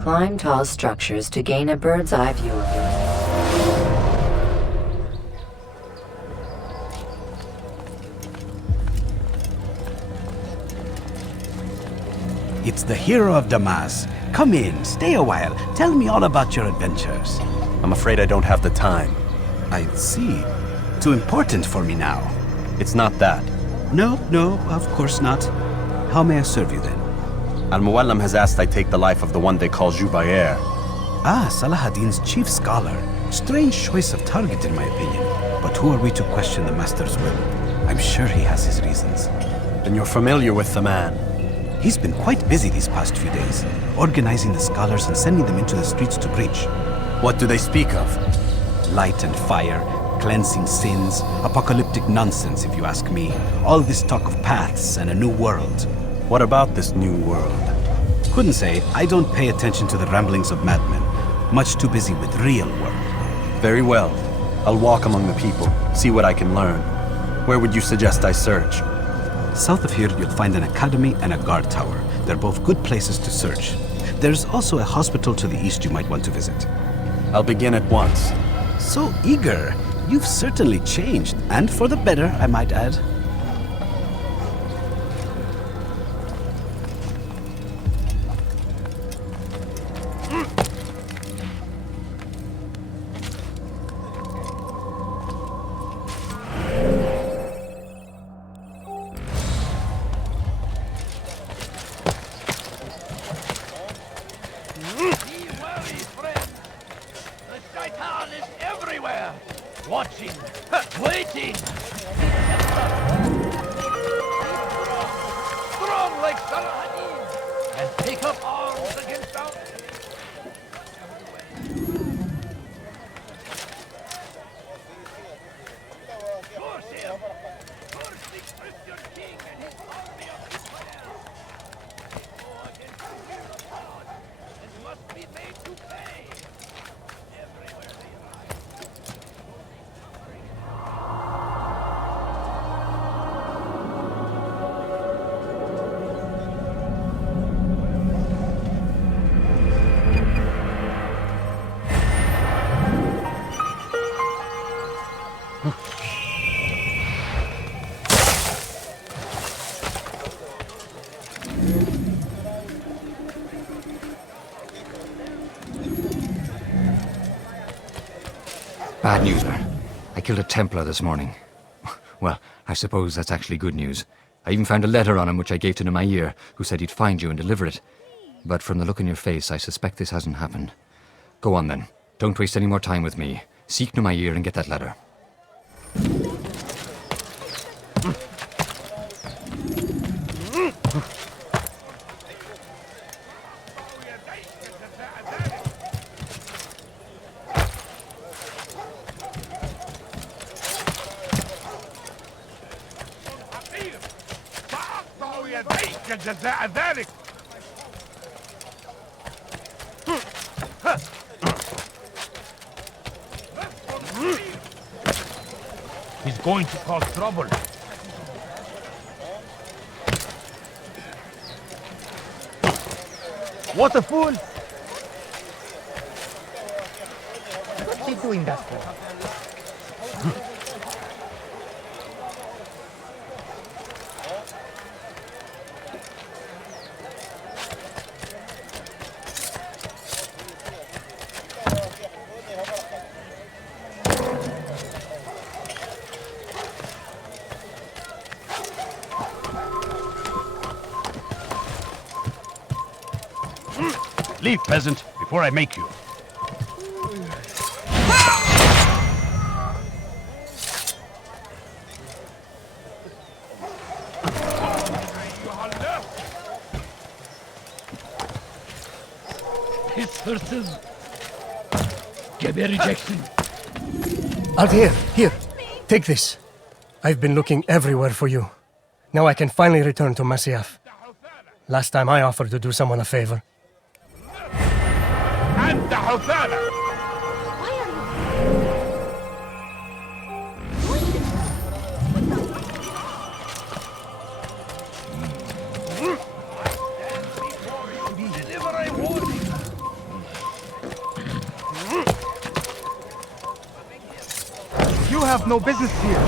Climb tall structures to gain a bird's eye view of yourself. It's the hero of Damas. Come in, stay a while. Tell me all about your adventures. I'm afraid I don't have the time. I see. Too important for me now. It's not that. No, of course not. How may I serve you then? Al-Muallim has asked I take the life of the one they call Jubair. Ah, Salahadin's chief scholar. Strange choice of target in my opinion. But who are we to question the master's will? I'm sure he has his reasons. Then you're familiar with the man. He's been quite busy these past few days, organizing the scholars and sending them into the streets to preach. What do they speak of? Light and fire, cleansing sins, apocalyptic nonsense if you ask me. All this talk of paths and a new world. What about this new world? Couldn't say. I don't pay attention to the ramblings of madmen. Much too busy with real work. Very well. I'll walk among the people, see what I can learn. Where would you suggest I search? South of here, you'll find an academy and a guard tower. They're both good places to search. There's also a hospital to the east you might want to visit. I'll begin at once. So eager. You've certainly changed, and for the better, I might add. Watching, waiting. Strong like Saladin, and take up arms against our Force him! Force the Christian king and his army of Israel! Go against the will of God, and must be made to pay! Everywhere they rise. Bad news, sir. I killed a Templar this morning. Well, I suppose that's actually good news. I even found a letter on him which I gave to Nemair, who said he'd find you and deliver it. But from the look in your face, I suspect this hasn't happened. Go on then. Don't waste any more time with me. Seek Nemair and get that letter. جزاء ذلك. He's going to cause trouble. What a fool! What's he doing that for? Leave, peasant, before I make you. Pis hırsız. Gebereceksin. Altair, here. Take this. I've been looking everywhere for you. Now I can finally return to Masyaf. Last time I offered to do someone a favor. أنت حثالة. Deliver a warning. You have no business here.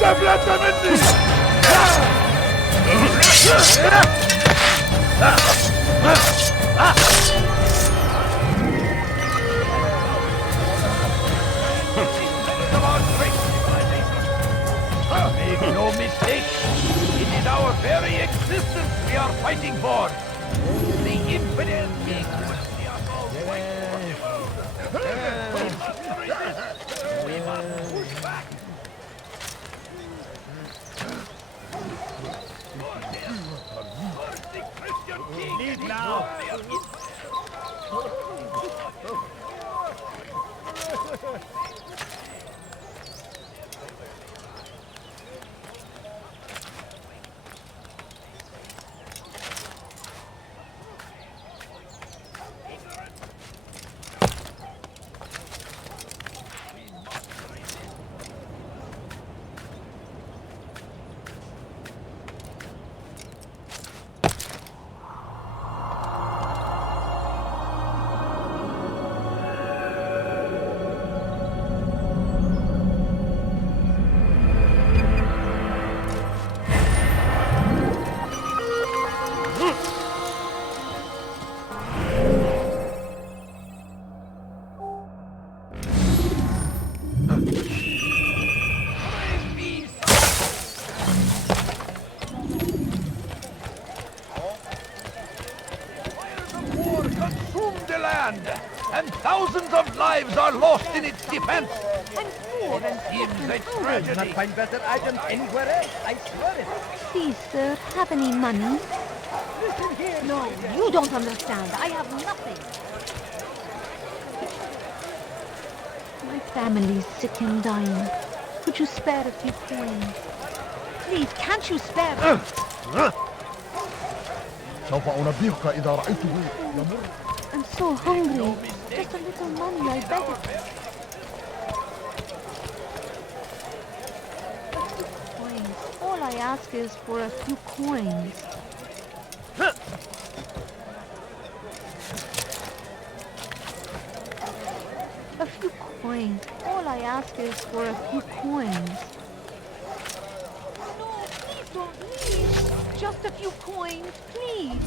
دبلة مني. Make no mistake, it is our very existence we are fighting for. The infidel king will see us all fight for the world. We must push back. The Christian king is now. And thousands of lives are lost in its defense. And poor and Seems a tragedy. Not find better items anywhere else, I swear it. Please, sir, have any money? Listen here. No, you don't understand. I have nothing. My family's sick and dying. Could you spare a few coins? Please, can't you spare them? سوف أنبهك إذا رأيته يمر. I'm so hungry. Just a little money, I beg of you. A few coins. All I ask is for a few coins. A few coins. All I ask is for a few coins. No, please don't leave. Just a few coins, please.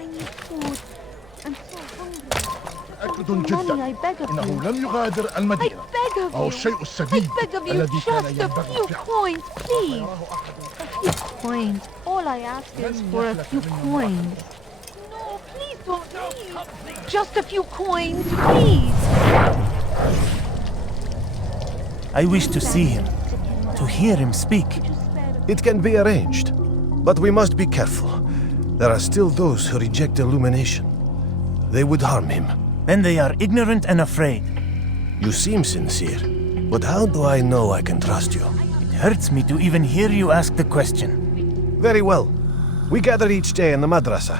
I need food. I'm so hungry. متأكد Money, جدا I beg of إنه you. لن يغادر المدينة. I beg of أو you. الشيء I السديد beg of you, الذي كان just a ينبغي few فعله. coins, please. A few coins. All I ask is for a few coins. No, please don't leave. Just a few coins, please. I wish to see him, to hear him speak. It can be arranged, but we must be careful. There are still those who reject illumination. They would harm him. Then they are ignorant and afraid. You seem sincere, but how do I know I can trust you? It hurts me to even hear you ask the question. Very well. We gather each day in the madrasa.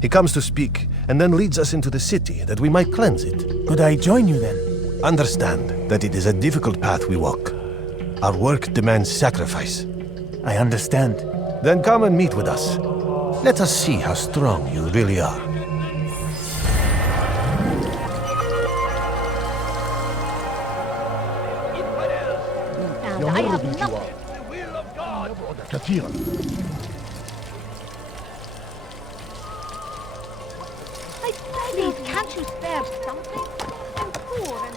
He comes to speak, and then leads us into the city, that we might cleanse it. Could I join you then? Understand that it is a difficult path we walk. Our work demands sacrifice. I understand. Then come and meet with us. Let us see how strong you really are. and I have nothing. كثيرا. Please, can't you spare something? I'm poor and...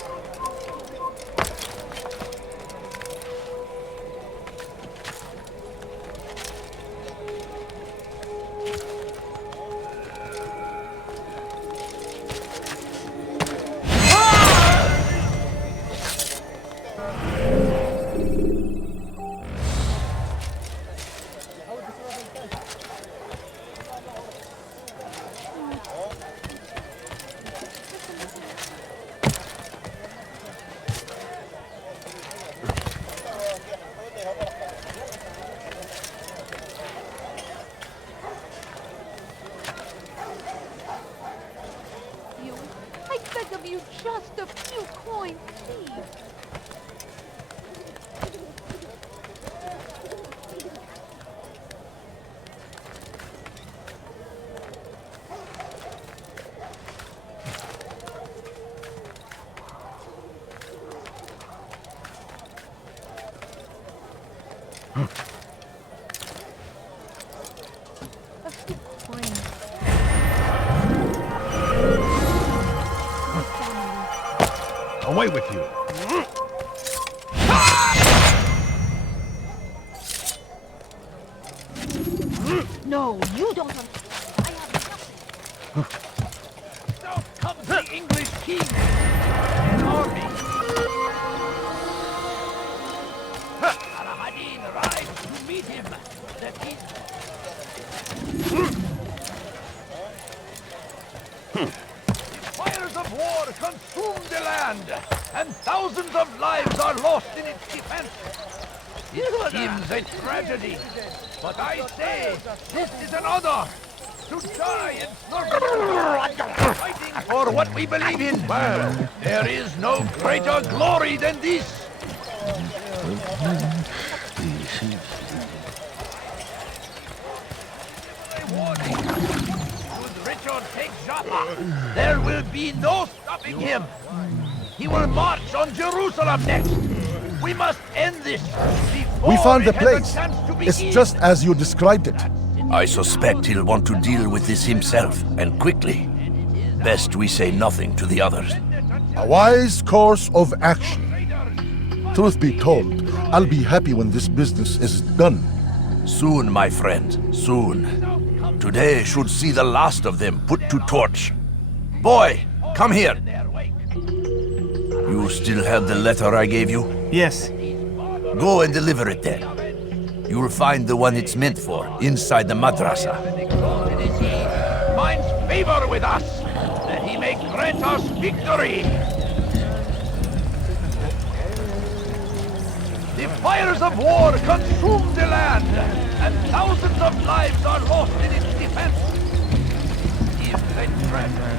I beg of you, just a few coins, please. A few coins. Away with you. No, you don't understand. I have nothing. Now comes the English king. An army. Al-Hadin arrives to meet him. The king. The fires of war consume the land, and thousands of lives are lost in its defense. It seems a tragedy, but I say this is an honor to die in service, fighting for what we believe in. Well, there is no greater glory than this. Should Richard take Jaffa, there will be no stopping him. He will march on Jerusalem next. We must end this before We found the it has a place. chance to It's begin. just as you described it. I suspect he'll want to deal with this himself, and quickly. Best we say nothing to the others. A wise course of action. Truth be told, I'll be happy when this business is done. Soon, my friend, soon. Today should see the last of them put to torch. Boy, come here. You still have the letter I gave you? Yes. Go and deliver it then. You'll find the one it's meant for inside the madrasa. Finds favor with us, that he may grant us victory. The fires of war consume the land, and thousands of lives are lost in its defense. Give the treasure.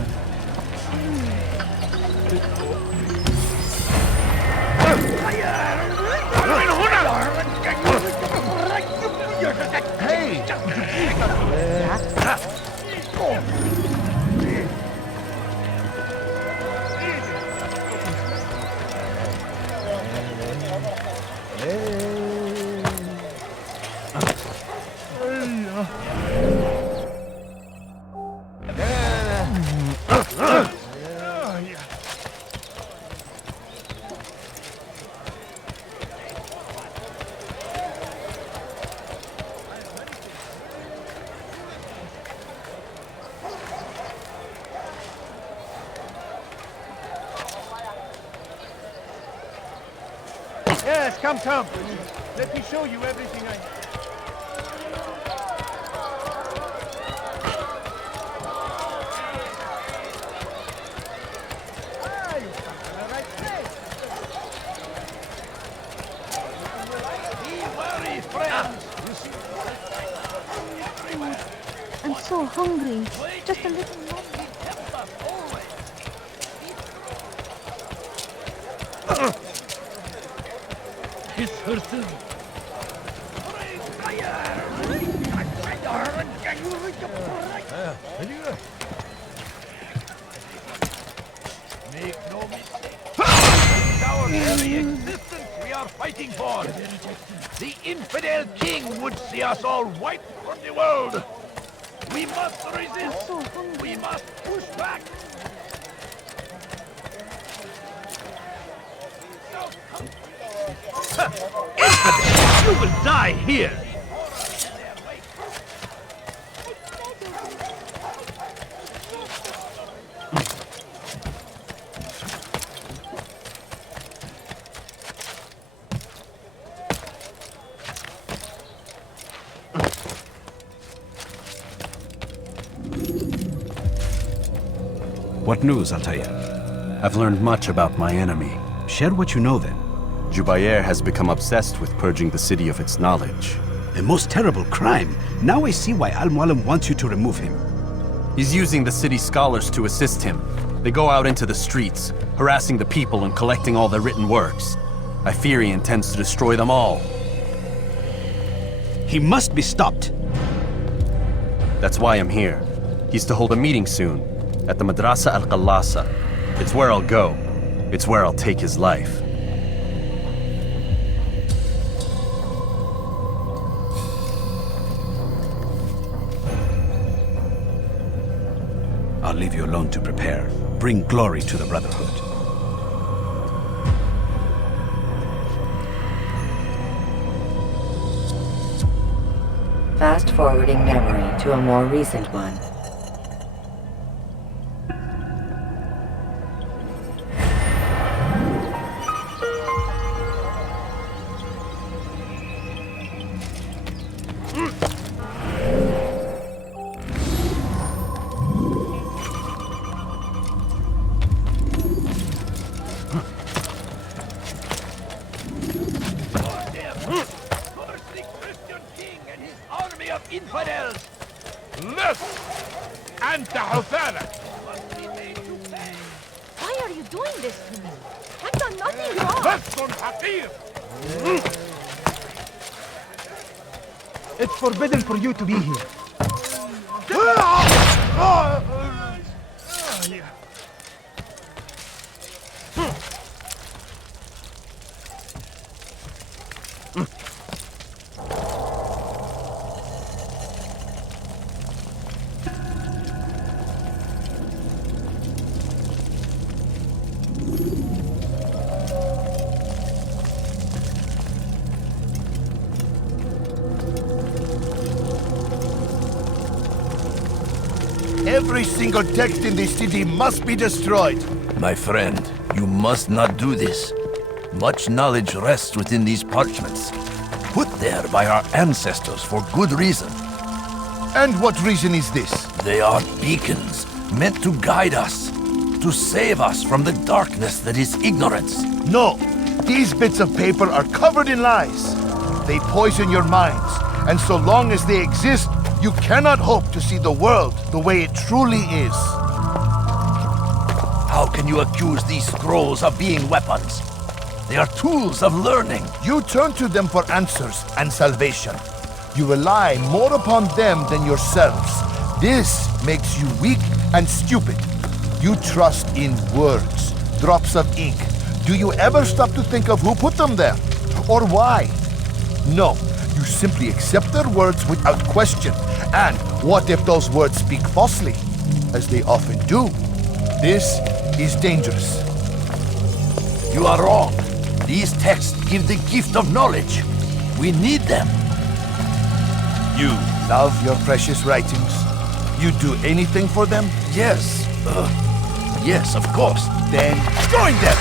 Yes, come. Let me show you everything I... I'm so hungry. Just a little more. His person. Make no mistake. It's our very existence we are are fighting for. The infidel king would see us all wiped from the world. We must resist. We must push back. Infidel, you will die here. What news, Altair? I've learned much about my enemy. Share what you know then. Jubair has become obsessed with purging the city of its knowledge. A most terrible crime. Now I see why Al-Mualim wants you to remove him. He's using the city scholars to assist him. They go out into the streets, harassing the people and collecting all their written works. I fear he intends to destroy them all. He must be stopped. That's why I'm here. He's to hold a meeting soon, at the Madrasa Al-Qallasa. It's where I'll go. It's where I'll take his life. I'll leave you alone to prepare. Bring glory to the Brotherhood. Fast-forwarding memory to a more recent one. Why are you doing this to me? I've done nothing wrong. It's forbidden for you to be here. Every single text in this city must be destroyed. My friend, you must not do this. Much knowledge rests within these parchments, put there by our ancestors for good reason. And what reason is this? They are beacons, meant to guide us, to save us from the darkness that is ignorance. No, these bits of paper are covered in lies. They poison your minds, and so long as they exist, you cannot hope to see the world the way it truly is. How can you accuse these scrolls of being weapons? They are tools of learning. You turn to them for answers and salvation. You rely more upon them than yourselves. This makes you weak and stupid. You trust in words, drops of ink. Do you ever stop to think of who put them there? Or why? No, you simply accept their words without question. And what if those words speak falsely? As they often do. This is dangerous. You are wrong. These texts give the gift of knowledge. We need them. You love your precious writings? You'd do anything for them? Yes. Yes, of course. Then join them!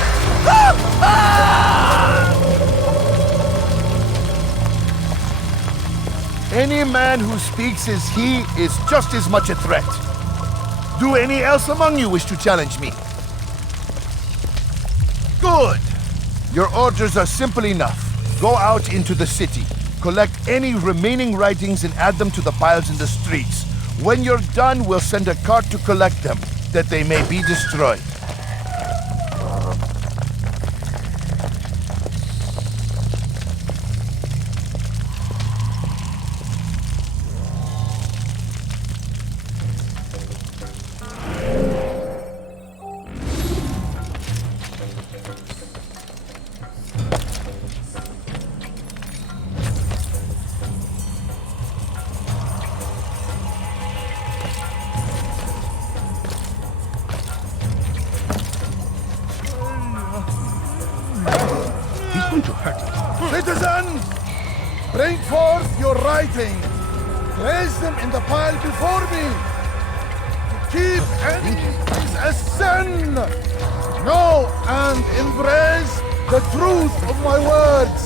Any man who speaks as he is just as much a threat. Do any else among you wish to challenge me? Good! Your orders are simple enough. Go out into the city, collect any remaining writings and add them to the piles in the streets. When you're done, we'll send a cart to collect them, that they may be destroyed. going to hurt us. Citizens, bring forth your writings. Place them in the pile before me. To keep enemies is a sin. Know and embrace the truth of my words.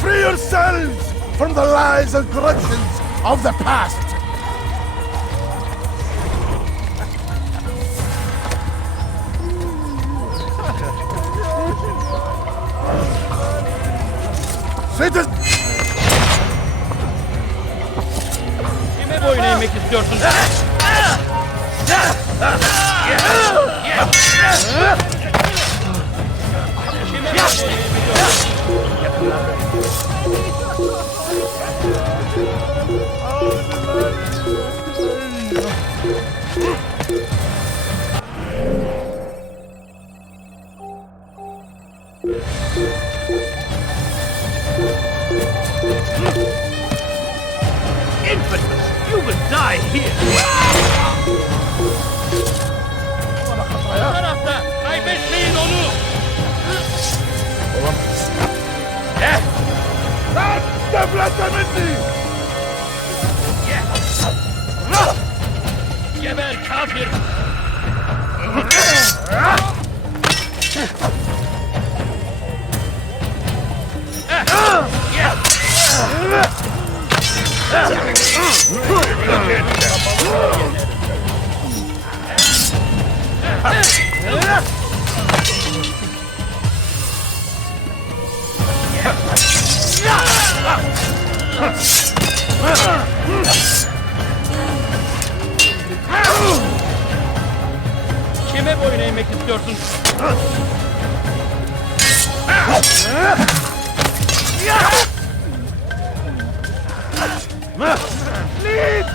Free yourselves from the lies and corruptions of the past. Citizens! Kime boyun eğmek istiyorsun? Infamous! You will die here! Bu tarafta! Kaybetmeyin onu! Geber kafir! Kime boyun eğmek istiyorsun? Leave!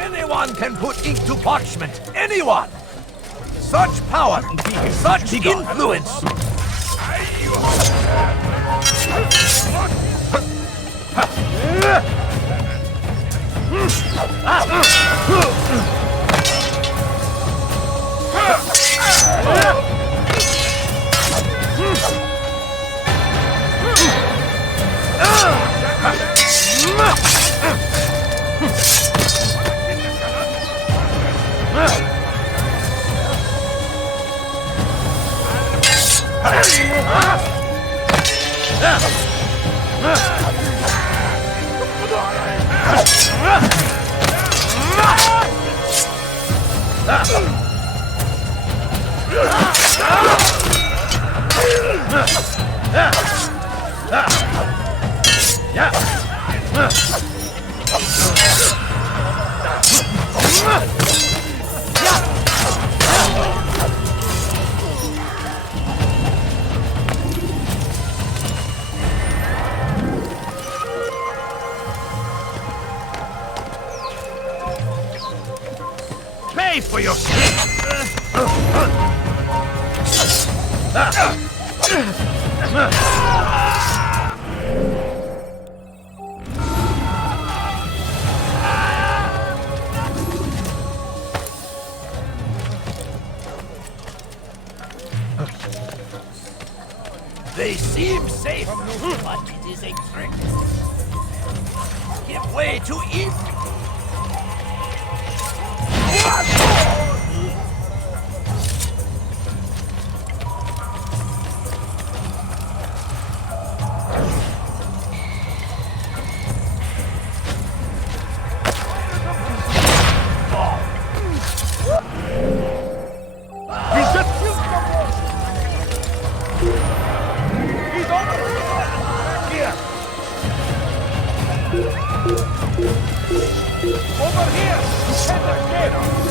Anyone can put ink to parchment. Anyone! Such power! Such influence! Pay for your They seem safe, but it is a trick. Give way to evil. Over here! You can't escape!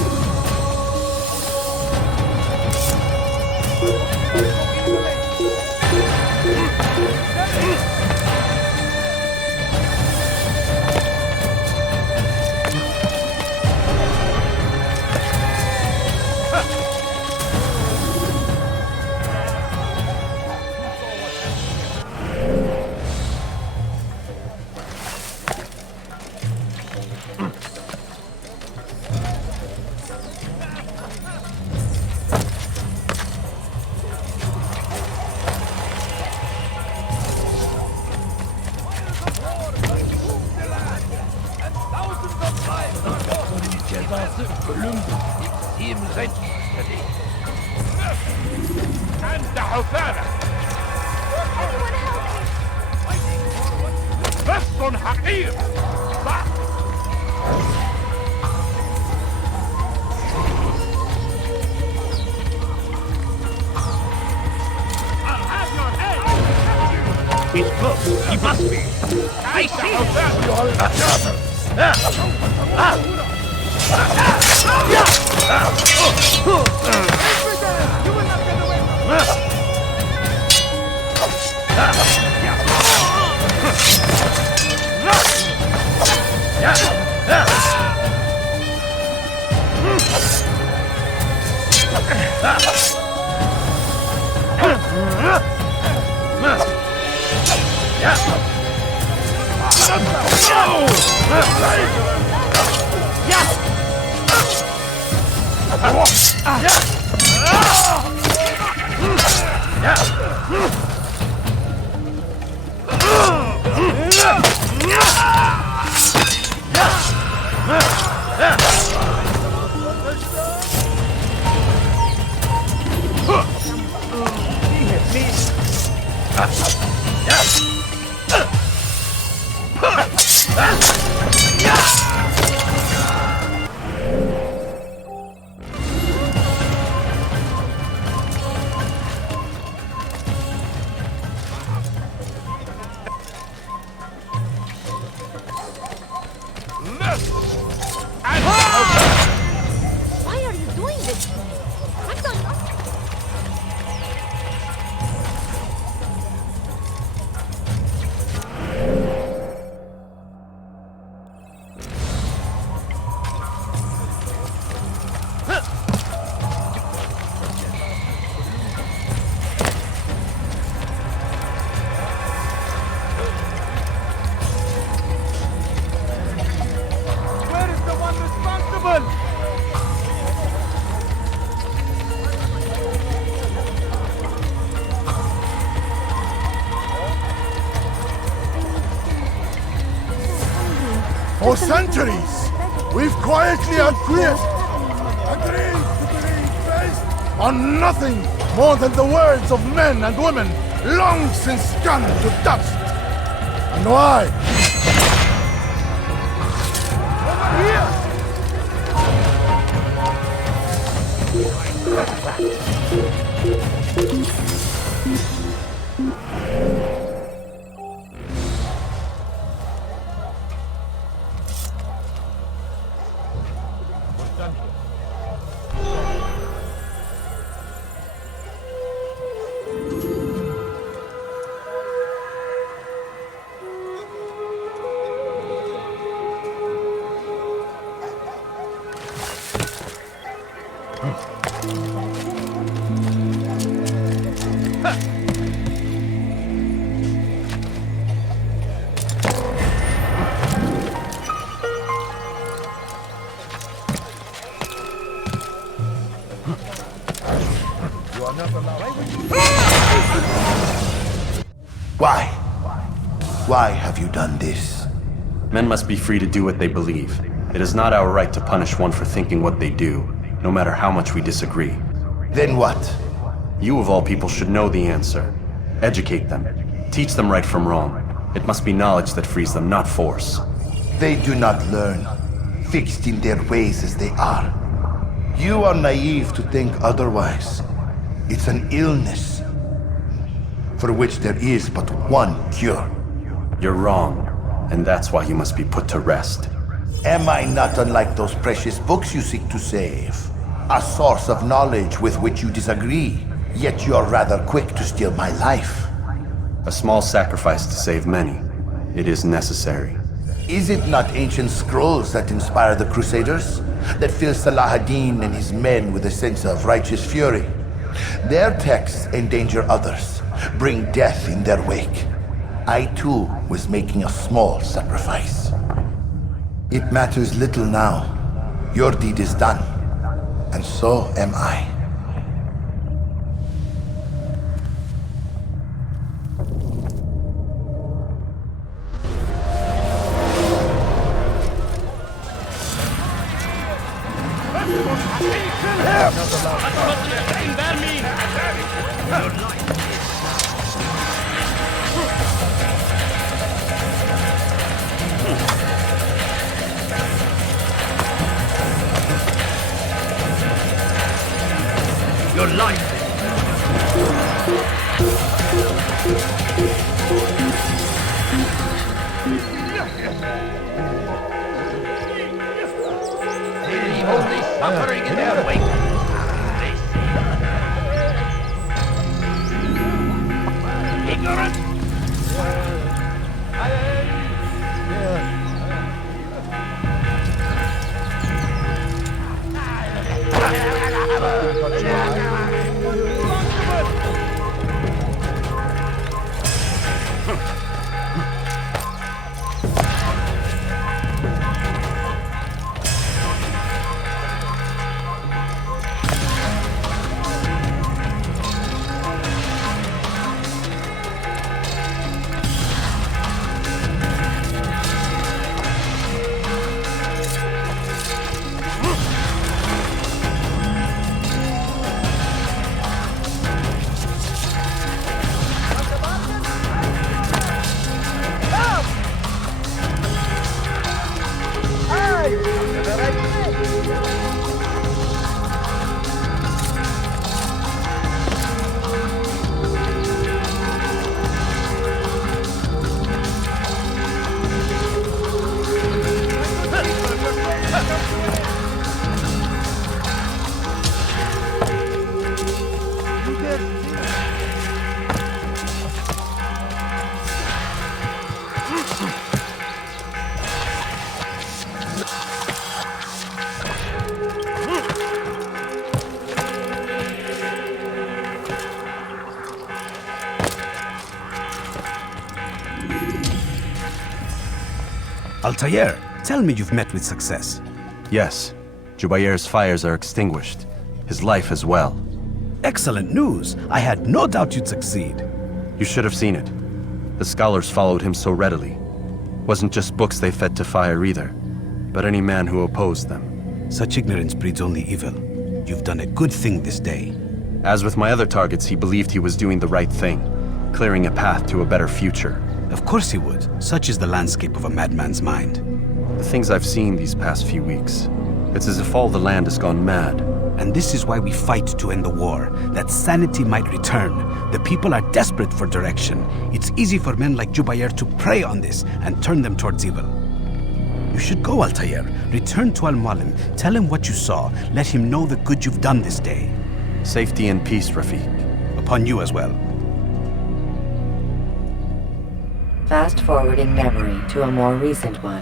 seems that أنت حثالة. Anyone help me! بس حقير. صح. He's close. He must be. I see Why are you doing this to me? I've done nothing. Where is the one responsible? For centuries, we've quietly acquiesced, agreed to believe based on nothing more than the words of men and women long since gone to dust. And why? Over here! Why? Why have you done this? Men must be free to do what they believe. It is not our right to punish one for thinking what they do, no matter how much we disagree. Then what? You of all people should know the answer. Educate them. Teach them right from wrong. It must be knowledge that frees them, not force. They do not learn, fixed in their ways as they are. You are naive to think otherwise. It's an illness for which there is but one cure. You're wrong, and that's why you must be put to rest. Am I not unlike those precious books you seek to save? A source of knowledge with which you disagree, yet you're rather quick to steal my life. A small sacrifice to save many. It is necessary. Is it not ancient scrolls that inspire the Crusaders? That fill Salah ad-Din and his men with a sense of righteous fury? Their texts endanger others, bring death in their wake. I too was making a small sacrifice. It matters little now. Your deed is done, and so am I. Your life. They leave only suffering in their wake. Ignorant. Altair, tell me you've met with success. Yes. Jubair's fires are extinguished. His life as well. Excellent news. I had no doubt you'd succeed. You should have seen it. The scholars followed him so readily. Wasn't just books they fed to fire either, but any man who opposed them. Such ignorance breeds only evil. You've done a good thing this day. As with my other targets, he believed he was doing the right thing, clearing a path to a better future. Of course he would. Such is the landscape of a madman's mind. The things I've seen these past few weeks, it's as if all the land has gone mad. And this is why we fight to end the war, that sanity might return. The people are desperate for direction. It's easy for men like Jubair to prey on this and turn them towards evil. You should go, Altair. Return to Al-Mualim. Tell him what you saw. Let him know the good you've done this day. Safety and peace, Rafiq. Upon you as well. Fast-forwarding memory to a more recent one.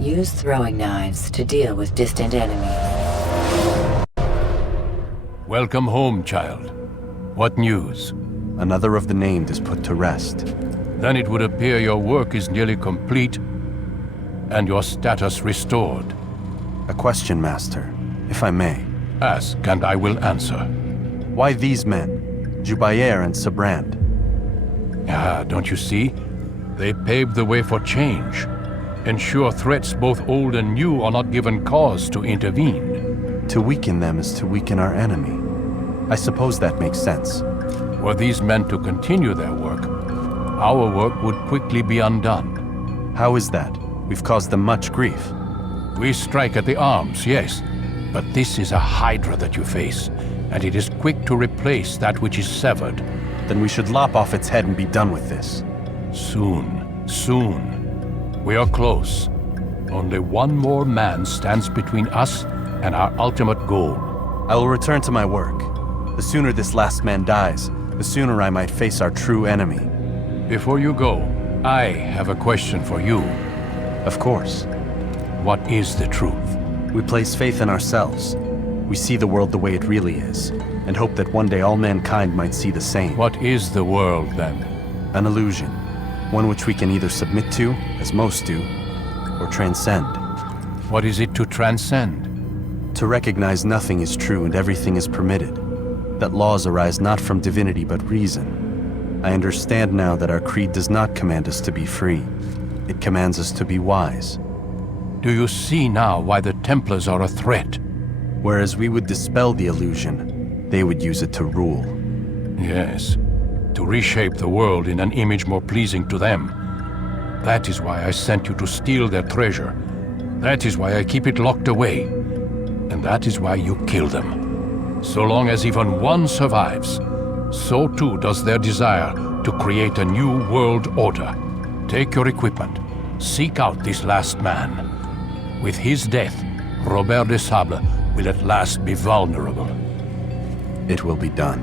Use throwing knives to deal with distant enemies. Welcome home, child. What news? Another of the named is put to rest. Then it would appear your work is nearly complete and your status restored. A question, Master, if I may. Ask, and I will answer. Why these men, Jubair and Sibrand? Ah, don't you see? They paved the way for change. Ensure threats both old and new are not given cause to intervene. To weaken them is to weaken our enemy. I suppose that makes sense. Were these men to continue their work, our work would quickly be undone. How is that? We've caused them much grief. We strike at the arms, yes, but this is a hydra that you face, and it is quick to replace that which is severed. Then we should lop off its head and be done with this. Soon, soon. We are close. Only one more man stands between us and our ultimate goal. I will return to my work. The sooner this last man dies, the sooner I might face our true enemy. Before you go, I have a question for you. Of course. What is the truth? We place faith in ourselves. We see the world the way it really is, and hope that one day all mankind might see the same. What is the world, then? An illusion. One which we can either submit to, as most do, or transcend. What is it to transcend? To recognize nothing is true and everything is permitted. That laws arise not from divinity but reason. I understand now that our creed does not command us to be free. It commands us to be wise. Do you see now why the Templars are a threat? Whereas we would dispel the illusion, they would use it to rule. Yes, to reshape the world in an image more pleasing to them. That is why I sent you to steal their treasure. That is why I keep it locked away. And that is why you kill them. So long as even one survives, so too does their desire to create a new world order. Take your equipment. Seek out this last man. With his death, Robert de Sable will at last be vulnerable. It will be done.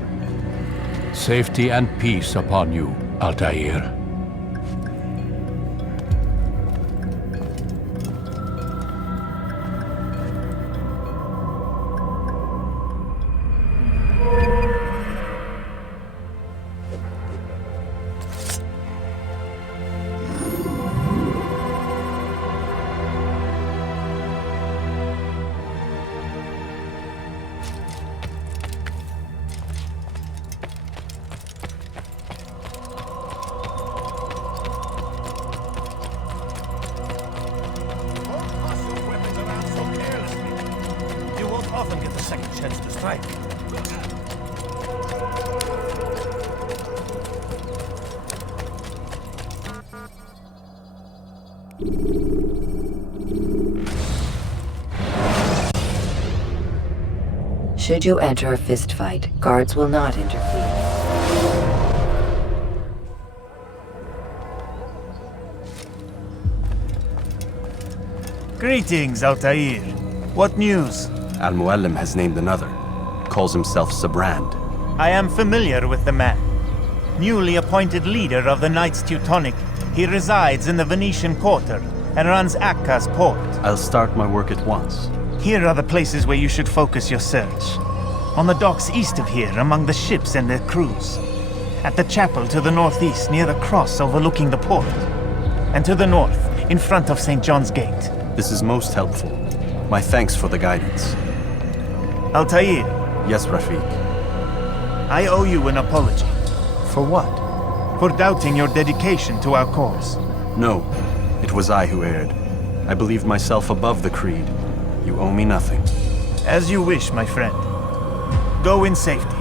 Safety and peace upon you, Altair. Often get the second chance to strike. Should you enter a fistfight, guards will not interfere. Greetings, Altair. What news? Al-Mualim has named another. Calls himself Sabrand. I am familiar with the man. Newly appointed leader of the Knights Teutonic, he resides in the Venetian Quarter and runs Akka's port. I'll start my work at once. Here are the places where you should focus your search. On the docks east of here, among the ships and their crews. At the chapel to the northeast, near the cross overlooking the port. And to the north, in front of St. John's Gate. This is most helpful. My thanks for the guidance. Altair. Yes, Rafiq. I owe you an apology. For what? For doubting your dedication to our cause. No, it was I who erred. I believed myself above the creed. You owe me nothing. As you wish, my friend. Go in safety.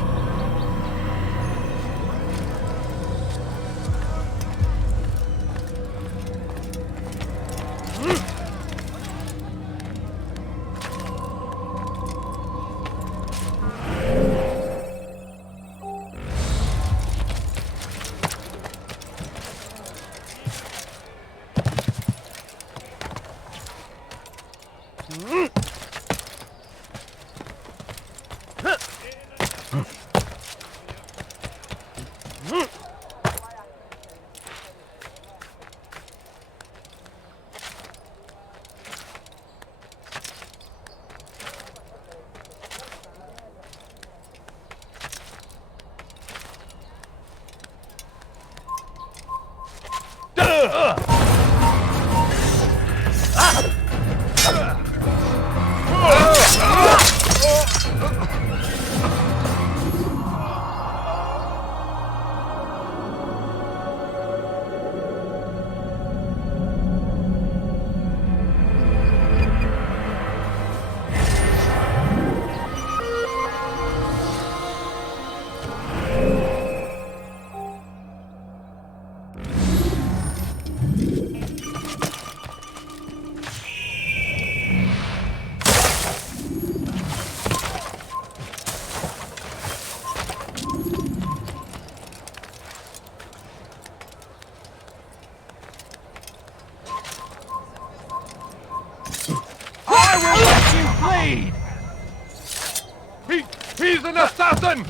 He's an assassin!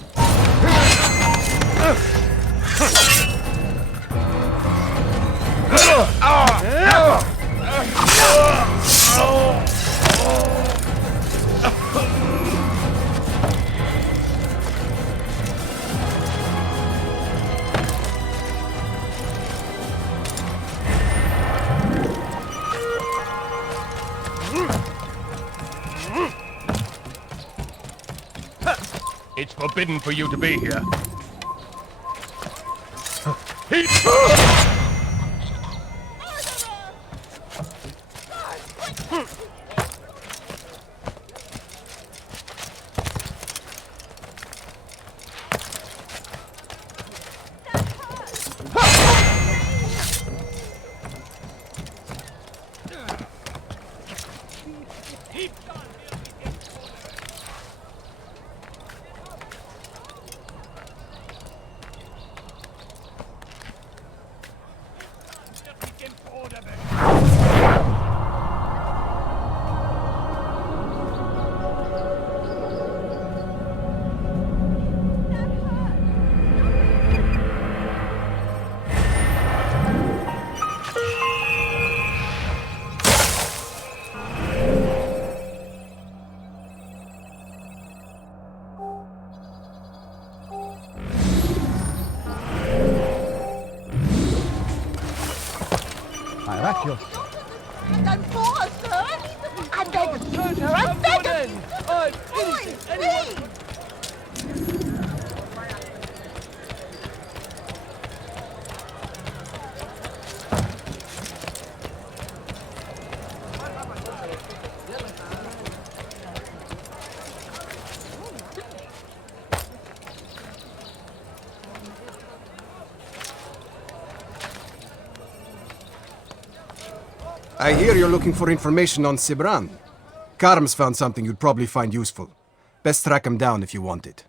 forbidden for you to be here. Don't fall, sir! I'm begging you, sir! I'm begging you! Please! I hear you're looking for information on Sibran. Karm's found something you'd probably find useful. Best track him down if you want it.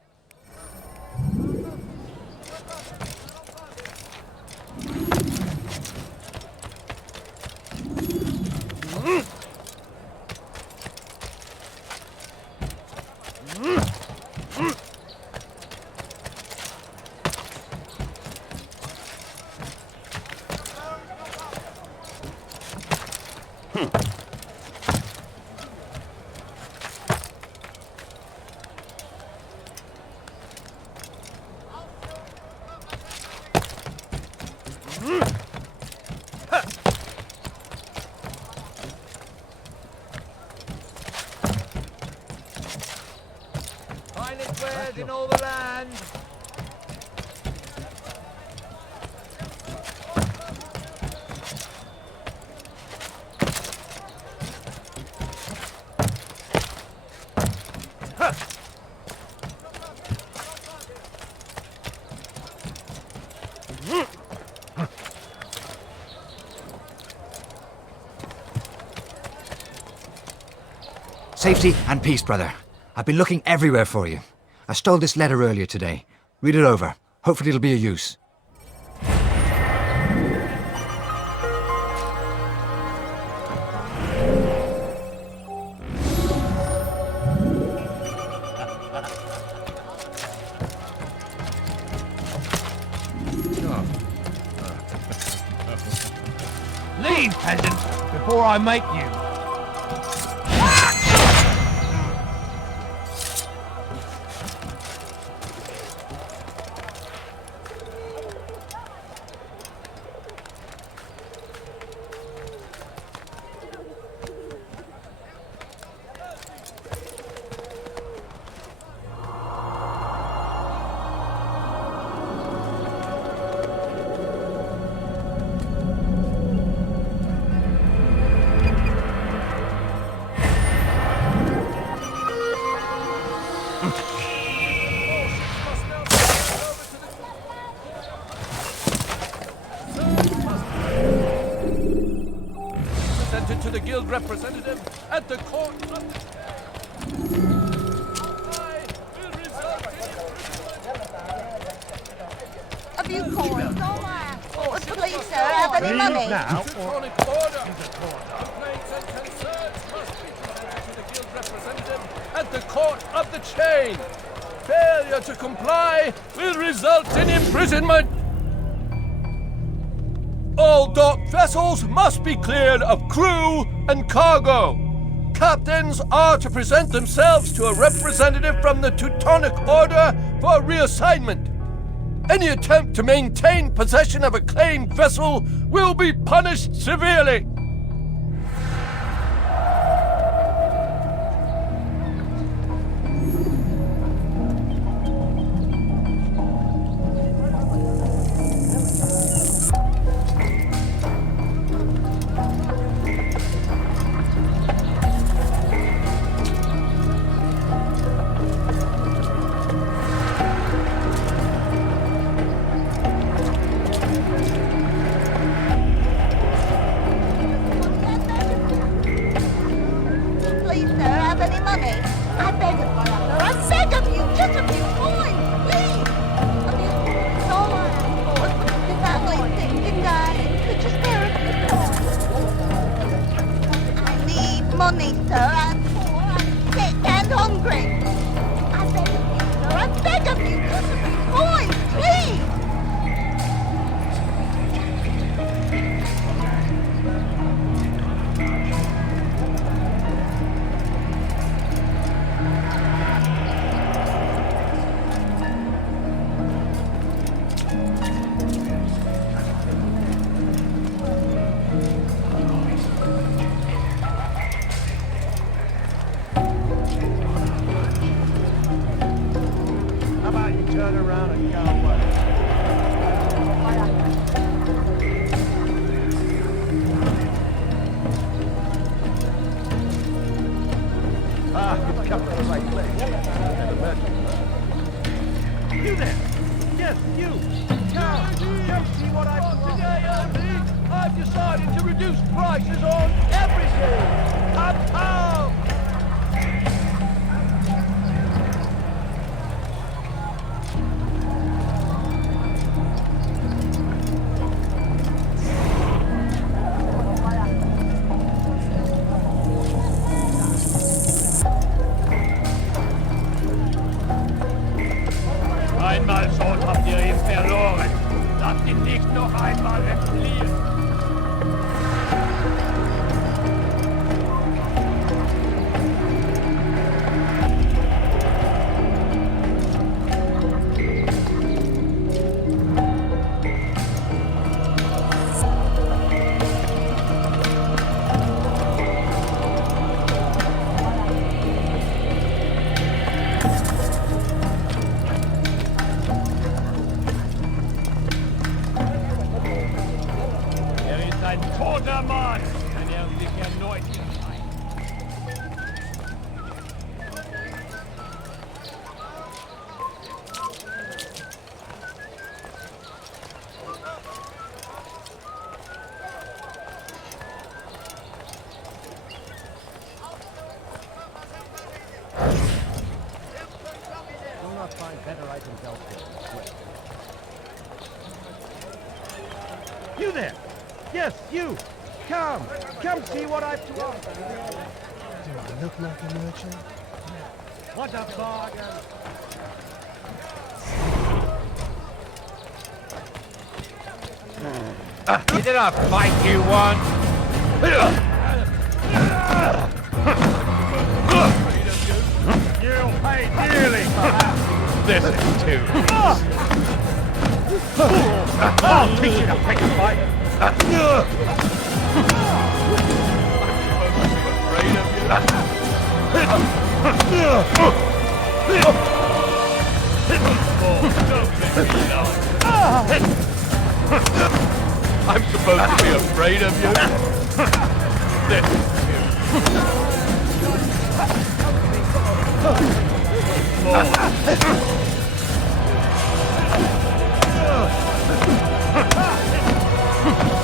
Finest wares in all the land. Safety and peace, brother. I've been looking everywhere for you. I stole this letter earlier today. Read it over. Hopefully it'll be of use. Leave, peasant, before I make you. Presented to the guild representative at the court of A few coins, all right. Please, sir, have any money? Teutonic order. Complaints and concerns must be presented to the guild representative at the court of the chain. Failure to comply will result in imprisonment. All docked vessels must be cleared of crew and cargo. Captains are to present themselves to a representative from the Teutonic Order for reassignment. Any attempt to maintain possession of a claimed vessel will be punished severely. turn around and go away. You've come to the right place. An emergency. You there! Yes, you! Come see what I've done. Today, Andy, I've decided to reduce prices on everything! Uptown! Einmal schon habt ihr ihn verloren. Lasst ihn nicht noch einmal entfliehen. Ein toter Mann, wenn er sich erneut You'll not find better items elsewhere. You there! Yes, you! Come see what I've to offer. Do I look like a merchant? What a bargain! Is it a fight you want? You'll pay dearly for that. This is too. I'll teach you to pick a fight. I'm supposed to be afraid of you? This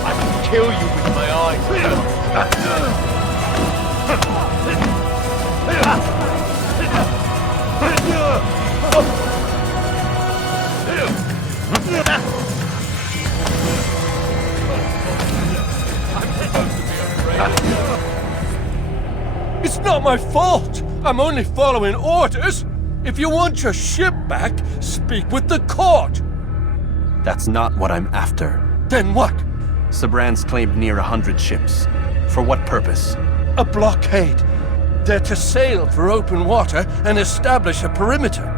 I can kill you with my It's not my fault! I'm only following orders! If you want your ship back, speak with the court! That's not what I'm after. Then what? Sabrans claimed near 100 ships. For what purpose? A blockade. They're to sail for open water and establish a perimeter.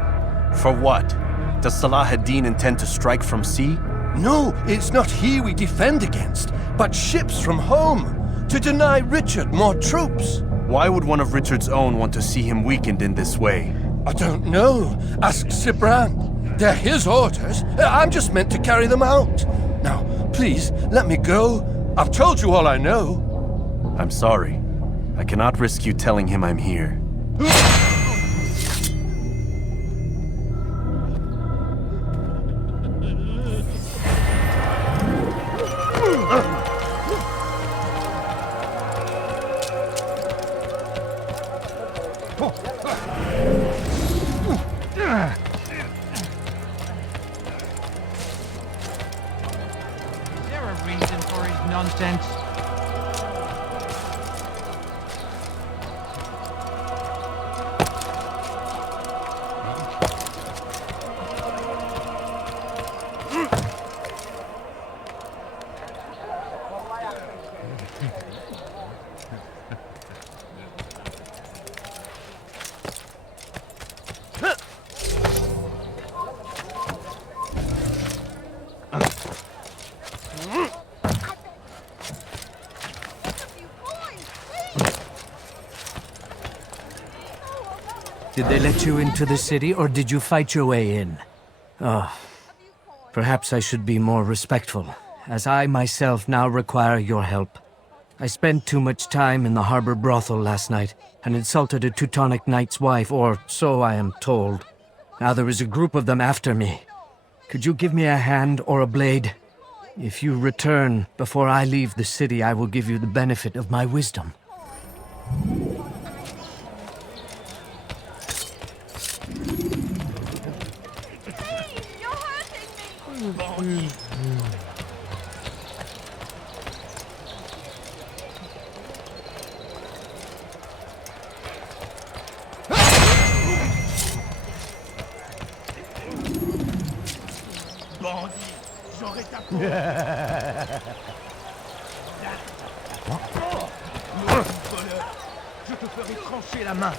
For what? Does Salah ad-Din intend to strike from sea? No, it's not he we defend against, but ships from home, to deny Richard more troops. Why would one of Richard's own want to see him weakened in this way? I don't know. Ask Sibran. They're his orders. I'm just meant to carry them out. Now, please, let me go. I've told you all I know. I'm sorry. I cannot risk you telling him I'm here. Is there a reason for his nonsense? Did they let you into the city, or did you fight your way in? Perhaps I should be more respectful, as I myself now require your help. I spent too much time in the harbor brothel last night and insulted a Teutonic knight's wife, or so I am told. Now there is a group of them after me. Could you give me a hand or a blade? If you return before I leave the city, I will give you the benefit of my wisdom. Je te ferai trancher la main.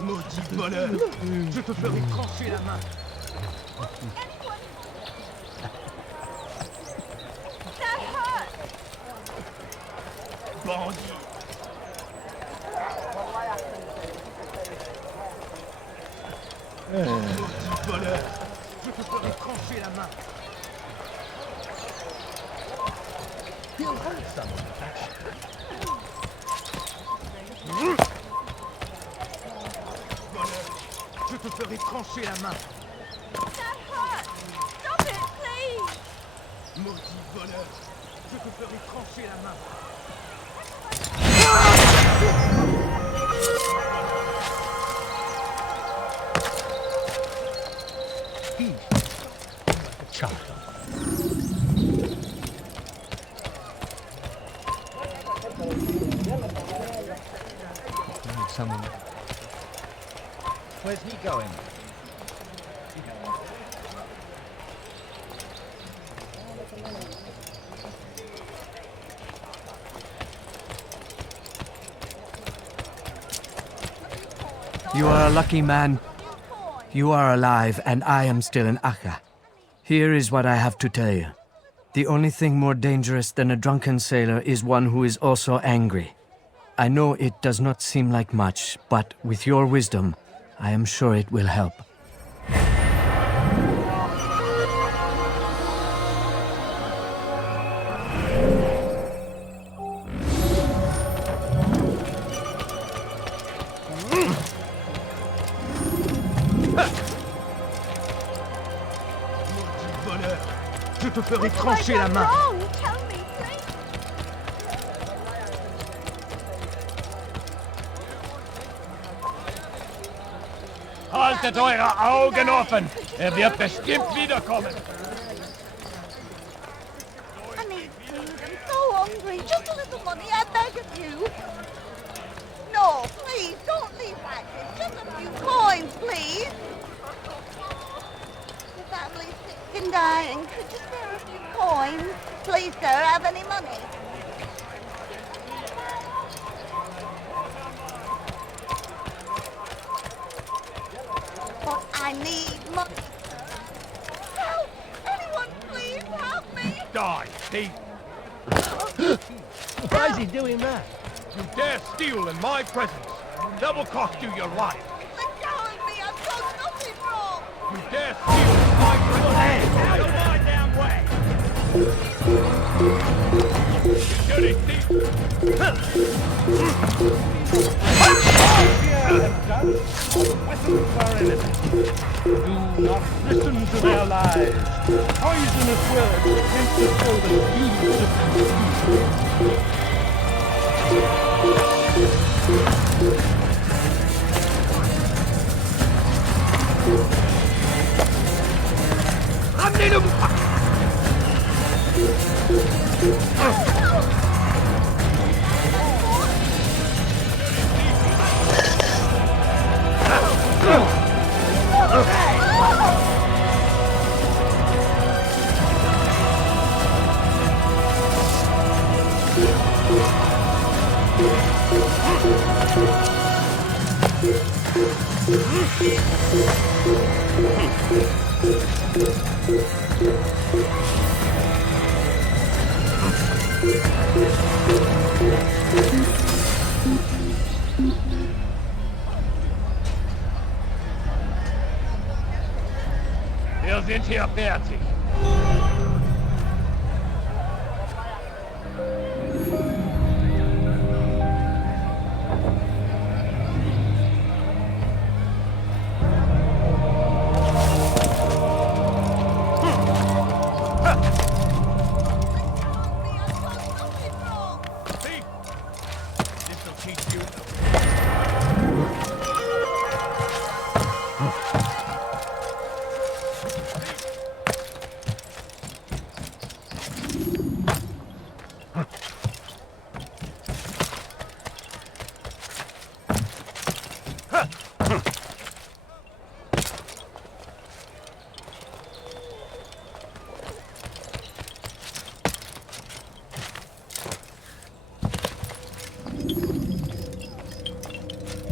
Maudit voleur, je te ferai trancher la main. Bandit. Maudit voleur, je te ferai trancher la main. He'll hurt someone. Je te ferai trancher la main. That hurts! Stop it, please! Maudit voleur, je te ferai trancher la main. Someone. Where's he going? You are a lucky man. You are alive, and I am still in Akka. Here is what I have to tell you. The only thing more dangerous than a drunken sailor is one who is also angry. I know it does not seem like much, but with your wisdom, I am sure it will help. Je te ferai trancher la main. Haltet eure Augen offen! Wird bestimmt wiederkommen! I need food. I'm so hungry. Just a little money, I beg of you. No, please, don't leave like this. Just a few coins, please. The family's sick and dying. Could you spare a few coins? Please, sir, have any money? But I need money. Help! Anyone, please help me! Die, thief! Why is he doing that? You dare steal in my presence. That will cost you your life. Let go of me! I've done nothing wrong! You dare steal in my presence. Out of my damn way! You dirty thief! Do not listen to their lies. Poisonous words attempt to sow the seeds of confusion. Wir sind hier fertig.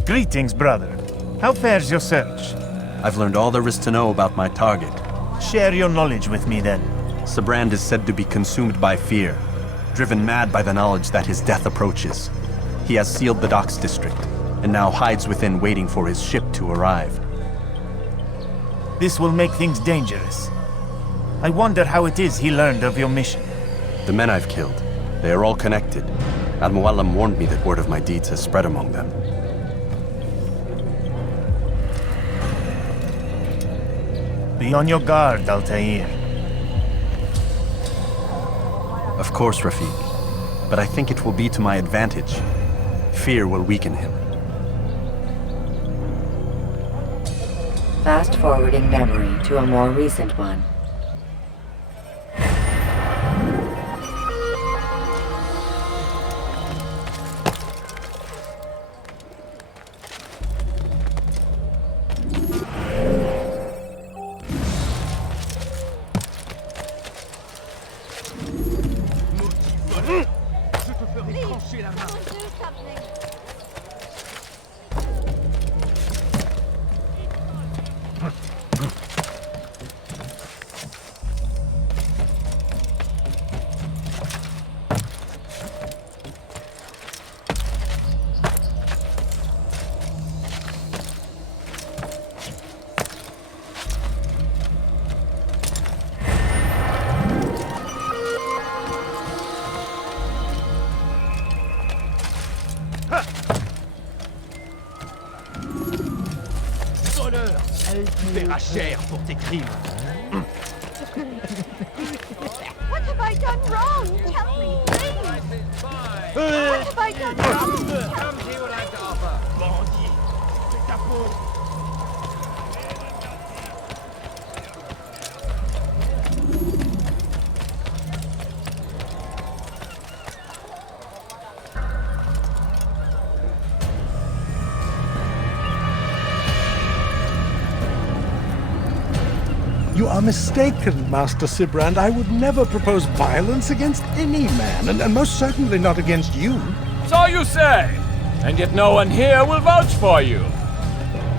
Greetings, brother. How fares your search? I've learned all there is to know about my target. Share your knowledge with me, then. Sibrand is said to be consumed by fear, driven mad by the knowledge that his death approaches. He has sealed the docks district, and now hides within waiting for his ship to arrive. This will make things dangerous. I wonder how it is he learned of your mission. The men I've killed, they are all connected. Al-Mualim warned me that word of my deeds has spread among them. Be on your guard, Altair. Of course, Rafiq. But I think it will be to my advantage. Fear will weaken him. Fast-forwarding memory to a more recent one. Paiera cher pour tes crimes. What have I done wrong? Tell me, please. What have I done wrong? Come see what I have to offer. Bandit, c'est ta faute. You are mistaken, Master Sibrand. I would never propose violence against any man, and most certainly not against you. So you say, and yet no one here will vouch for you.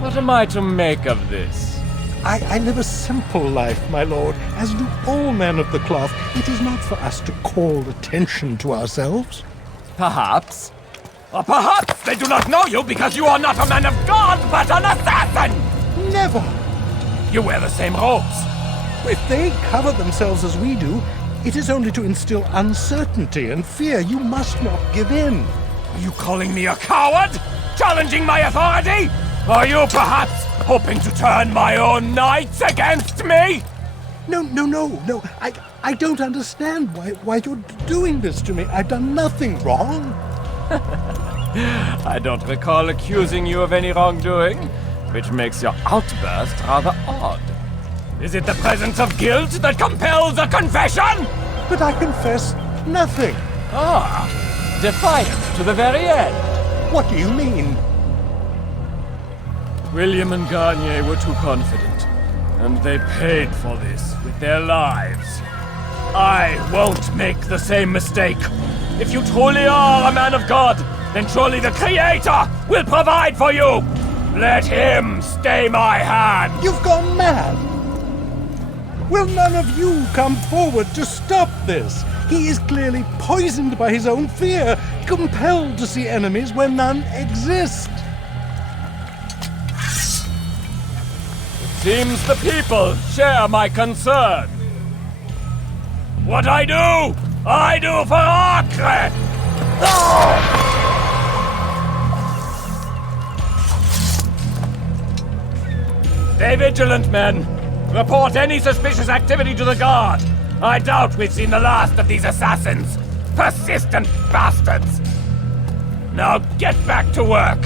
What am I to make of this? I live a simple life, my lord, as do all men of the cloth. It is not for us to call attention to ourselves. Perhaps. Or perhaps they do not know you because you are not a man of God, but an assassin! Never! You wear the same robes. If they cover themselves as we do, it is only to instill uncertainty and fear. You must not give in. Are you calling me a coward? Challenging my authority? Are you perhaps hoping to turn my own knights against me? No. I don't understand why you're doing this to me. I've done nothing wrong. I don't recall accusing you of any wrongdoing, which makes your outburst rather odd. Is it the presence of guilt that compels a confession? But I confess nothing. Ah, defiant to the very end. What do you mean? William and Garnier were too confident, and they paid for this with their lives. I won't make the same mistake. If you truly are a man of God, then surely the Creator will provide for you! Let him stay my hand! You've gone mad! Will none of you come forward to stop this? He is clearly poisoned by his own fear, compelled to see enemies where none exist. Seems the people share my concern. What I do for Acre! Stay vigilant, men. Report any suspicious activity to the guard. I doubt we've seen the last of these assassins. Persistent bastards. Now get back to work.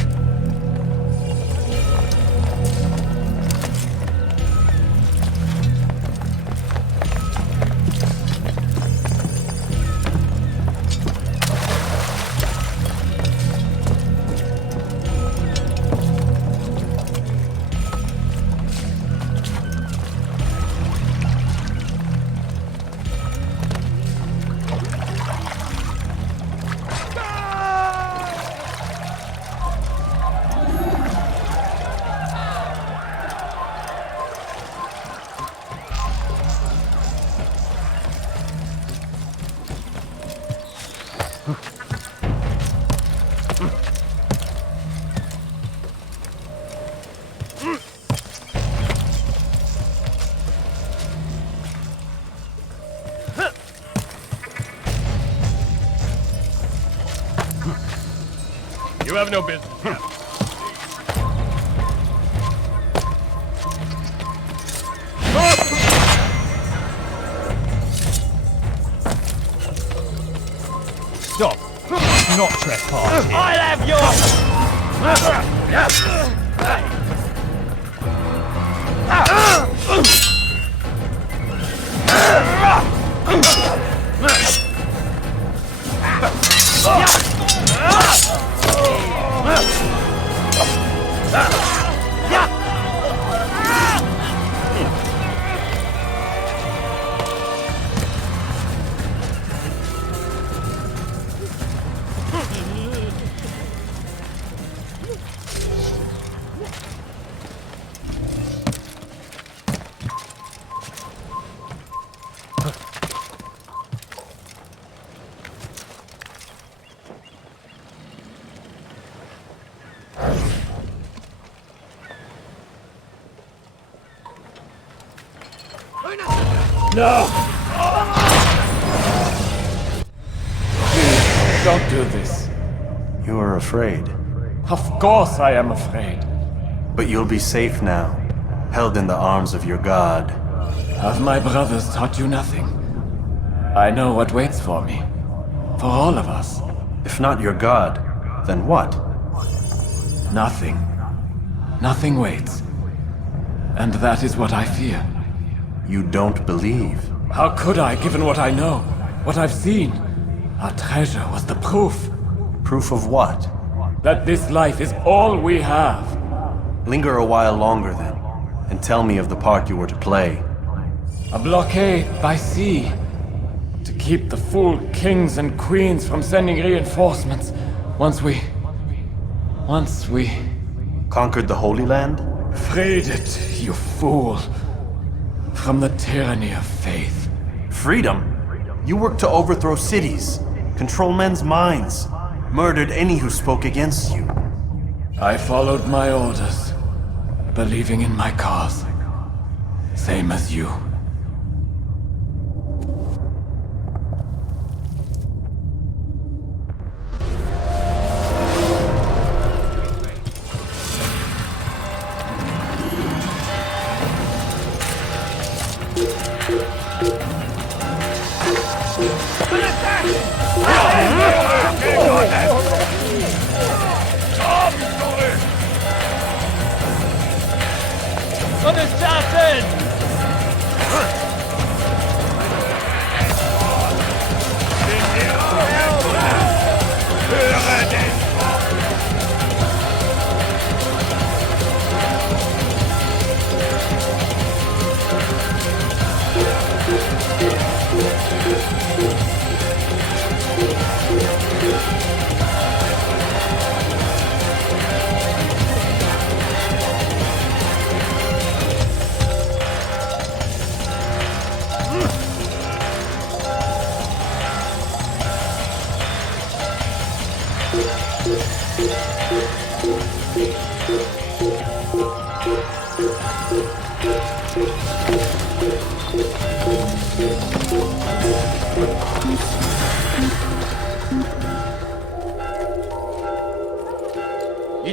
You have no business. Stop! Not trespass here. I'll have No! Please, don't do this. You are afraid. Of course I am afraid. But you'll be safe now, held in the arms of your god. Have my brothers taught you nothing? I know what waits for me. For all of us. If not your god, then what? Nothing. Nothing waits. And that is what I fear. You don't believe. How could I, given what I know? What I've seen? Our treasure was the proof. Proof of what? That this life is all we have. Linger a while longer then, and tell me of the part you were to play. A blockade by sea. To keep the fool kings and queens from sending reinforcements. Once we... Conquered the Holy Land? Freed it, you fool. From the tyranny of faith. Freedom? You worked to overthrow cities, control men's minds, murdered any who spoke against you. I followed my orders, believing in my cause. Same as you. An assassin! Il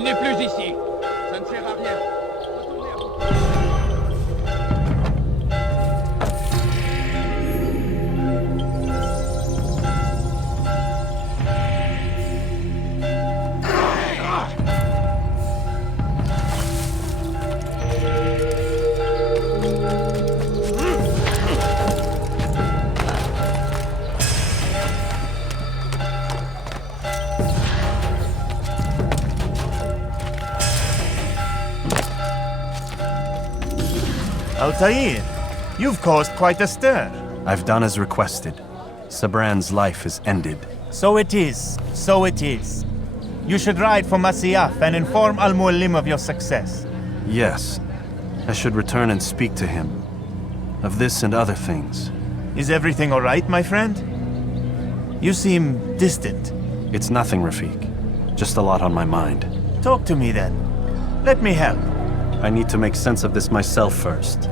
n'est plus ici. Ça ne sert à rien. Retournez à vos... Altair, you've caused quite a stir. I've done as requested. Sabran's life is ended. So it is. So it is. You should ride for Masyaf and inform Al-Mualim of your success. Yes. I should return and speak to him. Of this and other things. Is everything all right, my friend? You seem distant. It's nothing, Rafik. Just a lot on my mind. Talk to me then. Let me help. I need to make sense of this myself first.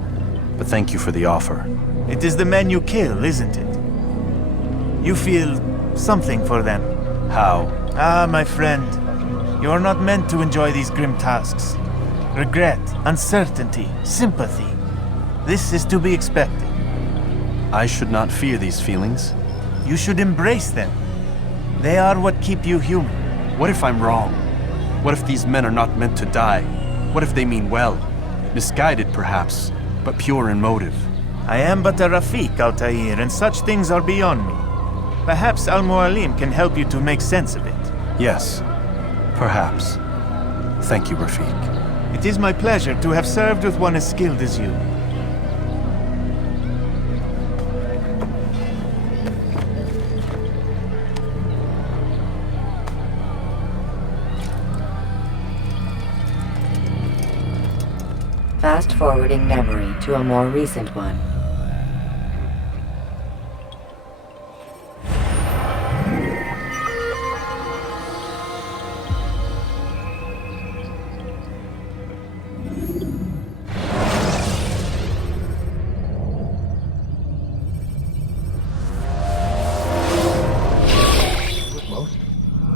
But thank you for the offer. It is the men you kill, isn't it? You feel something for them. How? Ah, my friend. You are not meant to enjoy these grim tasks. Regret, uncertainty, sympathy. This is to be expected. I should not fear these feelings. You should embrace them. They are what keep you human. What if I'm wrong? What if these men are not meant to die? What if they mean well? Misguided, perhaps, but pure in motive. I am but a Rafik, Altair, and such things are beyond me. Perhaps Al-Mualim can help you to make sense of it. Yes, perhaps. Thank you, Rafik. It is my pleasure to have served with one as skilled as you. Fast-forwarding memory to a more recent one.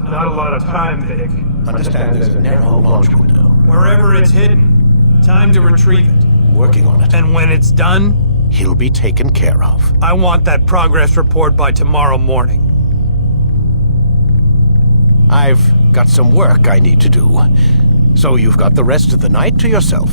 Not a lot of time, Vic. Understand there's a narrow launch window. Wherever it's hidden, time to retrieve it. Working on it. And when it's done, he'll be taken care of. I want that progress report by tomorrow morning. I've got some work I need to do, so you've got the rest of the night to yourself.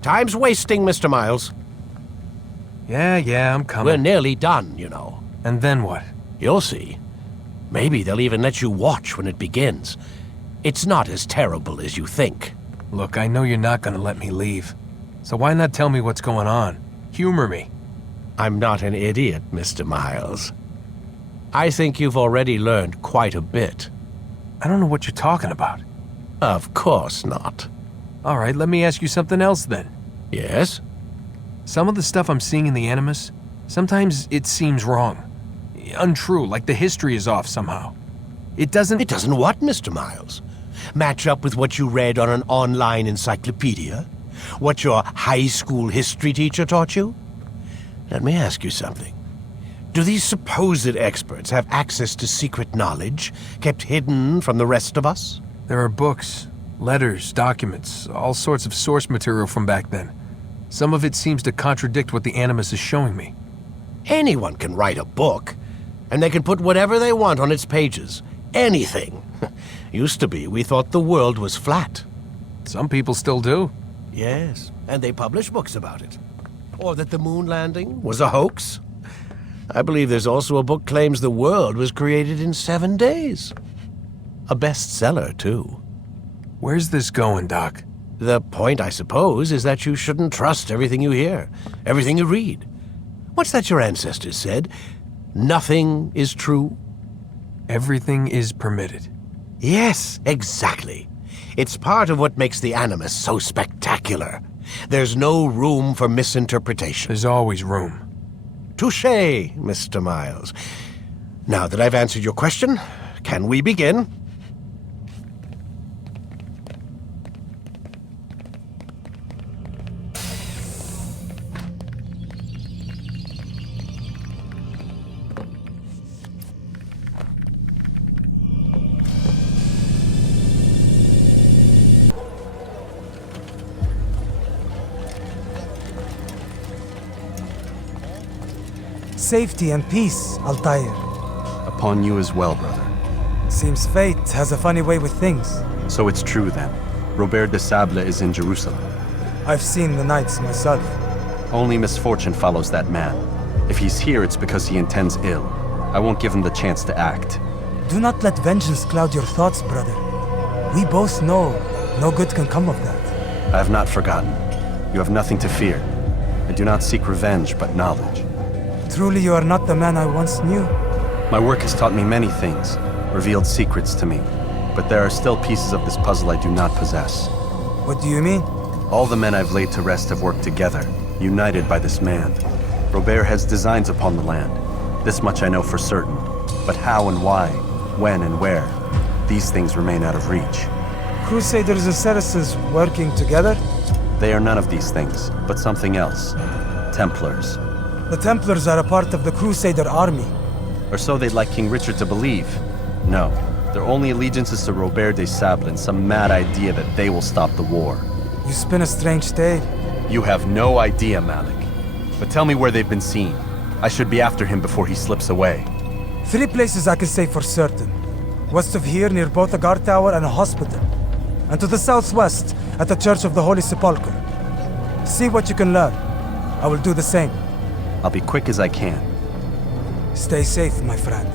Time's wasting, Mr. Miles. Yeah, I'm coming. We're nearly done, you know. And then what? You'll see. Maybe they'll even let you watch when it begins. It's not as terrible as you think. Look, I know you're not gonna let me leave. So why not tell me what's going on? Humor me. I'm not an idiot, Mr. Miles. I think you've already learned quite a bit. I don't know what you're talking about. Of course not. All right, let me ask you something else then. Yes? Some of the stuff I'm seeing in the Animus, sometimes it seems wrong. Untrue, like the history is off somehow. It doesn't what, Mr. Miles? Match up with what you read on an online encyclopedia? What your high school history teacher taught you? Let me ask you something. Do these supposed experts have access to secret knowledge kept hidden from the rest of us? There are books, letters, documents, all sorts of source material from back then. Some of it seems to contradict what the Animus is showing me. Anyone can write a book, and they can put whatever they want on its pages. Anything. Used to be, we thought the world was flat. Some people still do. Yes, and they publish books about it. Or that the moon landing was a hoax. I believe there's also a book claims the world was created in 7 days. A bestseller, too. Where's this going, Doc? The point, I suppose, is that you shouldn't trust everything you hear, everything you read. What's that your ancestors said? Nothing is true? Everything is permitted. Yes, exactly. It's part of what makes the Animus so spectacular. There's no room for misinterpretation. There's always room. Touché, Mr. Miles. Now that I've answered your question, can we begin? Safety and peace, Altair. Upon you as well, brother. Seems fate has a funny way with things. So it's true then. Robert de Sable is in Jerusalem. I've seen the knights myself. Only misfortune follows that man. If he's here, it's because he intends ill. I won't give him the chance to act. Do not let vengeance cloud your thoughts, brother. We both know no good can come of that. I have not forgotten. You have nothing to fear. I do not seek revenge, but knowledge. Truly you are not the man I once knew. My work has taught me many things, revealed secrets to me. But there are still pieces of this puzzle I do not possess. What do you mean? All the men I've laid to rest have worked together, united by this man. Robert has designs upon the land. This much I know for certain. But how and why, when and where, these things remain out of reach. Crusaders and Saracens working together? They are none of these things, but something else. Templars. The Templars are a part of the Crusader army. Or so they'd like King Richard to believe. No, their only allegiance is to Robert de Sable and some mad idea that they will stop the war. You spin a strange tale. You have no idea, Malik. But tell me where they've been seen. I should be after him before he slips away. 3 places I can say for certain. West of here, near both a guard tower and a hospital. And to the southwest, at the Church of the Holy Sepulchre. See what you can learn. I will do the same. I'll be quick as I can. Stay safe, my friend.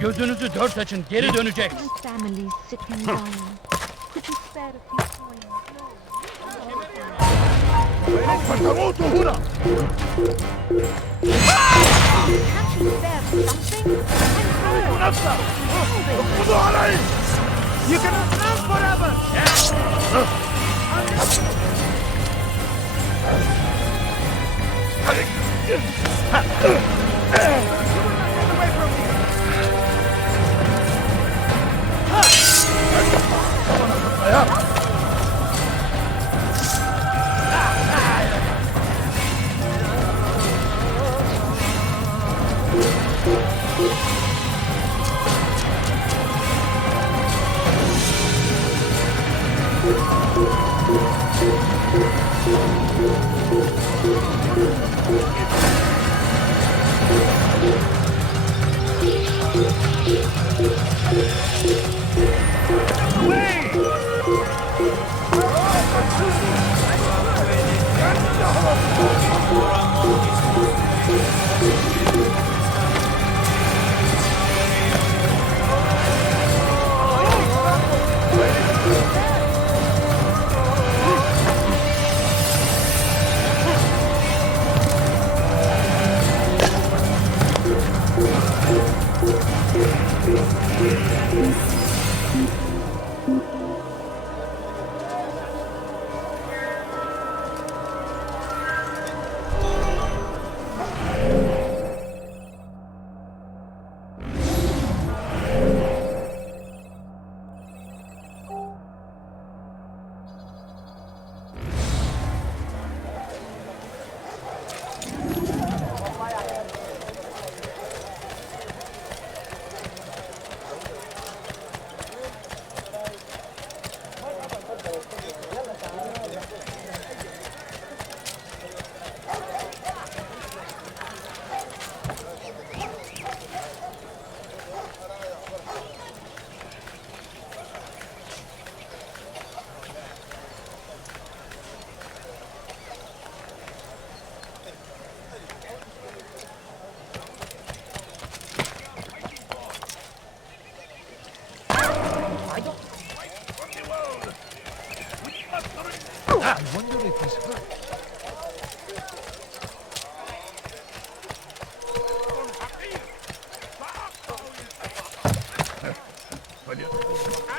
Gözünüzü dört açın, geri dönecek. My family's sick and dying. Could you spare a few coins? Can't you spare something? You cannot live forever! I wonder if he's hurt.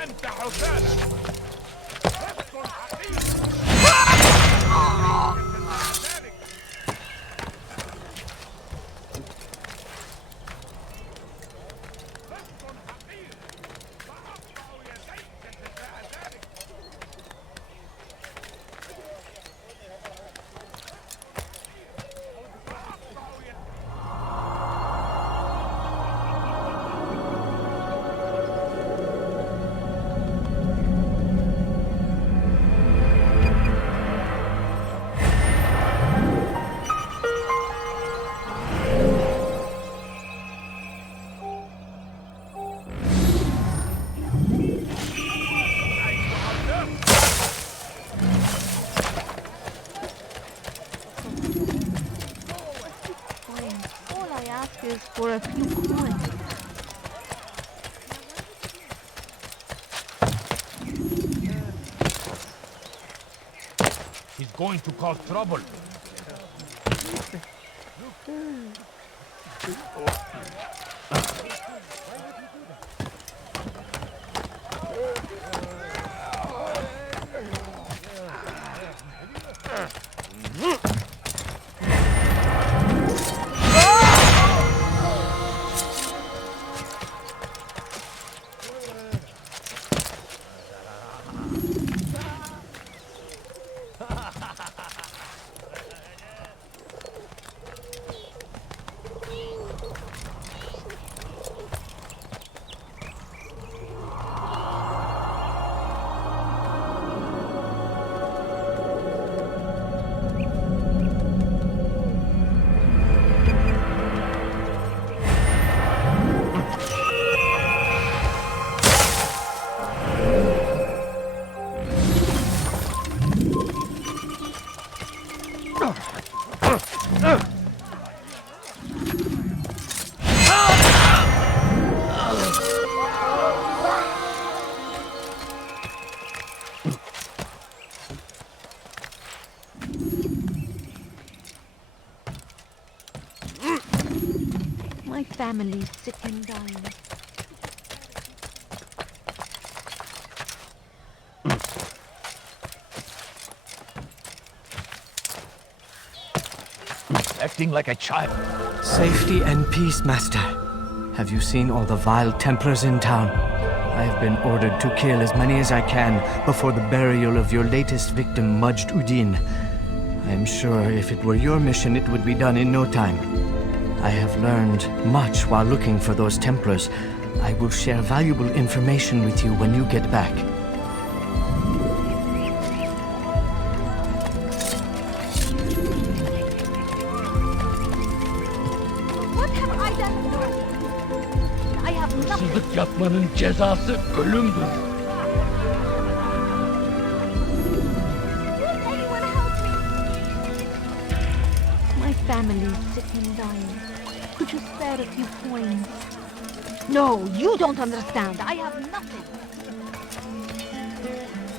أنت حسالة. For a few coins. He's going to cause trouble. My family's sick and dying. Acting like a child. Safety and peace, Master. Have you seen all the vile Templars in town? I have been ordered to kill as many as I can before the burial of your latest victim, Majd Udin. I am sure if it were your mission, it would be done in no time. I have learned much while looking for those Templars. I will share valuable information with you when you get back. What have I done? I have nothing. Hırsızlık yapmanın cezası ölümdür. families sick and dying. Could you spare a few coins? No, you don't understand. I have nothing.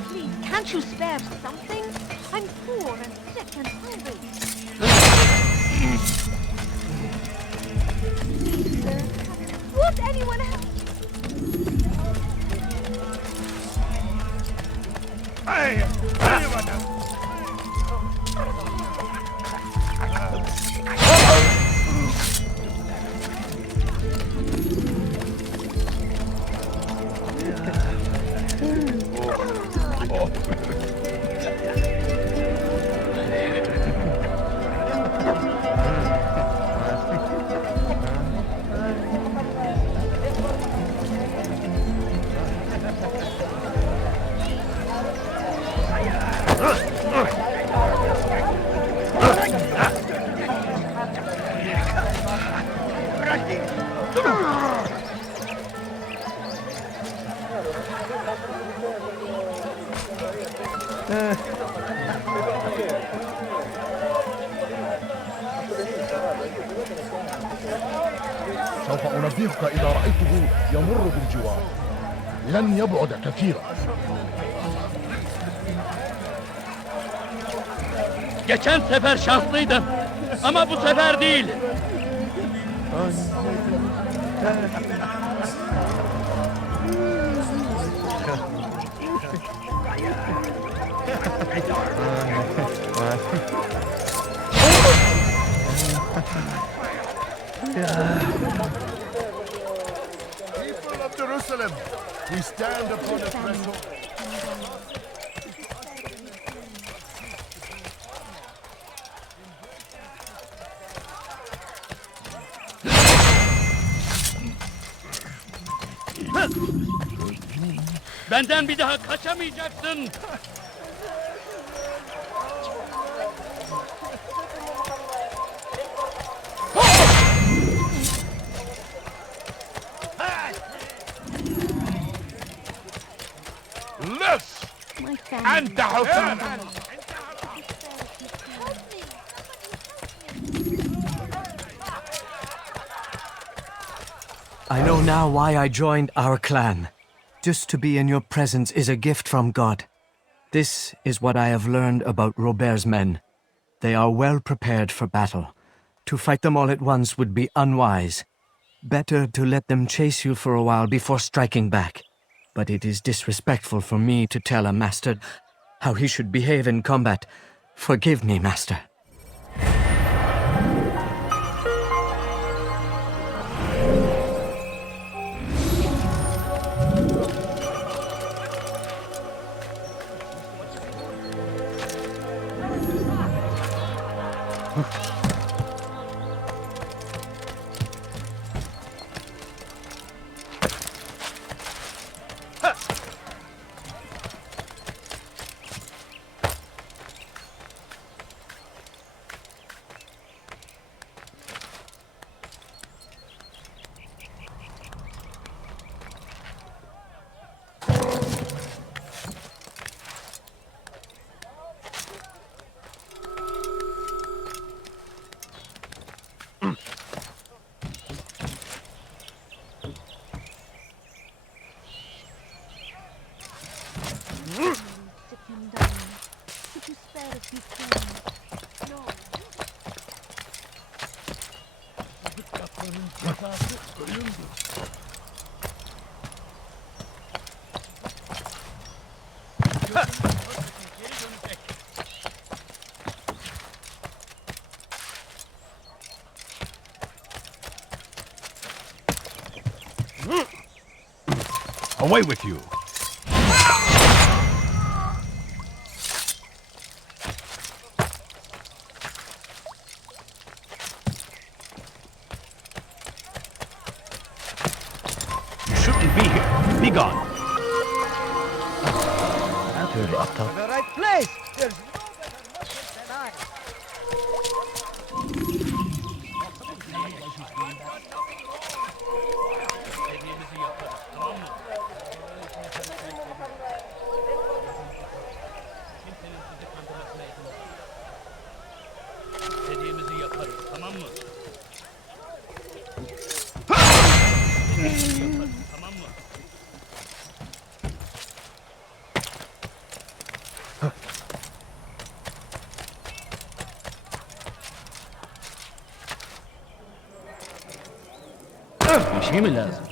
Please, can't you spare something? I'm poor and sick and hungry. Won't anyone help? Hey! Anyone else? سوف أنبهك إذا رأيته يمر بالجوار. لن يبعد كثيرا. Geçen sefer şanslıydım. Ama bu sefer değil. People of Jerusalem, we stand upon the threshold. Benden bir daha kaçamayacaksın. Less! أنت حكام! I know now why I joined our clan. Just to be in your presence is a gift from God. This is what I have learned about Robert's men. They are well prepared for battle. To fight them all at once would be unwise. Better to let them chase you for a while before striking back. But it is disrespectful for me to tell a master how he should behave in combat. Forgive me, master. Away with you! You shouldn't be here. Be gone. The right place. There's no better merchant than I. Dediğimizi yaparız. Bir şey mi lazım?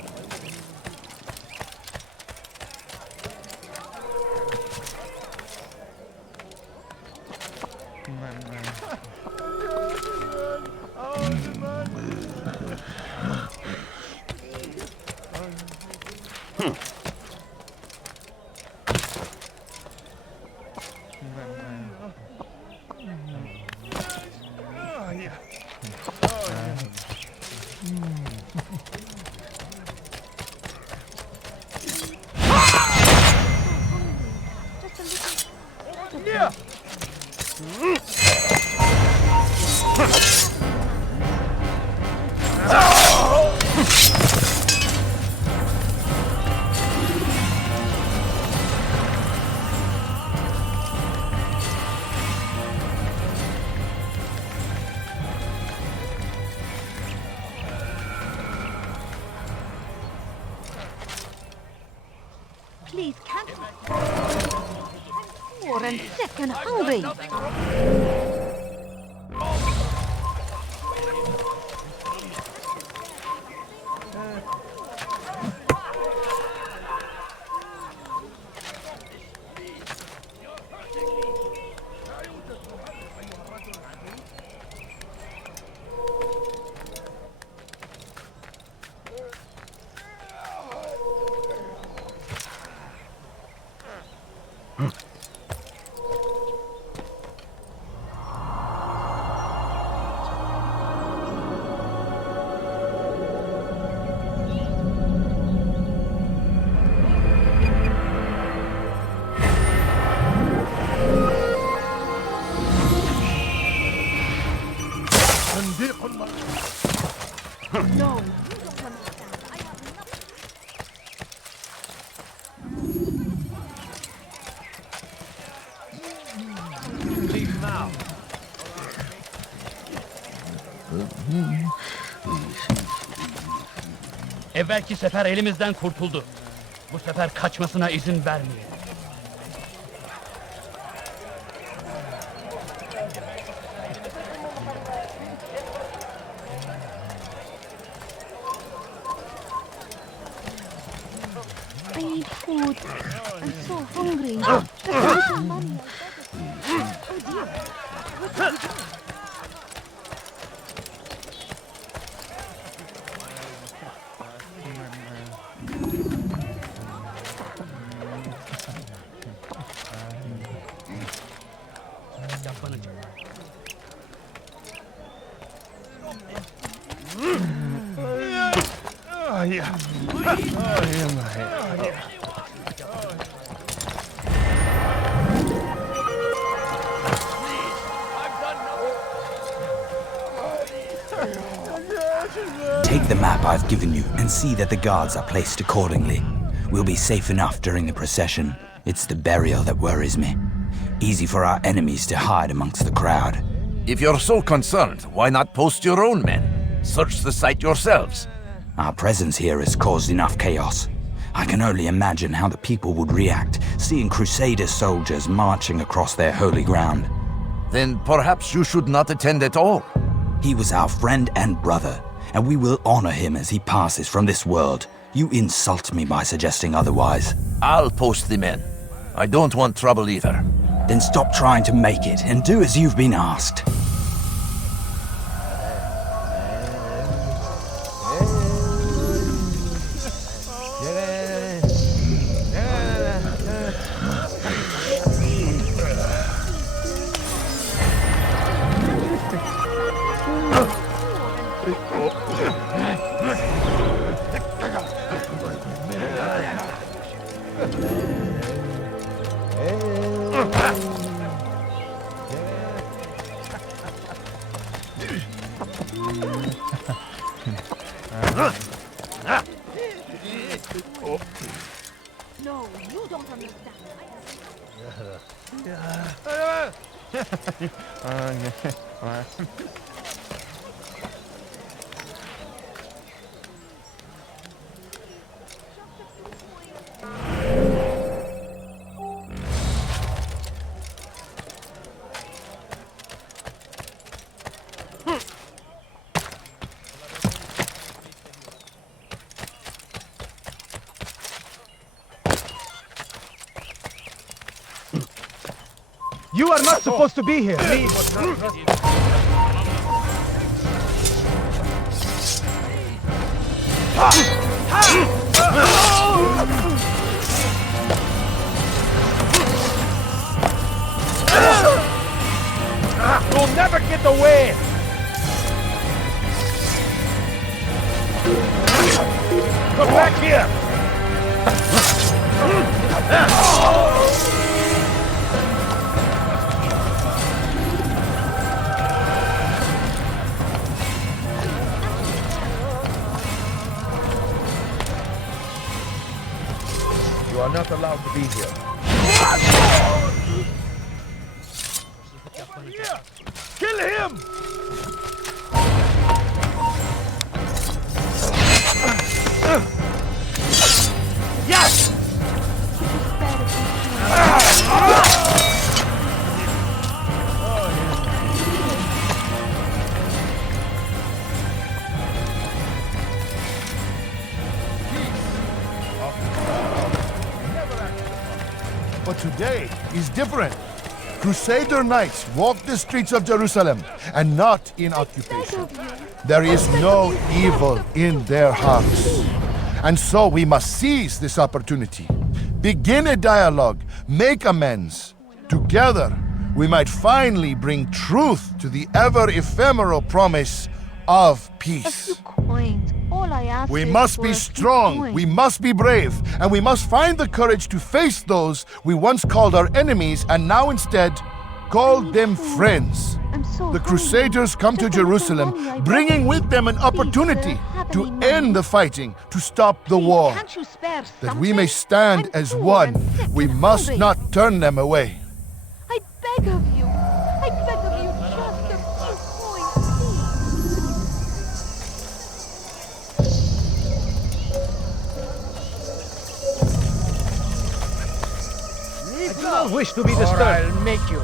Please, can't you? I'm poor and sick and hungry. No, you don't understand. I have nothing. Leave him out. Evvelki sefer elimizden kurtuldu. Bu sefer kaçmasına izin vermeyelim. I need food. I'm so hungry. Little money. Oh dear. What have you done? Take the map I've given you and see that the guards are placed accordingly. We'll be safe enough during the procession. It's the burial that worries me. Easy for our enemies to hide amongst the crowd. If you're so concerned, why not post your own men? Search the site yourselves. Our presence here has caused enough chaos. I can only imagine how the people would react, seeing Crusader soldiers marching across their holy ground. Then perhaps you should not attend at all. He was our friend and brother, and we will honor him as he passes from this world. You insult me by suggesting otherwise. I'll post the men. I don't want trouble either. Then stop trying to make it and do as you've been asked. No, you don't understand. You are not supposed to be here. Leave. You'll never get away! Come back here! You are not allowed to be here. Kill him! Yes! But today is different. Crusader knights walk the streets of Jerusalem and not in occupation. There is no evil in their hearts. And so we must seize this opportunity. Begin a dialogue, make amends. Together, we might finally bring truth to the ever-ephemeral promise of peace. Coins. All I ask We is must for be a few strong, coins. we must be brave, and we must find the courage to face those we once called our enemies and now instead call them friends. The Crusaders come to Jerusalem, bringing with them an opportunity to end the fighting, to stop the war. Can't you spare That we may stand as one, we must not turn them away. I beg of you. I beg of you, just a few coins, I do not wish to be disturbed. Or I'll make you.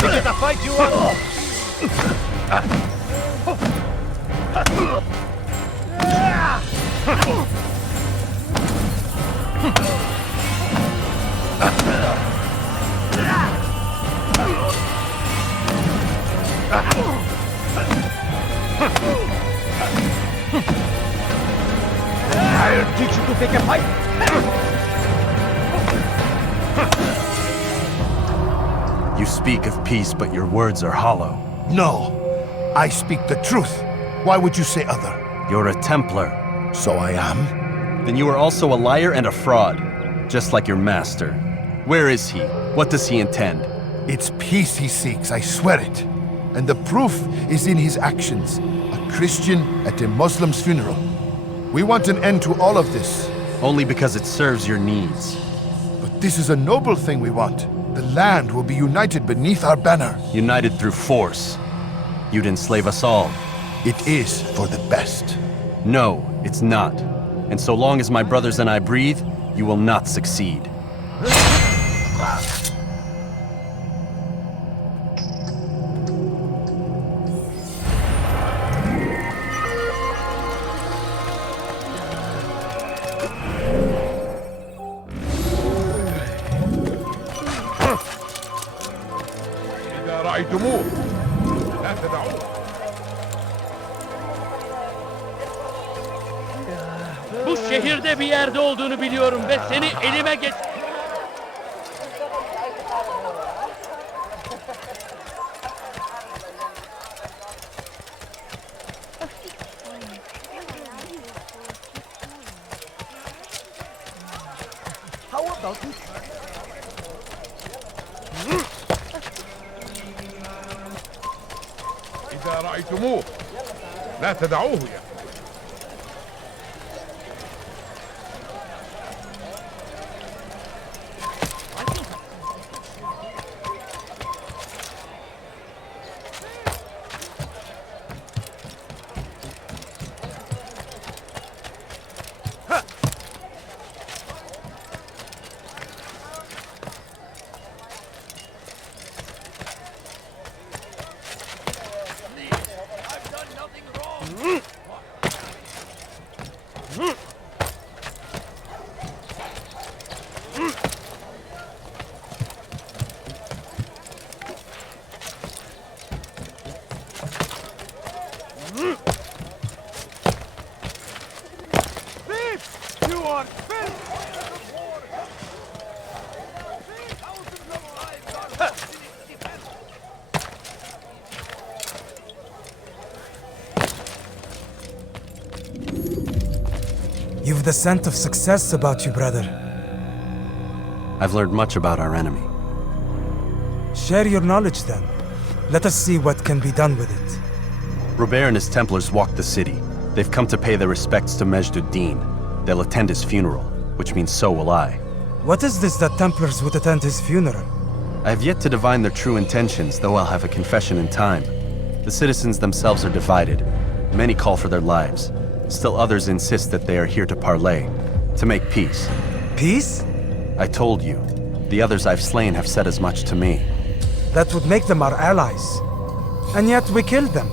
You get the fight you want. I'll teach you to take a fight. You speak of peace, but your words are hollow. No, I speak the truth. Why would you say other? You're a Templar. So I am. Then you are also a liar and a fraud, just like your master. Where is he? What does he intend? It's peace he seeks, I swear it. And the proof is in his actions. A Christian at a Muslim's funeral. We want an end to all of this. Only because it serves your needs. But this is a noble thing we want. The land will be united beneath our banner. United through force. You'd enslave us all. It is for the best. No, it's not. And so long as my brothers and I breathe, you will not succeed. إذا رأيتموه لا تدعوه. Bu şehirde bir yerde olduğunu biliyorum ve seni elime geç... How about you? إذا رأيتموه لا تدعوه يا You've the scent of success about you, brother. I've learned much about our enemy. Share your knowledge then. Let us see what can be done with it. Robert and his Templars walked the city. They've come to pay their respects to Majd-ud-Din. They'll attend his funeral, which means so will I. What is this that Templars would attend his funeral? I have yet to divine their true intentions, though I'll have a confession in time. The citizens themselves are divided. Many call for their lives. Still others insist that they are here to parley, to make peace. Peace? I told you. The others I've slain have said as much to me. That would make them our allies. And yet we killed them.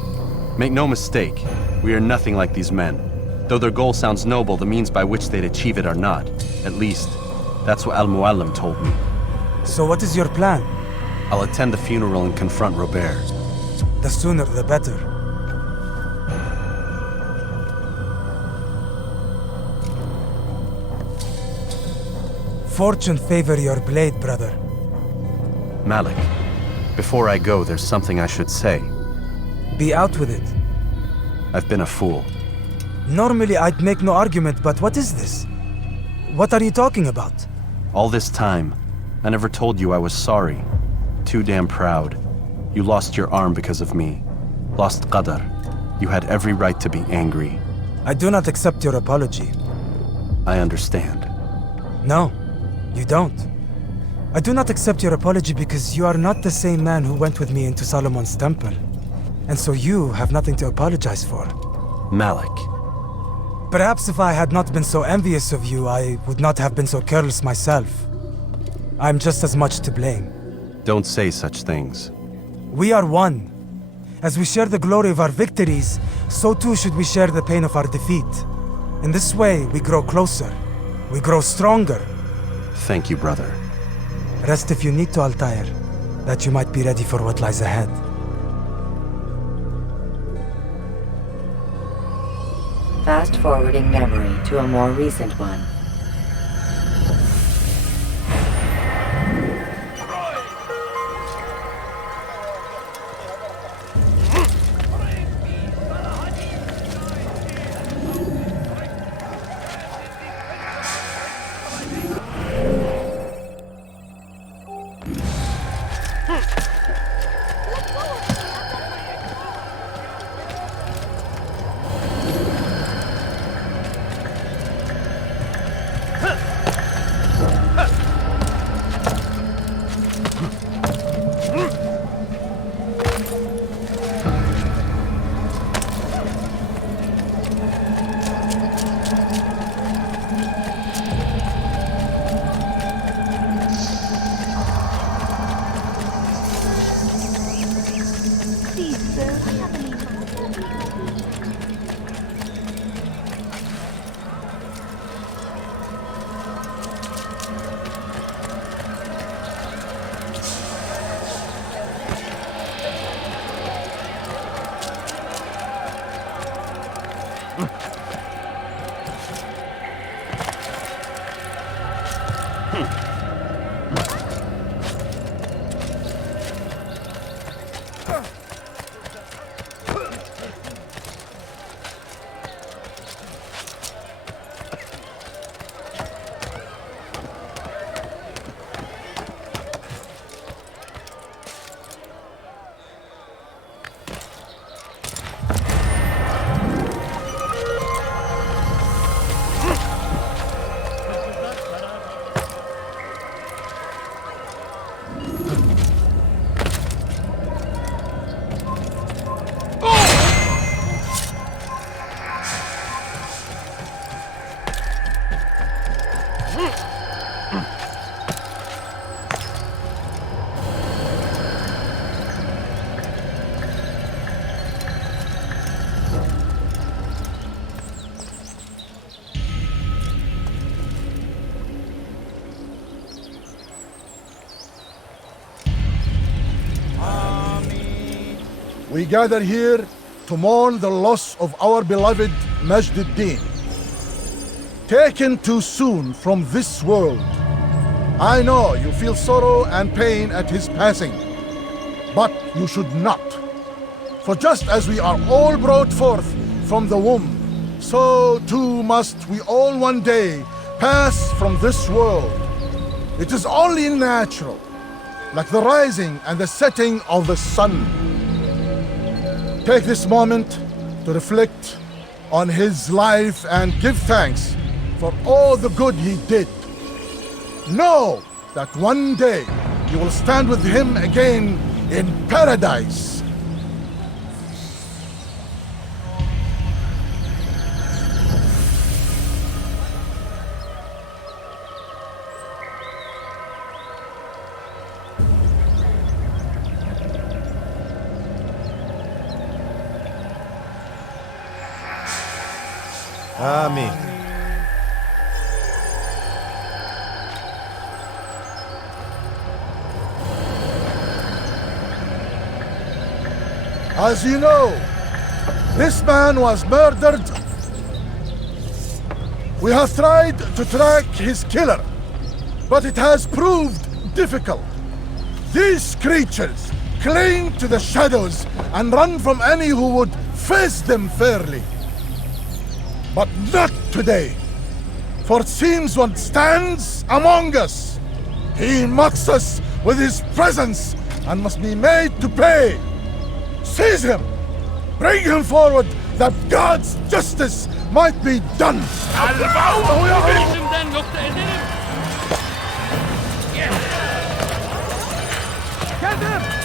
Make no mistake, we are nothing like these men. Though their goal sounds noble, the means by which they'd achieve it are not. At least, that's what Al-Mualim told me. So what is your plan? I'll attend the funeral and confront Robert. The sooner the better. Fortune favor your blade, brother. Malik, before I go, there's something I should say. Be out with it. I've been a fool. Normally I'd make no argument, but what is this? What are you talking about? All this time, I never told you I was sorry. Too damn proud. You lost your arm because of me. Lost Qadar. You had every right to be angry. I do not accept your apology. I understand. No, you don't. I do not accept your apology because you are not the same man who went with me into Solomon's temple. And so you have nothing to apologize for. Malik. Perhaps if I had not been so envious of you, I would not have been so careless myself. I'm just as much to blame. Don't say such things. We are one. As we share the glory of our victories, so too should we share the pain of our defeat. In this way, we grow closer. We grow stronger. Thank you, brother. Rest if you need to, Altair, that you might be ready for what lies ahead. Fast-forwarding memory to a more recent one. We gather here to mourn the loss of our beloved Majd-ud-Din. Taken too soon from this world. I know you feel sorrow and pain at his passing, but you should not. For just as we are all brought forth from the womb, so too must we all one day pass from this world. It is only natural, like the rising and the setting of the sun. Take this moment to reflect on his life and give thanks for all the good he did. Know that one day you will stand with him again in paradise. Amen. As you know, this man was murdered. We have tried to track his killer, but it has proved difficult. These creatures cling to the shadows and run from any who would face them fairly. But not today, for it seems one stands among us. He mocks us with his presence and must be made to pay. Seize him! Bring him forward that God's justice might be done! Görüşümden nokta ederim. Geldim.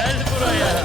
Gel buraya.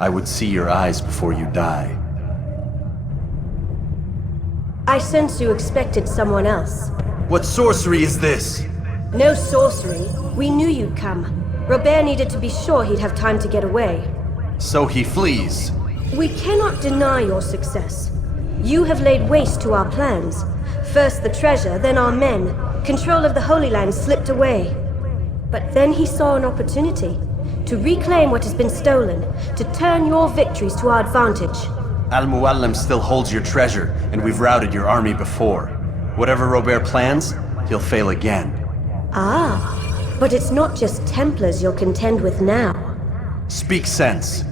I would see your eyes before you die. I sense you expected someone else. What sorcery is this? No sorcery. We knew you'd come. Robert needed to be sure he'd have time to get away. So he flees. We cannot deny your success. You have laid waste to our plans. First the treasure, then our men. Control of the Holy Land slipped away. But then he saw an opportunity to reclaim what has been stolen, to turn your victories to our advantage. Al-Muallim still holds your treasure, and we've routed your army before. Whatever Robert plans, he'll fail again. Ah, but it's not just Templars you'll contend with now. Speak sense.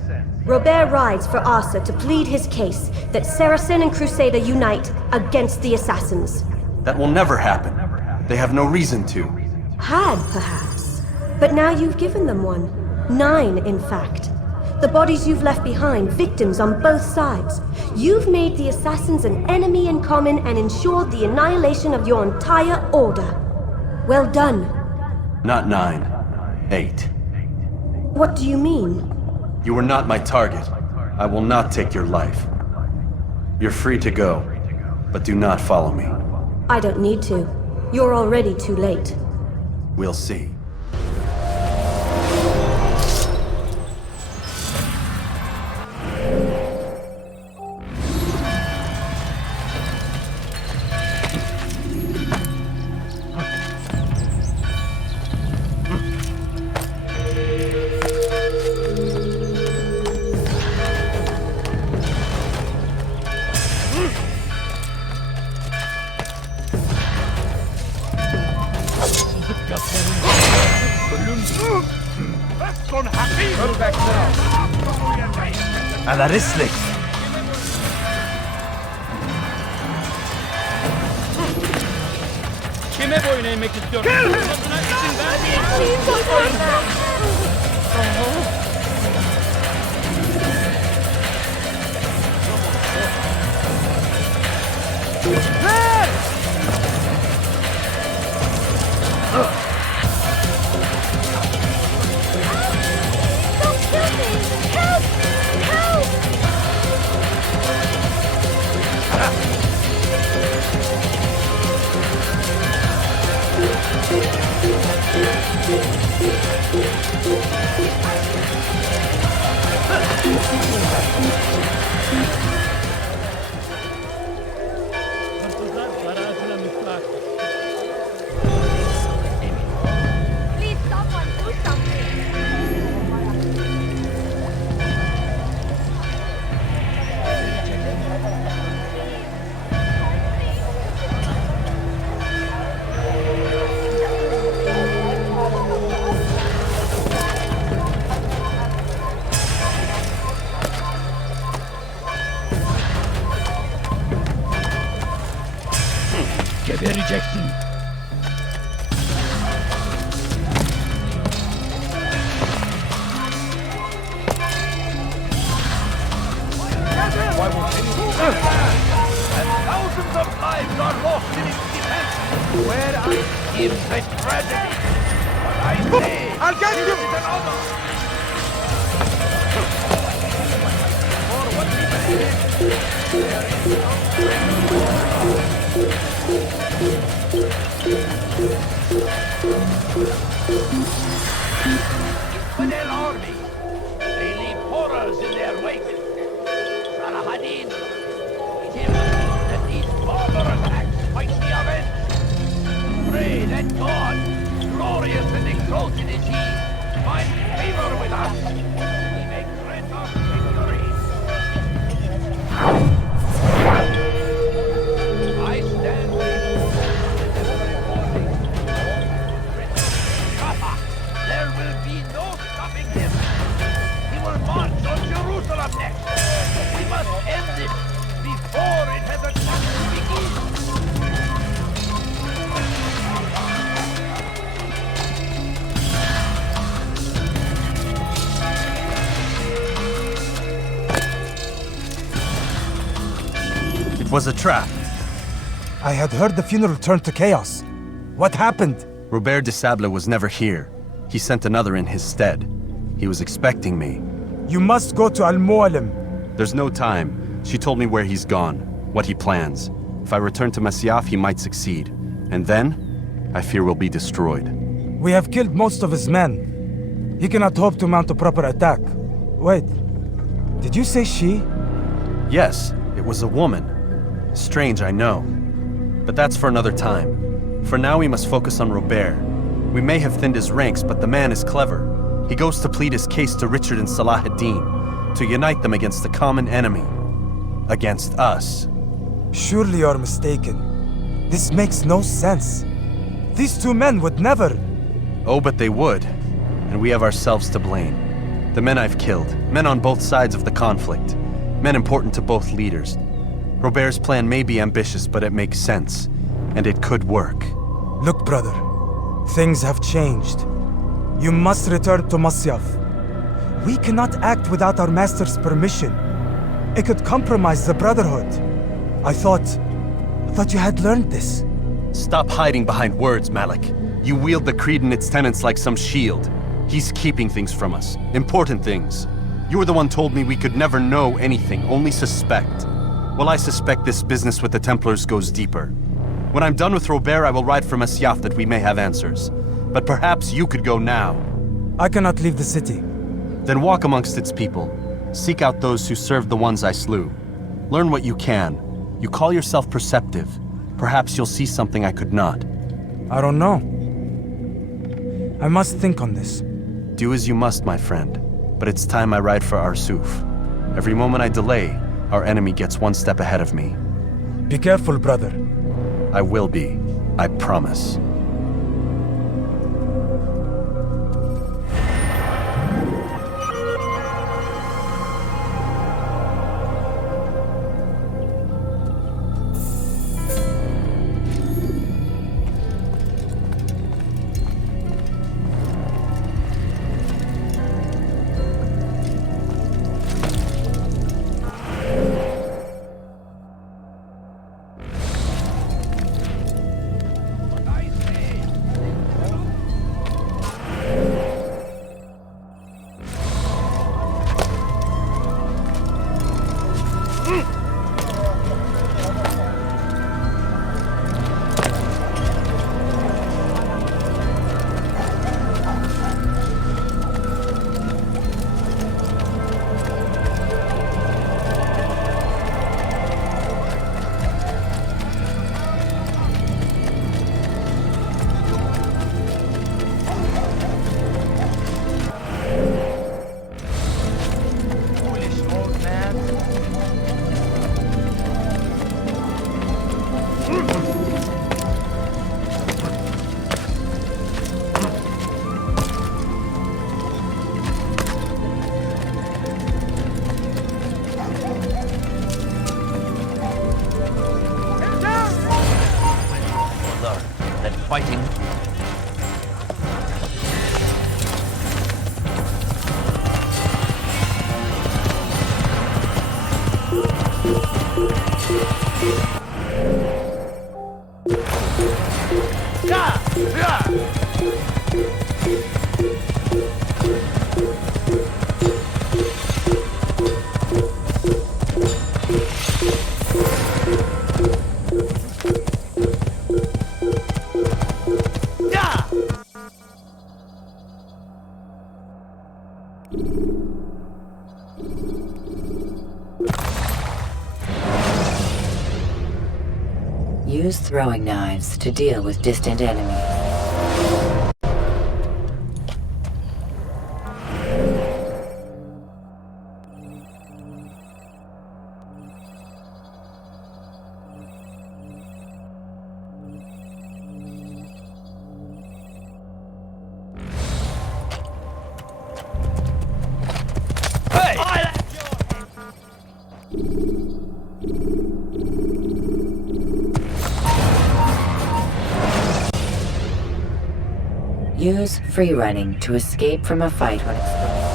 Robert rides for Asa to plead his case that Saracen and Crusader unite against the Assassins. That will never happen. They have no reason to. Had, perhaps. But now you've given them one. 9, in fact. The bodies you've left behind, victims on both sides. You've made the Assassins an enemy in common and ensured the annihilation of your entire order. Well done. Not 9. 8. What do you mean? You are not my target. I will not take your life. You're free to go, but do not follow me. I don't need to. You're already too late. We'll see. على رسلك. Kime boyun eğmek istiyorsun? Please, someone do something. Gebereceksin. And thousands of lives are lost in its defense. Where I give the tragedy. But I say, I'll get you! Is an honor. For what we believe, there is Infidel army. They leave horrors in their wake. Salah-ad-Din, with him, that these barbarous acts might be avenged. Pray that God, glorious and exalted is He, find favor with us. He may grant us victory. I stand Jaffa. There will be no stopping him. He will march on Jerusalem next. We must end this before it has a chance to begin. It was a trap. I had heard the funeral turned to chaos. What happened? Robert de Sable was never here. He sent another in his stead. He was expecting me. You must go to Al-Mualim. There's no time. She told me where he's gone, what he plans. If I return to Masyaf, he might succeed. And then, I fear we'll be destroyed. We have killed most of his men. He cannot hope to mount a proper attack. Wait, did you say she? Yes, it was a woman. Strange, I know. But that's for another time. For now, we must focus on Robert. We may have thinned his ranks, but the man is clever. He goes to plead his case to Richard and Salah-ad-Din, to unite them against the common enemy. Against us. Surely you're mistaken. This makes no sense. These two men would never... Oh, but they would. And we have ourselves to blame. The men I've killed, men on both sides of the conflict, men important to both leaders. Robert's plan may be ambitious, but it makes sense. And it could work. Look, brother. Things have changed. You must return to Masyaf. We cannot act without our master's permission. It could compromise the Brotherhood. I thought you had learned this. Stop hiding behind words, Malik. You wield the Creed and its tenets like some shield. He's keeping things from us. Important things. You were the one told me we could never know anything, only suspect. Well, I suspect this business with the Templars goes deeper. When I'm done with Robert, I will ride for Masyaf that we may have answers. But perhaps you could go now. I cannot leave the city. Then walk amongst its people. Seek out those who served the ones I slew. Learn what you can. You call yourself perceptive. Perhaps you'll see something I could not. I don't know. I must think on this. Do as you must, my friend. But it's time I ride for Arsuf. Every moment I delay, our enemy gets one step ahead of me. Be careful, brother. I will be. I promise. Fighting. Use throwing knives to deal with distant enemies. Use free running to escape from a fight when exposed.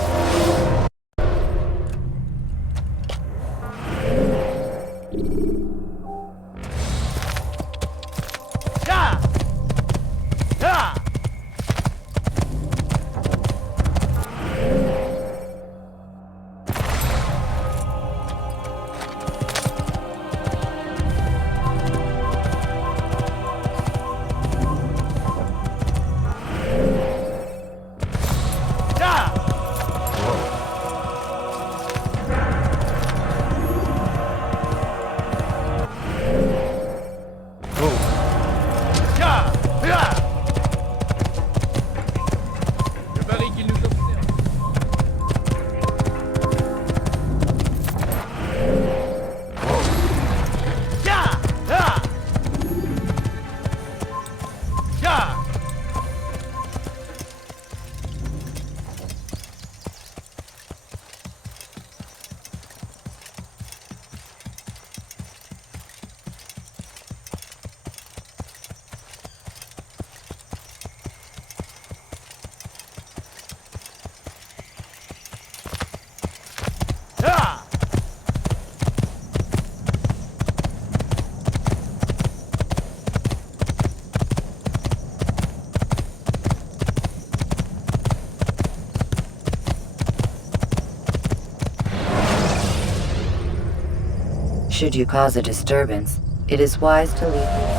Should you cause a disturbance, it is wise to leave.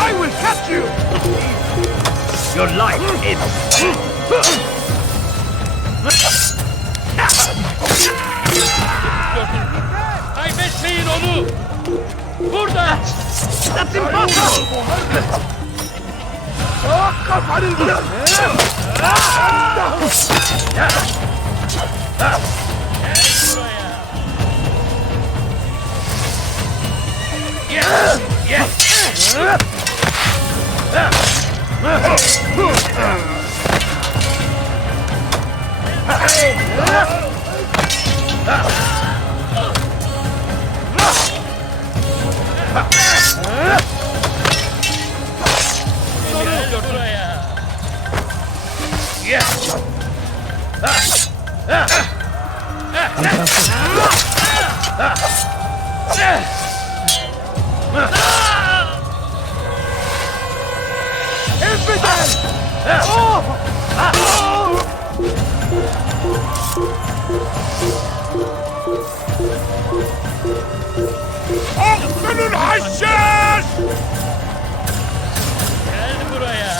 I will catch you! Your life ends. Kaybetmeyin onu! Burada! That's impossible! Aklının haşşaş! Gel buraya!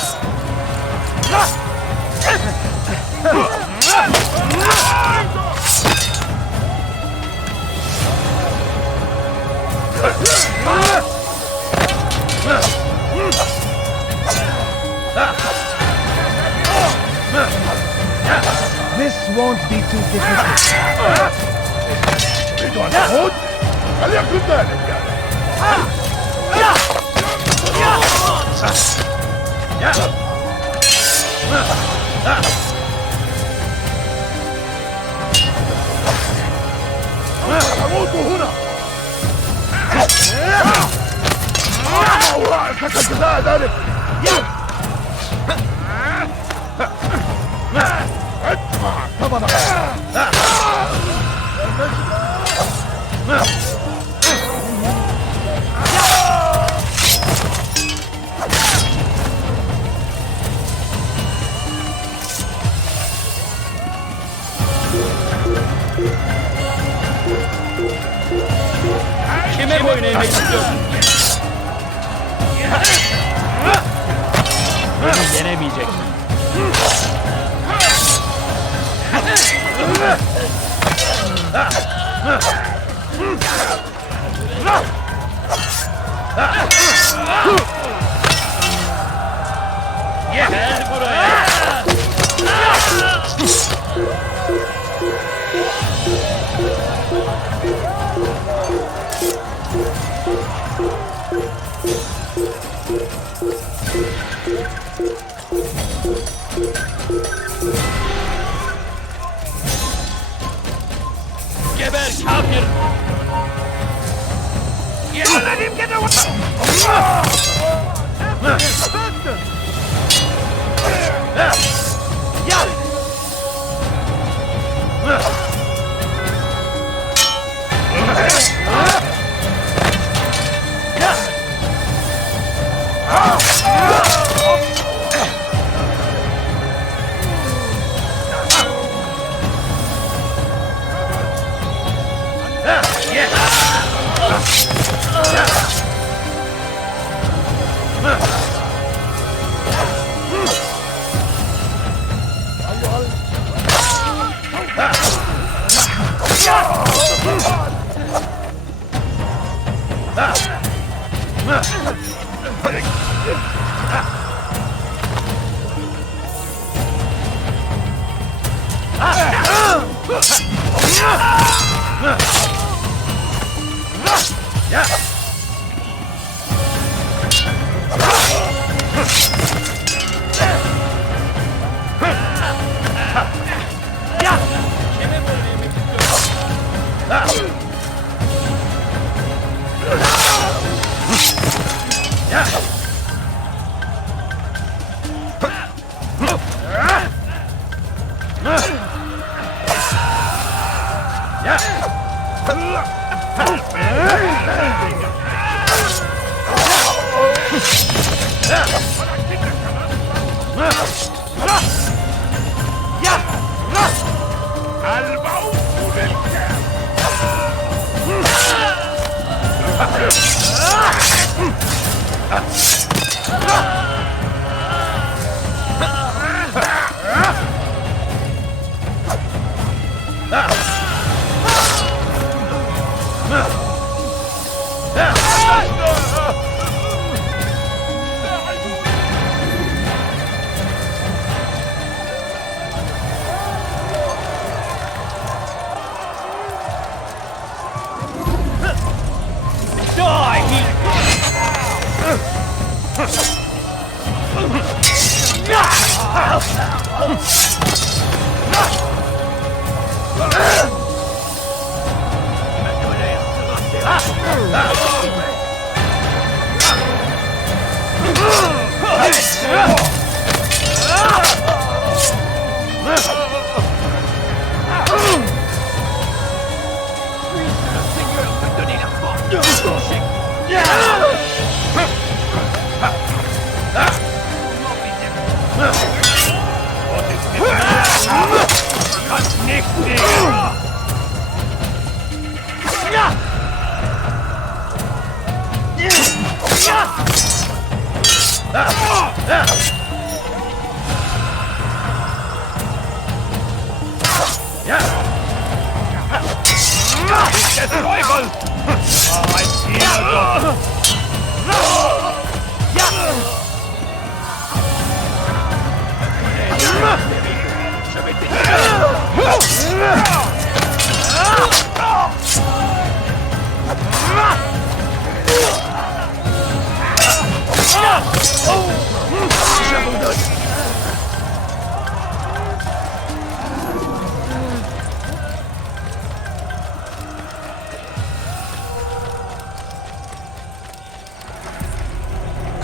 This won't be too difficult. خليك قدامك أموت هنا لا ذلك Kime boyun eğmek istiyorsun? Beni yenemeyeceksin. Gel buraya! Geber kafir! Let him get away!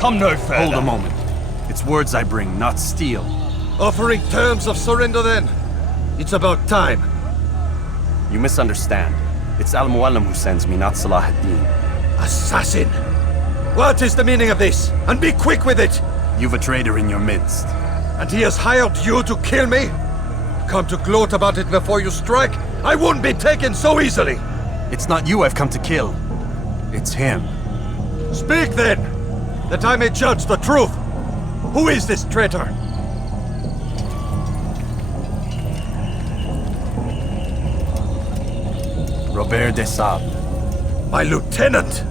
Come no further. Hold a moment. It's words I bring, not steel. Offering terms of surrender then? It's about time. You misunderstand. It's Al-Mualim who sends me, not Salah ad-Din. Assassin! What is the meaning of this? And be quick with it! You've a traitor in your midst. And he has hired you to kill me? Come to gloat about it before you strike? I won't be taken so easily! It's not you I've come to kill. It's him. Speak then! That I may judge the truth! Who is this traitor? Robert de Sable. My lieutenant!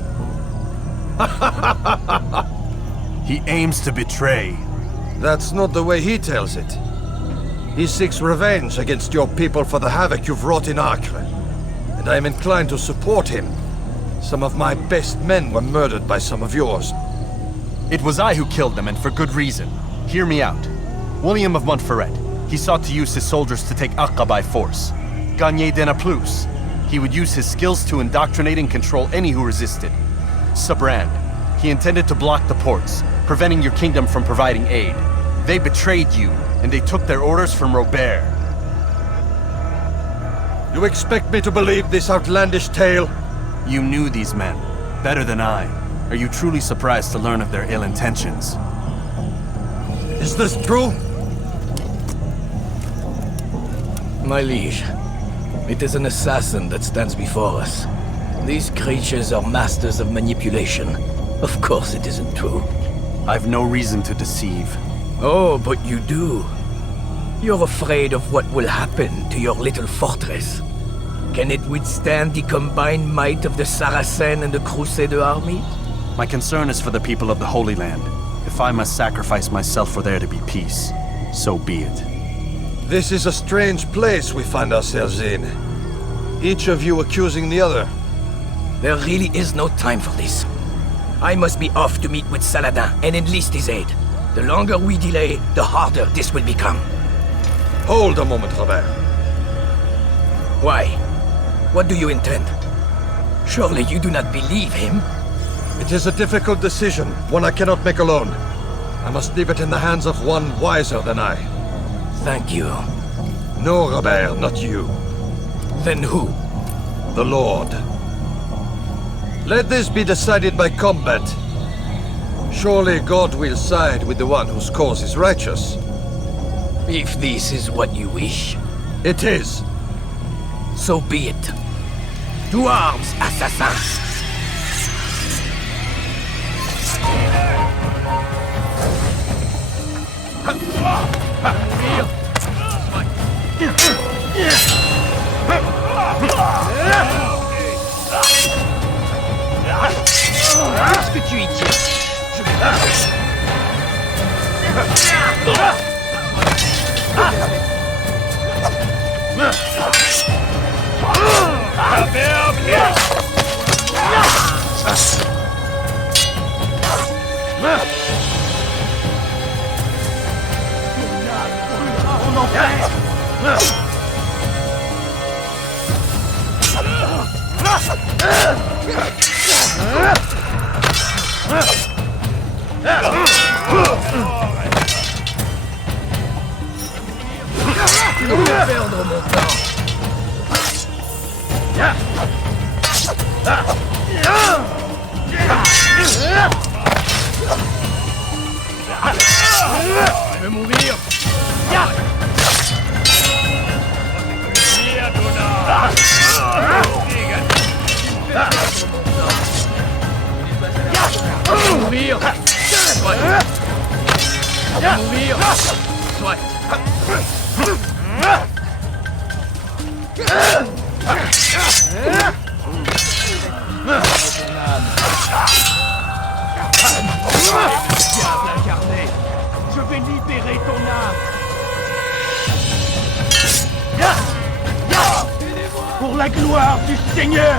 He aims to betray. That's not the way he tells it. He seeks revenge against your people for the havoc you've wrought in Acre. And I am inclined to support him. Some of my best men were murdered by some of yours. It was I who killed them, and for good reason. Hear me out. William of Montferrat. He sought to use his soldiers to take Acre by force. Gagner de Naplouse. He would use his skills to indoctrinate and control any who resisted. Sabrand. He intended to block the ports, preventing your kingdom from providing aid. They betrayed you, and they took their orders from Robert. You expect me to believe this outlandish tale? You knew these men, better than I. Are you truly surprised to learn of their ill intentions? Is this true? My liege, it is an assassin that stands before us. These creatures are masters of manipulation. Of course it isn't true. I've no reason to deceive. Oh, but you do. You're afraid of what will happen to your little fortress. Can it withstand the combined might of the Saracen and the Crusader armies? My concern is for the people of the Holy Land. If I must sacrifice myself for there to be peace, so be it. This is a strange place we find ourselves in. Each of you accusing the other. There really is no time for this. I must be off to meet with Saladin and enlist his aid. The longer we delay, the harder this will become. Hold a moment, Robert. Why? What do you intend? Surely you do not believe him? It is a difficult decision, one I cannot make alone. I must leave it in the hands of one wiser than I. Thank you. No, Robert, not you. Then who? The Lord. Let this be decided by combat. Surely God will side with the one whose cause is righteous. If this is what you wish. It is. So be it. To arms, assassins! Qu'est-ce que tu y tiens? Perdre mon temps. Je vais mourir. Mourir. Soit. Mourir. Soit. Diable incarné, je vais libérer ton âme. Pour la gloire du Seigneur.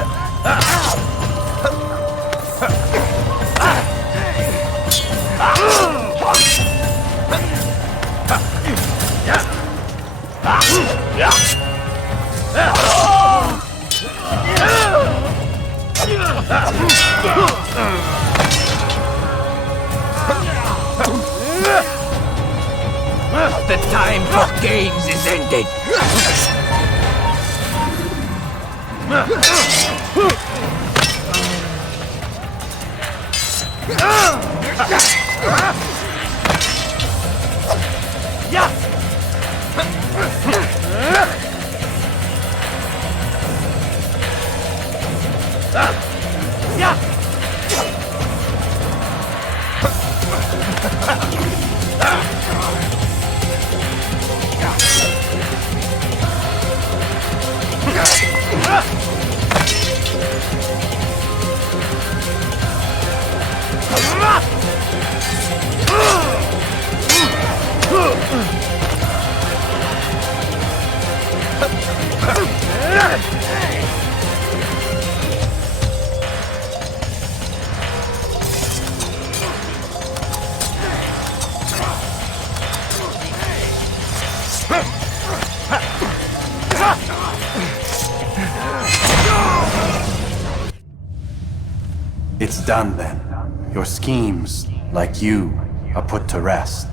The time for games is ended. It's done then. Your schemes, like you, are put to rest.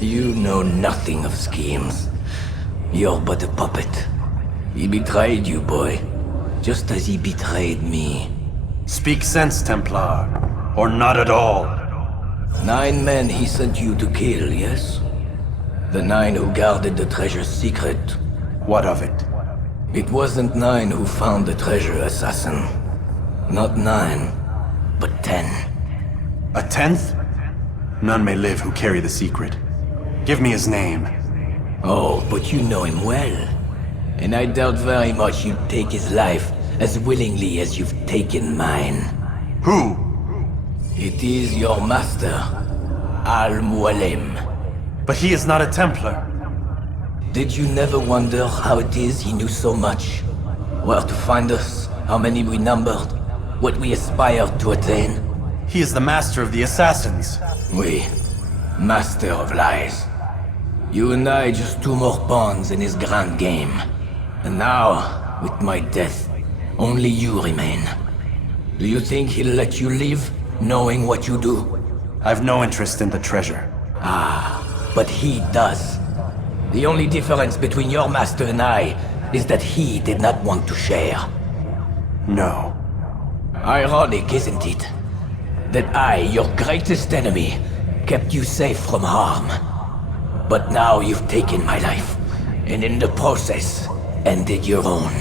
You know nothing of schemes. You're but a puppet. He betrayed you, boy. Just as he betrayed me. Speak sense, Templar. Or not at all. 9 men he sent you to kill, yes? The 9 who guarded the treasure's secret. What of it? It wasn't 9 who found the treasure, assassin. Not 9, but 10. A 10th? None may live who carry the secret. Give me his name. Oh, but you know him well. And I doubt very much you'd take his life as willingly as you've taken mine. Who? It is your master, Al-Mualim. But he is not a Templar. Did you never wonder how it is he knew so much? Where to find us, how many we numbered, what we aspired to attain? He is the master of the assassins. Oui, master of lies. You and I just two more pawns in his grand game. And now, with my death, only you remain. Do you think he'll let you live, knowing what you do? I've no interest in the treasure. Ah, but he does. The only difference between your master and I is that he did not want to share. No. Ironic, isn't it? That I, your greatest enemy, kept you safe from harm. But now you've taken my life, and in the process, ended your own.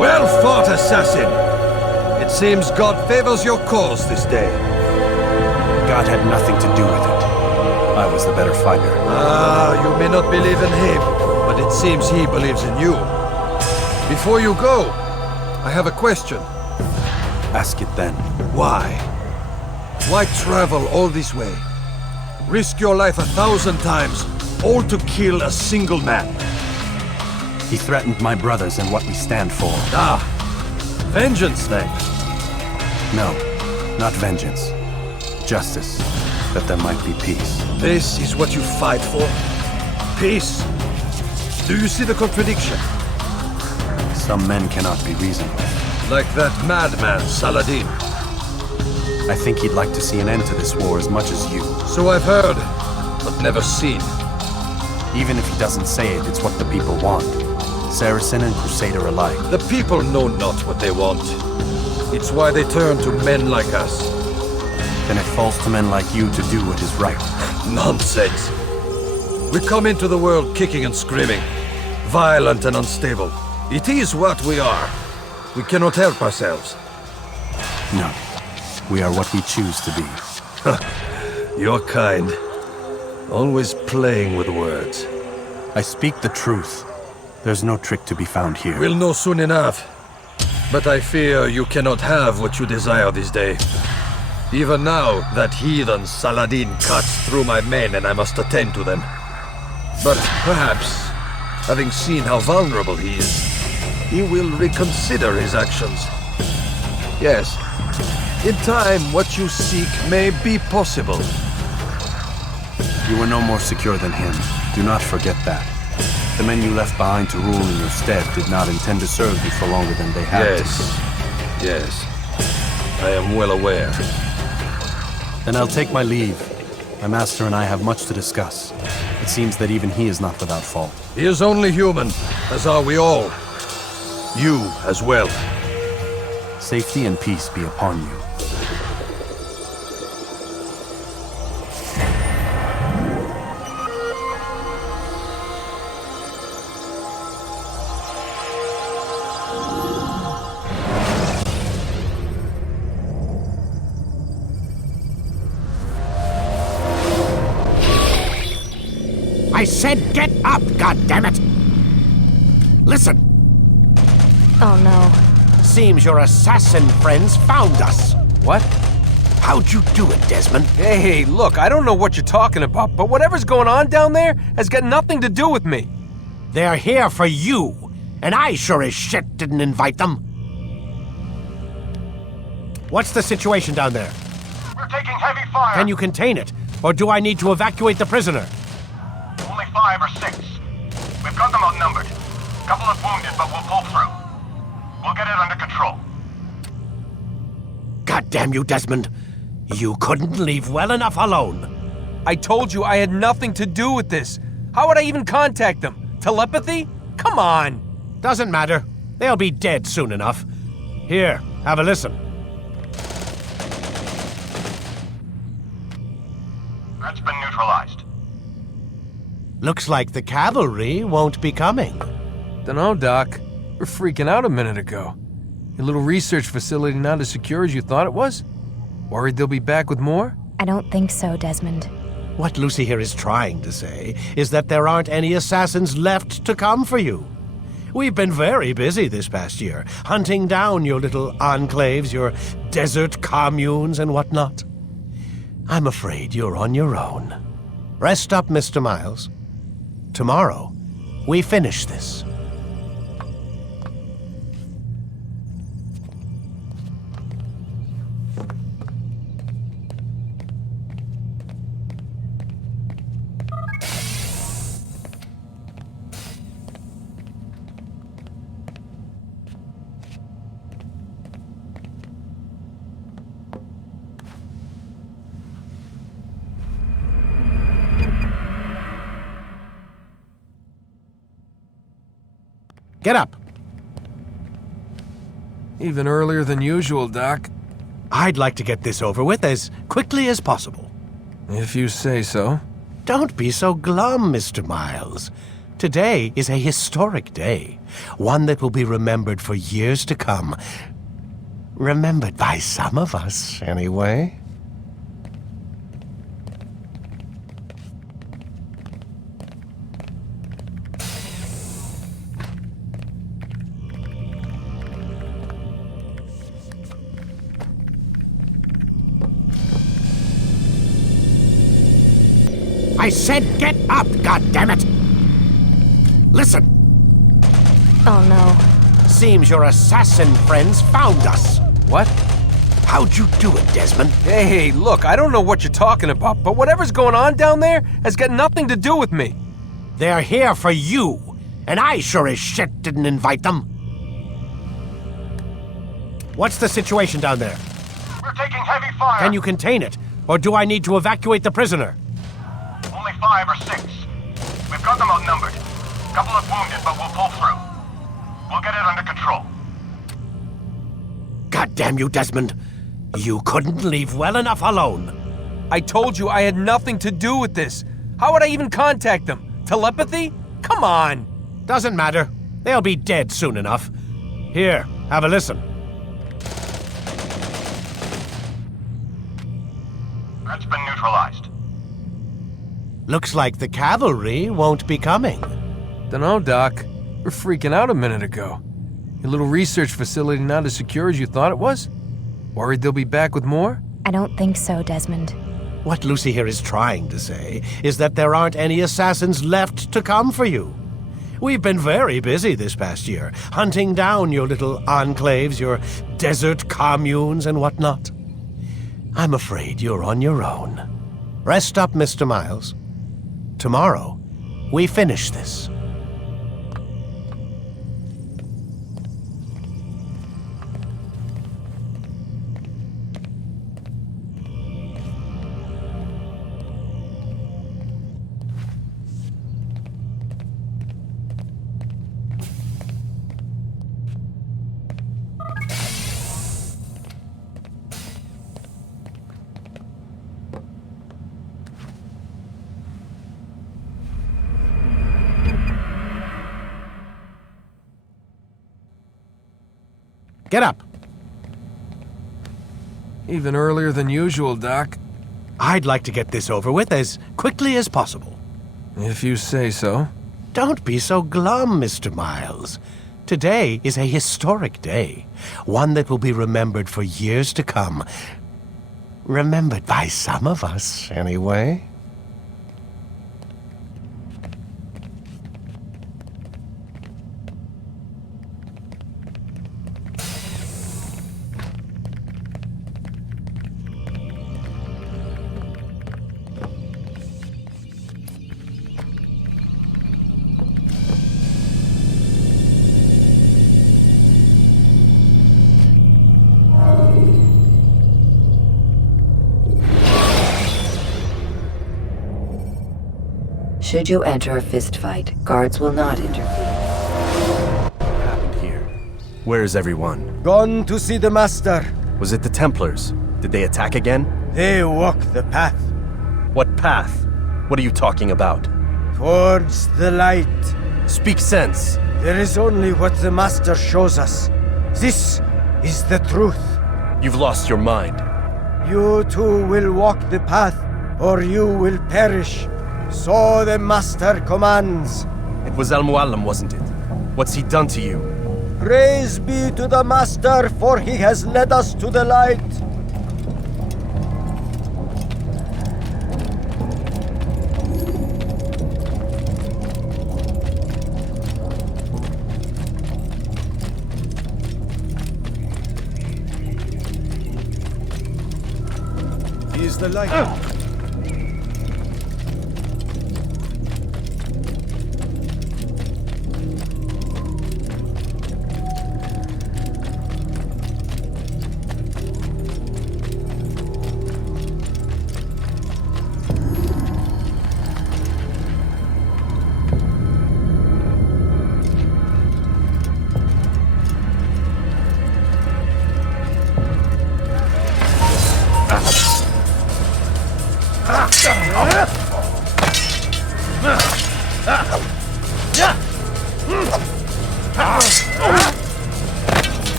Well fought, assassin! It seems God favors your cause this day. God had nothing to do with it. I was the better fighter. Ah, you may not believe in him, but it seems he believes in you. Before you go, I have a question. Ask it then. Why? Why travel all this way? Risk your life 1,000 times, all to kill a single man. He threatened my brothers and what we stand for. Ah, vengeance then? No, not vengeance. Justice, that there might be peace. This is what you fight for? Peace? Do you see the contradiction? Some men cannot be reasoned with. Like that madman, Saladin. I think he'd like to see an end to this war as much as you. So I've heard, but never seen. Even if he doesn't say it, it's what the people want. Saracen and Crusader alike. The people know not what they want. It's why they turn to men like us. Then it falls to men like you to do what is right. Nonsense. We come into the world kicking and screaming, violent and unstable. It is what we are. We cannot help ourselves. No. We are what we choose to be. You're kind. Always playing with words. I speak the truth. There's no trick to be found here. We'll know soon enough. But I fear you cannot have what you desire this day. Even now, that heathen Saladin cuts through my men and I must attend to them. But perhaps, having seen how vulnerable he is, he will reconsider his actions. Yes, in time, what you seek may be possible. You were no more secure than him. Do not forget that. The men you left behind to rule in your stead did not intend to serve you for longer than they had to. Yes. I am well aware. Then I'll take my leave. My master and I have much to discuss. It seems that even he is not without fault. He is only human, as are we all. You as well. Safety and peace be upon you. I said get up, goddammit! Listen. Oh no. Seems your assassin friends found us. What? How'd you do it, Desmond? Hey, look, I don't know what you're talking about, but whatever's going on down there has got nothing to do with me. They're here for you, and I sure as shit didn't invite them. What's the situation down there? We're taking heavy fire. Can you contain it, or do I need to evacuate the prisoner? Only 5 or 6. We've got them outnumbered. Couple of wounded, but we'll pull through. We'll get it under control. God damn you, Desmond. You couldn't leave well enough alone. I told you I had nothing to do with this. How would I even contact them? Telepathy? Come on. Doesn't matter. They'll be dead soon enough. Here, have a listen. That's been neutralized. Looks like the cavalry won't be coming. Dunno, Doc. We're freaking out a minute ago. Your little research facility not as secure as you thought it was? Worried they'll be back with more? I don't think so, Desmond. What Lucy here is trying to say is that there aren't any assassins left to come for you. We've been very busy this past year, hunting down your little enclaves, your desert communes and whatnot. I'm afraid you're on your own. Rest up, Mr. Miles. Tomorrow, we finish this. Get up. Even earlier than usual, Doc. I'd like to get this over with as quickly as possible. If you say so. Don't be so glum, Mr. Miles. Today is a historic day, one that will be remembered for years to come. Remembered by some of us, anyway. I said get up, goddammit! Listen! Oh no. Seems your assassin friends found us. What? How'd you do it, Desmond? Hey, look, I don't know what you're talking about, but whatever's going on down there has got nothing to do with me. They're here for you, and I sure as shit didn't invite them. What's the situation down there? We're taking heavy fire. Can you contain it, or do I need to evacuate the prisoner? Only 5 or 6. We've got them outnumbered. Couple of wounded, but we'll pull through. We'll get it under control. God damn you, Desmond. You couldn't leave well enough alone. I told you I had nothing to do with this. How would I even contact them? Telepathy? Come on. Doesn't matter. They'll be dead soon enough. Here, have a listen. That's been neutralized. Looks like the cavalry won't be coming. Dunno, Doc. We're freaking out a minute ago. Your little research facility not as secure as you thought it was? Worried they'll be back with more? I don't think so, Desmond. What Lucy here is trying to say is that there aren't any assassins left to come for you. We've been very busy this past year, hunting down your little enclaves, your desert communes and whatnot. I'm afraid you're on your own. Rest up, Mr. Miles. Tomorrow, we finish this. Get up. Even earlier than usual, Doc. I'd like to get this over with as quickly as possible. If you say so. Don't be so glum, Mr. Miles. Today is a historic day, one that will be remembered for years to come. Remembered by some of us, anyway. Should you enter a fistfight, guards will not interfere. What happened here? Where is everyone? Gone to see the Master. Was it the Templars? Did they attack again? They walk the path. What path? What are you talking about? Towards the light. Speak sense. There is only what the Master shows us. This is the truth. You've lost your mind. You too will walk the path, or you will perish. So the Master commands. It was Al-Mualim, wasn't it? What's he done to you? Praise be to the Master, for he has led us to the light. He is the light.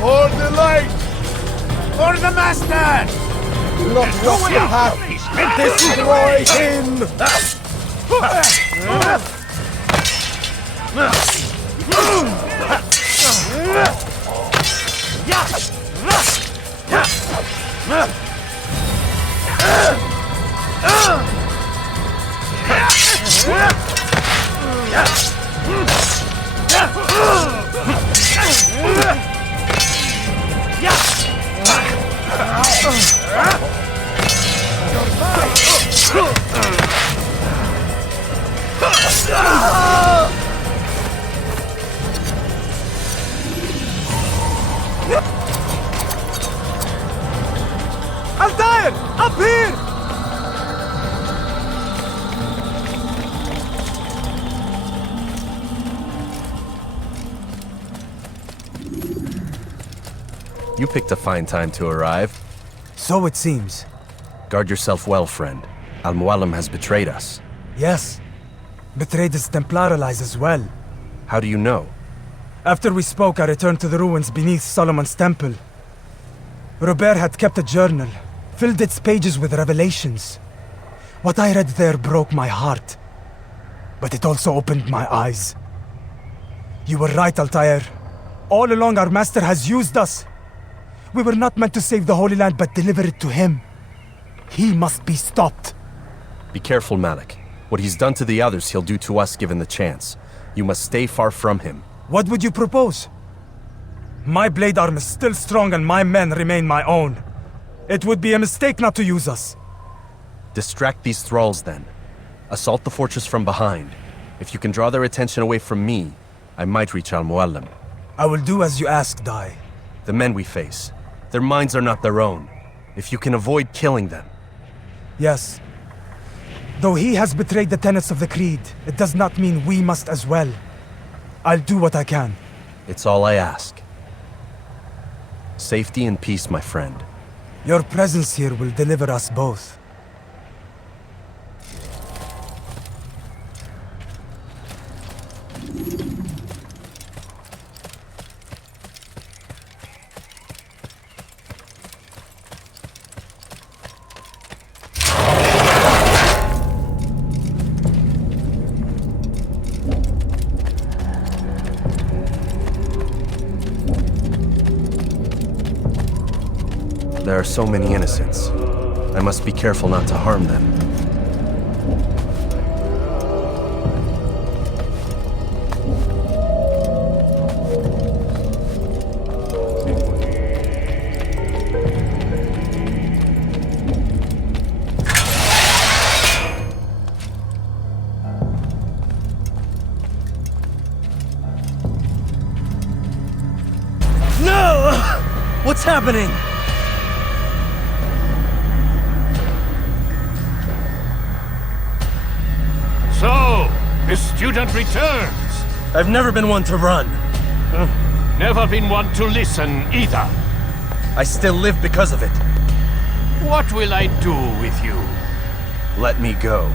For the light! For the Master! Not walk the path! Destroy him! Altair! Up here! You picked a fine time to arrive. So it seems. Guard yourself well, friend. Al-Mualim has betrayed us. Yes. Betrayed his Templar allies as well. How do you know? After we spoke, I returned to the ruins beneath Solomon's temple. Robert had kept a journal, filled its pages with revelations. What I read there broke my heart. But it also opened my eyes. You were right, Altair. All along our master has used us. We were not meant to save the Holy Land, but deliver it to him. He must be stopped. Be careful, Malik. What he's done to the others, he'll do to us given the chance. You must stay far from him. What would you propose? My blade arm is still strong and my men remain my own. It would be a mistake not to use us. Distract these thralls, then. Assault the fortress from behind. If you can draw their attention away from me, I might reach Al-Mualim. I will do as you ask, Dai. The men we face, their minds are not their own. If you can avoid killing them. Yes. Though he has betrayed the tenets of the Creed, it does not mean we must as well. I'll do what I can. It's all I ask. Safety and peace, my friend. Your presence here will deliver us both. There are so many innocents. I must be careful not to harm them. No! What's happening? The student returns! I've never been one to run. Never been one to listen either. I still live because of it. What will I do with you? Let me go.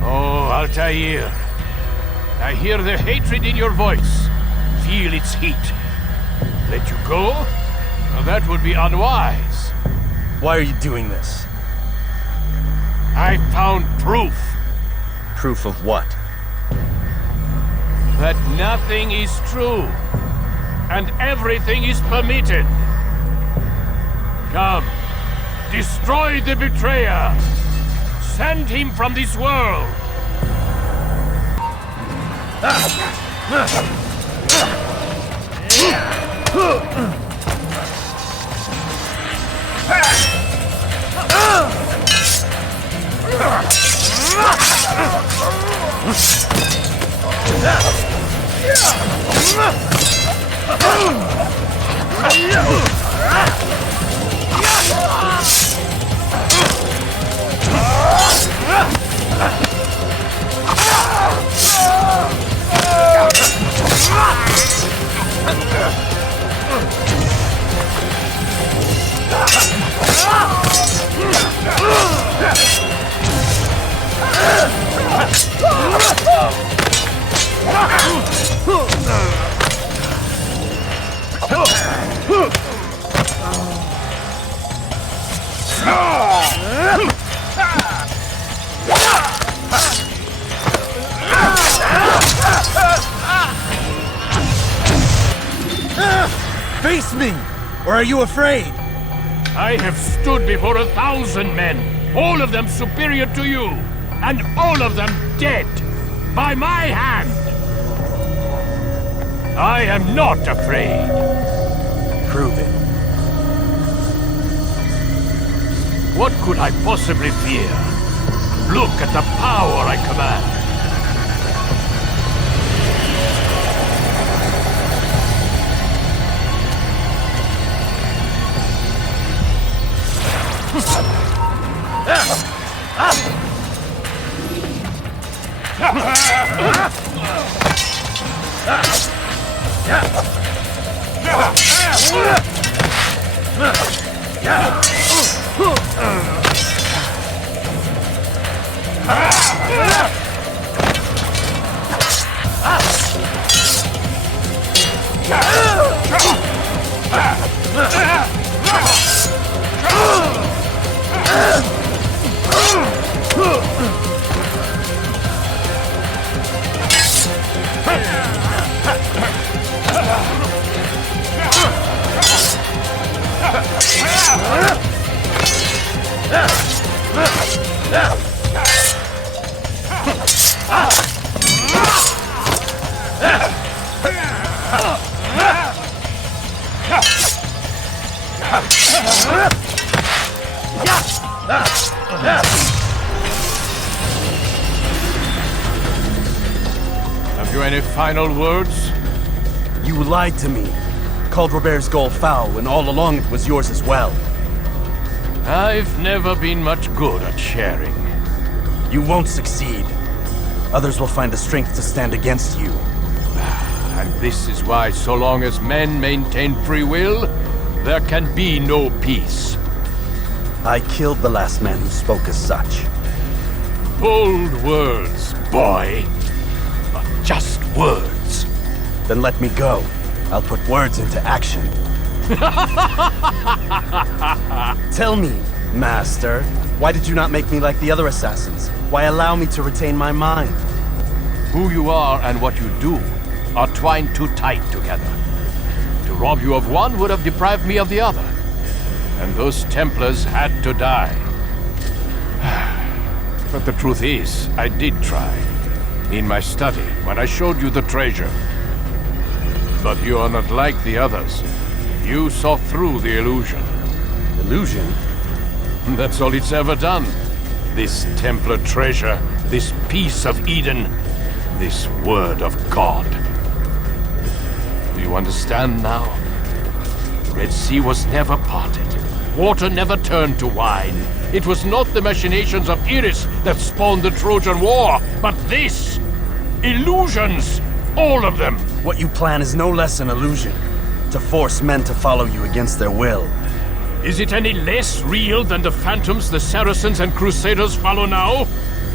Oh, Altair. I hear the hatred in your voice. Feel its heat. Let you go? Well, that would be unwise. Why are you doing this? I found proof. Proof of what? That nothing is true. And everything is permitted. Come. Destroy the betrayer. Send him from this world. Face me! Or are you afraid? I have stood before 1,000 men, all of them superior to you, and all of them dead, by my hand. I am not afraid. Prove it. What could I possibly fear? Look at the power I command. Have you any final words? You lied to me. Called Robert's goal foul when all along it was yours as well. I've never been much good at sharing. You won't succeed. Others will find the strength to stand against you. And this is why, so long as men maintain free will, there can be no peace. I killed the last man who spoke as such. Bold words, boy. But just words. Then let me go. I'll put words into action. Tell me, Master, why did you not make me like the other assassins? Why allow me to retain my mind? Who you are and what you do are twined too tight together. To rob you of one would have deprived me of the other. And those Templars had to die. But the truth is, I did try. In my study, when I showed you the treasure. But you are not like the others. You saw through the illusion. Illusion? That's all it's ever done. This Templar treasure, this piece of Eden, this word of God. Do you understand now? The Red Sea was never parted. Water never turned to wine. It was not the machinations of Iris that spawned the Trojan War, but this! Illusions! All of them! What you plan is no less an illusion. To force men to follow you against their will. Is it any less real than the phantoms the Saracens and Crusaders follow now?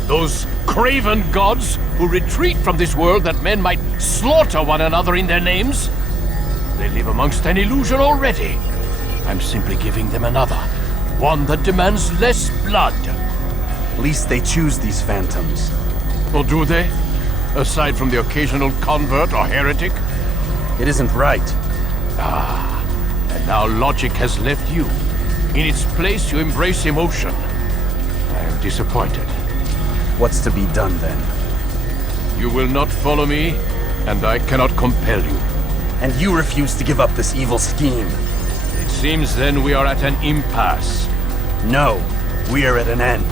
Those craven gods who retreat from this world that men might slaughter one another in their names? They live amongst an illusion already. I'm simply giving them another. One that demands less blood. At least they choose these phantoms. Or do they? Aside from the occasional convert or heretic? It isn't right. Ah, and now logic has left you. In its place, you embrace emotion. I am disappointed. What's to be done then? You will not follow me, and I cannot compel you. And you refuse to give up this evil scheme. It seems then we are at an impasse. No, we are at an end.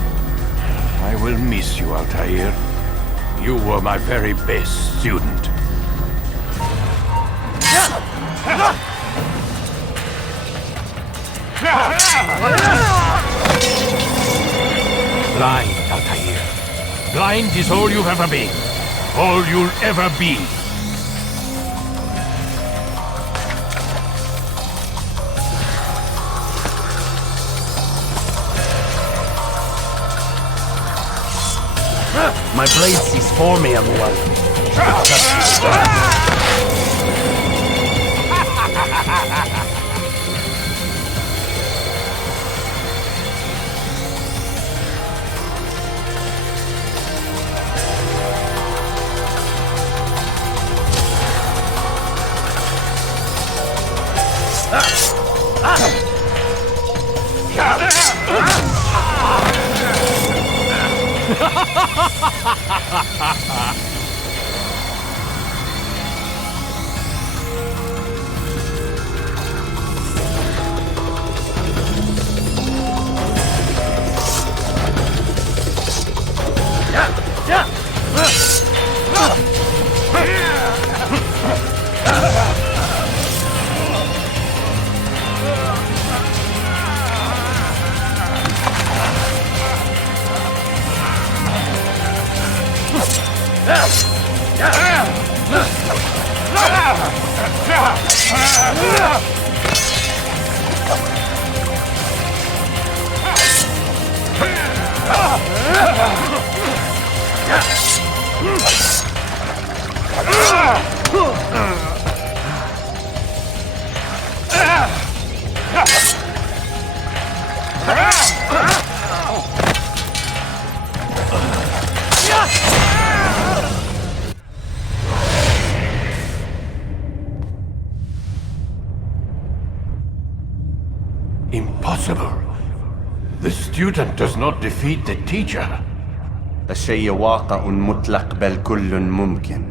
I will miss you, Altair. You were my very best student. Blind, Altair. Blind is all you've ever been. All you'll ever be. My blade sees for me, Amual. Impossible. The student does not defeat the teacher. الشيء واقع مطلق بل كل ممكن.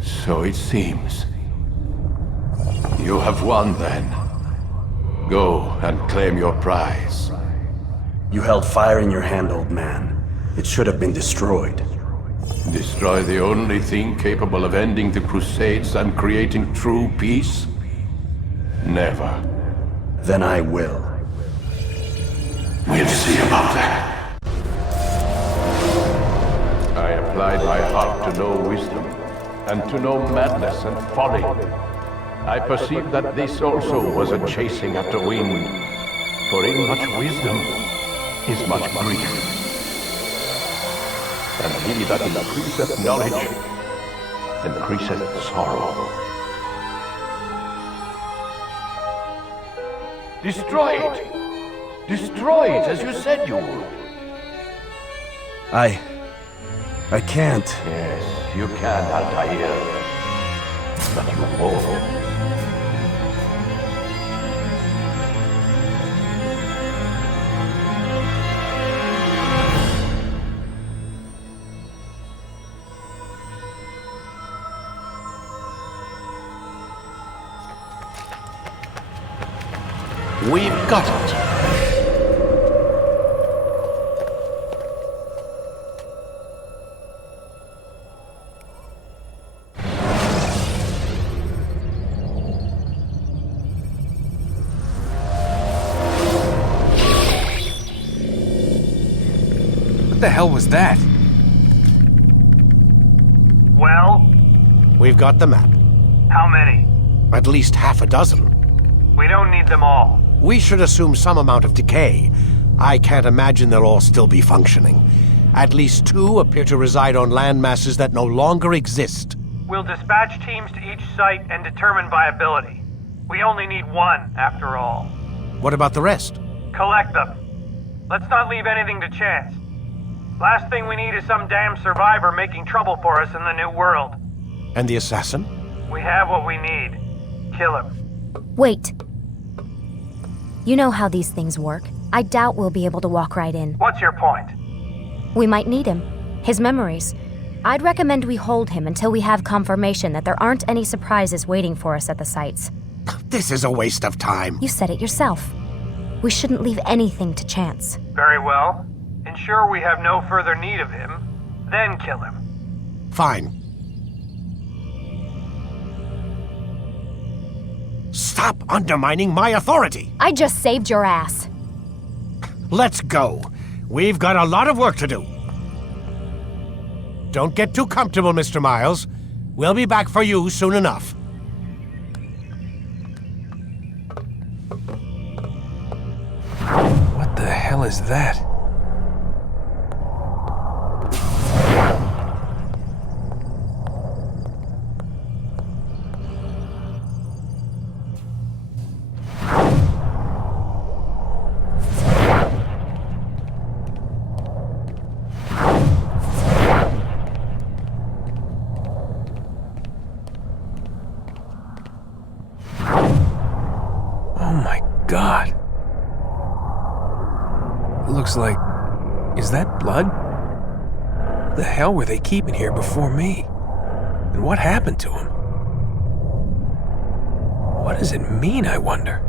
So it seems. You have won then. Go and claim your prize. You held fire in your hand, old man. It should have been destroyed. Destroy the only thing capable of ending the Crusades and creating true peace? Never. Then I will. We'll see about that. I applied my heart to know wisdom, and to know madness and folly. I perceived that this also was a chasing after wind, for in much wisdom is much grief. And he that increaseth knowledge increaseth sorrow. Destroy it! Destroy it as you said you would. I can't. Yes, you can, Altair. But you won't. We've got it. What the hell was that? Well? We've got the map. How many? At least half a dozen. We don't need them all. We should assume some amount of decay. I can't imagine they'll all still be functioning. At least 2 appear to reside on land masses that no longer exist. We'll dispatch teams to each site and determine viability. We only need 1, after all. What about the rest? Collect them. Let's not leave anything to chance. Last thing we need is some damn survivor making trouble for us in the new world. And the assassin? We have what we need. Kill him. Wait. You know how these things work. I doubt we'll be able to walk right in. What's your point? We might need him. His memories. I'd recommend we hold him until we have confirmation that there aren't any surprises waiting for us at the sites. This is a waste of time. You said it yourself. We shouldn't leave anything to chance. Very well. Ensure we have no further need of him, then kill him. Fine. Stop undermining my authority! I just saved your ass. Let's go. We've got a lot of work to do. Don't get too comfortable, Mr. Miles. We'll be back for you soon enough. What the hell is that? Oh my God. It looks like... Is that blood? What the hell were they keeping here before me? And what happened to him? What does it mean, I wonder?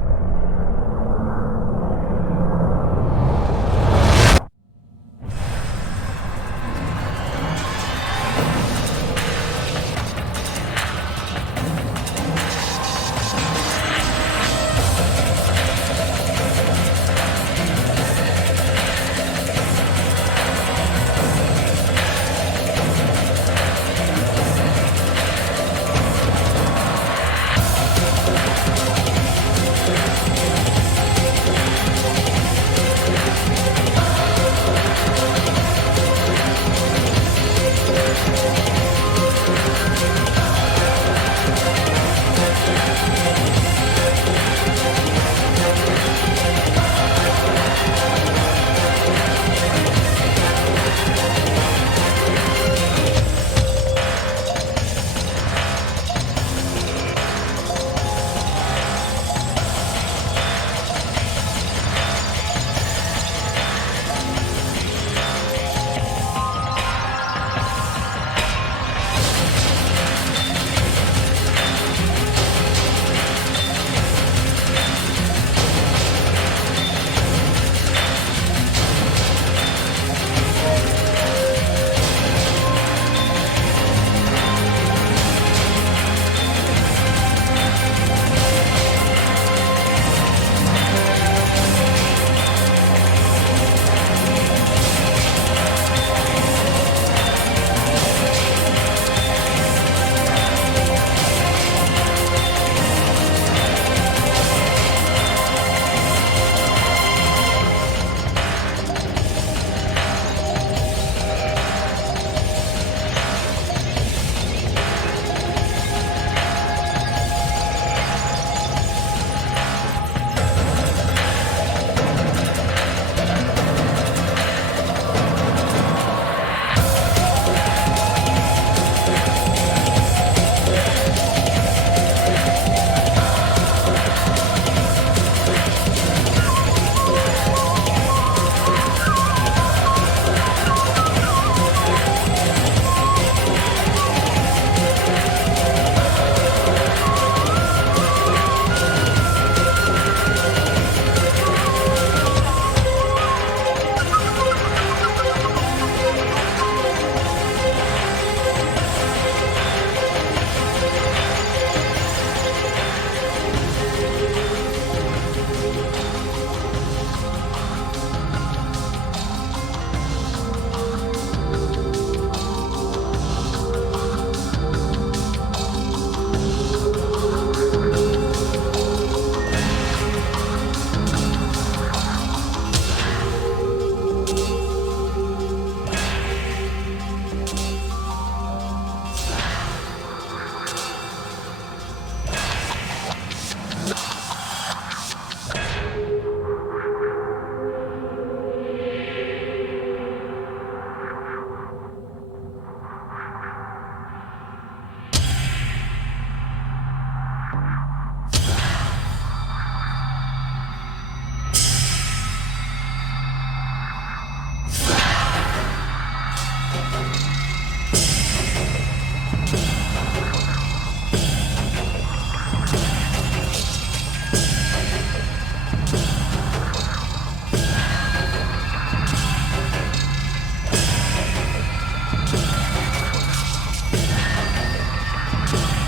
Thank you.